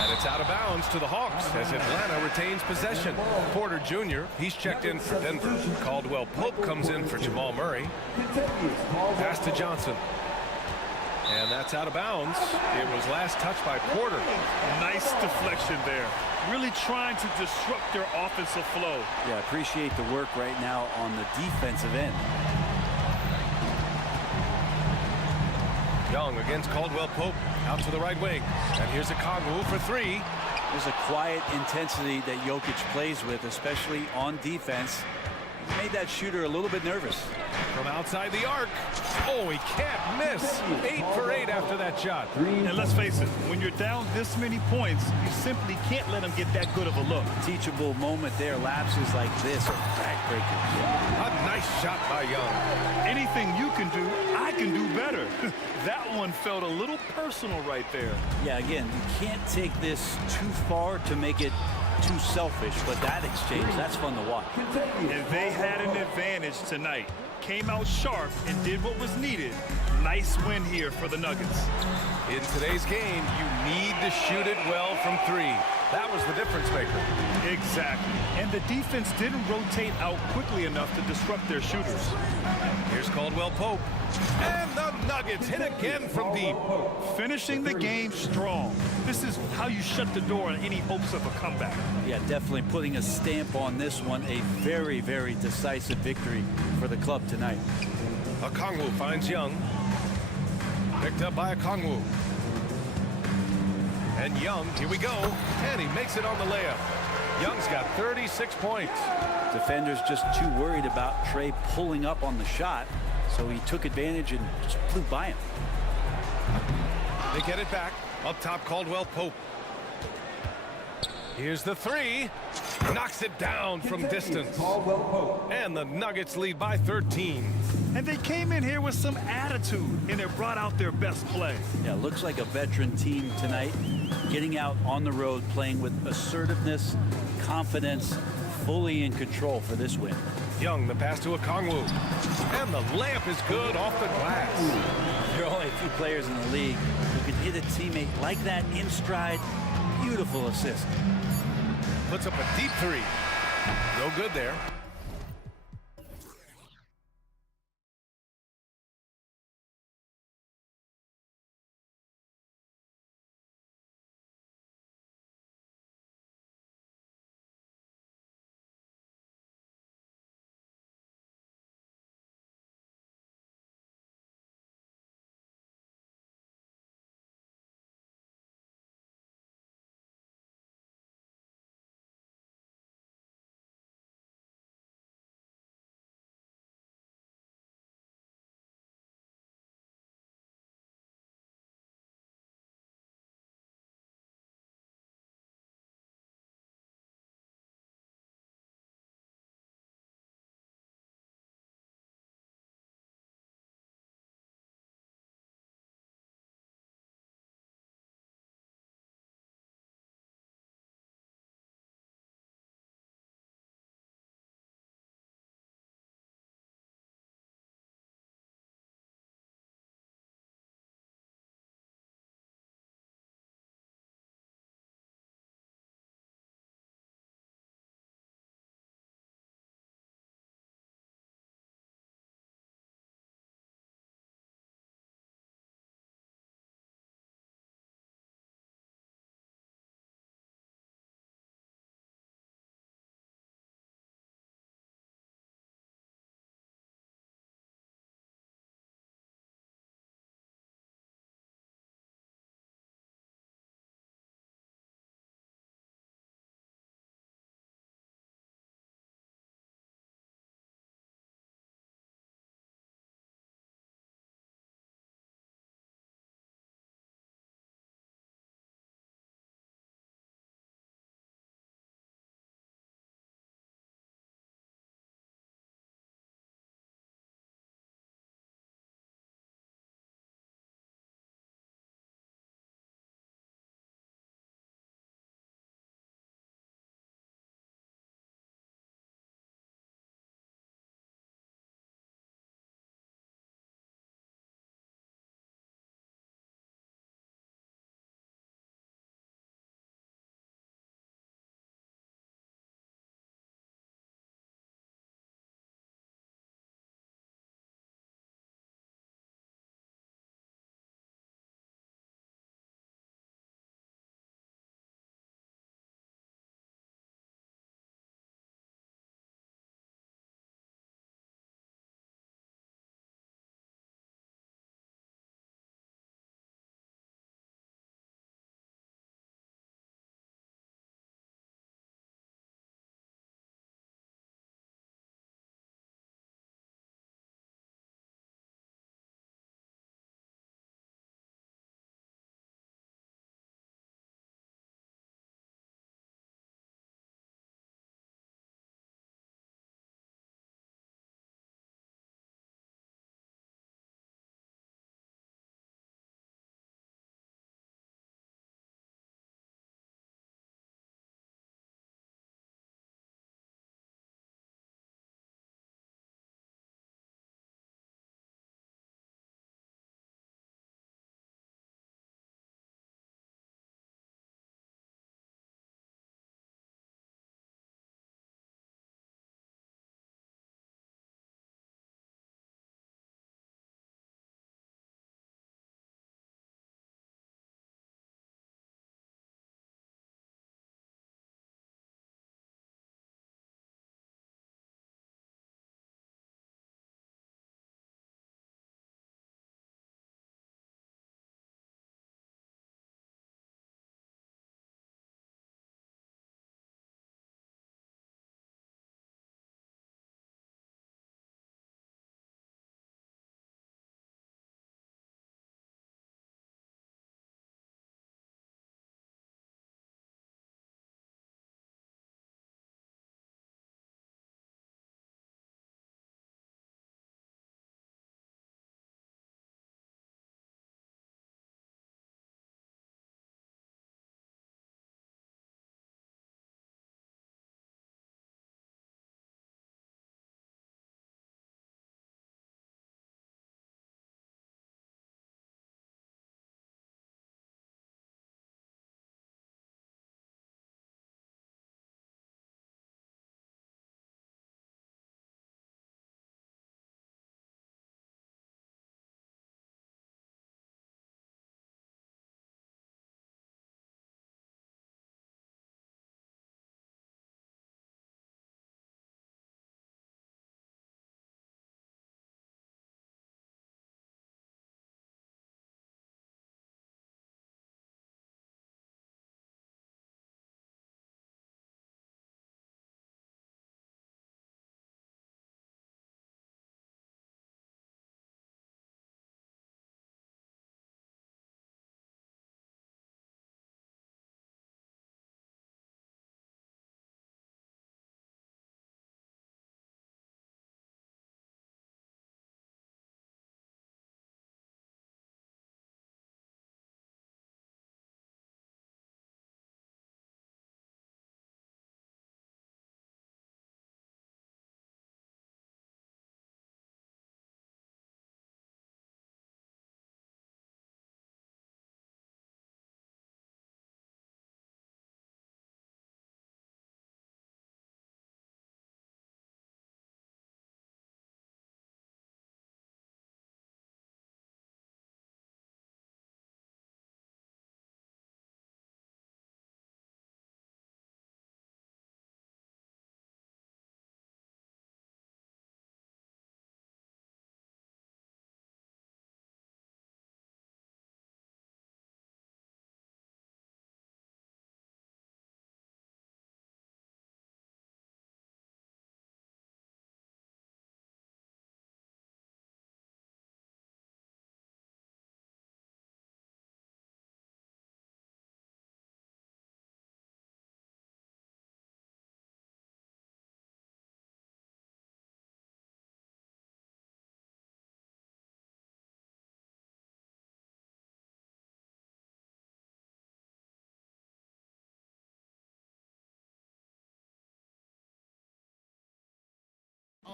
And it's out of bounds to the Hawks as Atlanta retains possession. Porter Jr., he's checked in for Denver. Caldwell Pope comes in for Jamal Murray. Pass to Johnson. And that's out of bounds. It was last touched by Porter. Nice deflection there. Really trying to disrupt their offensive flow. Yeah, appreciate the work right now on the defensive end. Young against Caldwell Pope. Out to the right wing. And here's Okongwu for 3. There's a quiet intensity that Jokic plays with, especially on defense. He made that shooter a little bit nervous. From outside the arc. Oh, he can't miss. 8 for 8 after that shot. And let's face it, when you're down this many points, you simply can't let them get that good of a look. Teachable moment there. Lapses like this are backbreakers. A nice shot by Young. Anything you can do, I can do better. That one felt a little personal right there. Yeah, again, you can't take this too far to make it too selfish, but that exchange, that's fun to watch. And they had an advantage tonight. came out sharp and did what was needed. Nice win here for the Nuggets. In today's game, you need to shoot it well from three. That was the difference maker. Exactly. And the defense didn't rotate out quickly enough to disrupt their shooters. Here's Caldwell Pope. And the Nuggets hit again from deep. Finishing the game strong. This is how you shut the door on any hopes of a comeback. Yeah, definitely putting a stamp on this one. A very, very decisive victory for the club tonight. Okongwu finds Young. Picked up by Okongwu. And Young, here we go. And he makes it on the layup. Young's got 36 points. Defenders just too worried about Trey pulling up on the shot, so he took advantage and just flew by him. They get it back. Up top, Caldwell Pope. Here's the three. Knocks it down from distance. And the Nuggets lead by 13. And they came in here with some attitude, and it brought out their best play. Yeah, looks like a veteran team tonight, getting out on the road, playing with assertiveness, confidence, fully in control for this win. Young, the pass to Okongwu. And the layup is good off the glass. There are only a few players in the league who can hit a teammate like that in stride. Beautiful assist. Puts up a deep three. No good there.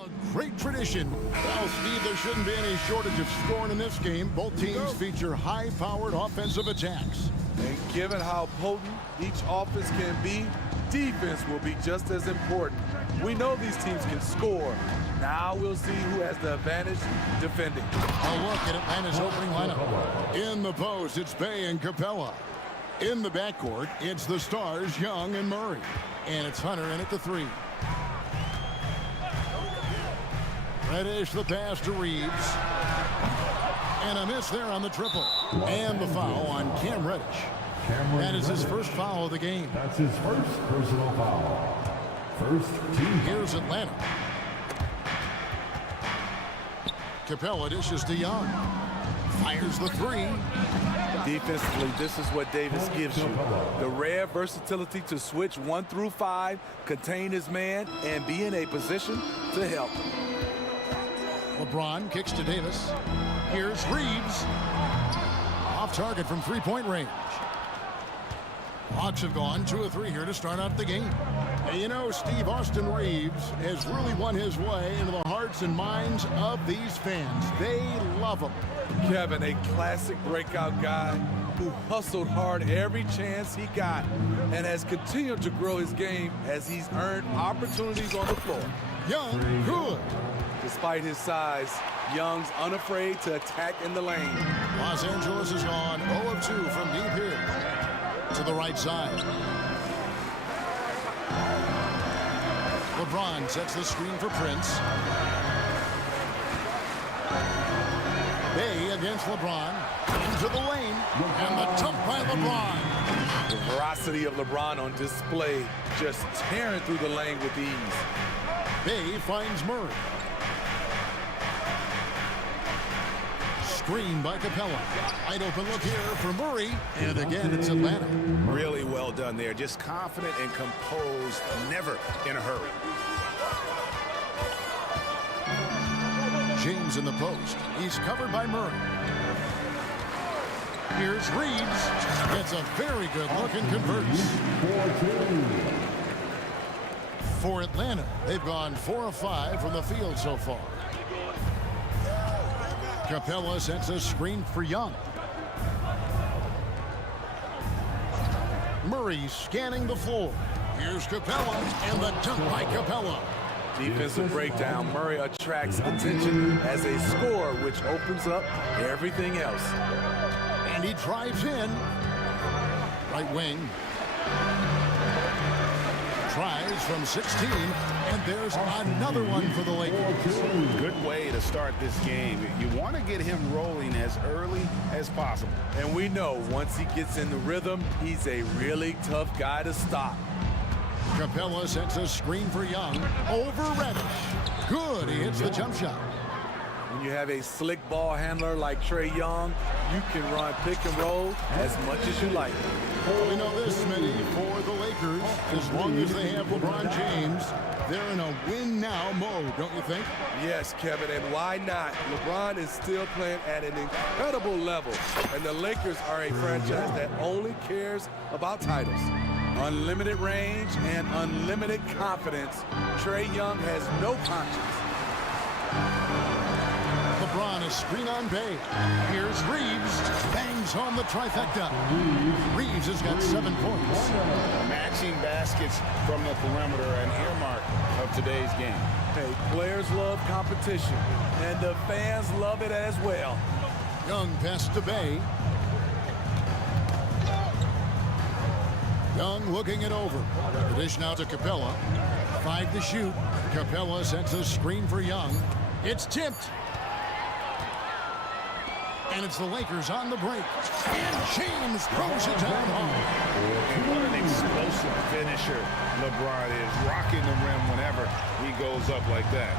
A great tradition. Well, Steve, there shouldn't be any shortage of scoring in this game. Both teams feature high-powered offensive attacks. And given how potent each offense can be, defense will be just as important. We know these teams can score. Now we'll see who has the advantage defending. A look at Atlanta's opening lineup. In the post, it's Bay and Capella. In the backcourt, it's the Stars, Young and Murray. And it's Hunter in at the 3. Reddish the pass to Reeves. And a miss there on the triple. And the foul on Cam Reddish. That is his first foul of the game. That's his first personal foul. First team. Here's Atlanta. Capella dishes to Young. Fires the 3. Defensively, this is what Davis gives you. The rare versatility to switch 1 through 5, contain his man, and be in a position to help. LeBron kicks to Davis. Here's Reeves. Off target from three-point range. Hawks have gone 2 of 3 here to start out the game. And you know, Steve, Austin Reeves has really won his way into the hearts and minds of these fans. They love him. Kevin, a classic breakout guy who hustled hard every chance he got and has continued to grow his game as he's earned opportunities on the floor. Young, good. Despite his size, Young's unafraid to attack in the lane. Los Angeles has gone 0 of 2 from deep here to the right side. LeBron sets the screen for Prince. Bay against LeBron. Into the lane. And the dunk by LeBron. The veracity of LeBron on display, just tearing through the lane with ease. Bay finds Murray. Screen by Capella. Wide open look here for Murray. And again, it's Atlanta. Really well done there. Just confident and composed, never in a hurry. James in the post. He's covered by Murray. Here's Reeves. Gets a very good look and converts. For Atlanta, they've gone 4 of 5 from the field so far. Capella sets a screen for Young. Murray scanning the floor. Here's Capella, and the dunk by Capella. Defensive breakdown. Murray attracts attention as a scorer, which opens up everything else. And he drives in. Right wing. Tries from 16, and there's another one for the Lakers. Good way to start this game. You want to get him rolling as early as possible. And we know once he gets in the rhythm, he's a really tough guy to stop. Capella sets a screen for Young. Over Reddish. Good, he hits the jump shot. When you have a slick ball handler like Trae Young, you can run pick and roll as much as you like. We know this, Smitty, for the Lakers, as long as they have LeBron James, they're in a win-now mode, don't you think? Yes, Kevin, and why not? LeBron is still playing at an incredible level, and the Lakers are a franchise that only cares about titles. Unlimited range and unlimited confidence. Trae Young has no conscience. LeBron is screen on Bay. Here's Reeves. Bangs home the trifecta. Reeves has got 7 points. Matching baskets from the perimeter, an earmark of today's game. Hey, players love competition, and the fans love it as well. Young pass to Bay. Young looking it over. The dish now to Capella. 5 to shoot. Capella sets a screen for Young. It's tipped. And it's the Lakers on the break. And James throws it down home. What an explosive finisher LeBron is. Rocking the rim whenever he goes up like that.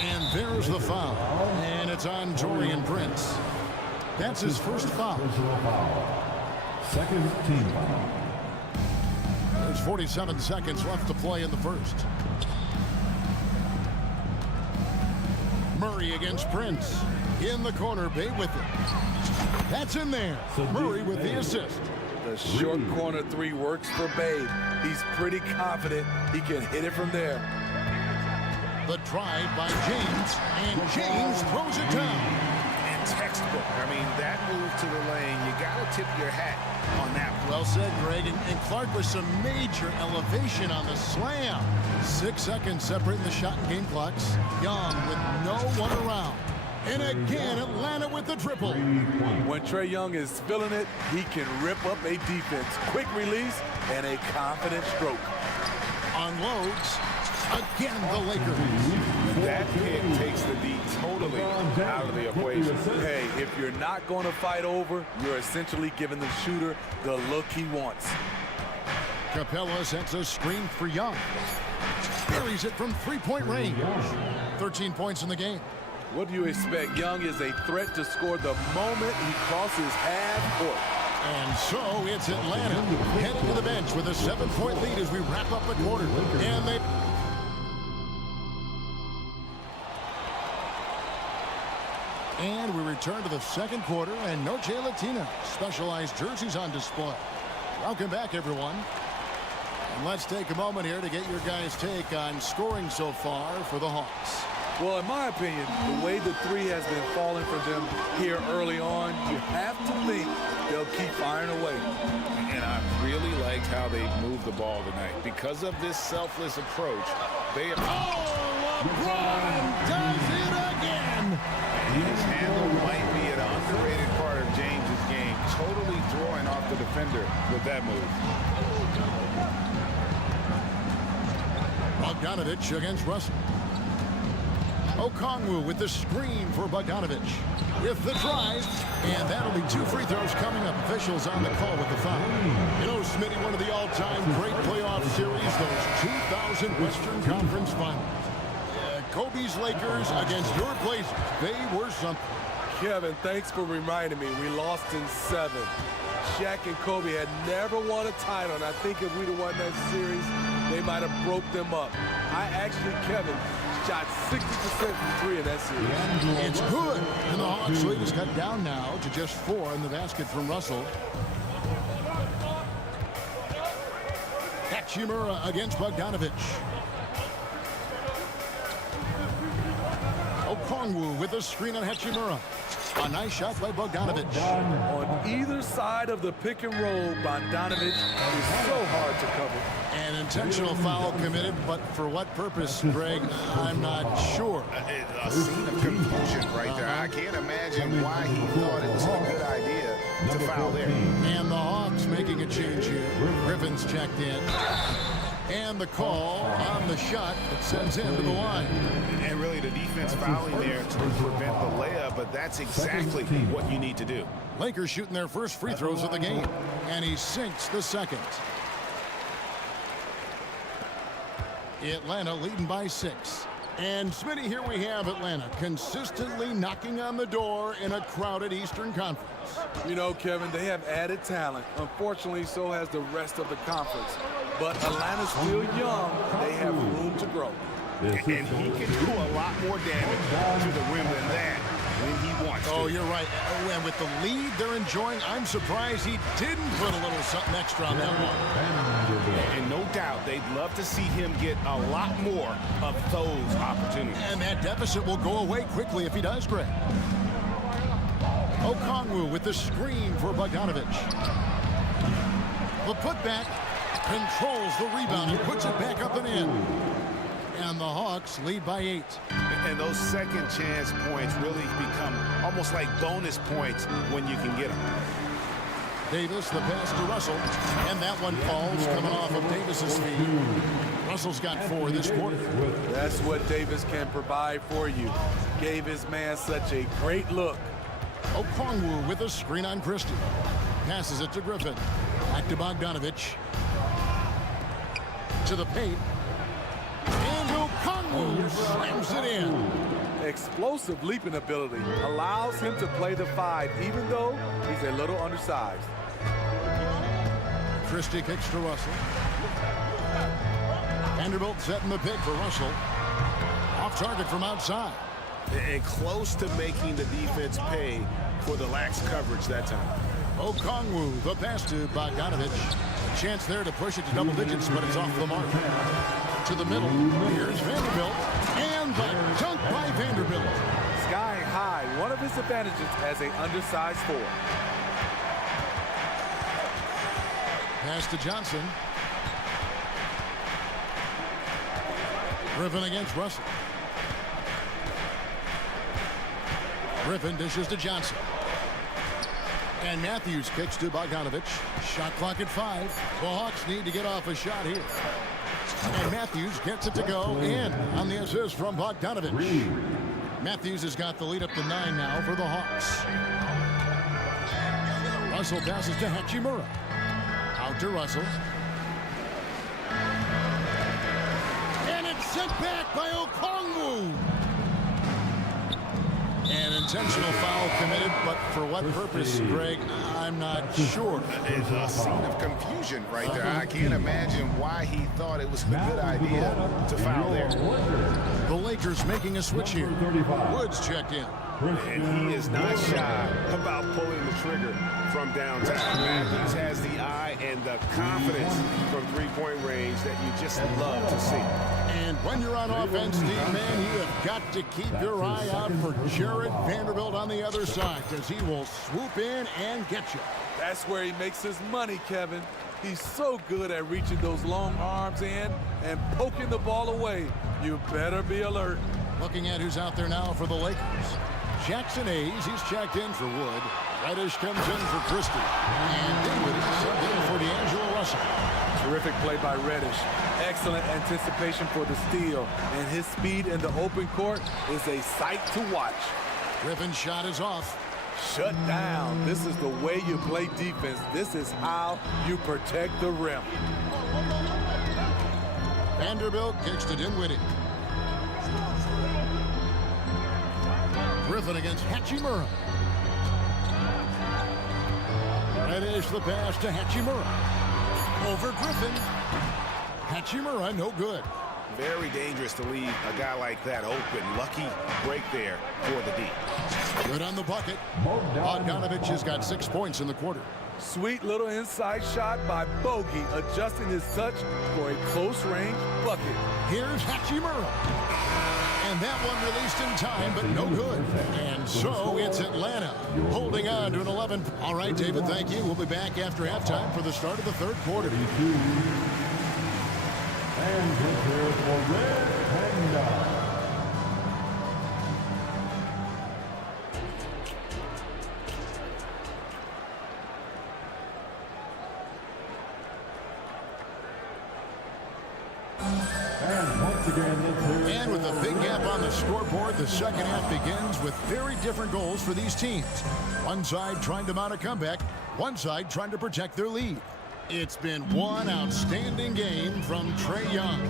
And there's the foul. And it's on Taurean Prince. That's his first foul. Second team foul. There's 47 seconds left to play in the first. Murray against Prince. In the corner, Bay with it. That's in there. Murray with the assist. The short corner three works for Babe. He's pretty confident he can hit it from there. The drive by James, and James throws it down. And textbook. I mean, that move to the lane, you got to tip your hat on that one. Well said, Greg. And Clark with some major elevation on the slam. 6 seconds separating the shot and game clocks. Young with no one around. And again, Atlanta with the triple. When Trae Young is feeling it, he can rip up a defense. Quick release and a confident stroke. Unloads. Again, the Lakers. That pick takes the D totally out of the equation. Hey, if you're not going to fight over, you're essentially giving the shooter the look he wants. Capella sets a screen for Young. Buries it from three-point range. 13 points in the game. What do you expect? Young is a threat to score the moment he crosses half court. And so it's Atlanta heading to the bench with a 7-point lead as we wrap up the quarter. And we return to the second quarter, and Noche Latina specialized jerseys on display. Welcome back, everyone. And let's take a moment here to get your guys' take on scoring so far for the Hawks. Well, in my opinion, the way the three has been falling for them here early on, you have to think they'll keep firing away. And I really liked how they moved the ball tonight. Because of this selfless approach, they have... Oh, LeBron does it again! His handle might be an underrated part of James's game. Totally throwing off the defender with that move. Bogdanovich against Russell. Okongwu with the screen for Bogdanovich. With the drive, and that'll be 2 free throws coming up. Officials on the call with the foul. You know, Smitty, one of the all-time great playoff series, those 2000 Western Conference Finals. Kobe's Lakers against your Blazers. They were something. Kevin, thanks for reminding me. We lost in 7. Shaq and Kobe had never won a title, and I think if we'd have won that series, they might have broke them up. I actually, Kevin, shot 60% from 3 in that series. It's good. And the Hawks lead is cut down now to just 4 in the basket from Russell. Hachimura against Bogdanovich. Okongwu with a screen on Hachimura. A nice shot by Bogdanovich. On either side of the pick and roll, Bogdanovich is so hard to cover. An intentional foul committed, but for what purpose, Greg, I'm not sure. A scene of confusion right there. I can't imagine why he thought it was a good idea to foul there. And the Hawks making a change here. Griffin's checked in. And the call on the shot that sends him to the line. And really the defense fouling there to prevent the layup, but that's exactly what you need to do. Lakers shooting their first free throws of the game. And he sinks the second. Atlanta leading by 6. And Smitty, here we have Atlanta consistently knocking on the door in a crowded Eastern Conference. You know, Kevin, they have added talent. Unfortunately, so has the rest of the conference. But Atlanta's still young. They have room to grow. And he can do a lot more damage to the rim than that when he wants to. Oh, you're right. And with the lead they're enjoying, I'm surprised he didn't put a little something extra on that one. And no doubt they'd love to see him get a lot more of those opportunities. And that deficit will go away quickly if he does, Greg. Okongwu with the screen for Bogdanovich. The putback controls the rebound and puts it back up and in. And the Hawks lead by 8. And those second chance points really become almost like bonus points when you can get them. Davis, the pass to Russell. And that one falls coming off of Davis's feet. Russell's got 4 this quarter. That's what Davis can provide for you. Gave his man such a great look. Okongwu with a screen on Christie. Passes it to Griffin. Back to Bogdanovich. To the paint. And Okongwu slams it in. Explosive leaping ability allows him to play the 5, even though he's a little undersized. Christie kicks to Russell. Vanderbilt setting the pick for Russell. Off target from outside. And close to making the defense pay for the lax coverage that time. Okongwu, the pass to Bogdanovic. A chance there to push it to double digits, but it's off the mark. To the middle. Here's Vanderbilt. And the dunk by Vanderbilt. Sky high, one of his advantages as an undersized forward. Pass to Johnson. Griffin against Russell. Griffin dishes to Johnson. And Matthews kicks to Bogdanovic. Shot clock at 5. The Hawks need to get off a shot here. And Matthews gets it to go in on the assist from Bogdanovic. Matthews has got the lead up to 9 now for the Hawks. Russell passes to Hachimura. Out to Russell. And it's sent back by Okongwu. An intentional foul committed, but for what purpose, Greg, I'm not sure. It's a scene of confusion right there. I can't imagine why he thought it was a good idea to foul there. The Lakers making a switch here. Woods checked in. And he is not shy about pulling the trigger from downtown. Matthews has the eye and the confidence from three-point range that you just love to see. And when you're on offense, Steve, man, you have got to keep your eye out for Jared Vanderbilt on the other side, because he will swoop in and get you. That's where he makes his money, Kevin. He's so good at reaching those long arms in and poking the ball away. You better be alert. Looking at who's out there now for the Lakers. Jackson Hayes, he's checked in for Wood. Reddish comes in for Christie. And Dinwiddie subbed in for D'Angelo Russell. Terrific play by Reddish. Excellent anticipation for the steal. And his speed in the open court is a sight to watch. Griffin's shot is off. Shut down. This is the way you play defense. This is how you protect the rim. Vanderbilt kicks to Dinwiddie. Griffin against Hachimura. Reddish the pass to Hachimura. Over Griffin. Hachimura, no good. Very dangerous to leave a guy like that open. Lucky break there for the D. Good on the bucket. Bogdanovic has got 6 points in the quarter. Sweet little inside shot by Bogey, adjusting his touch for a close-range bucket. Here's Hachimura. And that one released in time, but no good. And so it's Atlanta holding on to an 11. All right, David, thank you. We'll be back after halftime for the start of the third quarter. And prepare for Red Panda. And with a big gap on the scoreboard, the second half begins with very different goals for these teams. One side trying to mount a comeback, one side trying to protect their lead. It's been one outstanding game from Trae Young.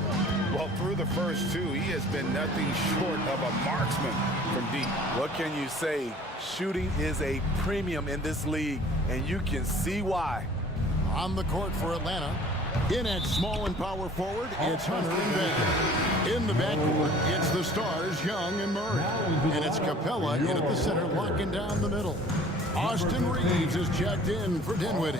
Well, through the first two, he has been nothing short of a marksman from deep. What can you say? Shooting is a premium in this league, and you can see why. On the court for Atlanta. In at small and power forward, it's Hunter and Bay. In the backcourt, it's the stars, Young and Murray. And it's Capella in at the center, locking down the middle. Austin Reeves is checked in for Dinwiddie.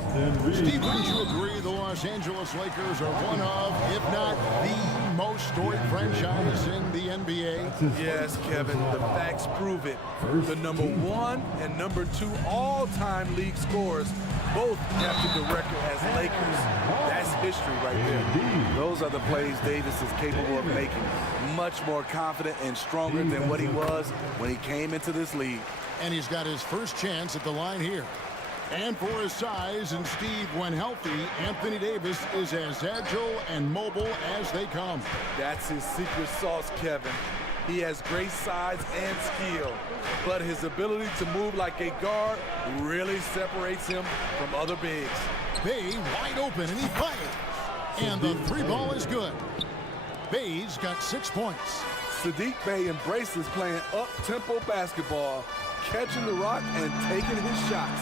Steve, wouldn't you agree the Los Angeles Lakers are one of, if not the most storied franchise in the NBA? Yes, Kevin, the facts prove it. The number 1 and number 2 all-time league scorers both captured the record as Lakers. That's history right there. Those are the plays Davis is capable of making. Much more confident and stronger than what he was when he came into this league. And he's got his first chance at the line here. And for his size, and Steve, when healthy, Anthony Davis is as agile and mobile as they come. That's his secret sauce, Kevin. He has great size and skill, but his ability to move like a guard really separates him from other bigs. Bay wide open, and he fires. And the three ball is good. Bay's got 6 points. Saddiq Bey embraces playing up-tempo basketball, catching the rock and taking his shots.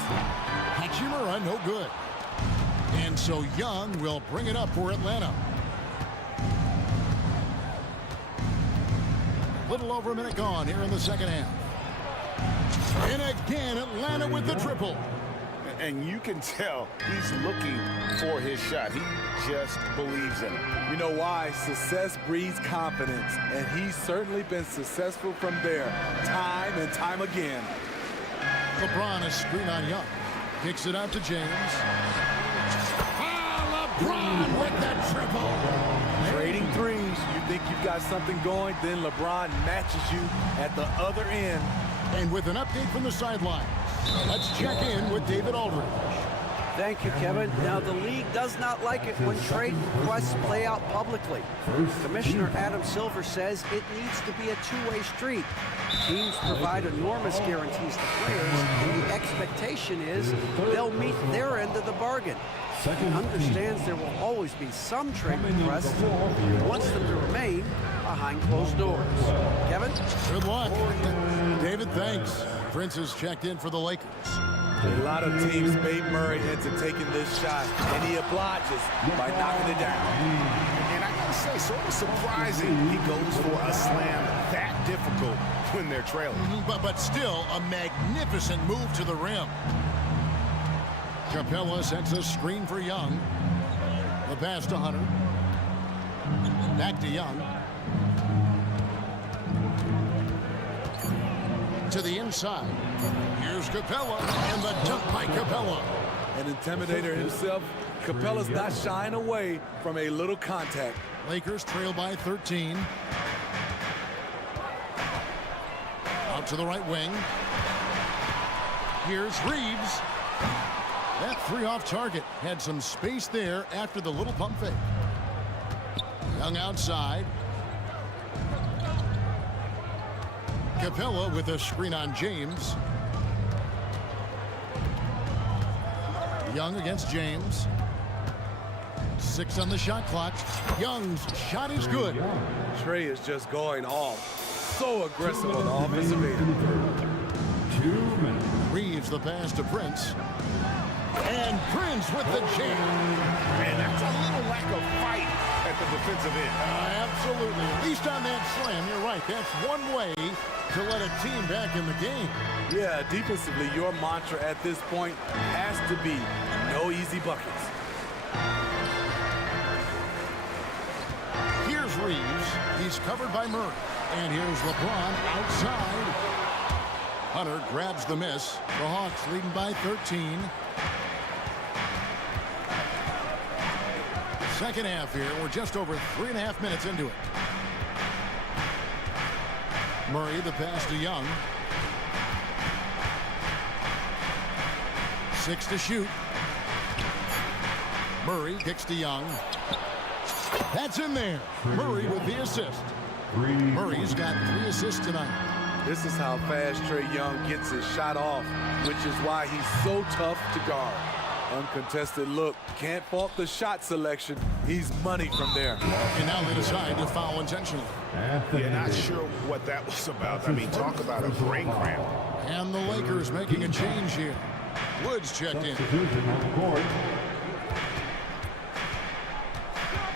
Hachimura, no good. And so Young will bring it up for Atlanta. Little over a minute gone here in the second half. And again, Atlanta with the triple. And you can tell he's looking for his shot. He just believes in it. You know why? Success breeds confidence, and he's certainly been successful from there, time and time again. LeBron is screen on Young. Kicks it out to James. LeBron with the triple. Trading threes. You think you've got something going, then LeBron matches you at the other end. And with an update from the sidelines, let's check in with David Aldridge. Thank you, Kevin. Now, the league does not like it when trade requests play out publicly. Commissioner Adam Silver says it needs to be a two-way street. Teams provide enormous guarantees to players, and the expectation is they'll meet their end of the bargain. He understands there will always be some trade requests. He wants them to remain behind closed doors. Kevin? Good luck. David, thanks. Prince has checked in for the Lakers. A lot of teams bait Murray into taking this shot, and he obliges by knocking it down. And I gotta say, sort of surprising he goes for a slam that difficult when they're trailing. But still, a magnificent move to the rim. Capella sets a screen for Young. The pass to Hunter. Back to Young. To the inside. Here's Capella, and the dunk by Capella. An intimidator himself, Capella's not shying away from a little contact. Lakers trail by 13. Out to the right wing. Here's Reeves. That three off target. Had some space there after the little pump fake. Young outside. Capella with a screen on James. Young against James. 6 on the shot clock. Young's shot is good. Trey is just going off. So aggressive on the offensive end. 2 minutes. Reeves the pass to Prince. And Prince with the jam. Man, that's a little lack of fight at the defensive end. Absolutely. At least on that slam, you're right. That's one way to let a team back in the game. Yeah, defensively, your mantra at this point has to be no easy buckets. Here's Reeves. He's covered by Murray. And here's LeBron outside. Hunter grabs the miss. The Hawks leading by 13. Second half here. We're just over 3.5 minutes into it. Murray, the pass to Young. 6 to shoot. Murray kicks to Young. That's in there. Murray with the assist. Murray's got 3 assists tonight. This is how fast Trae Young gets his shot off, which is why he's so tough to guard. Uncontested look. Can't fault the shot selection. He's money from there. And now they decide to foul intentionally. Yeah, not sure what that was about. I mean, talk about a brain cramp. And the Lakers making a change here. Woods checked in.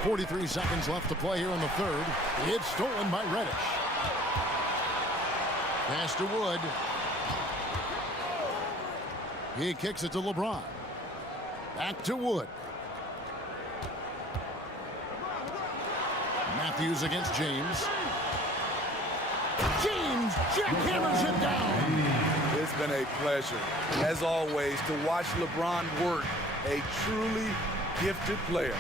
43 seconds left to play here in the third. It's stolen by Reddish. Pass to Wood. He kicks it to LeBron. Back to Wood. Matthews against James. James jackhammers it down. It's been a pleasure, as always, to watch LeBron work. A truly gifted player.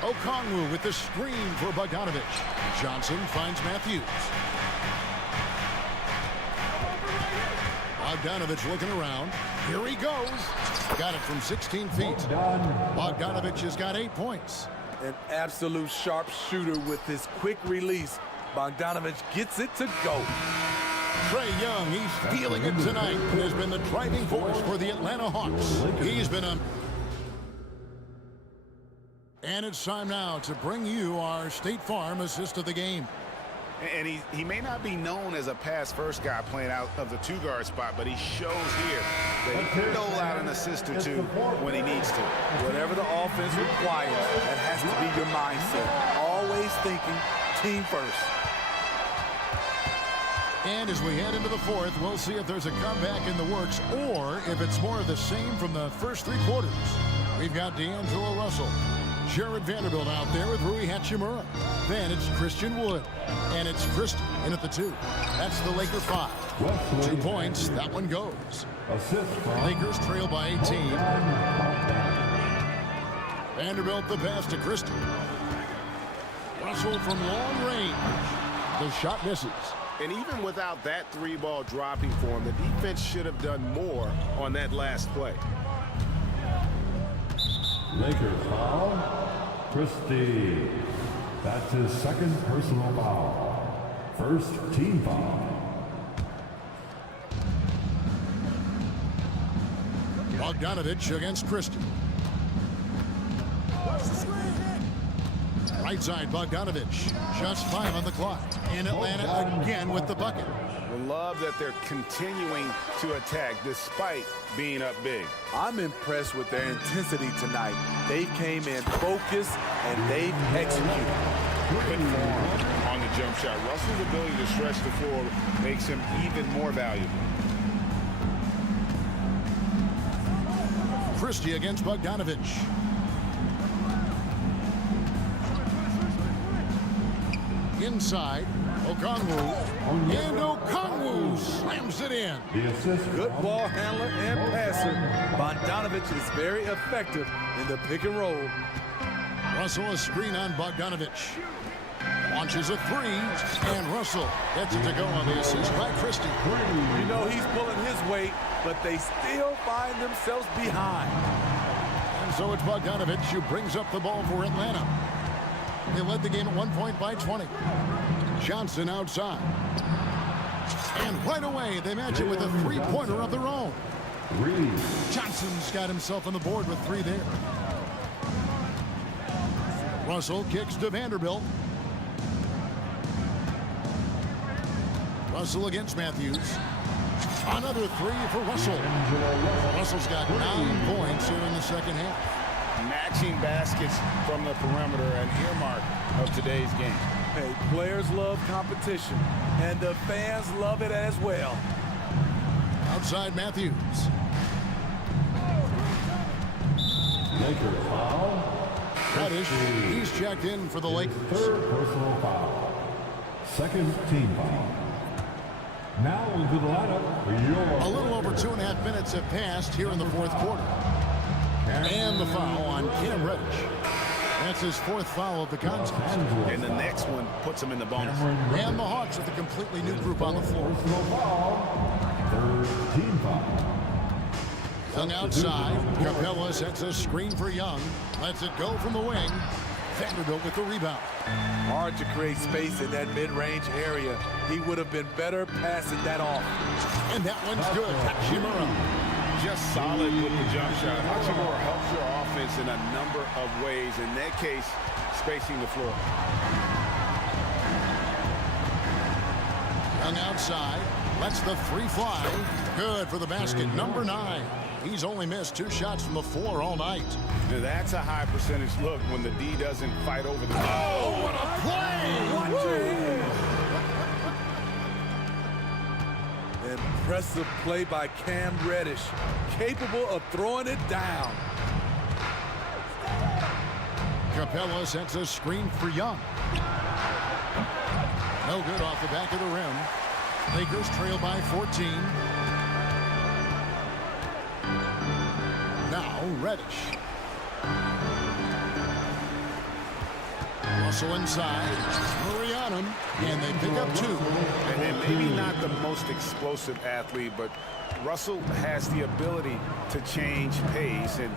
Okongwu with the screen for Bogdanovich. Johnson finds Matthews. Bogdanovich looking around. Here he goes. Got it from 16 feet. Bogdanovich has got 8 points. An absolute sharp shooter with his quick release. Bogdanovich gets it to go. Trae Young, he's feeling it tonight. Has been the driving force for the Atlanta Hawks. He's been a... And it's time now to bring you our State Farm assist of the game. And he may not be known as a pass-first guy playing out of the 2-guard spot, but he shows here that he can dole out an assist or two when he needs to. Whatever the offense requires, that has to be your mindset. Always thinking team first. And as we head into the fourth, we'll see if there's a comeback in the works or if it's more of the same from the first three quarters. We've got D'Angelo Russell, Jared Vanderbilt out there with Rui Hachimura. Then it's Christian Wood, and it's Christian in at the 2. That's the Laker 5. 2 points, that one goes. Lakers trail by 18. Vanderbilt the pass to Christian. Russell from long range. The shot misses. And even without that 3-ball dropping for him, the defense should have done more on that last play. Lakers foul. Christie. That's his second personal foul. First team foul. Bogdanovich against Christie. Right side, Bogdanovich. Just 5 on the clock. In Atlanta again with the bucket. I love that they're continuing to attack despite being up big. I'm impressed with their intensity tonight. They came in focused and they've executed. Good form on the jump shot. Russell's ability to stretch the floor makes him even more valuable. Christie against Bogdanovich. Inside, Okongwu, and Okongwu slams it in. Good ball handler and passer. Bogdanovich is very effective in the pick and roll. Russell a screen on Bogdanovich. Launches a 3, and Russell gets it to go on the assist by Christie. You know he's pulling his weight, but they still find themselves behind. And so it's Bogdanovich who brings up the ball for Atlanta. They led the game at 1 point by 20. Johnson outside. And right away, they match it with a 3-pointer of their own. Johnson's got himself on the board with 3 there. Russell kicks to Vanderbilt. Russell against Matthews. Another 3 for Russell. Russell's got 9 points here in the second half. Matching baskets from the perimeter, an earmark of today's game. Hey, players love competition, and the fans love it as well. Outside Matthews. Lakers foul. Reddish, he's checked in for the Lakers. Third personal foul. Second team foul. Now into the lineup for your... A little over 2.5 minutes have passed here in the fourth quarter. And the foul on Cam Reddish. That's his 4th foul of the contest. And the next one puts him in the bonus. And the Hawks with a completely new group on the floor. Third team foul. Young outside. Capella sets a screen for Young. Lets it go from the wing. Vanderbilt with the rebound. Hard to create space in that mid-range area. He would have been better passing that off. And that one's good. Hachimura. Just solid with the jump shot. Hachimura helps your offense in a number of ways. In that case, spacing the floor. Young outside. Lets the 3 fly. Good for the basket. Number 9. He's only missed 2 shots from the floor all night. Now that's a high percentage look when the D doesn't fight over the... Oh, what a play! Impressive play by Cam Reddish, capable of throwing it down. Capella sets a screen for Young. No good off the back of the rim. Lakers trail by 14. Now Reddish. Russell inside. Murray on him. And they pick up 2. And maybe not the most explosive athlete, but Russell has the ability to change pace and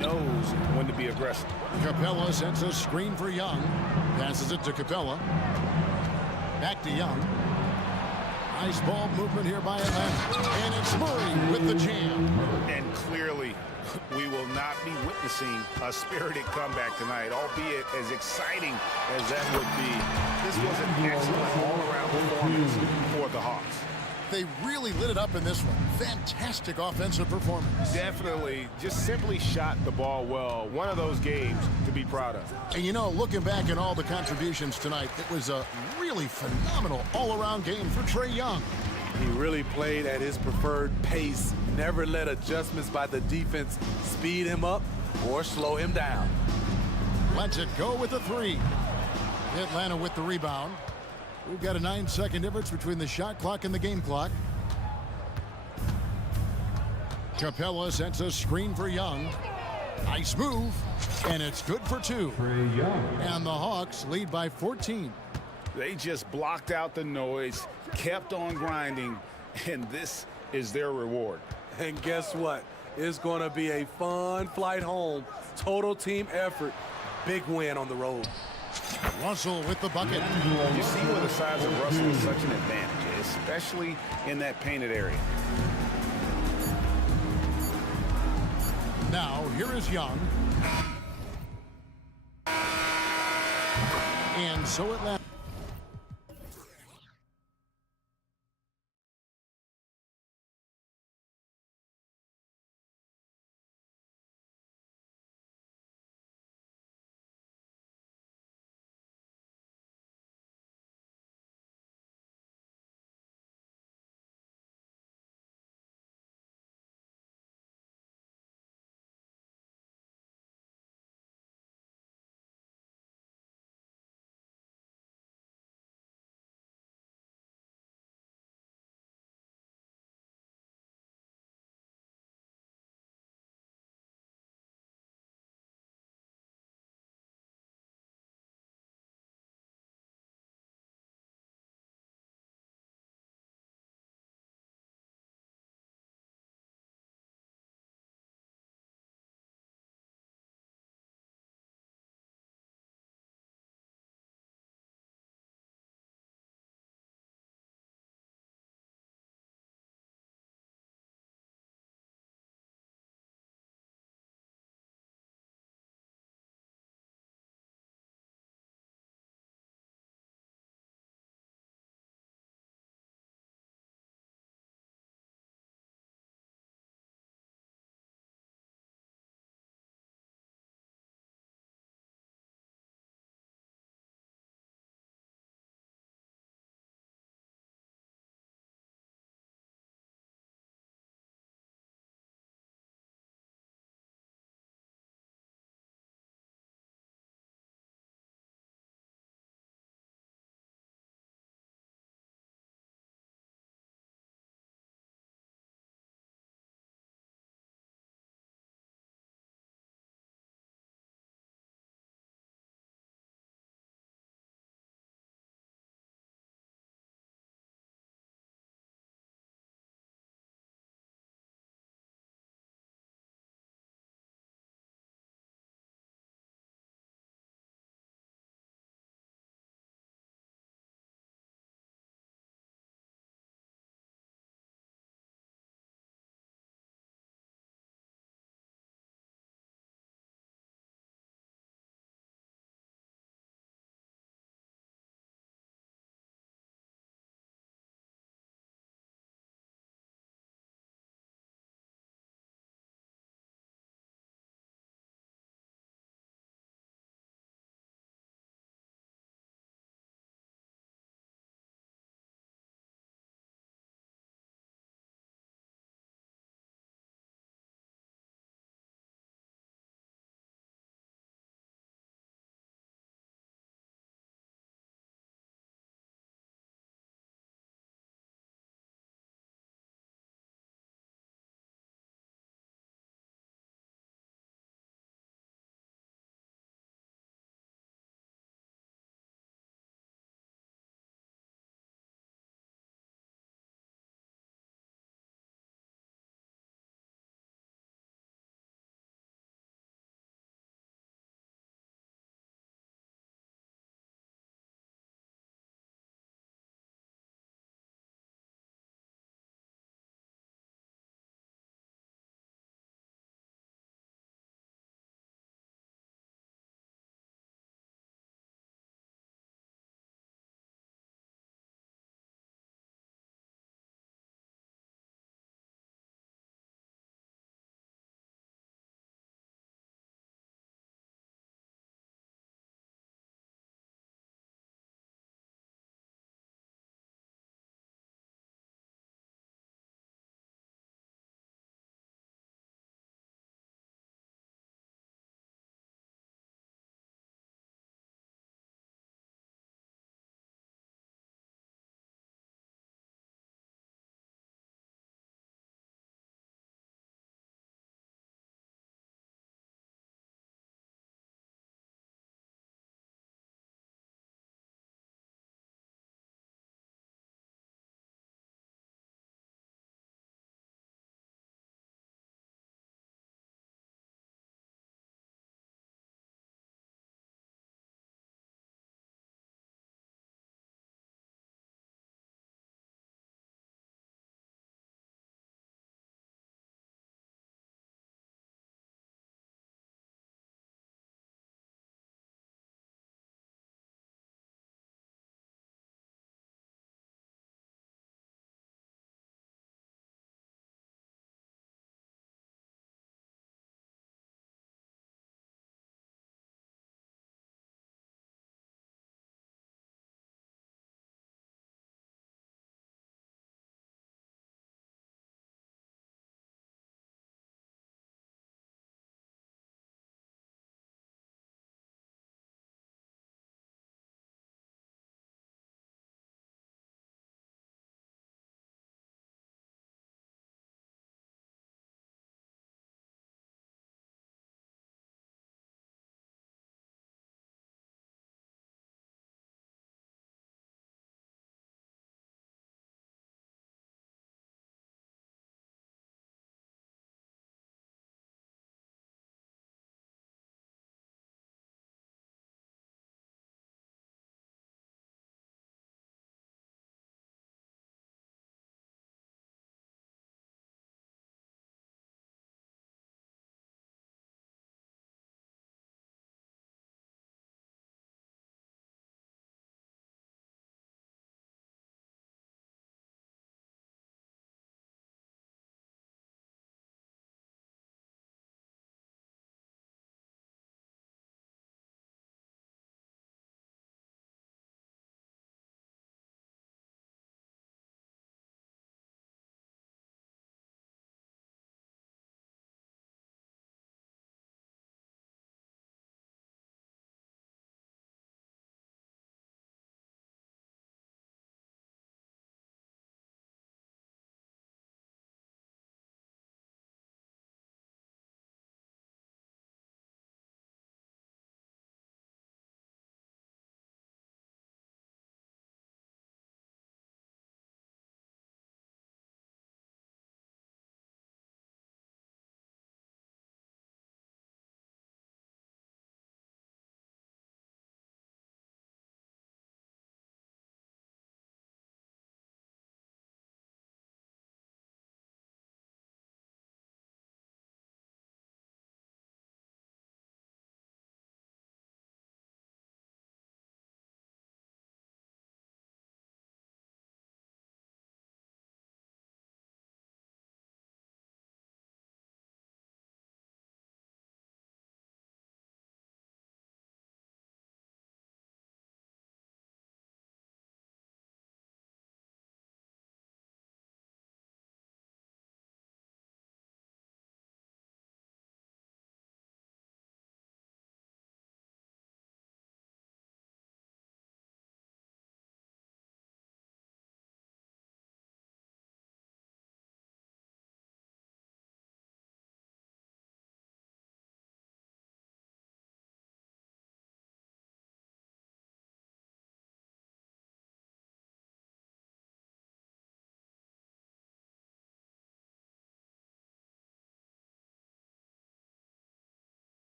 knows when to be aggressive. Capella sets a screen for Young. Passes it to Capella. Back to Young. Nice ball movement here by Atlanta. And it's Murray with the jam. And clearly, we will not be witnessing a spirited comeback tonight, albeit as exciting as that would be. This was an excellent all-around performance for the Hawks. They really lit it up in this one. Fantastic offensive performance. Definitely just simply shot the ball well. One of those games to be proud of. And you know, looking back at all the contributions tonight, it was a really phenomenal all-around game for Trae Young. He really played at his preferred pace, never let adjustments by the defense speed him up or slow him down. Lets it go with a three. Atlanta with the rebound. We've got a 9-second difference between the shot clock and the game clock. Capella sets a screen for Young. Nice move, and it's good for two. And the Hawks lead by 14. They just blocked out the noise, kept on grinding, and this is their reward. And guess what? It's going to be a fun flight home. Total team effort. Big win on the road. Russell with the bucket. You see where the size of Russell is such an advantage, especially in that painted area. Now, here is Young. And so Atlanta.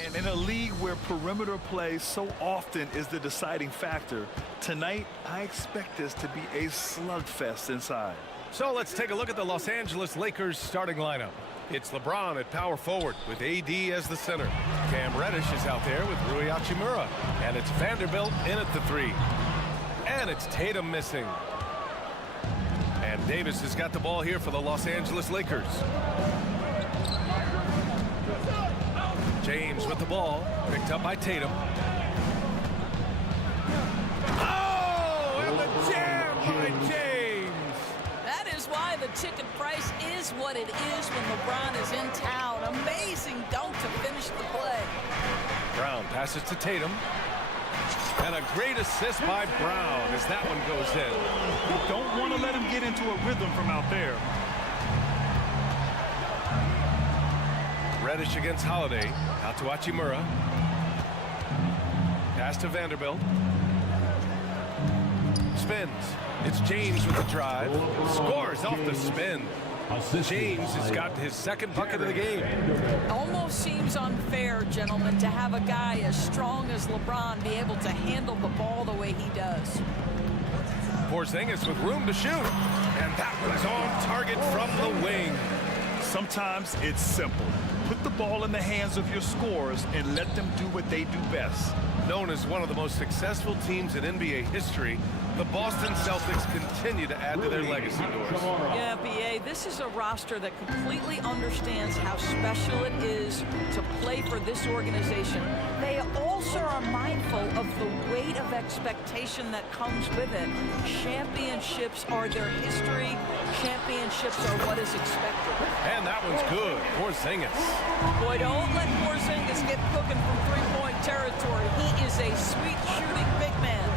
And in a league where perimeter play so often is the deciding factor, tonight I expect this to be a slugfest inside. So let's take a look at the Los Angeles Lakers starting lineup. It's LeBron at power forward with AD as the center. Cam Reddish is out there with Rui Hachimura. And it's Vanderbilt in at the 3. And it's Tatum missing. And Davis has got the ball here for the Los Angeles Lakers. James with the ball, picked up by Tatum. Oh, and the jam by James. That is why the ticket price is what it is when LeBron is in town. Amazing dunk to finish the play. Brown passes to Tatum. And a great assist by Brown as that one goes in. You don't want to let him get into a rhythm from out there. Reddish against Holiday. Out to Hachimura. Pass to Vanderbilt. Spins. It's James with the drive. Scores off the spin. James has got his second bucket of the game. Almost seems unfair, gentlemen, to have a guy as strong as LeBron be able to handle the ball the way he does. Porzingis with room to shoot. And that one's on target from the wing. Sometimes it's simple. Put the ball in the hands of your scorers and let them do what they do best. Known as one of the most successful teams in NBA history, the Boston Celtics continue to add to their legacy, Doris. Yeah, B.A., this is a roster that completely understands how special it is to play for this organization. They also are mindful of the weight of expectation that comes with it. Championships are their history. Championships are what is expected. And that one's good. Porzingis. Boy, don't let Porzingis get cooking from three-point territory. He is a sweet shooting big man.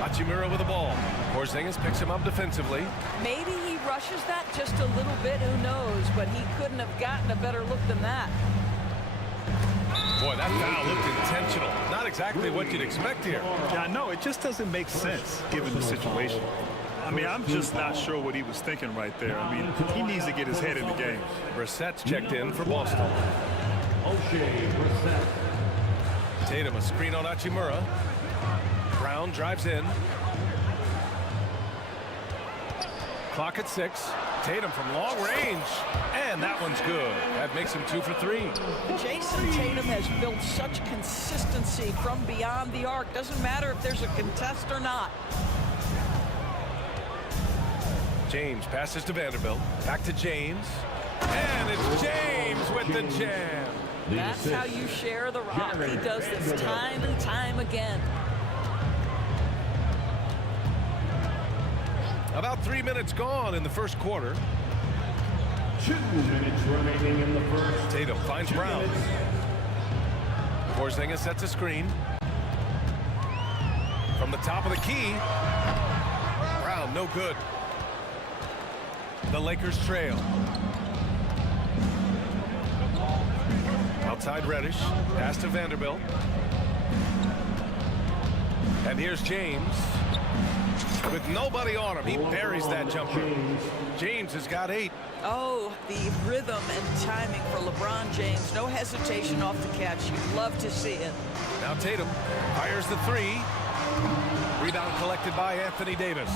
Hachimura with the ball. Porzingis picks him up defensively. Maybe he rushes that just a little bit, who knows, but he couldn't have gotten a better look than that. Boy, that foul looked intentional. Not exactly what you'd expect here. Yeah, I know. It just doesn't make sense given the situation. I mean, I'm just not sure what he was thinking right there. I mean, he needs to get his head in the game. Brissett's checked in for Boston. Tatum a screen on Hachimura. Brown drives in. Clock at 6. Tatum from long range. And that one's good. That makes him 2 for 3. Jason Tatum has built such consistency from beyond the arc. Doesn't matter if there's a contest or not. James passes to Vanderbilt. Back to James. And it's James with the jam. That's how you share the rock. He does this time and time again. About 3 minutes gone in the first quarter. 2 minutes remaining in the first. Tatum finds Brown. Porzingis sets a screen. From the top of the key. Brown, no good. The Lakers trail. Outside Reddish. Pass to Vanderbilt. And here's James. With nobody on him, he buries that jumper. James has got 8. Oh, the rhythm and timing for LeBron James. No hesitation off the catch. You'd love to see it. Now Tatum fires the 3. Rebound collected by Anthony Davis.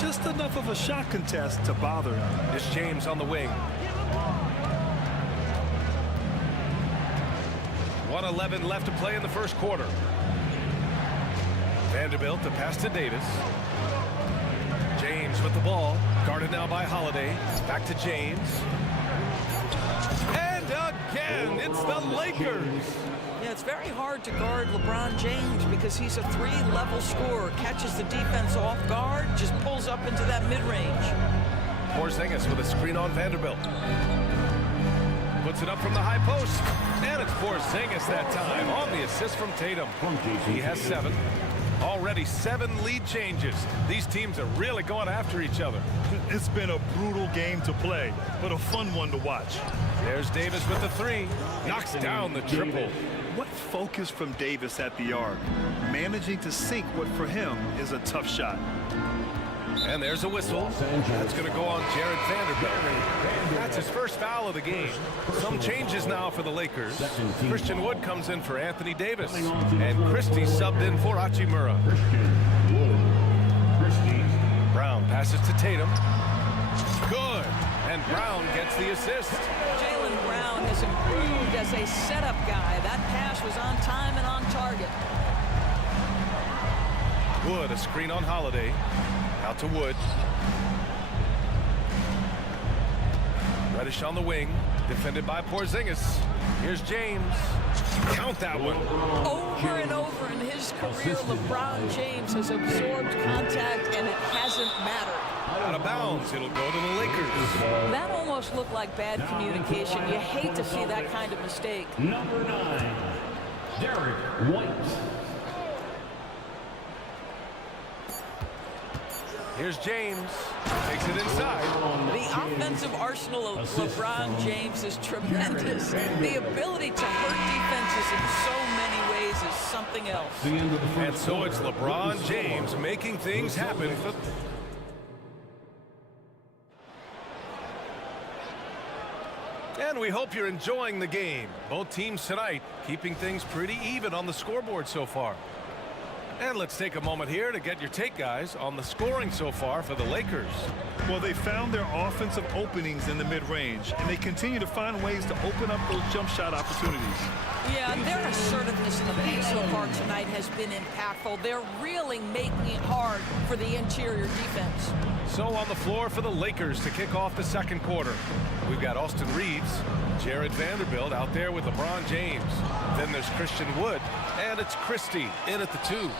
Just enough of a shot contest to bother him. It's James on the wing. 1:11 left to play in the first quarter. Vanderbilt to pass to Davis. James with the ball. Guarded now by Holiday. Back to James. And again, it's the Lakers. Yeah, it's very hard to guard LeBron James because he's a 3-level scorer. Catches the defense off guard, just pulls up into that mid-range. Porzingis with a screen on Vanderbilt. Puts it up from the high post. And it's Porzingis that time on the assist from Tatum. He has 7. Already 7 lead changes. These teams are really going after each other. It's been a brutal game to play, but a fun one to watch. There's Davis with the 3. Knocks down the triple. What focus from Davis at the arc, managing to sink what for him is a tough shot. And there's a whistle. That's going to go on Jared Vanderbilt. That's his first foul of the game. Some changes now for the Lakers. Christian Wood comes in for Anthony Davis. And Christie subbed in for Hachimura. Brown passes to Tatum. Good. And Brown gets the assist. Jaylen Brown has improved as a setup guy. That pass was on time and on target. Wood, a screen on Holiday. Out to Wood. Reddish on the wing. Defended by Porzingis. Here's James. Count that one. Over and over in his career, LeBron James has absorbed contact, and it hasn't mattered. Out of bounds. It'll go to the Lakers. That almost looked like bad communication. You hate to see that kind of mistake. Number 9, Derek White. Here's James. Takes it inside. The offensive arsenal of LeBron James is tremendous. The ability to hurt defenses in so many ways is something else. And so it's LeBron James making things happen for... And we hope you're enjoying the game. Both teams tonight keeping things pretty even on the scoreboard so far. And let's take a moment here to get your take, guys, on the scoring so far for the Lakers. Well, they found their offensive openings in the mid-range, and they continue to find ways to open up those jump shot opportunities. Yeah, their assertiveness in the paint so far tonight has been impactful. They're really making it hard for the interior defense. So on the floor for the Lakers to kick off the second quarter, we've got Austin Reeves, Jared Vanderbilt out there with LeBron James. Then there's Christian Wood, and it's Christie in at the 2.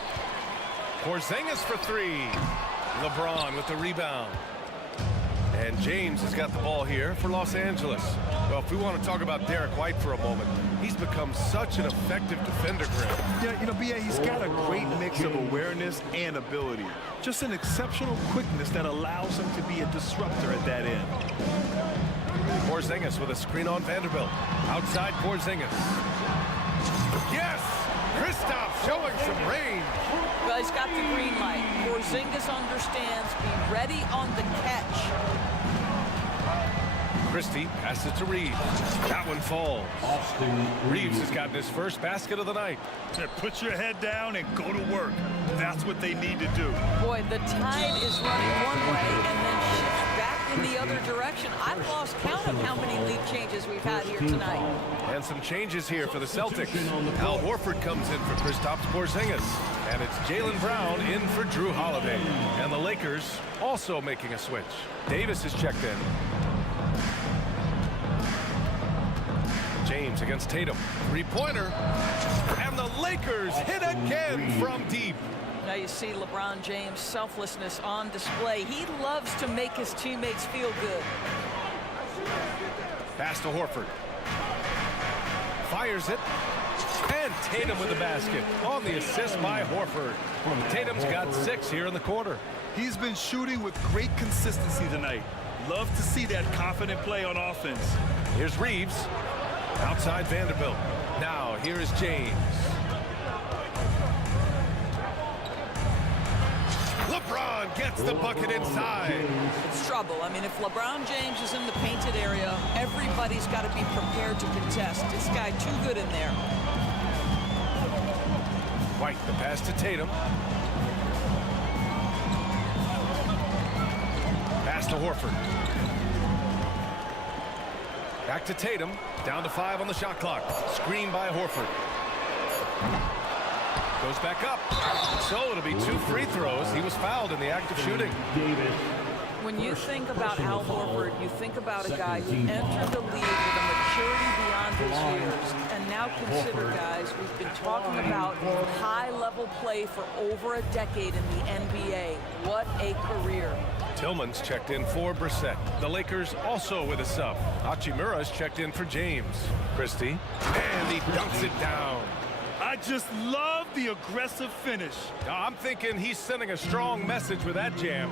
Porzingis for 3. LeBron with the rebound. And James has got the ball here for Los Angeles. Well, if we want to talk about Derek White for a moment, he's become such an effective defender, Graham. Yeah, you know, B.A., he's got a great mix of awareness and ability. Just an exceptional quickness that allows him to be a disruptor at that end. Porzingis with a screen on Vanderbilt. Outside Porzingis. Yes! Kristaps showing some range. Well, he's got the green light. Porzingis understands. Be ready on the catch. Christie passes to Reeves. That one falls. Reeves has gotten his first basket of the night. Put your head down and go to work. That's what they need to do. Boy, the tide is running one way and then shifts back in the other direction. I've lost count of how many lead changes we've had here tonight. And some changes here for the Celtics. Al Horford comes in for Kristaps Porzingis. And it's Jaylen Brown in for Drew Holiday. And the Lakers also making a switch. Davis is checked in. James against Tatum. Three-pointer. And the Lakers hit again from deep. Now you see LeBron James' selflessness on display. He loves to make his teammates feel good. Pass to Horford. Fires it. And Tatum with the basket on the assist by Horford. Tatum's got 6 here in the quarter. He's been shooting with great consistency tonight. Love to see that confident play on offense. Here's Reeves. Outside Vanderbilt. Now here is James. LeBron gets the bucket inside. It's trouble. I mean, if LeBron James is in the painted area, everybody's got to be prepared to contest. This guy too good in there. White, the pass to Tatum. Pass to Horford. Back to Tatum. Down to 5 on the shot clock. Screen by Horford. Goes back up. So it'll be 2 free throws. He was fouled in the act of shooting. When you think about Al Horford, you think about a guy who entered the league with a maturity beyond his years. And now consider, guys, we've been talking about high-level play for over a decade in the NBA. What a career. Tillman's checked in for Brissett. The Lakers also with a sub. Hachimura's checked in for James. Christie. And he dunks it down. I just love the aggressive finish. I'm thinking he's sending a strong message with that jam.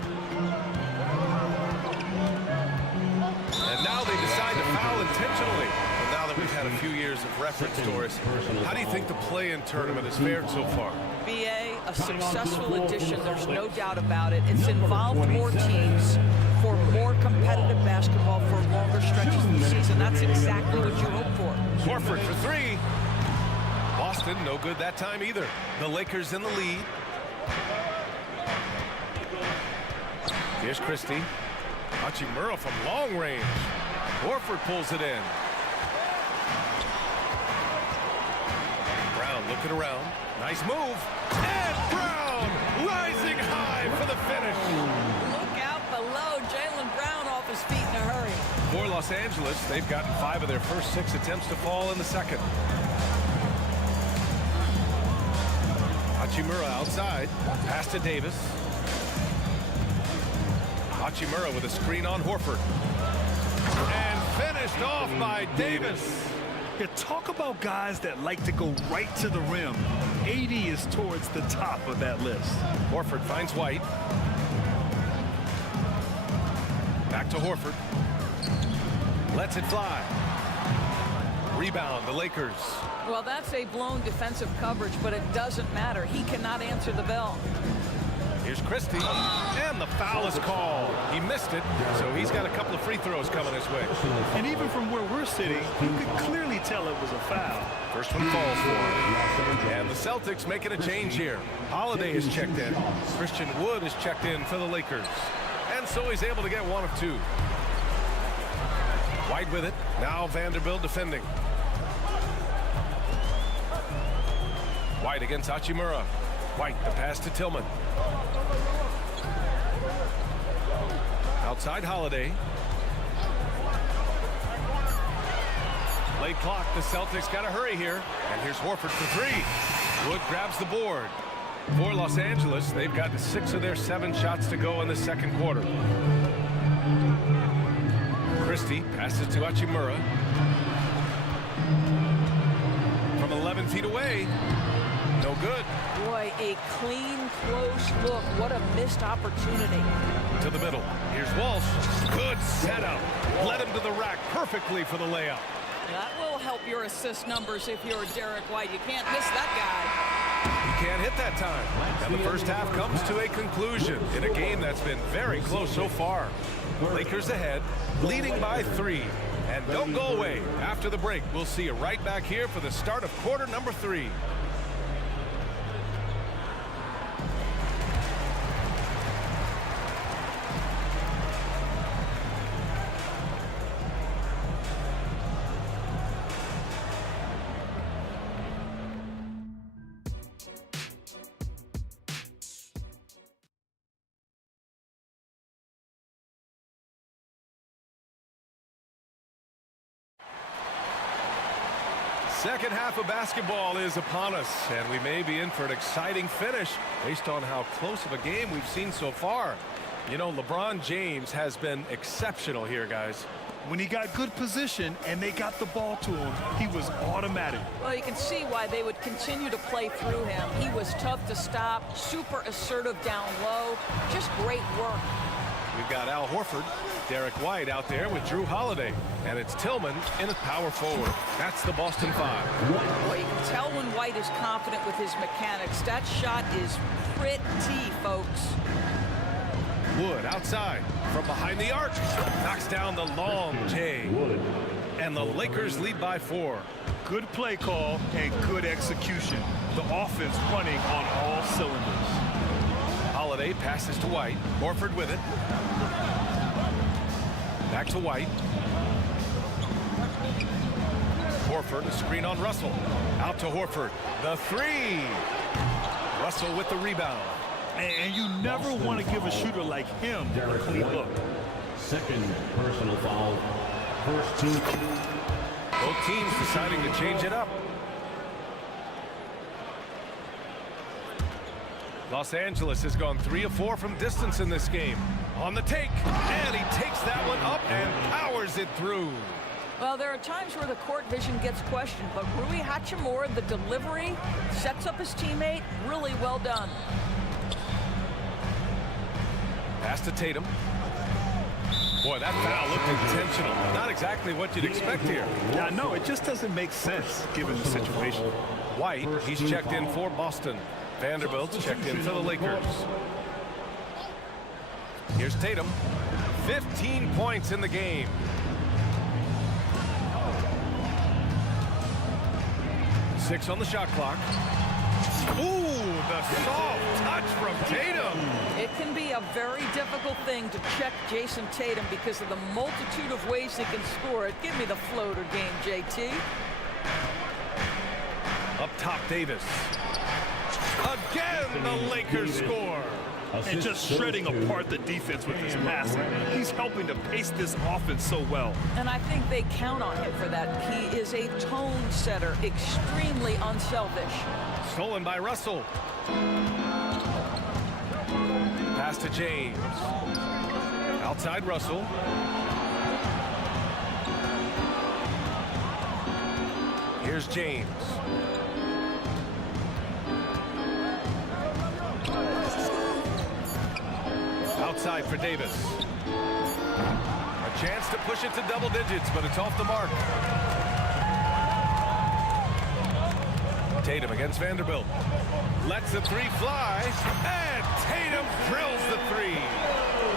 And now they decide to foul intentionally. But now that we've had a few years of reference to us, how do you think the play-in tournament has fared so far? BA, a successful addition. There's no doubt about it. It's involved more teams for more competitive basketball for longer stretches of the season. That's exactly what you hope for. Horford for three. Boston, no good that time either. The Lakers in the lead. Here's Christie. Hachimura from long range. Horford pulls it in. Brown looking around. Nice move. And Brown rising high for the finish. Look out below. Jaylen Brown off his feet in a hurry. For Los Angeles, they've gotten 5 of their first 6 attempts to fall in the second. Hachimura outside. Pass to Davis. Hachimura with a screen on Horford. And finished off by Davis. Yeah, talk about guys that like to go right to the rim. AD is towards the top of that list. Horford finds White. Back to Horford. Lets it fly. Rebound, the Lakers. Well, that's a blown defensive coverage, but it doesn't matter. He cannot answer the bell. Here's Christie, and the foul is called. He missed it, so he's got a couple of free throws coming his way. And even from where we're sitting, you could clearly tell it was a foul. First one falls for him. And the Celtics making a change here. Holiday is checked in. Christian Wood is checked in for the Lakers. And so he's able to get 1 of 2. White with it. Now Vanderbilt defending. White against Hachimura. White, the pass to Tillman. Outside Holiday. Late clock, the Celtics got to hurry here. And here's Horford for 3. Wood grabs the board. For Los Angeles, they've gotten 6 of their 7 shots to go in the second quarter. Christie passes to Hachimura. From 11 feet away. No good. Boy, a clean, close look. What a missed opportunity. To the middle. Here's Walsh. Good setup. Led him to the rack perfectly for the layup. That will help your assist numbers if you're Derek White. You can't miss that guy. He can't hit that time. And the first half comes to a conclusion in a game that's been very close so far. Lakers ahead, leading by 3. And don't go away. After the break, we'll see you right back here for the start of quarter number 3. Second half of basketball is upon us, and we may be in for an exciting finish based on how close of a game we've seen so far. You know, LeBron James has been exceptional here, guys. When he got good position and they got the ball to him, he was automatic. Well, you can see why they would continue to play through him. He was tough to stop, super assertive down low, just great work. We've got Al Horford, Derek White out there with Drew Holiday, and it's Tillman in at power forward. That's the Boston 5. Boy, you can tell when White is confident with his mechanics. That shot is pretty, folks. Wood outside from behind the arc. Knocks down the long J. And the Lakers lead by 4. Good play call and good execution. The offense running on all cylinders. Holiday passes to White. Horford with it. Back to White. Horford, a screen on Russell. Out to Horford. The 3. Russell with the rebound. And you never want to give a shooter like him a clean look. Second personal foul. First team. Both teams deciding to change it up. Los Angeles has gone 3 of 4 from distance in this game. On the take, and he takes that one up and powers it through. Well, there are times where the court vision gets questioned, but Rui Hachimura, the delivery, sets up his teammate. Really well done. Pass to Tatum. Boy, that foul looked intentional. Not exactly what you'd expect here. Yeah, no, it just doesn't make sense given the situation. White, he's checked in for Boston. Vanderbilt's checked in for the Lakers. Here's Tatum. 15 points in the game. Six on the shot clock. Ooh, the soft touch from Tatum. It can be a very difficult thing to check Jason Tatum because of the multitude of ways he can score it. Give me the floater game, JT. Up top, Davis. Again, the Lakers score. And just shredding apart the defense with his passing. He's helping to pace this offense so well. And I think they count on him for that. He is a tone setter, extremely unselfish. Stolen by Russell. Pass to James. Outside Russell. Here's James. Outside for Davis. A chance to push it to double digits, but it's off the mark. Tatum against Vanderbilt. Lets the three fly, and Tatum drills the three.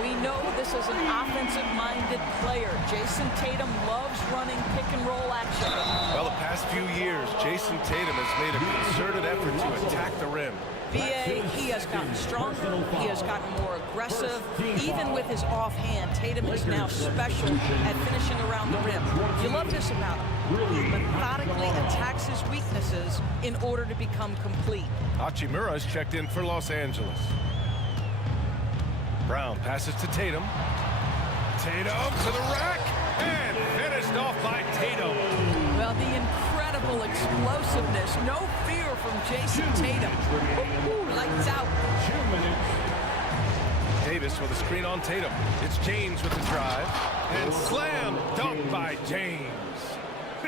We know this is an offensive-minded player. Jason Tatum loves running pick-and-roll action. Well, the past few years, Jason Tatum has made a concerted effort to attack the rim. BA, he has gotten stronger, he has gotten more aggressive. Even with his offhand, Tatum is now special at finishing around the rim. You love this about him. He methodically attacks his weaknesses in order to become complete. Hachimura is checked in for Los Angeles. Brown passes to Tatum. Tatum to the rack, and finished off by Tatum. Well, the incredible explosiveness, no fear from Jason Tatum. Ooh, lights out. 2 minutes. Davis with a screen on Tatum. It's James with the drive. And slam dunk by James.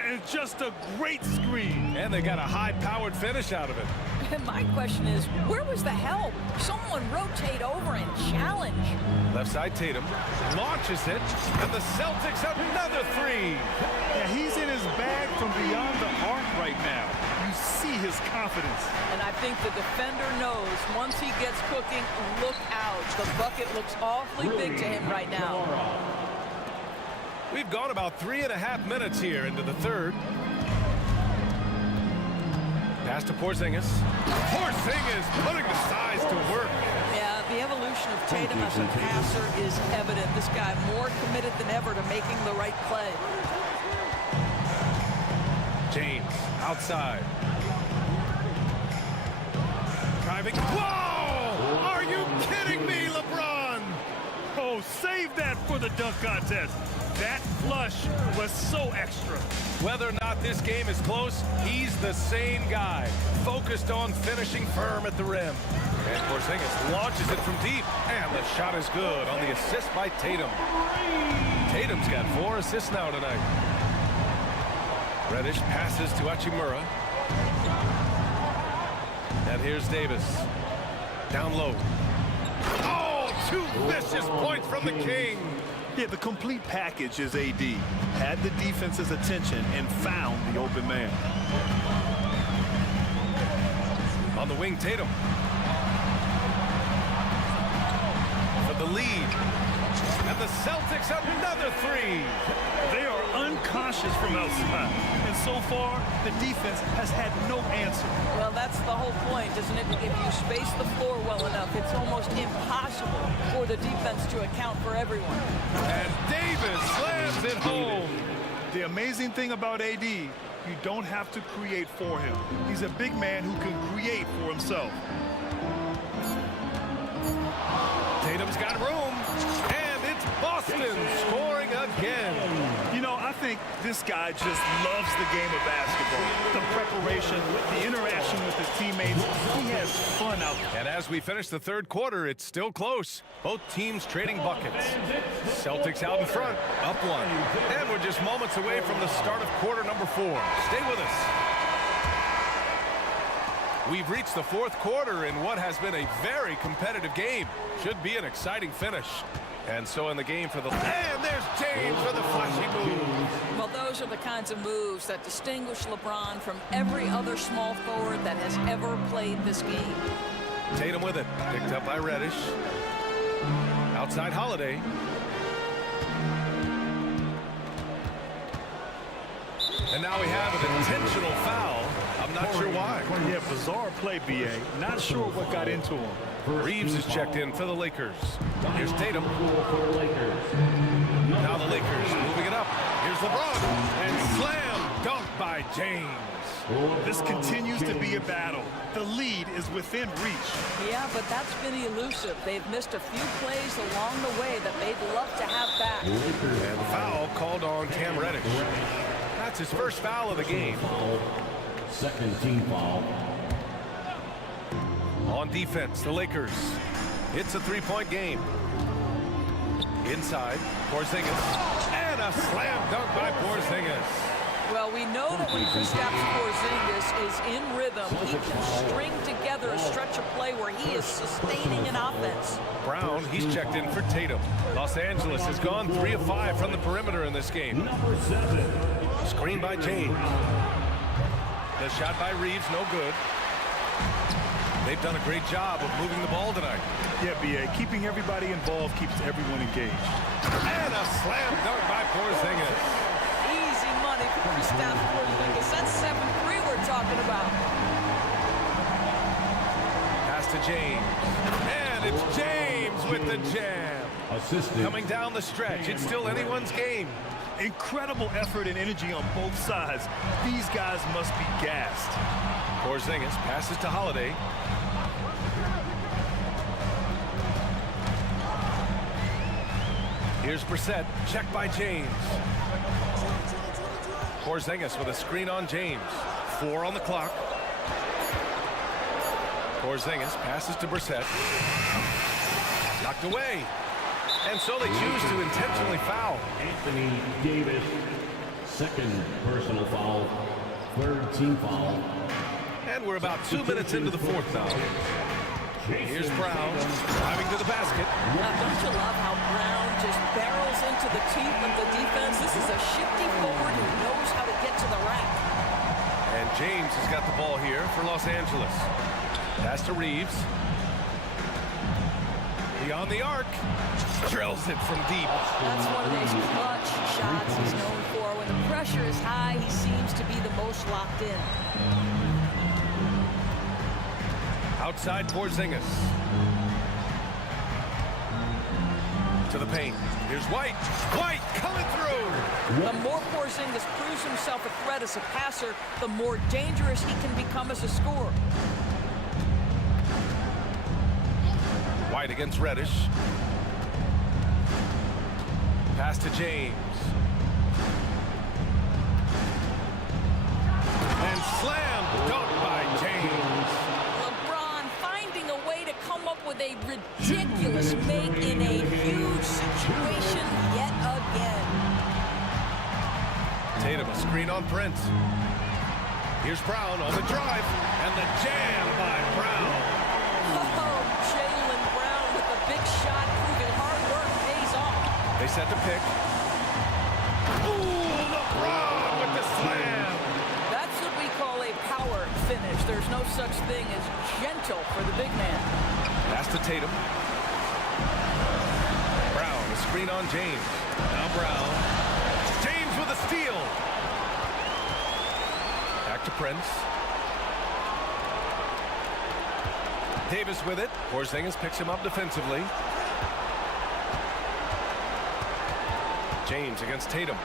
And just a great screen. And they got a high-powered finish out of it. And my question is, where was the help? Someone rotate over and challenge. Left side Tatum launches it, and the Celtics have another three. Yeah, he's in his bag from beyond the arc right now. You see his confidence. And I think the defender knows once he gets cooking, look out. The bucket looks awfully big to him right now. We've gone about 3.5 minutes here into the third. Pass to Porzingis. Porzingis putting the size to work. Yeah, the evolution of Tatum as a passer is evident. This guy more committed than ever to making the right play. James outside. Driving. Whoa! Are you kidding me, LeBron? Oh, save that for the dunk contest. That flush was so extra. Whether or not this game is close, he's the same guy, focused on finishing firm at the rim. And Porzingis launches it from deep, and the shot is good on the assist by Tatum. Tatum's got 4 assists now tonight. Reddish passes to Hachimura. And here's Davis. Down low. Oh, 2 vicious points from the King. Yeah, the complete package is AD. Had the defense's attention and found the open man. On the wing, Tatum. For the lead. And the Celtics have another 3. They are unconscious from outside. And so far, the defense has had no answer. Well, that's the whole point, isn't it? If you space the floor well enough, it's almost impossible for the defense to account for everyone. And Davis slams it home. The amazing thing about AD, you don't have to create for him. He's a big man who can create for himself. Tatum's got room. And it's Boston scoring again. You know, I think this guy just loves the game of basketball. The preparation, the interaction with his teammates. He has fun out there. And as we finish the third quarter, it's still close. Both teams trading buckets. Celtics out in front, up 1. And we're just moments away from the start of quarter number 4. Stay with us. We've reached the fourth quarter in what has been a very competitive game. Should be an exciting finish. And so in the game for the... And there's James for the flashy move. Well, those are the kinds of moves that distinguish LeBron from every other small forward that has ever played this game. Tatum with it. Picked up by Reddish. Outside Holiday. And now we have an intentional foul. I'm not sure why. Yeah, bizarre play, B.A. Not sure what got into him. Reeves is checked in for the Lakers. Here's Tatum. Now the Lakers moving it up. Here's LeBron. And slam dunk by James. This continues to be a battle. The lead is within reach. Yeah, but that's been elusive. They've missed a few plays along the way that they'd love to have back. And foul called on Cam Reddish. That's his first foul of the game. Second team foul. On defense, the Lakers. It's a three-point game. Inside, Porzingis. And a slam dunk by Porzingis. Well, we know that when Kristaps Porzingis is in rhythm, he can string together a stretch of play where he is sustaining an offense. Brown, he's checked in for Tatum. Los Angeles has gone 3 of 5 from the perimeter in this game. Number 7. Screen by James. The shot by Reeves, no good. They've done a great job of moving the ball tonight. Yeah, B.A. Keeping everybody involved keeps everyone engaged. And a slam dunk by Porzingis. Easy money for Kristaps Porzingis. That's 7-3 we're talking about. Pass to James. And it's James with the jam. Assisted. Coming down the stretch. It's still anyone's game. Incredible effort and energy on both sides. These guys must be gassed. Porzingis passes to Holiday. Here's Brissett, checked by James. Porzingis with a screen on James. 4 on the clock. Porzingis passes to Brissett. Knocked away. And so they choose to intentionally foul. Anthony Davis, second personal foul, third team foul. And we're about 2 minutes into the fourth now. Here's Brown driving to the basket. Don't you love how Brown just barrels into the teeth of the defense? This is a shifty forward who knows how to get to the rack. And James has got the ball here for Los Angeles. Pass to Reeves. Beyond the arc. Drills it from deep. That's one of those clutch shots he's known for. When the pressure is high, he seems to be the most locked in. Outside Porzingis. To the paint. Here's White. White coming through. The more Porzingis proves himself a threat as a passer, the more dangerous he can become as a scorer. White against Reddish. Pass to James. And slam dunk by James. LeBron finding a way to come up with a ridiculous make in a huge situation yet again. Tatum, a screen on Prince. Here's Brown on the drive. And the jam by Brown. Oh, Jaylen Brown with a big shot, proving hard work pays off. They set the pick. Ooh, LeBron with the slam. That's what we call a power finish. There's no such thing as gentle for the big man. Pass to Tatum. Brown, a screen on James. Now Brown. James with a steal. Back to Prince. Davis with it. Porzingis picks him up defensively. James against Tatum.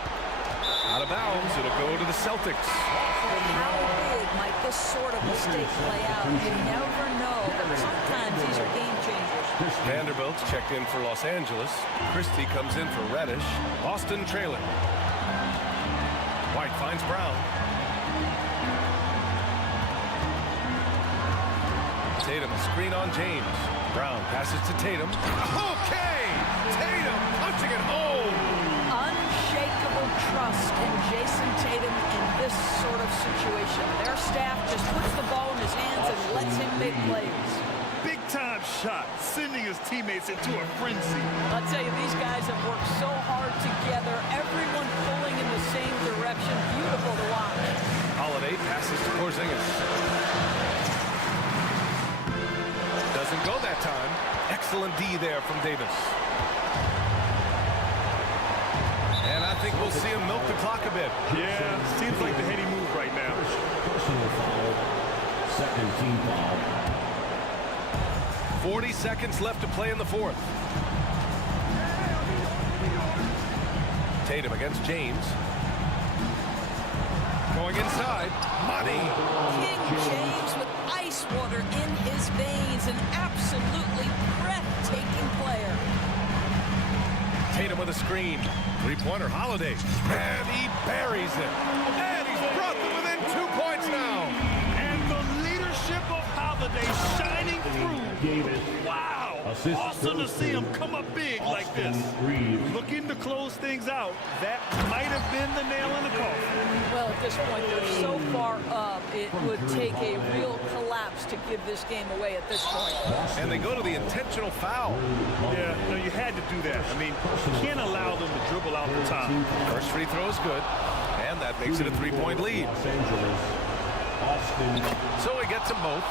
Out of bounds. It'll go to the Celtics. How big might this sort of mistake play out? You never know, but sometimes these are game changers. Vanderbilt's checked in for Los Angeles. Christie comes in for Reddish. Austin trailing. White finds Brown. Tatum, a screen on James. Brown passes to Tatum. Okay! Tatum punching it home! Unshakable trust in Jason Tatum in this sort of situation. Their staff just puts the ball in his hands and lets him make plays. Big time shot. sending his teammates into a frenzy. I'll tell you, these guys have worked so hard together. Everyone pulling in the same direction. Beautiful to watch. Holiday passes to Porzingis. Doesn't go that time. Excellent D there from Davis. And I think we'll see him milk the clock a bit. Yeah, seems like the heady move right now. Personal foul. Second team foul. 40 seconds left to play in the fourth. Tatum against James. Going inside. Money. King James with ice water in his veins. An absolutely breathtaking player. Tatum with a screen. Three-pointer Holiday. And he buries it. And he's brought them within 2 points now. And the leadership of Holiday shining through. Wow. Awesome to see him come up big like this. Looking to close things out. That might have been the nail in the coffin. Well, at this point, they're so far up, it would take a real collapse to give this game away at this point. And they go to the intentional foul. Yeah, no, you had to do that. I mean, you can't allow them to dribble out the top. First free throw is good. And that makes it a 3-point lead. So he gets them both.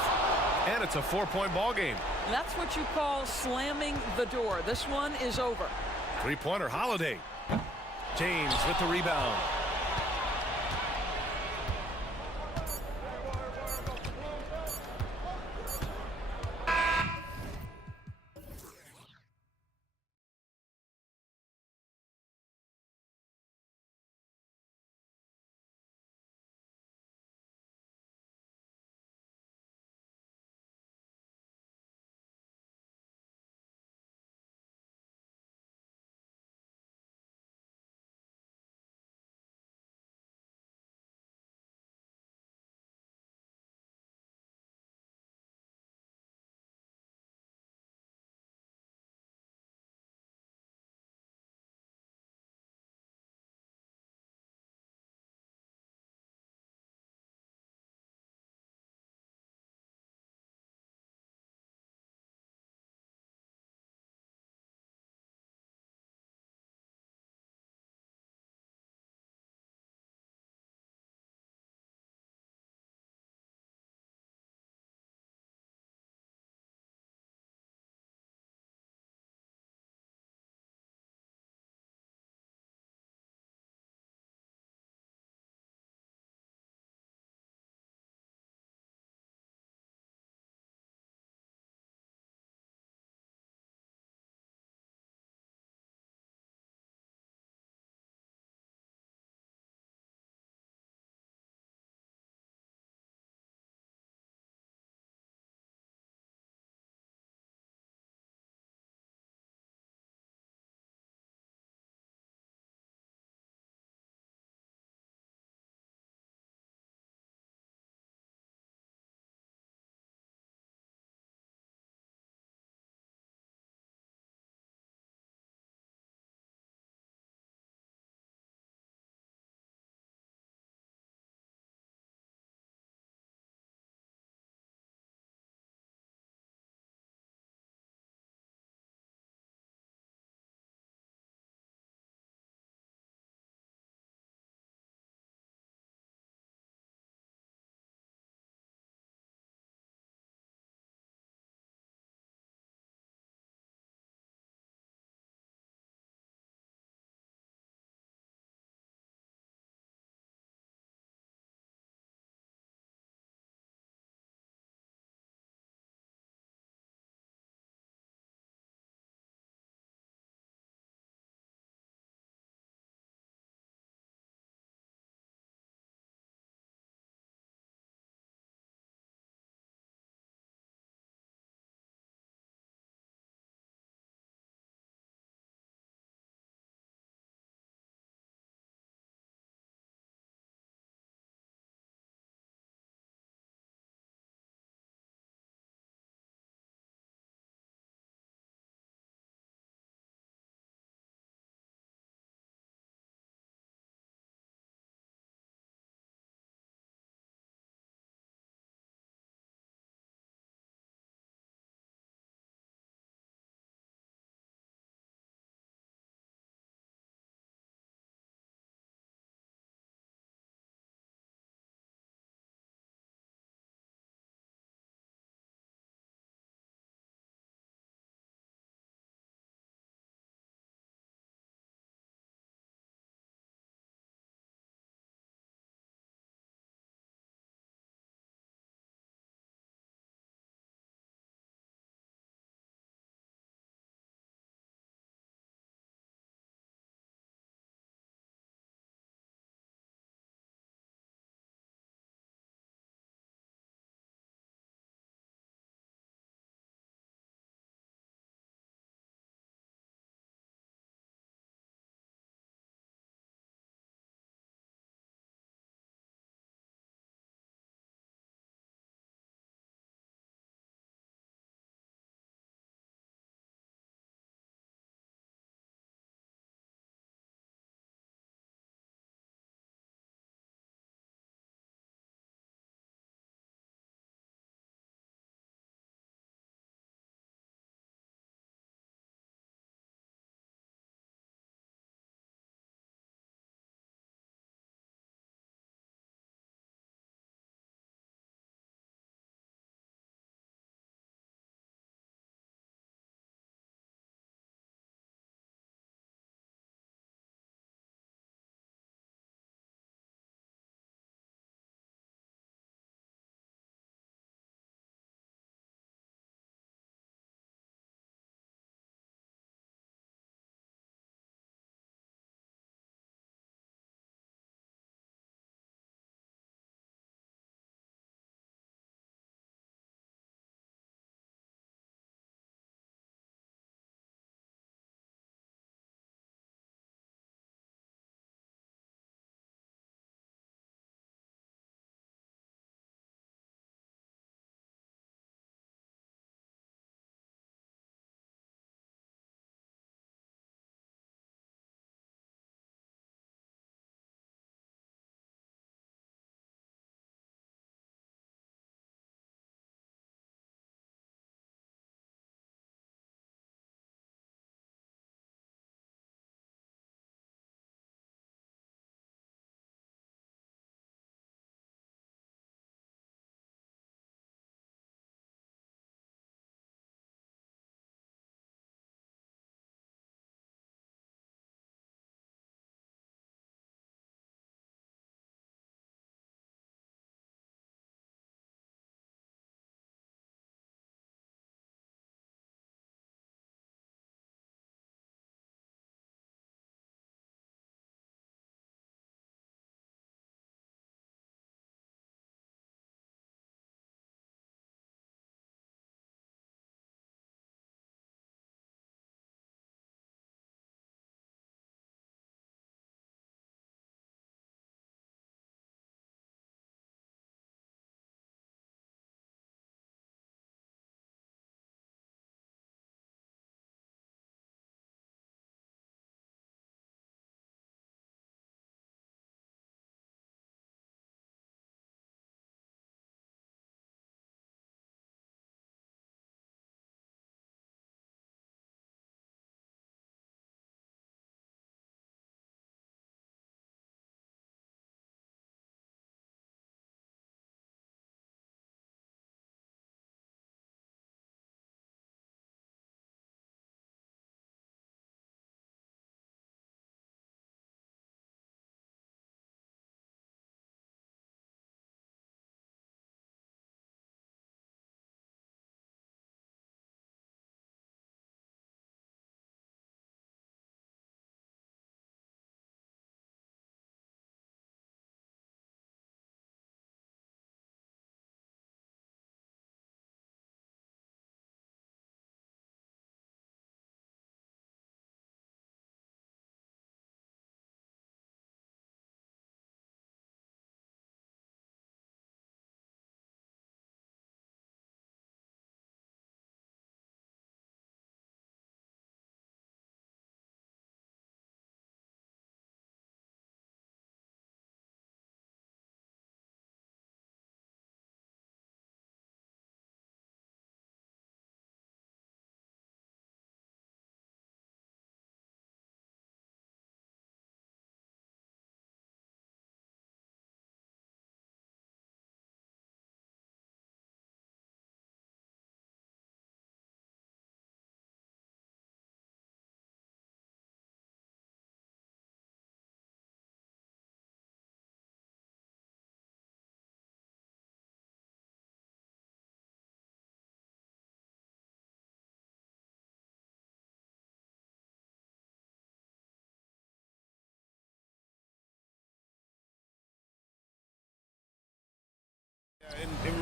And it's a 4-point ball game. That's what you call slamming the door. This one is over. Three-pointer Holiday. James with the rebound.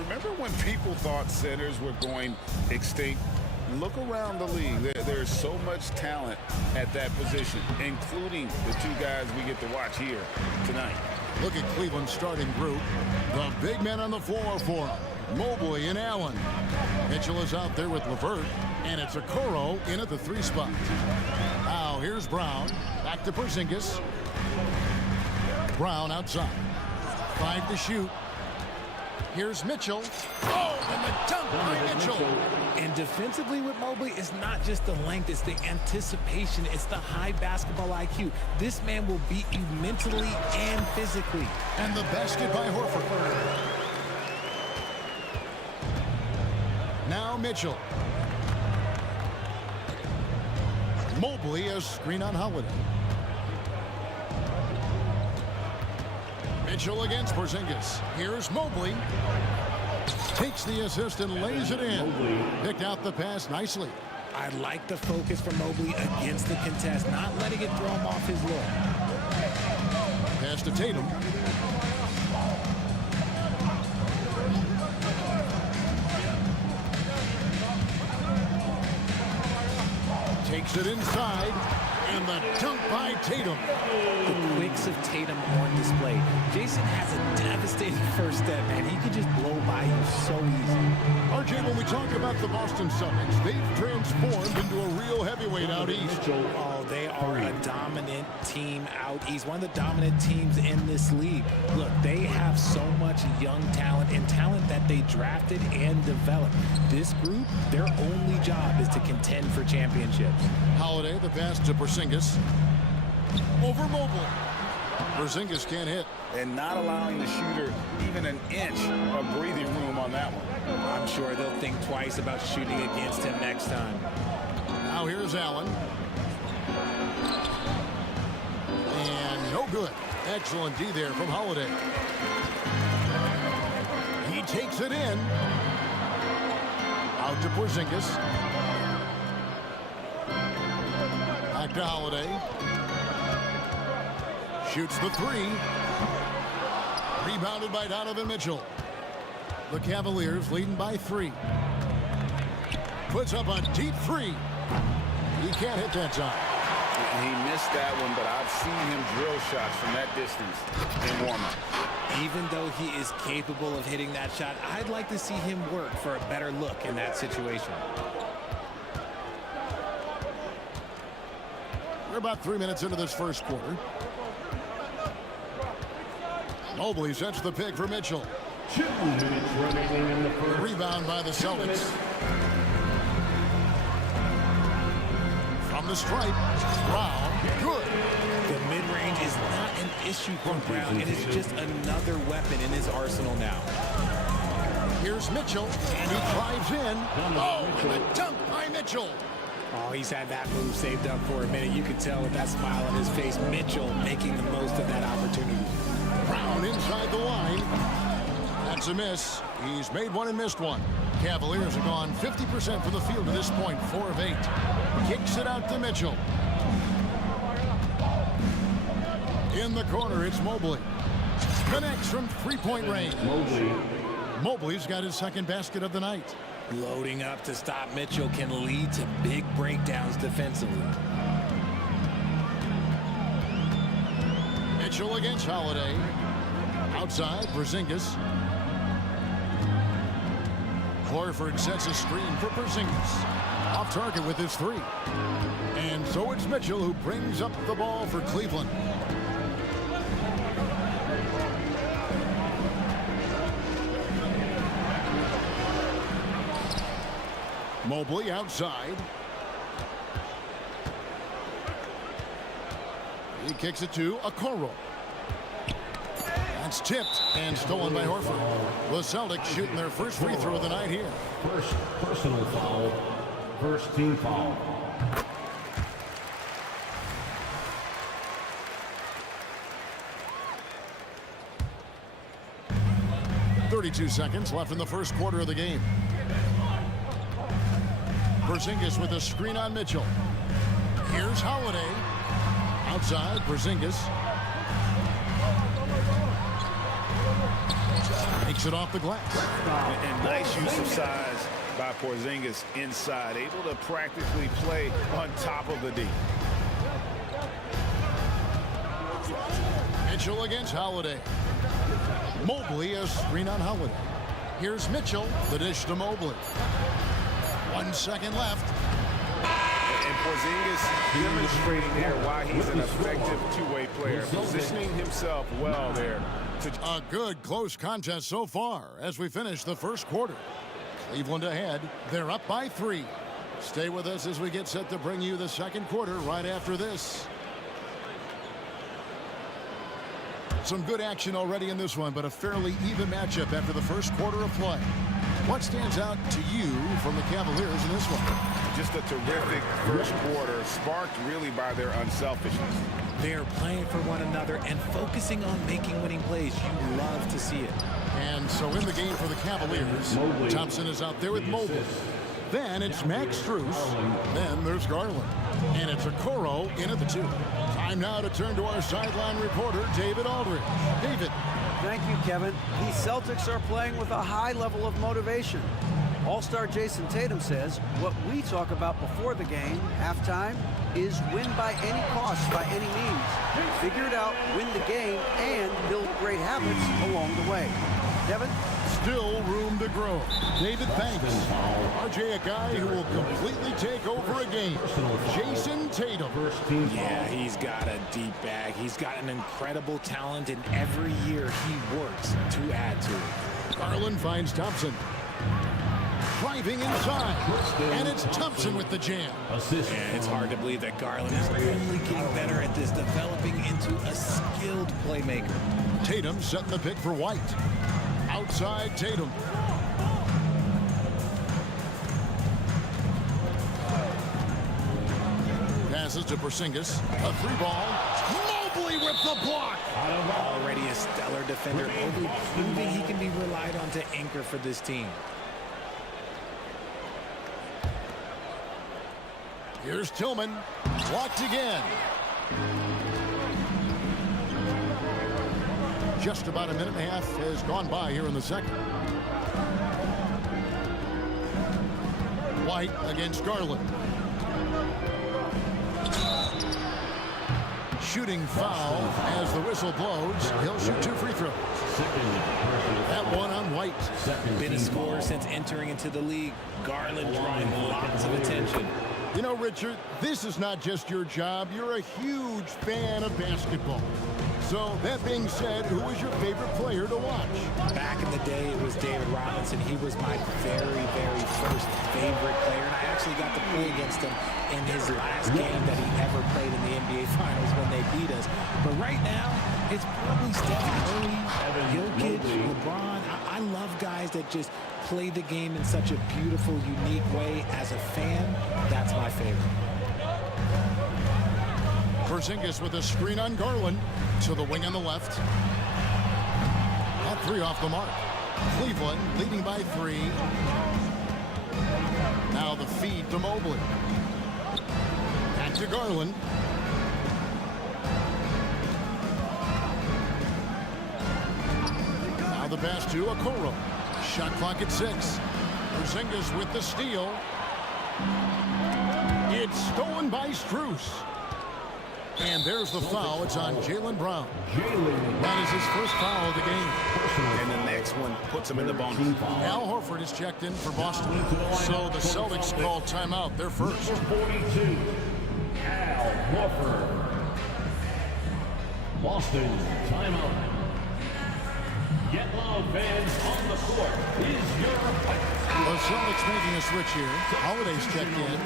remember when people thought centers were going extinct? Look around the league. There's so much talent at that position, including the two guys we get to watch here tonight. Look at Cleveland's starting group. The big men on the floor for them. Mobley and Allen. Mitchell is out there with LeVert, and it's Okoro in at the 3 spot. Now here's Brown. Back to Porzingis. Brown outside. 5 to shoot. Here's Mitchell. Oh, and the dunk by Mitchell. And defensively with Mobley, it's not just the length, it's the anticipation, it's the high basketball IQ. This man will beat you mentally and physically. And the basket by Horford. Now Mitchell. Mobley a screen on Holiday. Mitchell against Porzingis. Here's Mobley. Takes the assist and lays it in. Picked out the pass nicely. I like the focus from Mobley against the contest, not letting it throw him off his look. Pass to Tatum. Takes it inside, and the dunk by Tatum. The quicks of Tatum on display. Jason has a devastating first step, and he can just blow by you so easy. RJ, when we talk about the Boston Celtics, they've transformed into a real heavyweight out east. Oh, they are a dominant team out east. One of the dominant teams in this league. Look, they have so much young talent and talent that they drafted and developed. This group, their only job is to contend for championships. Holiday, the pass to Porzingis. Over Mobley. Porzingis can't hit. And not allowing the shooter even an inch of breathing room on that one. I'm sure they'll think twice about shooting against him next time. Now here's Allen. And no good. Excellent D there from Holiday. He takes it in. Out to Porzingis. Back to Holiday. Shoots the 3. Rebounded by Donovan Mitchell. The Cavaliers leading by 3. Puts up a deep 3. He can't hit that time. He missed that one, but I've seen him drill shots from that distance in warm-up. Even though he is capable of hitting that shot, I'd like to see him work for a better look in that situation. We're about 3 minutes into this first quarter. Mobley sets the pick for Mitchell. 2 minutes remaining in the first. Rebound by the Celtics. From the stripe, Brown, good. The mid-range is not an issue for Brown. It is just another weapon in his arsenal now. Here's Mitchell, and he drives in. Oh, and a dunk by Mitchell. Oh, he's had that move saved up for a minute. You can tell with that smile on his face, Mitchell making the most of that opportunity. Brown inside the line. That's a miss. He's made one and missed one. Cavaliers have gone 50% from the field to this point, 4 of 8. Kicks it out to Mitchell. In the corner, it's Mobley. Connects from 3-point range. Mobley's got his second basket of the night. Loading up to stop Mitchell can lead to big breakdowns defensively. Mitchell against Holiday. Outside, Porzingis. Horford sets a screen for Porzingis. Off target with his 3. And so it's Mitchell who brings up the ball for Cleveland. Mobley outside. He kicks it to Okoro. That's tipped and stolen by Horford. The Celtics shooting their first free throw of the night here. First personal foul. First team foul. .32 seconds left in the first quarter of the game. Porzingis with a screen on Mitchell. Here's Holiday. Outside, Porzingis. He Takes it off the glass. And nice use of size by Porzingis inside, able to practically play on top of the D. Mitchell against Holiday. Mobley a screen on Holiday. Here's Mitchell, the dish to Mobley. 1 second left. And Porzingis demonstrating there why he's an effective two-way player, positioning himself well there. A good close contest so far as we finish the first quarter. Cleveland ahead. They're up by 3. Stay with us as we get set to bring you the second quarter right after this. Some good action already in this one, but a fairly even matchup after the first quarter of play. What stands out to you from the Cavaliers in this one? Just a terrific first quarter, sparked really by their unselfishness. They're playing for one another and focusing on making winning plays. You love to see it. And so in the game for the Cavaliers, Thompson is out there with Mobley. Then it's Max Strus. Then there's Garland. And it's Okoro in at the 2. Time now to turn to our sideline reporter, David Aldridge. David. Thank you, Kevin. The Celtics are playing with a high level of motivation. All-star Jason Tatum says what we talk about before the game, halftime, is win by any cost, by any means. Figure it out, win the game, and build great habits along the way. Kevin? Still room to grow. David, thanks. RJ, a guy who will completely take over a game. Jason Tatum. Yeah, he's got a deep bag. He's got an incredible talent, and every year he works to add to it. Garland finds Thompson. Driving inside. And it's Thompson with the jam. Yeah, it's hard to believe that Garland is only getting better at this, developing into a skilled playmaker. Tatum setting the pick for White. Outside Tatum. Passes to Porzingis. A 3-ball. Mobley with the block. Already a stellar defender, proving he can be relied on to anchor for this team. Here's Tillman. Blocked again. Just about a minute and a half has gone by here in the second. White against Garland. Shooting foul as the whistle blows. He'll shoot 2 free throws. That one on White. Been a scorer since entering into the league. Garland drawing lots of attention. You know, Richard, this is not just your job. You're a huge fan of basketball. So, that being said, who is your favorite player to watch? Back in the day, it was David Robinson. He was my very, very first favorite player, and I actually got to play against him in his last game that he ever played in the NBA Finals when they beat us. But right now, it's probably Steph Curry, Jokic, LeBron. I love guys that just play the game in such a beautiful, unique way. As a fan, that's my favorite. Porzingis with a screen on Garland to the wing on the left. That 3 off the mark. Cleveland leading by 3. Now the feed to Mobley. Back to Garland. Now the pass to Okoro. Shot clock at 6. Porzingis with the steal. It's stolen by Strus. And there's the foul. It's on Jaylen Brown. That is his first foul of the game. And the next one puts him in the bonus. Al Horford is checked in for Boston. So the Celtics call timeout. They're first. 42. Al Horford. Boston timeout. Get loud, fans, on the court is your fight. The Celtics making a switch here. Holiday's checked in.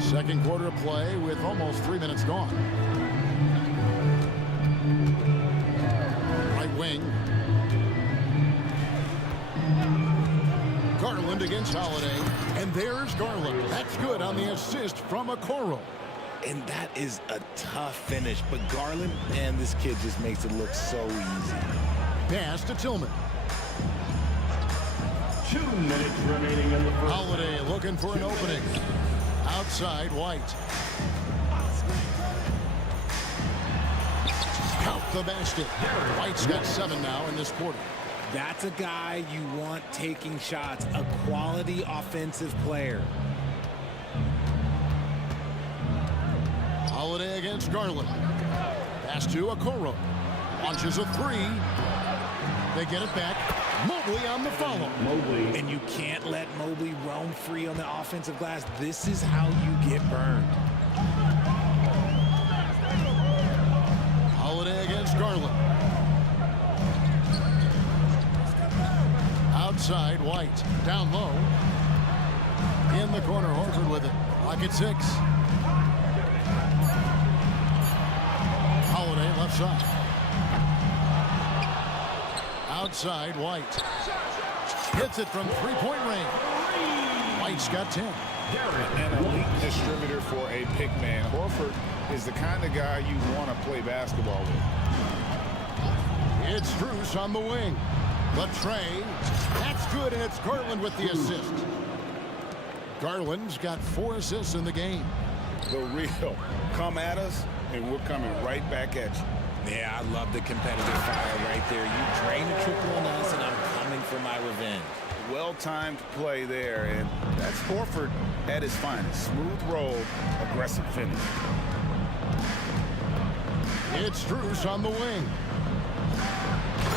Second quarter of play with almost 3 minutes gone. Right wing. Garland against Holiday. And there's Garland. That's good on the assist from Okoro. And that is a tough finish. But Garland, man, this kid just makes it look so easy. Pass to Tillman. 2 minutes remaining in the first. Holiday looking for an opening. Outside White. the basket. White's got 7 now in this quarter. That's a guy you want taking shots, a quality offensive player. Holiday against Garland. Pass to Okoro. Launches a 3. They get it back. Mobley on the follow. And you can't let Mobley roam free on the offensive glass. This is how you get burned. Holiday against Garland. Outside, White. Down low. In the corner, Horford with it. Lock at 6. Holiday left side. Outside, White. Hits it from three-point range. White's got 10. An elite distributor for a pick man. Horford is the kind of guy you want to play basketball with. It's Strus on the wing. The tray. That's good, and it's Garland with the assist. Garland's got 4 assists in the game. The real. Come at us, and we're coming right back at you. Yeah, I love the competitive fire right there. You drain a triple on us, and I'm coming for my revenge. Well-timed play there, and that's Horford at his finest. Smooth roll, aggressive finish. It's Strus on the wing.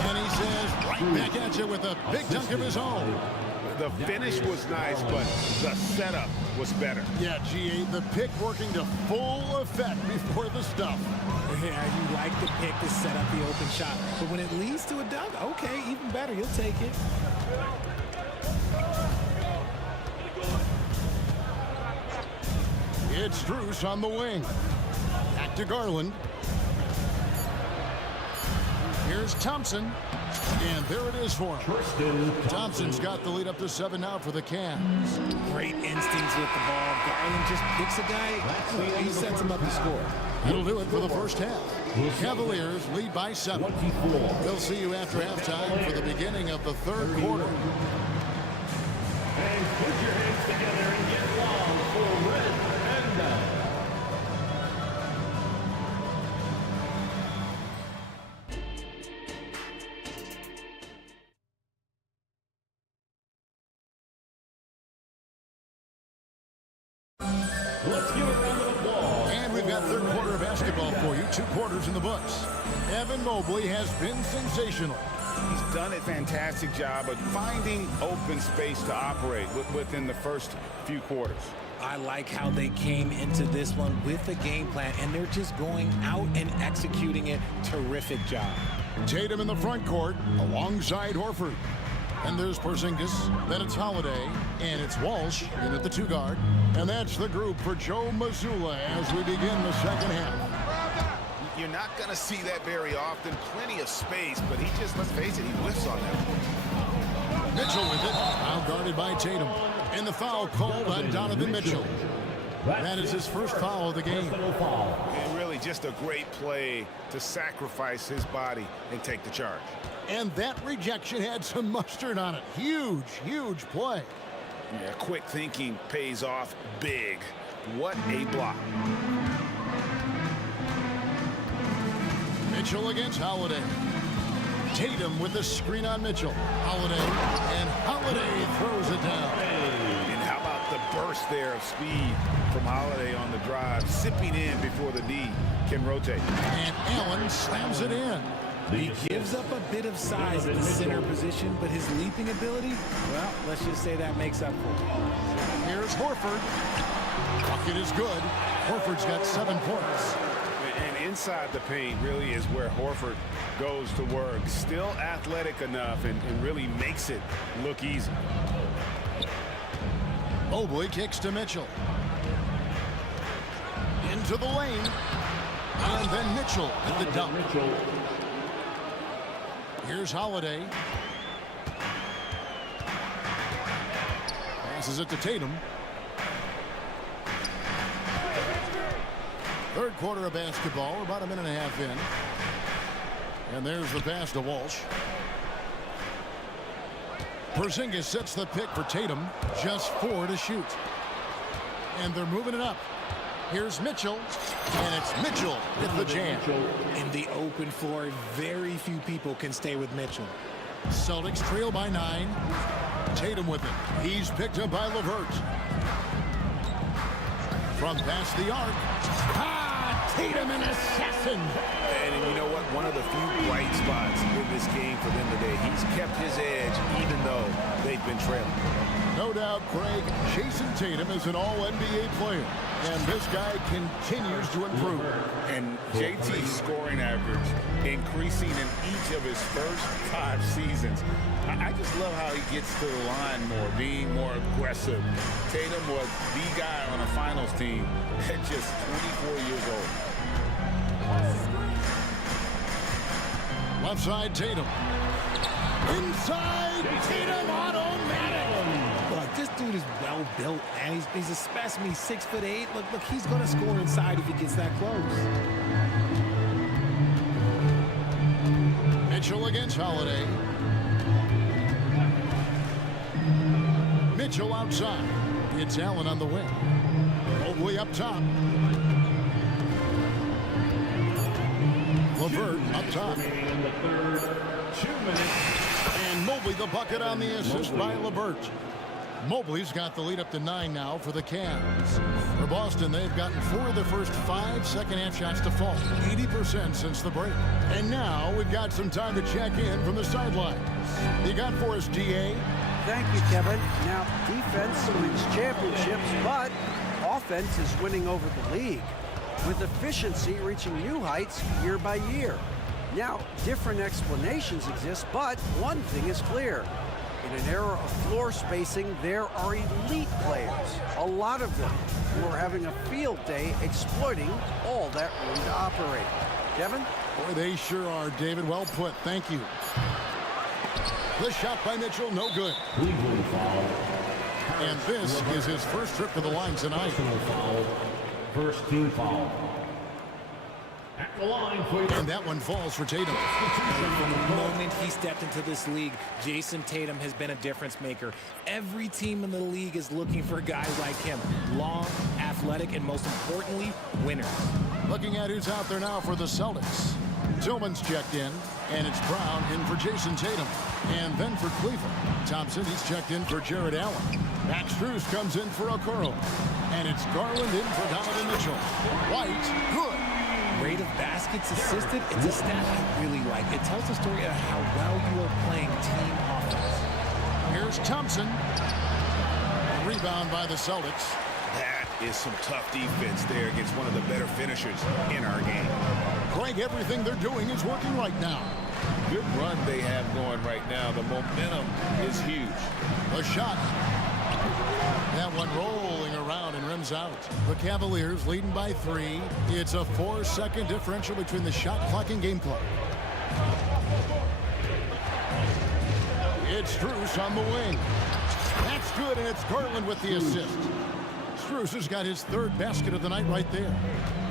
And he says right back at you with a big dunk of his own. The finish was nice, but the setup was better. Yeah, GA, the pick working to full effect before the stuff. Yeah, you like the pick to set up the open shot. But when it leads to a dunk, okay, even better. You'll take it. It's Strus on the wing. Back to Garland. Here's Thompson. And there it is for him. Thompson's got the lead up to 7 now for the Cavs. Great instincts with the ball. Garland just picks a guy. He sets him up to score. That'll do it for the first half. Cavaliers lead by 7. We'll see you after halftime for the beginning of the third quarter. And put your hands together and get long for Red and Let's give a round of applause. And we've got third quarter of basketball for you. 2 quarters in the books. Evan Mobley has been sensational. He's done a fantastic job of finding open space to operate within the first few quarters. I like how they came into this one with a game plan, and they're just going out and executing it. Terrific job. Tatum in the front court alongside Horford. And there's Porzingis, then it's Holiday, and it's Walsh in at the 2 guard. And that's the group for Joe Mazzulla as we begin the second half. You're not going to see that very often. Plenty of space, but he just, let's face it, he whiffs on that. Mitchell with it, now guarded by Tatum. And the foul called on Donovan Mitchell. That is his first foul of the game. And really just a great play to sacrifice his body and take the charge. And that rejection had some mustard on it. Huge, huge play. Yeah, quick thinking pays off big. What a block. Mitchell against Holiday. Tatum with the screen on Mitchell. Holiday, and Holiday throws it down. And how about the burst there of speed from Holiday on the drive, sipping in before the knee can rotate. And Allen slams it in. He gives up a bit of size at the center position, but his leaping ability, well, let's just say that makes up for it. Here's Horford. Bucket is good. Horford's got 7 points. And inside the paint really is where Horford goes to work. Still athletic enough and really makes it look easy. Mobley kicks to Mitchell. Into the lane. And then Mitchell at the dump. Here's Holiday. Passes it to Tatum. Third quarter of basketball. We're about a minute and a half in. And there's the pass to Walsh. Porzingis sets the pick for Tatum. Just 4 to shoot. And they're moving it up. Here's Mitchell, and it's Mitchell with the jam. In the open floor, very few people can stay with Mitchell. Celtics trail by 9. Tatum with it. He's picked up by LeVert. From past the arc. Tatum, an assassin. And you know what? One of the few bright spots in this game for them today. He's kept his edge even though they've been trailing. No doubt, Craig, Jason Tatum is an all-NBA player, and this guy continues to improve. And JT's scoring average increasing in each of his first 5 seasons. I just love how he gets to the line more, being more aggressive. Tatum was the guy on a finals team at just 24 years old. Left side, Tatum. Inside, Tatum, automatic. Look, this dude is well built, and he's a specimen. He's 6'8". Look, he's going to score inside if he gets that close. Mitchell against Holiday. Mitchell outside. It's Allen on the wing. Mobley up top. LeVert up top. In the third, 2 minutes. And Mobley the bucket on the assist by LeVert. Mobley's got the lead up to 9 now for the Cavs. For Boston, they've gotten 4 of the first 5 second-half shots to fall, 80% since the break. And now we've got some time to check in from the sidelines. You got for us, DA? Thank you, Kevin. Now, defense wins championships, but offense is winning over the league, with efficiency reaching new heights year by year. Now, different explanations exist, but one thing is clear. In an era of floor spacing, there are elite players, a lot of them, who are having a field day exploiting all that room to operate. Kevin? Boy, they sure are, David. Well put. Thank you. The shot by Mitchell, no good. Cleveland foul. And this is his first trip to the line tonight. Foul. First team foul. At the line, please. And that one falls for Tatum. From the moment he stepped into this league, Jason Tatum has been a difference maker. Every team in the league is looking for guys like him. Long, athletic, and most importantly, winners. Looking at who's out there now for the Celtics. Tillman's checked in, and it's Brown in for Jason Tatum. And then for Cleveland, Thompson, he's checked in for Jared Allen. Max Strus comes in for Okoro. And it's Garland in for Donovan Mitchell. White, good. Rate of baskets assisted, it's a stat I really like. It tells the story of how well you are playing team offense. Here's Thompson. A rebound by the Celtics. That is some tough defense there against one of the better finishers in our game. Craig, everything they're doing is working right now. Good run they have going right now. The momentum is huge. The shot. That one rolling around and rims out. The Cavaliers leading by 3. It's a 4-second differential between the shot clock and game clock. It's Strus on the wing. That's good, and it's Garland with the assist. Strus has got his 3rd basket of the night right there.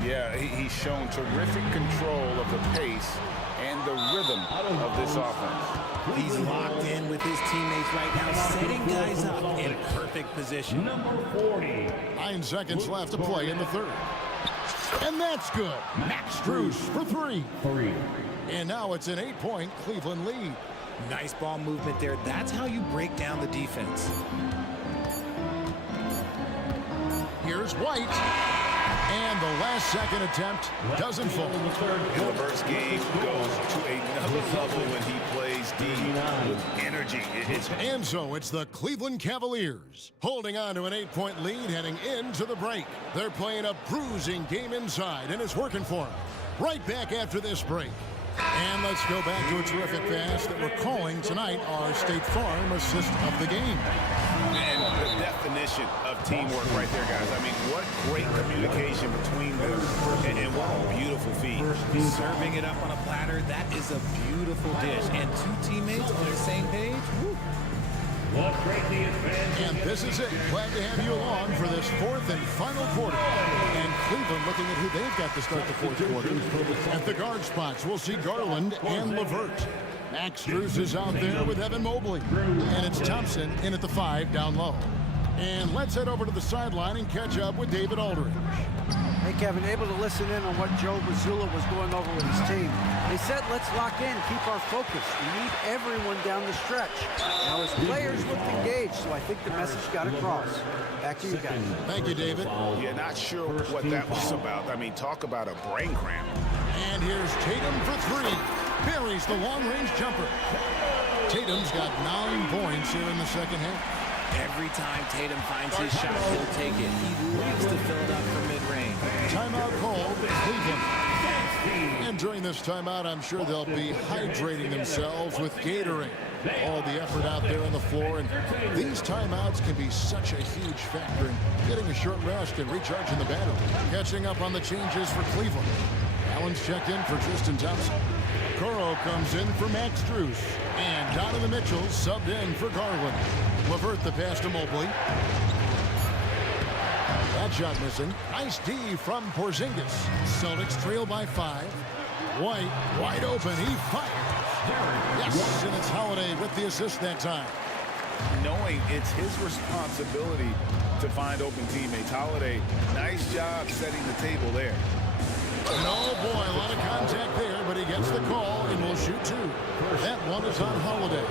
Yeah, he's shown terrific control of the pace and the rhythm of this offense. He's locked in with his teammates right now, setting guys up in perfect position. Number 40. 9 seconds left to play in the 3rd. And that's good. Max Strus for 3. And now it's an 8-point Cleveland lead. Nice ball movement there. That's how you break down the defense. Here's White. And the last second attempt doesn't fall. And LeVert's game goes to another level when he plays D with energy. And so it's the Cleveland Cavaliers holding on to an 8-point lead heading into the break. They're playing a bruising game inside, and it's working for them. Right back after this break. And let's go back to a terrific pass that we're calling tonight our State Farm assist of the game. And the definition of teamwork right there, guys. I mean, what great communication between them, and what a beautiful feed. Serving it up on a platter, that is a beautiful dish. And 2 teammates on the same page. Woo. And this is it. Glad to have you along for this 4th and final quarter. And Cleveland looking at who they've got to start the 4th quarter. At the guard spots, we'll see Garland and LeVert. Max Strus is out there with Evan Mobley. And it's Thompson in at the 5 down low. And let's head over to the sideline and catch up with David Aldridge. Hey, Kevin, able to listen in on what Joe Mazzulla was going over with his team. They said, let's lock in, keep our focus. We need everyone down the stretch. Now, his players looked engaged, so I think the message got across. Back to you guys. Thank you, David. Yeah, not sure what that was about. I mean, talk about a brain cramp. And here's Tatum for three. Buries the long-range jumper. Tatum's got 9 points here in the second half. Every time Tatum finds his shot, he'll take it. He loves to fill it up from mid-range. Timeout called, Cleveland. And during this timeout, I'm sure they'll be hydrating themselves with Gatorade. All the effort out there on the floor, and these timeouts can be such a huge factor in getting a short rest and recharging the battery. Catching up on the changes for Cleveland. Allen's checked in for Tristan Thompson. Coro comes in for Max Strus. And Donovan Mitchell subbed in for Garland. LeVert the pass to Mobley. That shot missing. Nice D from Porzingis. Celtics trail by 5. White wide open. He fires. Yes, and it's Holiday with the assist that time. Knowing it's his responsibility to find open teammates. Holiday, nice job setting the table there. Oh boy, a lot of contact there, but he gets the call and will shoot 2. That one is on Holiday.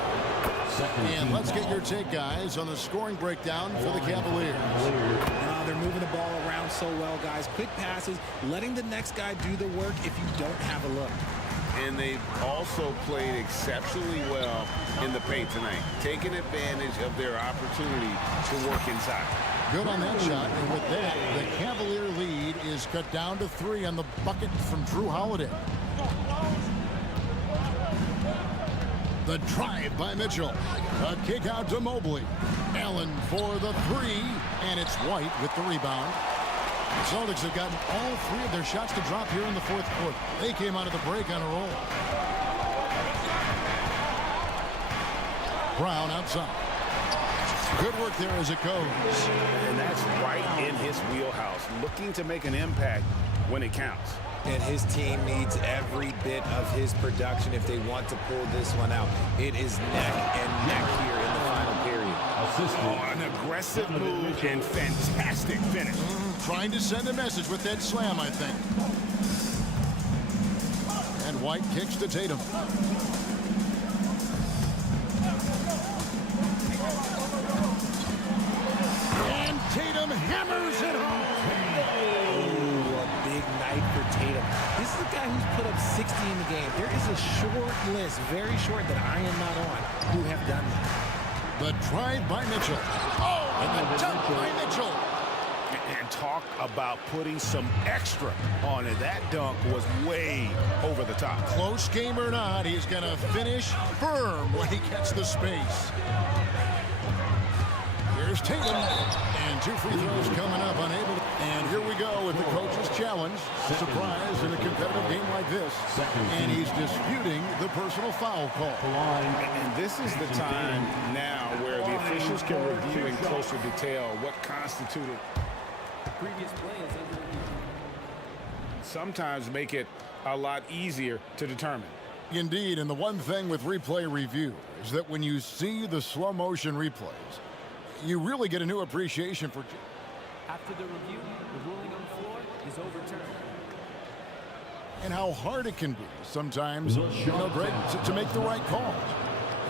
And let's get your take, guys, on the scoring breakdown for the Cavaliers. They're moving the ball around so well, guys. Quick passes, letting the next guy do the work if you don't have a look. And they've also played exceptionally well in the paint tonight, taking advantage of their opportunity to work inside. Good on that shot, and with that, the Cavalier lead is cut down to 3 on the bucket from Drew Holiday. The drive by Mitchell. A kick out to Mobley. Allen for the 3, and it's White with the rebound. The Celtics have gotten all 3 of their shots to drop here in the 4th quarter. They came out of the break on a roll. Brown outside. Good work there as it goes. And that's right in his wheelhouse, looking to make an impact when it counts. And his team needs every bit of his production if they want to pull this one out. It is neck and neck here in the final period. Oh, an aggressive move and fantastic finish. Trying to send a message with that slam, I think. And White kicks to Tatum. And Tatum hammers it home. Oh, a big night for Tatum. This is a guy who's put up 60 in the game. There is a short list, very short, that I am not on, who have done that. The drive by Mitchell. Oh, and the dunk by Mitchell. And talk about putting some extra on it. That dunk was way over the top. Close game or not, he's going to finish firm when he gets the space. Here's Tatum. And 2 free throws coming up, unable to. And here we go with the coach's challenge. Surprise in a competitive game like this. And he's disputing the personal foul call. And this is the time now where the officials can review in closer detail what constituted Previous play is under review. sometimes make it a lot easier to determine. Indeed, and the one thing with replay review is that when you see the slow motion replays, you really get a new appreciation for. After the review, the ruling on the floor is overturned. And how hard it can be sometimes, Greg, to make the right call.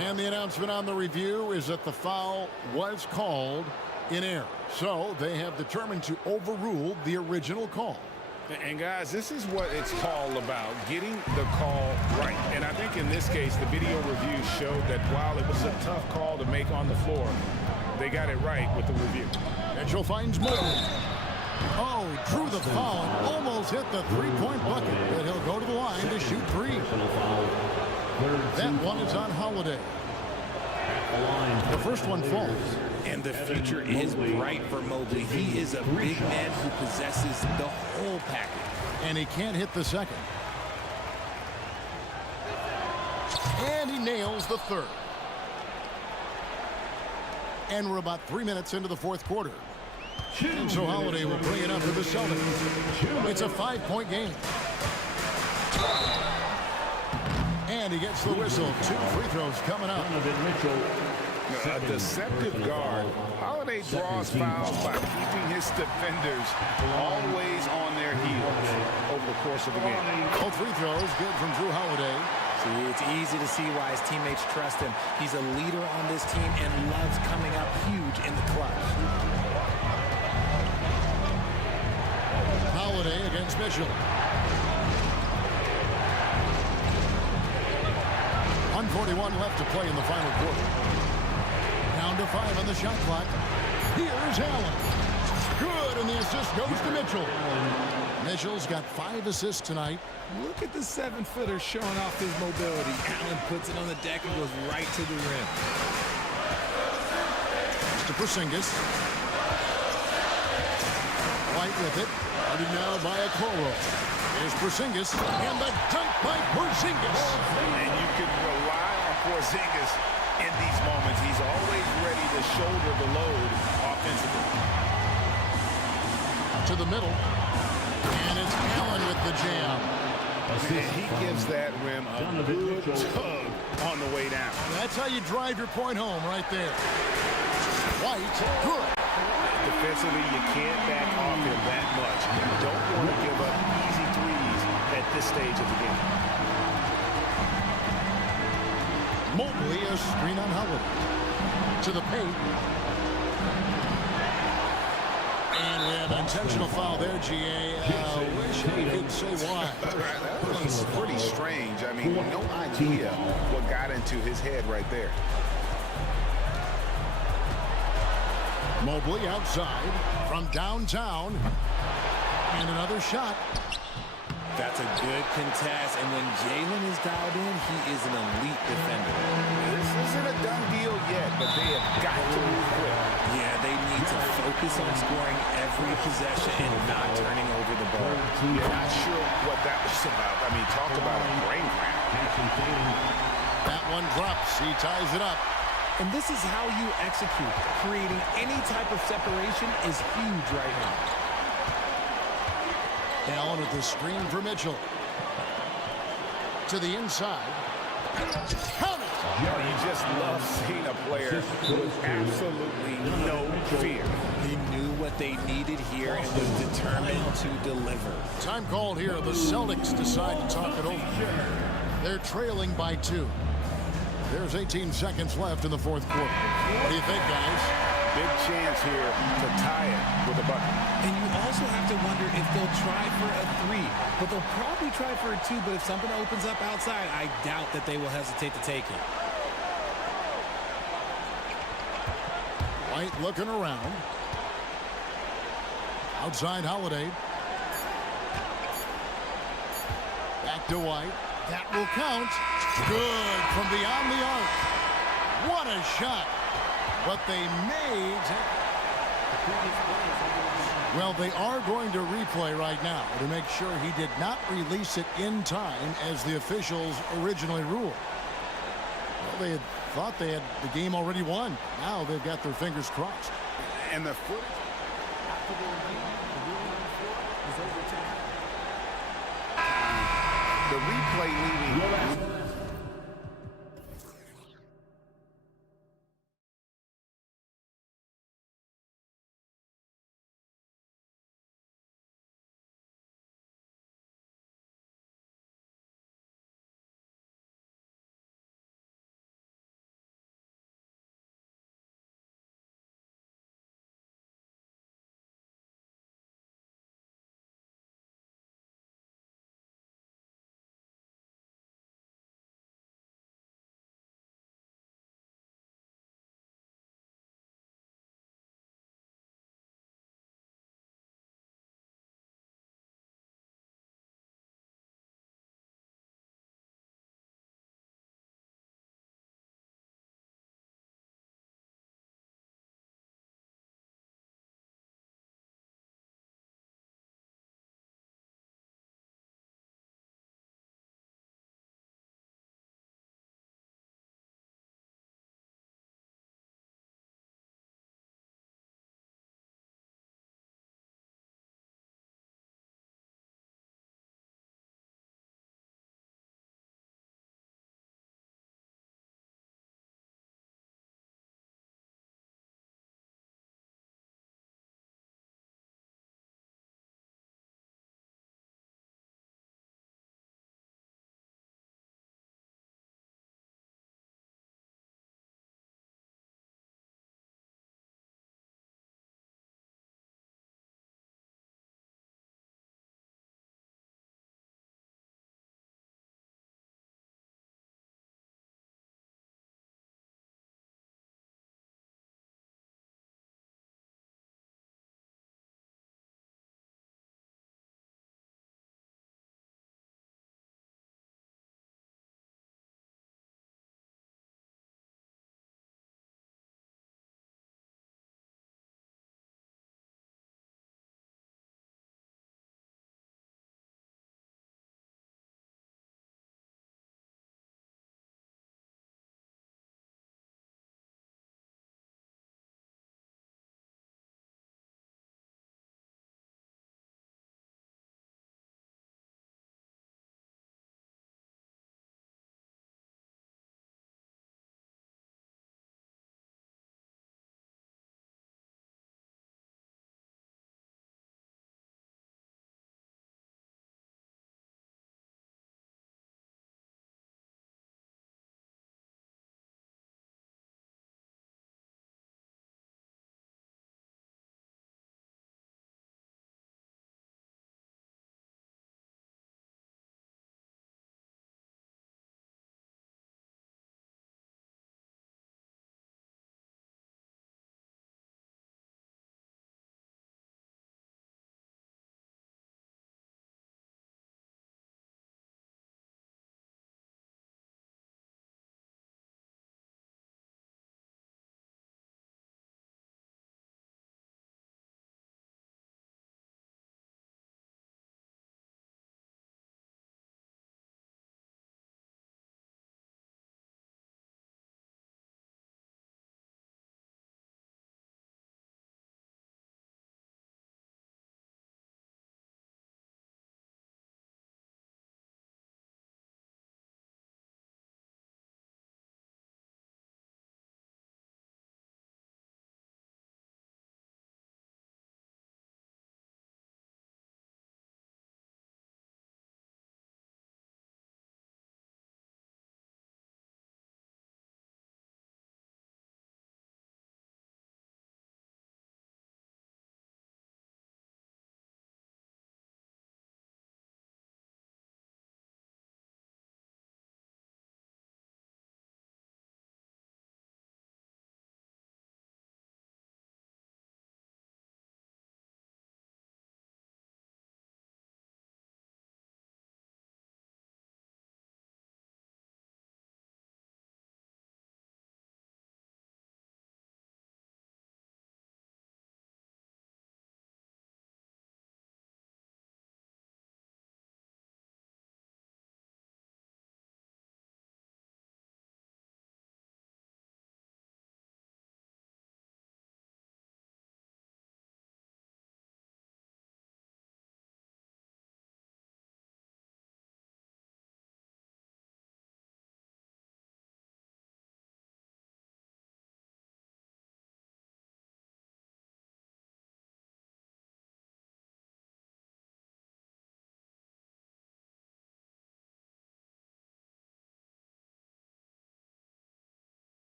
And the announcement on the review is that the foul was called in error. So they have determined to overrule the original call. And guys, this is what it's all about, getting the call right. And I think in this case, the video review showed that while it was a tough call to make on the floor, they got it right with the review. Mitchell finds Mobley. Oh, drew the foul and almost hit the three-point bucket. But he'll go to the line to shoot 3. That one is on Holiday. The first one falls. And the future is bright for Mobley. He is a big man who possesses the whole package. And he can't hit the second. And he nails the third. And we're about 3 minutes into the fourth quarter. And so Holiday will bring it up for the Celtics. It's a 5-point game. And he gets the whistle. 2 free throws coming up. A deceptive guard. Holiday draws fouls by keeping his defenders always on their heels over the course of the game. Both free throws good from Drew Holiday. See, it's easy to see why his teammates trust him. He's a leader on this team and loves coming up huge in the clutch. Holiday against Mitchell. 141 left to play in the final quarter. Down to 5 on the shot clock. Here's Allen. Good, and the assist goes to Mitchell. Mitchell's got 5 assists tonight. Look at the 7-footer showing off his mobility. Allen puts it on the deck and goes right to the rim. To Porzingis. White with it. Guarded now by Okoro. Here's Porzingis, and the dunk by Porzingis. And you can rely on Porzingis in these moments. He's always ready to shoulder the load offensively. To the middle, and it's Allen with the jam. And he gives that rim a good tug on the way down. That's how you drive your point home right there. White, good. Defensively, you can't back off him that much. You don't want to give up easy threes at this stage of the game. Mobley, a screen on Howard. To the paint. And we have an intentional foul there, GA. Wish we could say why. That was pretty strange. I mean, no idea what got into his head right there. Mobley outside from downtown. And another shot. That's a good contest, and when Jalen is dialed in, he is an elite defender. This isn't a done deal yet, but they have got to move quick. Yeah, they need to focus on scoring every possession and not turning over the ball. You're not sure what that was about. I mean, talk about a brain cramp. That one drops. He ties it up. And this is how you execute. Creating any type of separation is huge right now. Allen with the screen for Mitchell. To the inside. Count it! You just love seeing a player with absolutely no fear. He knew what they needed here and was determined to deliver. Time called here. The Celtics decide to talk it over. They're trailing by 2. There's 18 seconds left in the fourth quarter. What do you think, guys? Big chance here to tie it with a bucket. And you also have to wonder if they'll try for a 3. But they'll probably try for a 2. But if something opens up outside, I doubt that they will hesitate to take it. White looking around. Outside Holiday. Back to White. That will count. Good from beyond the arc. What a shot. But they made. Well, they are going to replay right now to make sure he did not release it in time as the officials originally ruled. Well, they had thought they had the game already won. Now they've got their fingers crossed. And the footage after the review, the replay leaving.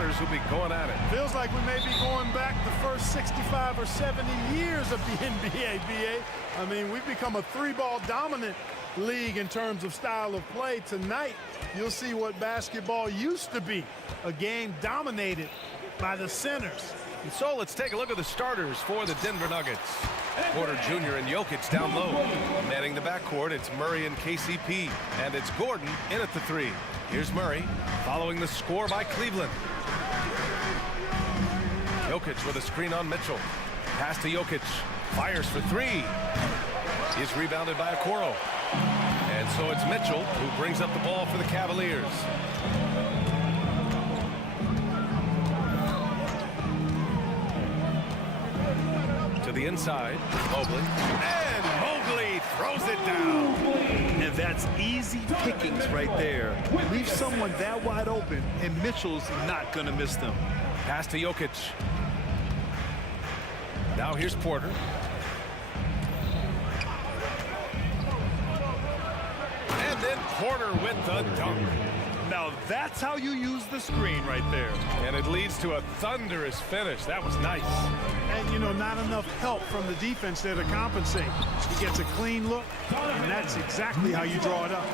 centers who'll be going at it. Feels like we may be going back the first 65 or 70 years of the NBA, BA. I mean, we've become a three-ball dominant league in terms of style of play. Tonight, you'll see what basketball used to be, a game dominated by the centers. And so let's take a look at the starters for the Denver Nuggets. Porter Jr. and Jokic down low. Manning the backcourt, it's Murray and KCP. And it's Gordon in at the three. Here's Murray, following the score by Cleveland. Jokic with a screen on Mitchell. Pass to Jokic. Fires for three. He's rebounded by Okoro. And so it's Mitchell who brings up the ball for the Cavaliers. To the inside, Mobley. And Mobley throws it down. And that's easy pickings right there. Leave someone that wide open, and Mitchell's not going to miss them. Pass to Jokic. Now here's Porter. And then Porter with the dunk. Now that's how you use the screen right there. And it leads to a thunderous finish. That was nice. And, you know, not enough help from the defense there to compensate. He gets a clean look, and that's exactly how you draw it up.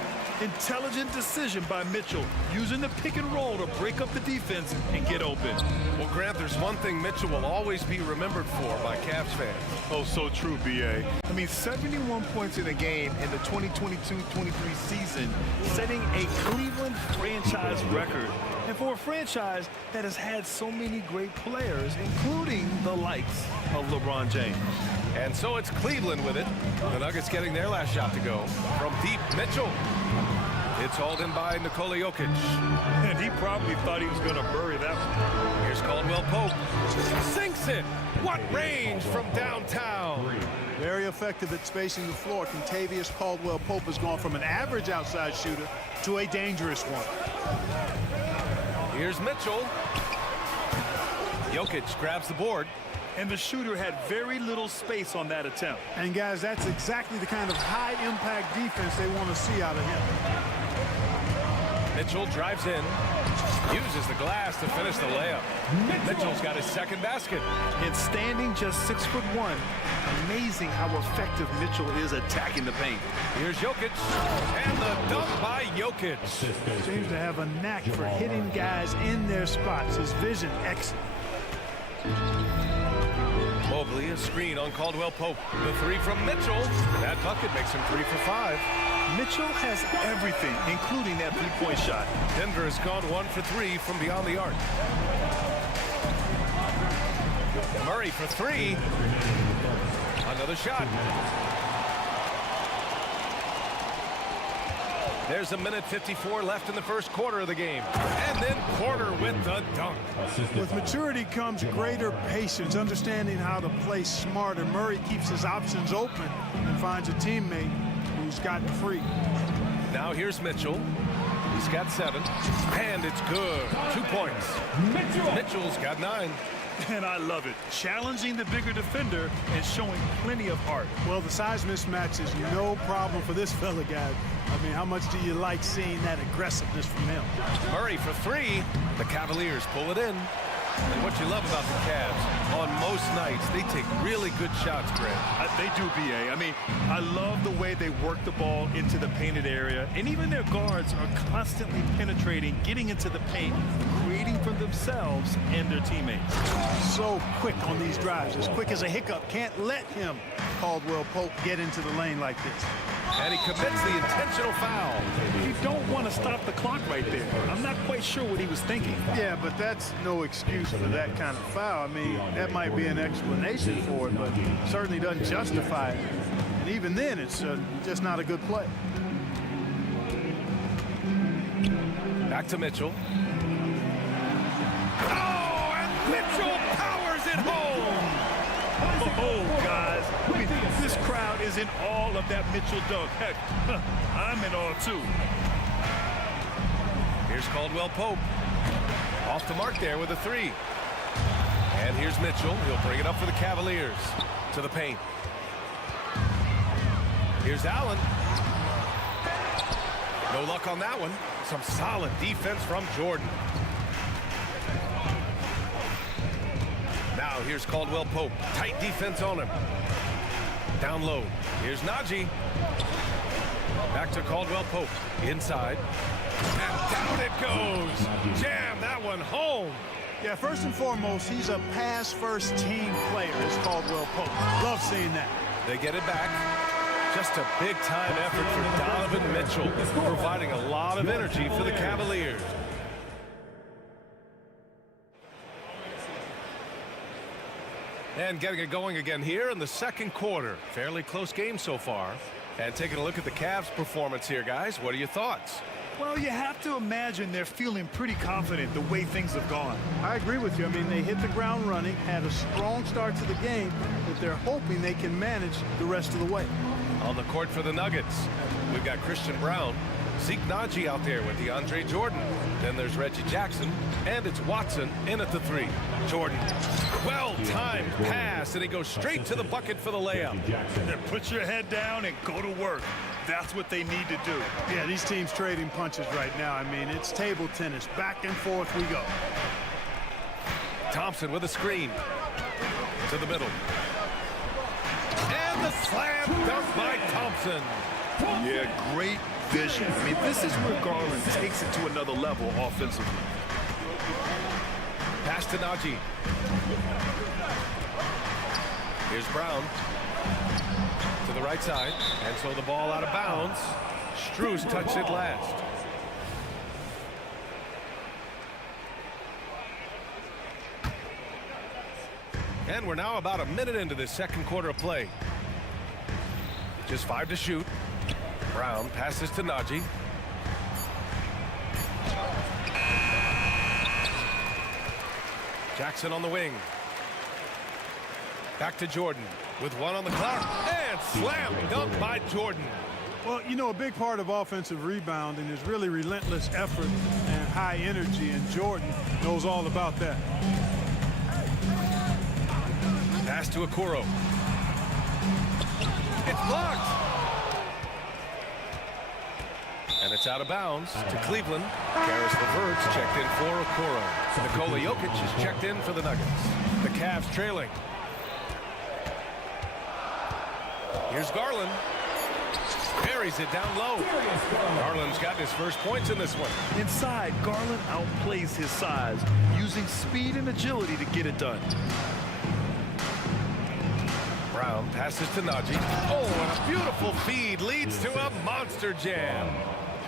Intelligent decision by Mitchell, using the pick and roll to break up the defense and get open. Well, Grant, there's one thing Mitchell will always be remembered for by Cavs fans. Oh, so true, B.A. I mean, 71 points in a game in the 2022-23 season, setting a Cleveland franchise record. And for a franchise that has had so many great players, including the likes of LeBron James. And so it's Cleveland with it. The Nuggets getting their last shot to go. From deep, Mitchell. It's hauled in by Nikola Jokic. And he probably thought he was going to bury that one. Here's Caldwell Pope. Sinks it. What range from downtown. Very effective at spacing the floor. Contavious Caldwell Pope has gone from an average outside shooter to a dangerous one. Here's Mitchell. Jokic grabs the board. And the shooter had very little space on that attempt. And guys, that's exactly the kind of high-impact defense they want to see out of him. Mitchell drives in, uses the glass to finish the layup. Mitchell's got his second basket. And standing just 6'1", amazing how effective Mitchell is attacking the paint. Here's Jokic, and the dunk by Jokic. Seems to have a knack for hitting guys in their spots. His vision, excellent. Mobley, a screen on Caldwell Pope. The three from Mitchell. That bucket makes him 3 for 5. Mitchell has everything, including that three-point shot. Denver has gone 1 for 3 from beyond the arc. Murray for three. Another shot. There's a minute 54 left in the first quarter of the game. And then Porter with the dunk. With maturity comes greater patience, understanding how to play smarter. Murray keeps his options open and finds a teammate who's gotten free. Now here's Mitchell. He's got 7. And it's good. 2 points. Mitchell's got 9. And I love it. Challenging the bigger defender and showing plenty of heart. Well, the size mismatch is no problem for this fella, guys. I mean, how much do you like seeing that aggressiveness from him? Murray for 3. The Cavaliers pull it in. And what you love about the Cavs, on most nights, they take really good shots, Grant. They do, B.A. I mean, I love the way they work the ball into the painted area. And even their guards are constantly penetrating, getting into the paint, creating for themselves and their teammates. So quick on these drives, as quick as a hiccup. Can't let him, Caldwell Pope, get into the lane like this. And he commits the intentional foul. You don't want to stop the clock right there. I'm not quite sure what he was thinking. Yeah, but that's no excuse for that kind of foul. I mean, that might be an explanation for it, but certainly doesn't justify it. And even then, it's just not a good play. Back to Mitchell. Oh, and Mitchell powers it home. Oh, guys, I mean, this crowd is in awe of that Mitchell dunk. Heck, I'm in awe, too. Here's Caldwell Pope. Off the mark there with a 3. And here's Mitchell. He'll bring it up for the Cavaliers. To the paint. Here's Allen. No luck on that one. Some solid defense from Jordan. Now here's Caldwell Pope. Tight defense on him. Down low. Here's Najee. Back to Caldwell Pope. Inside. And down it goes. Jam that one home. Yeah, first and foremost, he's a pass-first team player, is Caldwell Pope. Love seeing that. They get it back. Just a big-time effort for Donovan Mitchell, providing a lot of energy for the Cavaliers. And getting it going again here in the second quarter. Fairly close game so far. And taking a look at the Cavs' performance here, guys. What are your thoughts? Well, you have to imagine they're feeling pretty confident the way things have gone. I agree with you. I mean, they hit the ground running, had a strong start to the game, but they're hoping they can manage the rest of the way. On the court for the Nuggets, we've got Christian Brown, Zeke Naji out there with DeAndre Jordan. Then there's Reggie Jackson, and it's Watson in at the three. Jordan, well-timed pass, and he goes straight to the bucket for the layup. Then put your head down and go to work. That's what they need to do. Yeah, these teams trading punches right now. I mean, it's table tennis. Back and forth we go. Thompson with a screen to the middle. And the slam dunk by Thompson. Yeah, great vision. I mean, this is where Garland takes it to another level offensively. Pass to Najee. Here's Brown to the right side, and so the ball out of bounds. Strus touched it last. And we're now about a minute into this second quarter of play. Just 5 to shoot. Brown passes to Najee. Jackson on the wing. Back to Jordan with 1 on the clock. And slam dunk by Jordan. Well, you know, a big part of offensive rebounding is really relentless effort and high energy, and Jordan knows all about that. Pass to Okoro. It's blocked. And it's out of bounds to Cleveland. Karis LeVert's checked in for Okoro. Nikola Jokic is checked in for the Nuggets. The Cavs trailing. Here's Garland. Buries it down low. Garland's got his first points in this one. Inside, Garland outplays his size, using speed and agility to get it done. Brown passes to Najee. Oh, and a beautiful feed leads to a monster jam.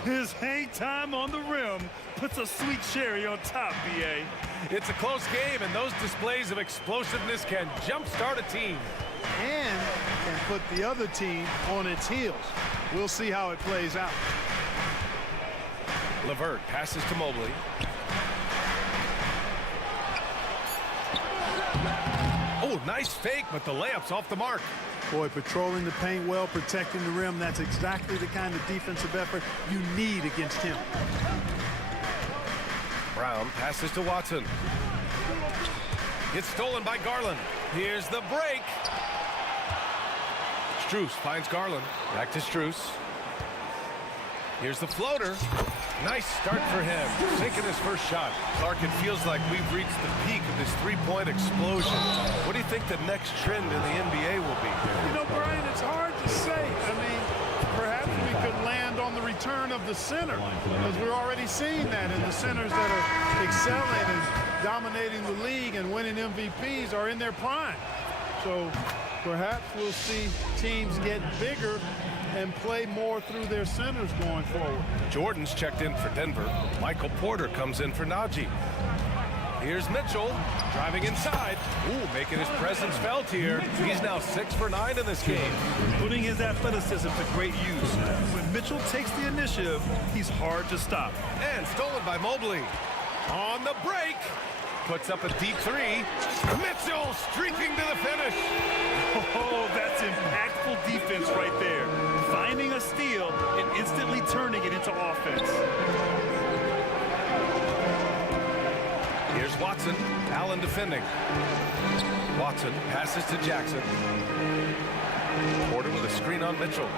His hang time on the rim puts a sweet cherry on top, B.A. It's a close game, and those displays of explosiveness can jumpstart a team. And can put the other team on its heels. We'll see how it plays out. LeVert passes to Mobley. Oh, nice fake, but the layup's off the mark. Boy, patrolling the paint well, protecting the rim. That's exactly the kind of defensive effort you need against him. Brown passes to Watson. Gets stolen by Garland. Here's the break. Strus finds Garland. Back to Strus. Here's the floater. Nice start for him. Sinking his first shot. Clark, it feels like we've reached the peak of this three-point explosion. What do you think the next trend in the NBA will be? You know, Brian, it's hard to say. I mean, perhaps we could land on the return of the center, because we're already seeing that, and the centers that are excelling and dominating the league and winning MVPs are in their prime. So perhaps we'll see teams get bigger and play more through their centers going forward. Jordan's checked in for Denver. Michael Porter comes in for Najee. Here's Mitchell driving inside. Ooh, making his presence felt here. He's now 6 for 9 in this game. Putting his athleticism to great use. When Mitchell takes the initiative, he's hard to stop. And stolen by Mobley. On the break. Puts up a deep three. Mitchell streaking to the finish. Oh, that's impactful defense right there. Finding a steal and instantly turning it into offense. Here's Watson. Allen defending. Watson passes to Jackson. Porter with a screen on Mitchell.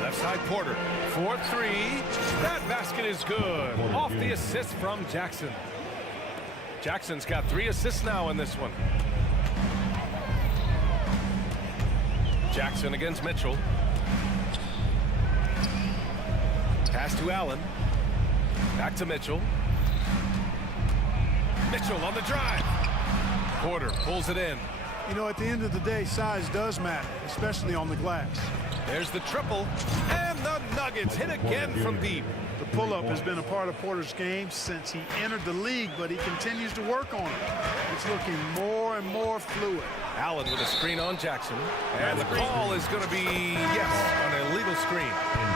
Left side Porter. 4-3. That basket is good. Off the assist from Jackson. Jackson's got 3 assists now in this one. Jackson against Mitchell. Pass to Allen. Back to Mitchell. Mitchell on the drive. Porter pulls it in. You know, at the end of the day, size does matter, especially on the glass. There's the triple, and the Nuggets hit again from deep. The pull-up has been a part of Porter's game since he entered the league, but he continues to work on it. It's looking more and more fluid. Allen with a screen on Jackson, and the call is going to be, yes, an illegal screen.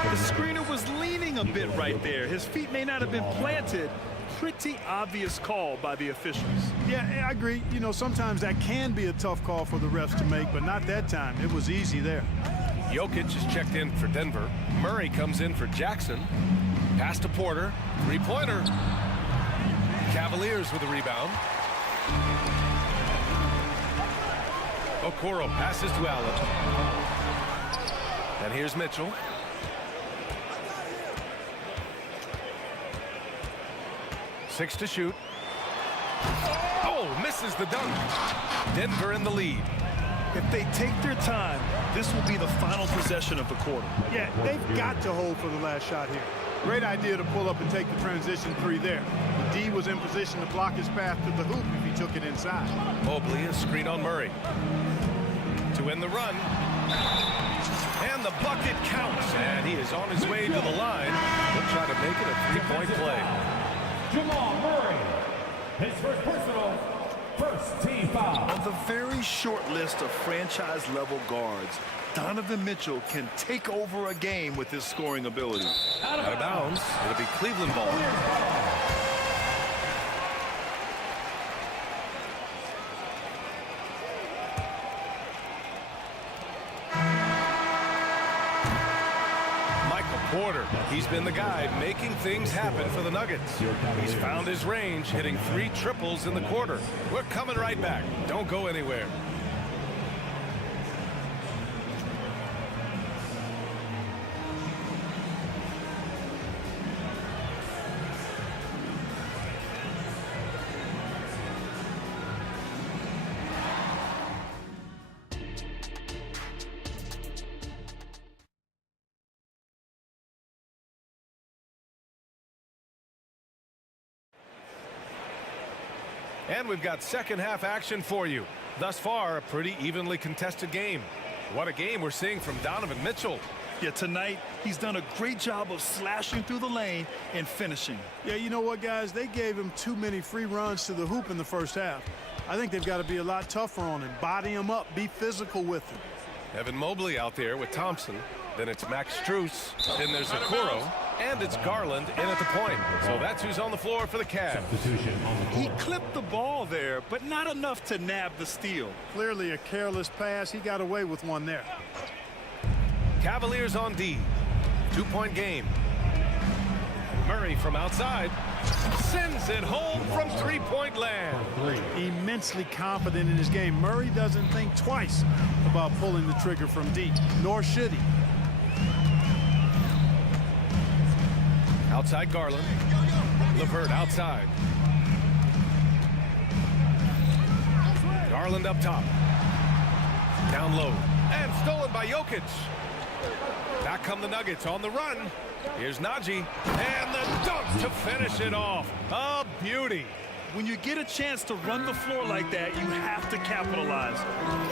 The screener was leaning a bit right there. His feet may not have been planted. Pretty obvious call by the officials. Yeah, I agree. You know, sometimes that can be a tough call for the refs to make, but not that time. It was easy there. Jokic is checked in for Denver. Murray comes in for Jackson. Pass to Porter. Three-pointer. Cavaliers with a rebound. Okoro passes to Allen. And here's Mitchell. Six to shoot. Oh, misses the dunk. Denver in the lead. If they take their time, this will be the final possession of the quarter. Yeah, they've got to hold for the last shot here. Great idea to pull up and take the transition three there. The D was in position to block his path to the hoop if he took it inside. Mobley, a screen on Murray. To end the run. And the bucket counts. And he is on his way to the line. He'll try to make it a three-point play. Jamal Murray, his first personal, first team foul. On the very short list of franchise-level guards, Donovan Mitchell can take over a game with his scoring ability. Out of bounds. It'll be Cleveland ball. Porter, he's been the guy making things happen for the Nuggets. He's found his range, hitting 3 triples in the quarter. We're coming right back. Don't go anywhere. And we've got second half action for you. Thus far, a pretty evenly contested game. What a game we're seeing from Donovan Mitchell. Yeah, tonight, he's done a great job of slashing through the lane and finishing. Yeah, you know what, guys? They gave him too many free runs to the hoop in the first half. I think they've got to be a lot tougher on him. Body him up, be physical with him. Evan Mobley out there with Thompson. Then it's Max Strus. Then there's Okoro. And it's Garland in at the point. So that's who's on the floor for the Cavs. He clipped the ball there, but not enough to nab the steal. Clearly a careless pass. He got away with one there. Cavaliers on D. 2-point game. Murray from outside sends it home from three-point land. Immensely confident in his game. Murray doesn't think twice about pulling the trigger from deep, nor should he. Outside Garland. LeVert outside. Garland up top. Down low. And stolen by Jokic. Back come the Nuggets on the run. Here's Najee. And the dunk to finish it off. A beauty. When you get a chance to run the floor like that, you have to capitalize.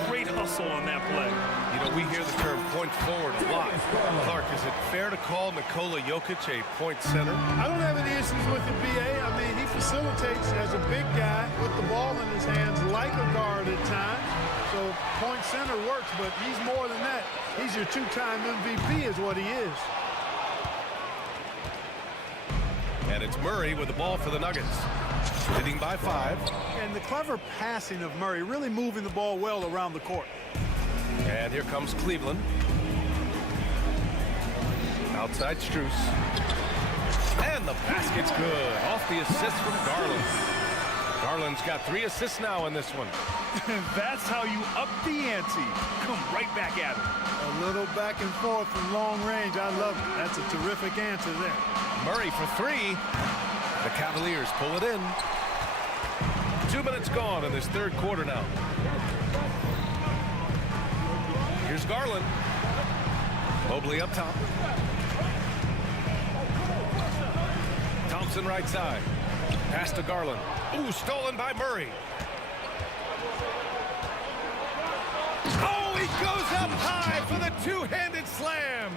Great hustle on that play. You know, we hear the term point forward a lot. Clark, is it fair to call Nikola Jokic a point center? I don't have any issues with the BA. I mean, he facilitates as a big guy with the ball in his hands like a guard at times. So point center works, but he's more than that. He's your two-time MVP is what he is. And it's Murray with the ball for the Nuggets. Leading by 5. And the clever passing of Murray, really moving the ball well around the court. And here comes Cleveland. Outside Strus. And the basket's good. Off the assist from Garland. Garland's got 3 assists now in this one. That's how you up the ante. Come right back at him. A little back and forth from long range. I love it. That's a terrific answer there. Murray for 3. The Cavaliers pull it in. 2 minutes gone in this third quarter now. Here's Here's Garland. Mobley up top. Thompson right side. Pass to Garland. Ooh, stolen by Murray. Oh, he goes up high for the two-handed slam.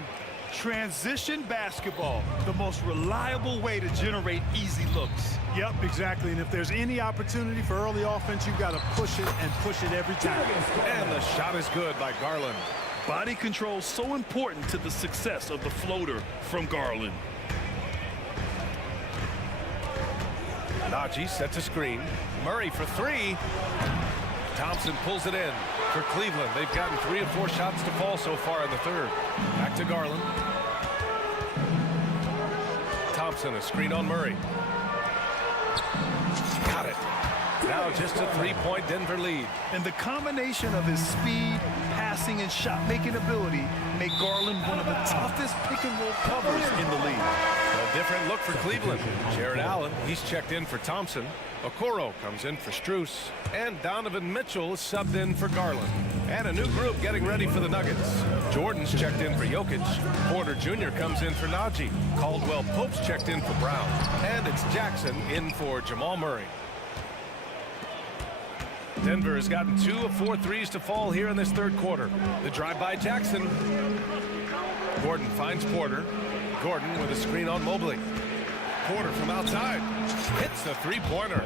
Transition basketball, the most reliable way to generate easy looks. Yep, exactly. And if there's any opportunity for early offense, you've got to push it and push it every time. And the shot is good by Garland. Body control so important to the success of the floater from Garland. Najee sets a screen. Murray for three. Thompson pulls it in for Cleveland. They've gotten 3 or 4 shots to fall so far in the third. Back to Garland. Thompson, a screen on Murray. Got it. Now just a 3-point Denver lead. And the combination of his speed, passing, and shot-making ability make Garland one of the toughest pick-and-roll covers in the league. A different look for Cleveland. Jared Allen, he's checked in for Thompson. Okoro comes in for Strus. And Donovan Mitchell is subbed in for Garland. And a new group getting ready for the Nuggets. Jordan's checked in for Jokic. Porter Jr. comes in for Najee. Caldwell Pope's checked in for Brown. And it's Jackson in for Jamal Murray. Denver has gotten 2 of 4 threes to fall here in this third quarter. The drive by Jackson. Gordon finds Porter. Gordon with a screen on Mobley. Porter from outside hits the three-pointer.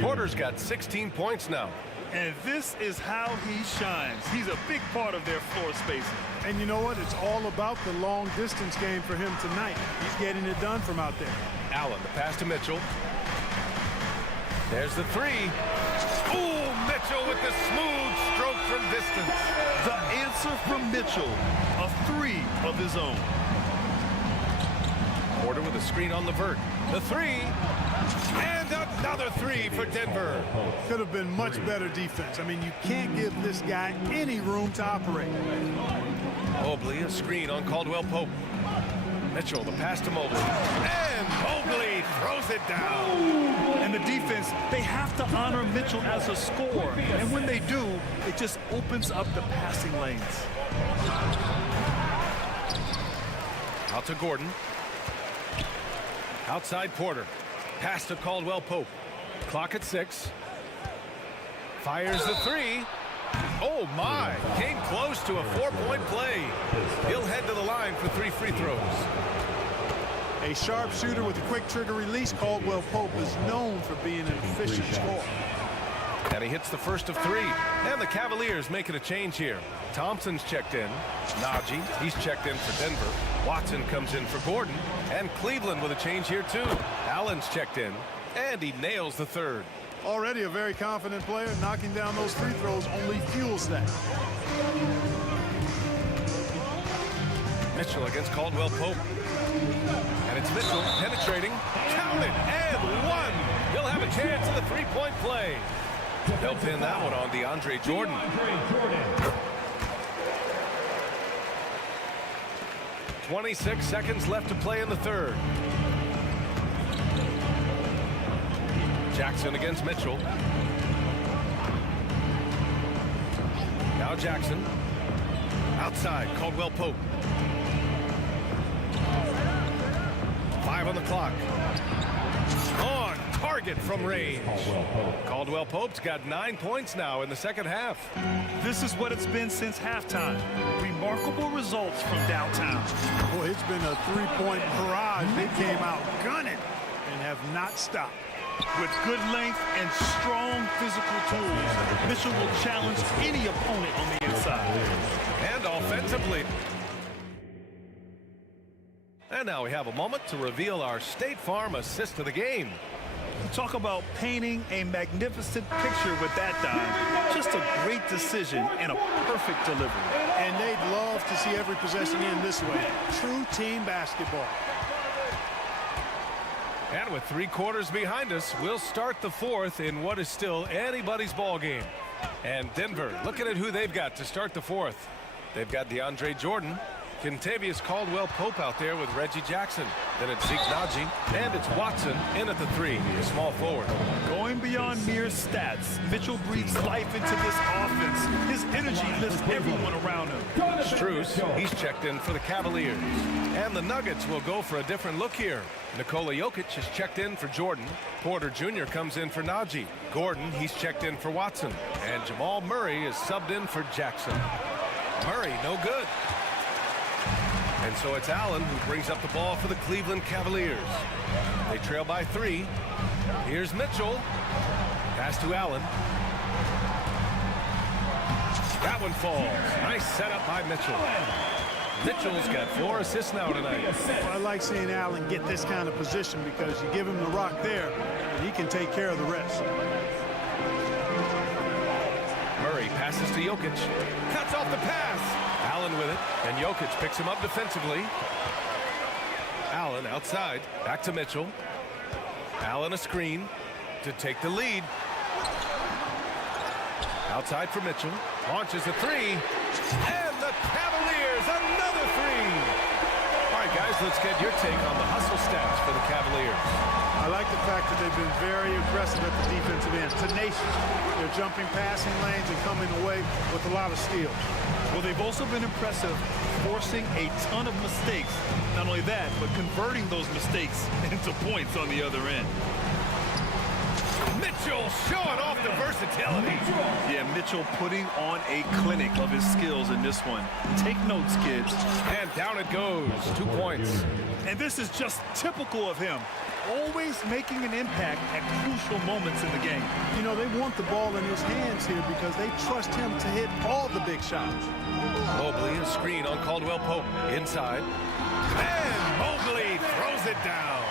Porter's got 16 points now. And this is how he shines. He's a big part of their floor spacing. And you know what? It's all about the long-distance game for him tonight. He's getting it done from out there. Allen, the pass to Mitchell. There's the three. Ooh, Mitchell with the smooth stroke from distance. The answer from Mitchell, a 3 of his own. Porter with a screen on Levert. The three. And another three for Denver. Could have been much better defense. I mean, you can't give this guy any room to operate. Mobley, a screen on Caldwell Pope. Mitchell, the pass to Mobley. And Mobley throws it down. And the defense, they have to honor Mitchell as a scorer. And when they do, it just opens up the passing lanes. Out to Gordon. Outside Porter. Pass to Caldwell Pope. Clock at 6. Fires the three. Oh my, came close to a 4-point play. He'll head to the line for 3 free throws. A sharp shooter with a quick trigger release, Caldwell Pope is known for being an efficient scorer. And he hits the first of 3. And the Cavaliers making a change here. Thompson's checked in. Najee, he's checked in for Denver. Watson comes in for Gordon. And Cleveland with a change here too. Allen's checked in. And he nails the third. Already a very confident player. Knocking down those free throws only fuels that. Mitchell against Caldwell Pope. And it's Mitchell penetrating. Count it. And 1. He'll have a chance at the 3-point play. They'll pin that one on DeAndre Jordan. 26 seconds left to play in the third. Jackson against Mitchell. Now Jackson. Outside, Caldwell Pope. 5 on the clock. On target from range. Caldwell Pope's got 9 points now in the second half. This is what it's been since halftime. Remarkable results from downtown. Boy, it's been a 3-point barrage. They came out gunning and have not stopped. With good length and strong physical tools, Mitchell will challenge any opponent on the inside. And offensively. And now we have a moment to reveal our State Farm assist of the game. Talk about painting a magnificent picture with that dime. Just a great decision and a perfect delivery. And they'd love to see every possession end this way. True team basketball. And with 3 quarters behind us, we'll start the fourth in what is still anybody's ball game. And Denver, looking at who they've got to start the fourth. They've got DeAndre Jordan, Kentavious Caldwell-Pope out there with Reggie Jackson. Then it's Zeke Naji, and it's Watson in at the 3, the small forward. Going beyond mere stats, Mitchell breathes life into this offense. His energy lifts everyone around him. Strus, he's checked in for the Cavaliers. And the Nuggets will go for a different look here. Nikola Jokic is checked in for Jordan. Porter Jr. comes in for Naji. Gordon, he's checked in for Watson. And Jamal Murray is subbed in for Jackson. Murray, no good. And so it's Allen who brings up the ball for the Cleveland Cavaliers. They trail by 3. Here's Mitchell. Pass to Allen. That one falls. Nice setup by Mitchell. Mitchell's got 4 assists now tonight. Well, I like seeing Allen get this kind of position because you give him the rock there, and he can take care of the rest. Murray passes to Jokic. Cuts off the pass. Allen with it, and Jokic picks him up defensively. Allen outside. Back to Mitchell. Allen a screen to take the lead. Outside for Mitchell. Launches a 3. And the Cavaliers, another 3. All right, guys, let's get your take on the hustle stats for the Cavaliers. I like the fact that they've been very aggressive at the defensive end. Tenacious. They're jumping passing lanes and coming away with a lot of steals. Well, they've also been impressive, forcing a ton of mistakes. Not only that, but converting those mistakes into points on the other end. Mitchell showing off the versatility. Yeah, Mitchell putting on a clinic of his skills in this one. Take notes, kids. And down it goes. 2 points. And this is just typical of him. Always making an impact at crucial moments in the game. You know, they want the ball in his hands here because they trust him to hit all the big shots. Mobley, a screen on Caldwell-Pope. Inside. And Mobley throws it down.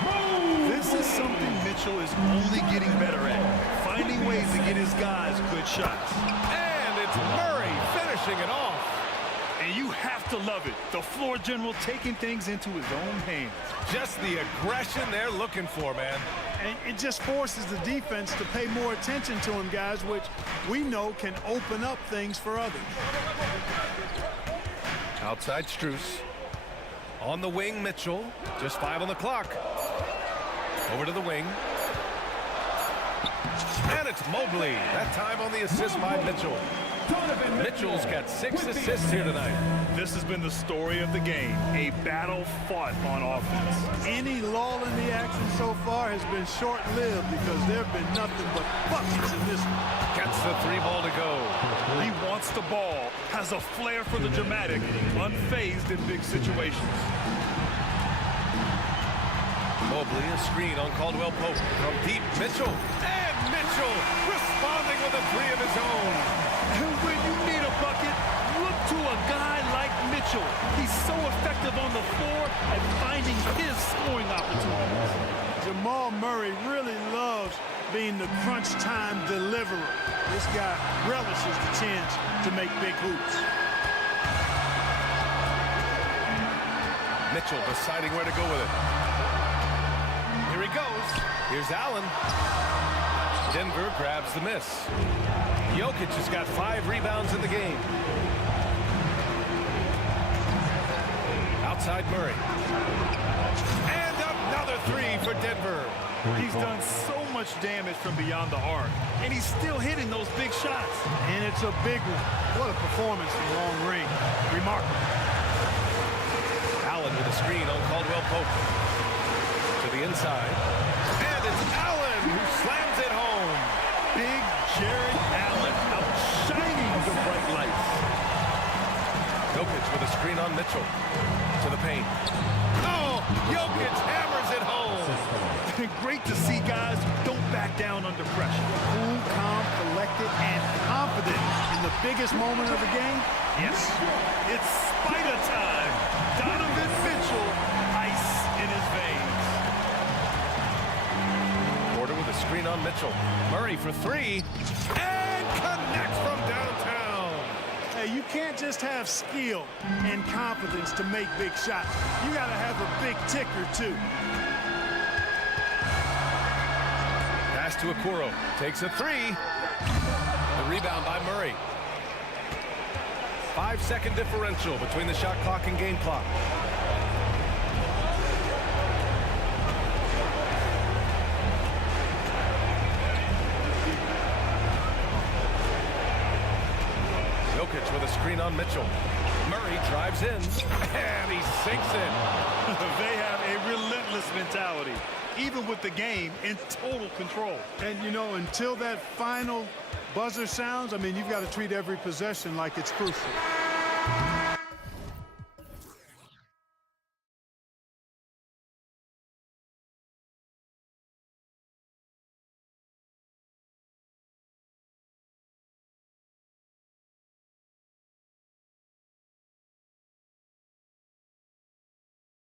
This is something Mitchell is only getting better at. Finding ways to get his guys good shots. And it's Murray finishing it off. And you have to love it. The floor general taking things into his own hands. Just the aggression they're looking for, man. And it just forces the defense to pay more attention to him, guys, which we know can open up things for others. Outside Strus. On the wing, Mitchell. Just 5 on the clock. Over to the wing. And it's Mobley. That time on the assist by Mitchell. Mitchell's got 6 assists here tonight. This has been the story of the game. A battle fought on offense. Any lull in the action so far has been short-lived because there have been nothing but buckets in this one. Gets the 3 ball to go. He wants the ball, has a flair for the dramatic, unfazed in big situations. Mobley, a screen on Caldwell-Pope. From deep, Mitchell. And Mitchell responding with a 3 of his own. And when you need a bucket, look to a guy like Mitchell. He's so effective on the floor at finding his scoring opportunities. Jamal Murray really loves being the crunch time deliverer. This guy relishes the chance to make big hoops. Mitchell deciding where to go with it. Here he goes. Here's Allen. Denver grabs the miss. Jokic has got 5 rebounds in the game. Outside Murray. And another 3 for Denver. He's done so much damage from beyond the arc, and he's still hitting those big shots. And it's a big one. What a performance from long range. Remarkable. Allen with a screen on Caldwell-Pope. To the inside. And it's Allen who slams it home. Big Jared Allen outshining the bright lights. Jokic with a screen on Mitchell. To the paint. Oh, Jokic hammers it home. Great to see guys don't back down under pressure. Cool, calm, collected, and confident in the biggest moment of the game. Yes. It's spider time. Donovan Mitchell, ice in his veins. Porter with a screen on Mitchell. Murray for 3. And connects from downtown. Hey, you can't just have skill and confidence to make big shots. You got to have a big ticker, too. Pass to Okoro. Takes a 3. The rebound by Murray. 5-second differential between the shot clock and game clock. Jokic with a screen on Mitchell. Murray drives in, and he sinks in. They have a relentless mentality, even with the game in total control. And, you know, until that final buzzer sounds, I mean, you've got to treat every possession like it's crucial.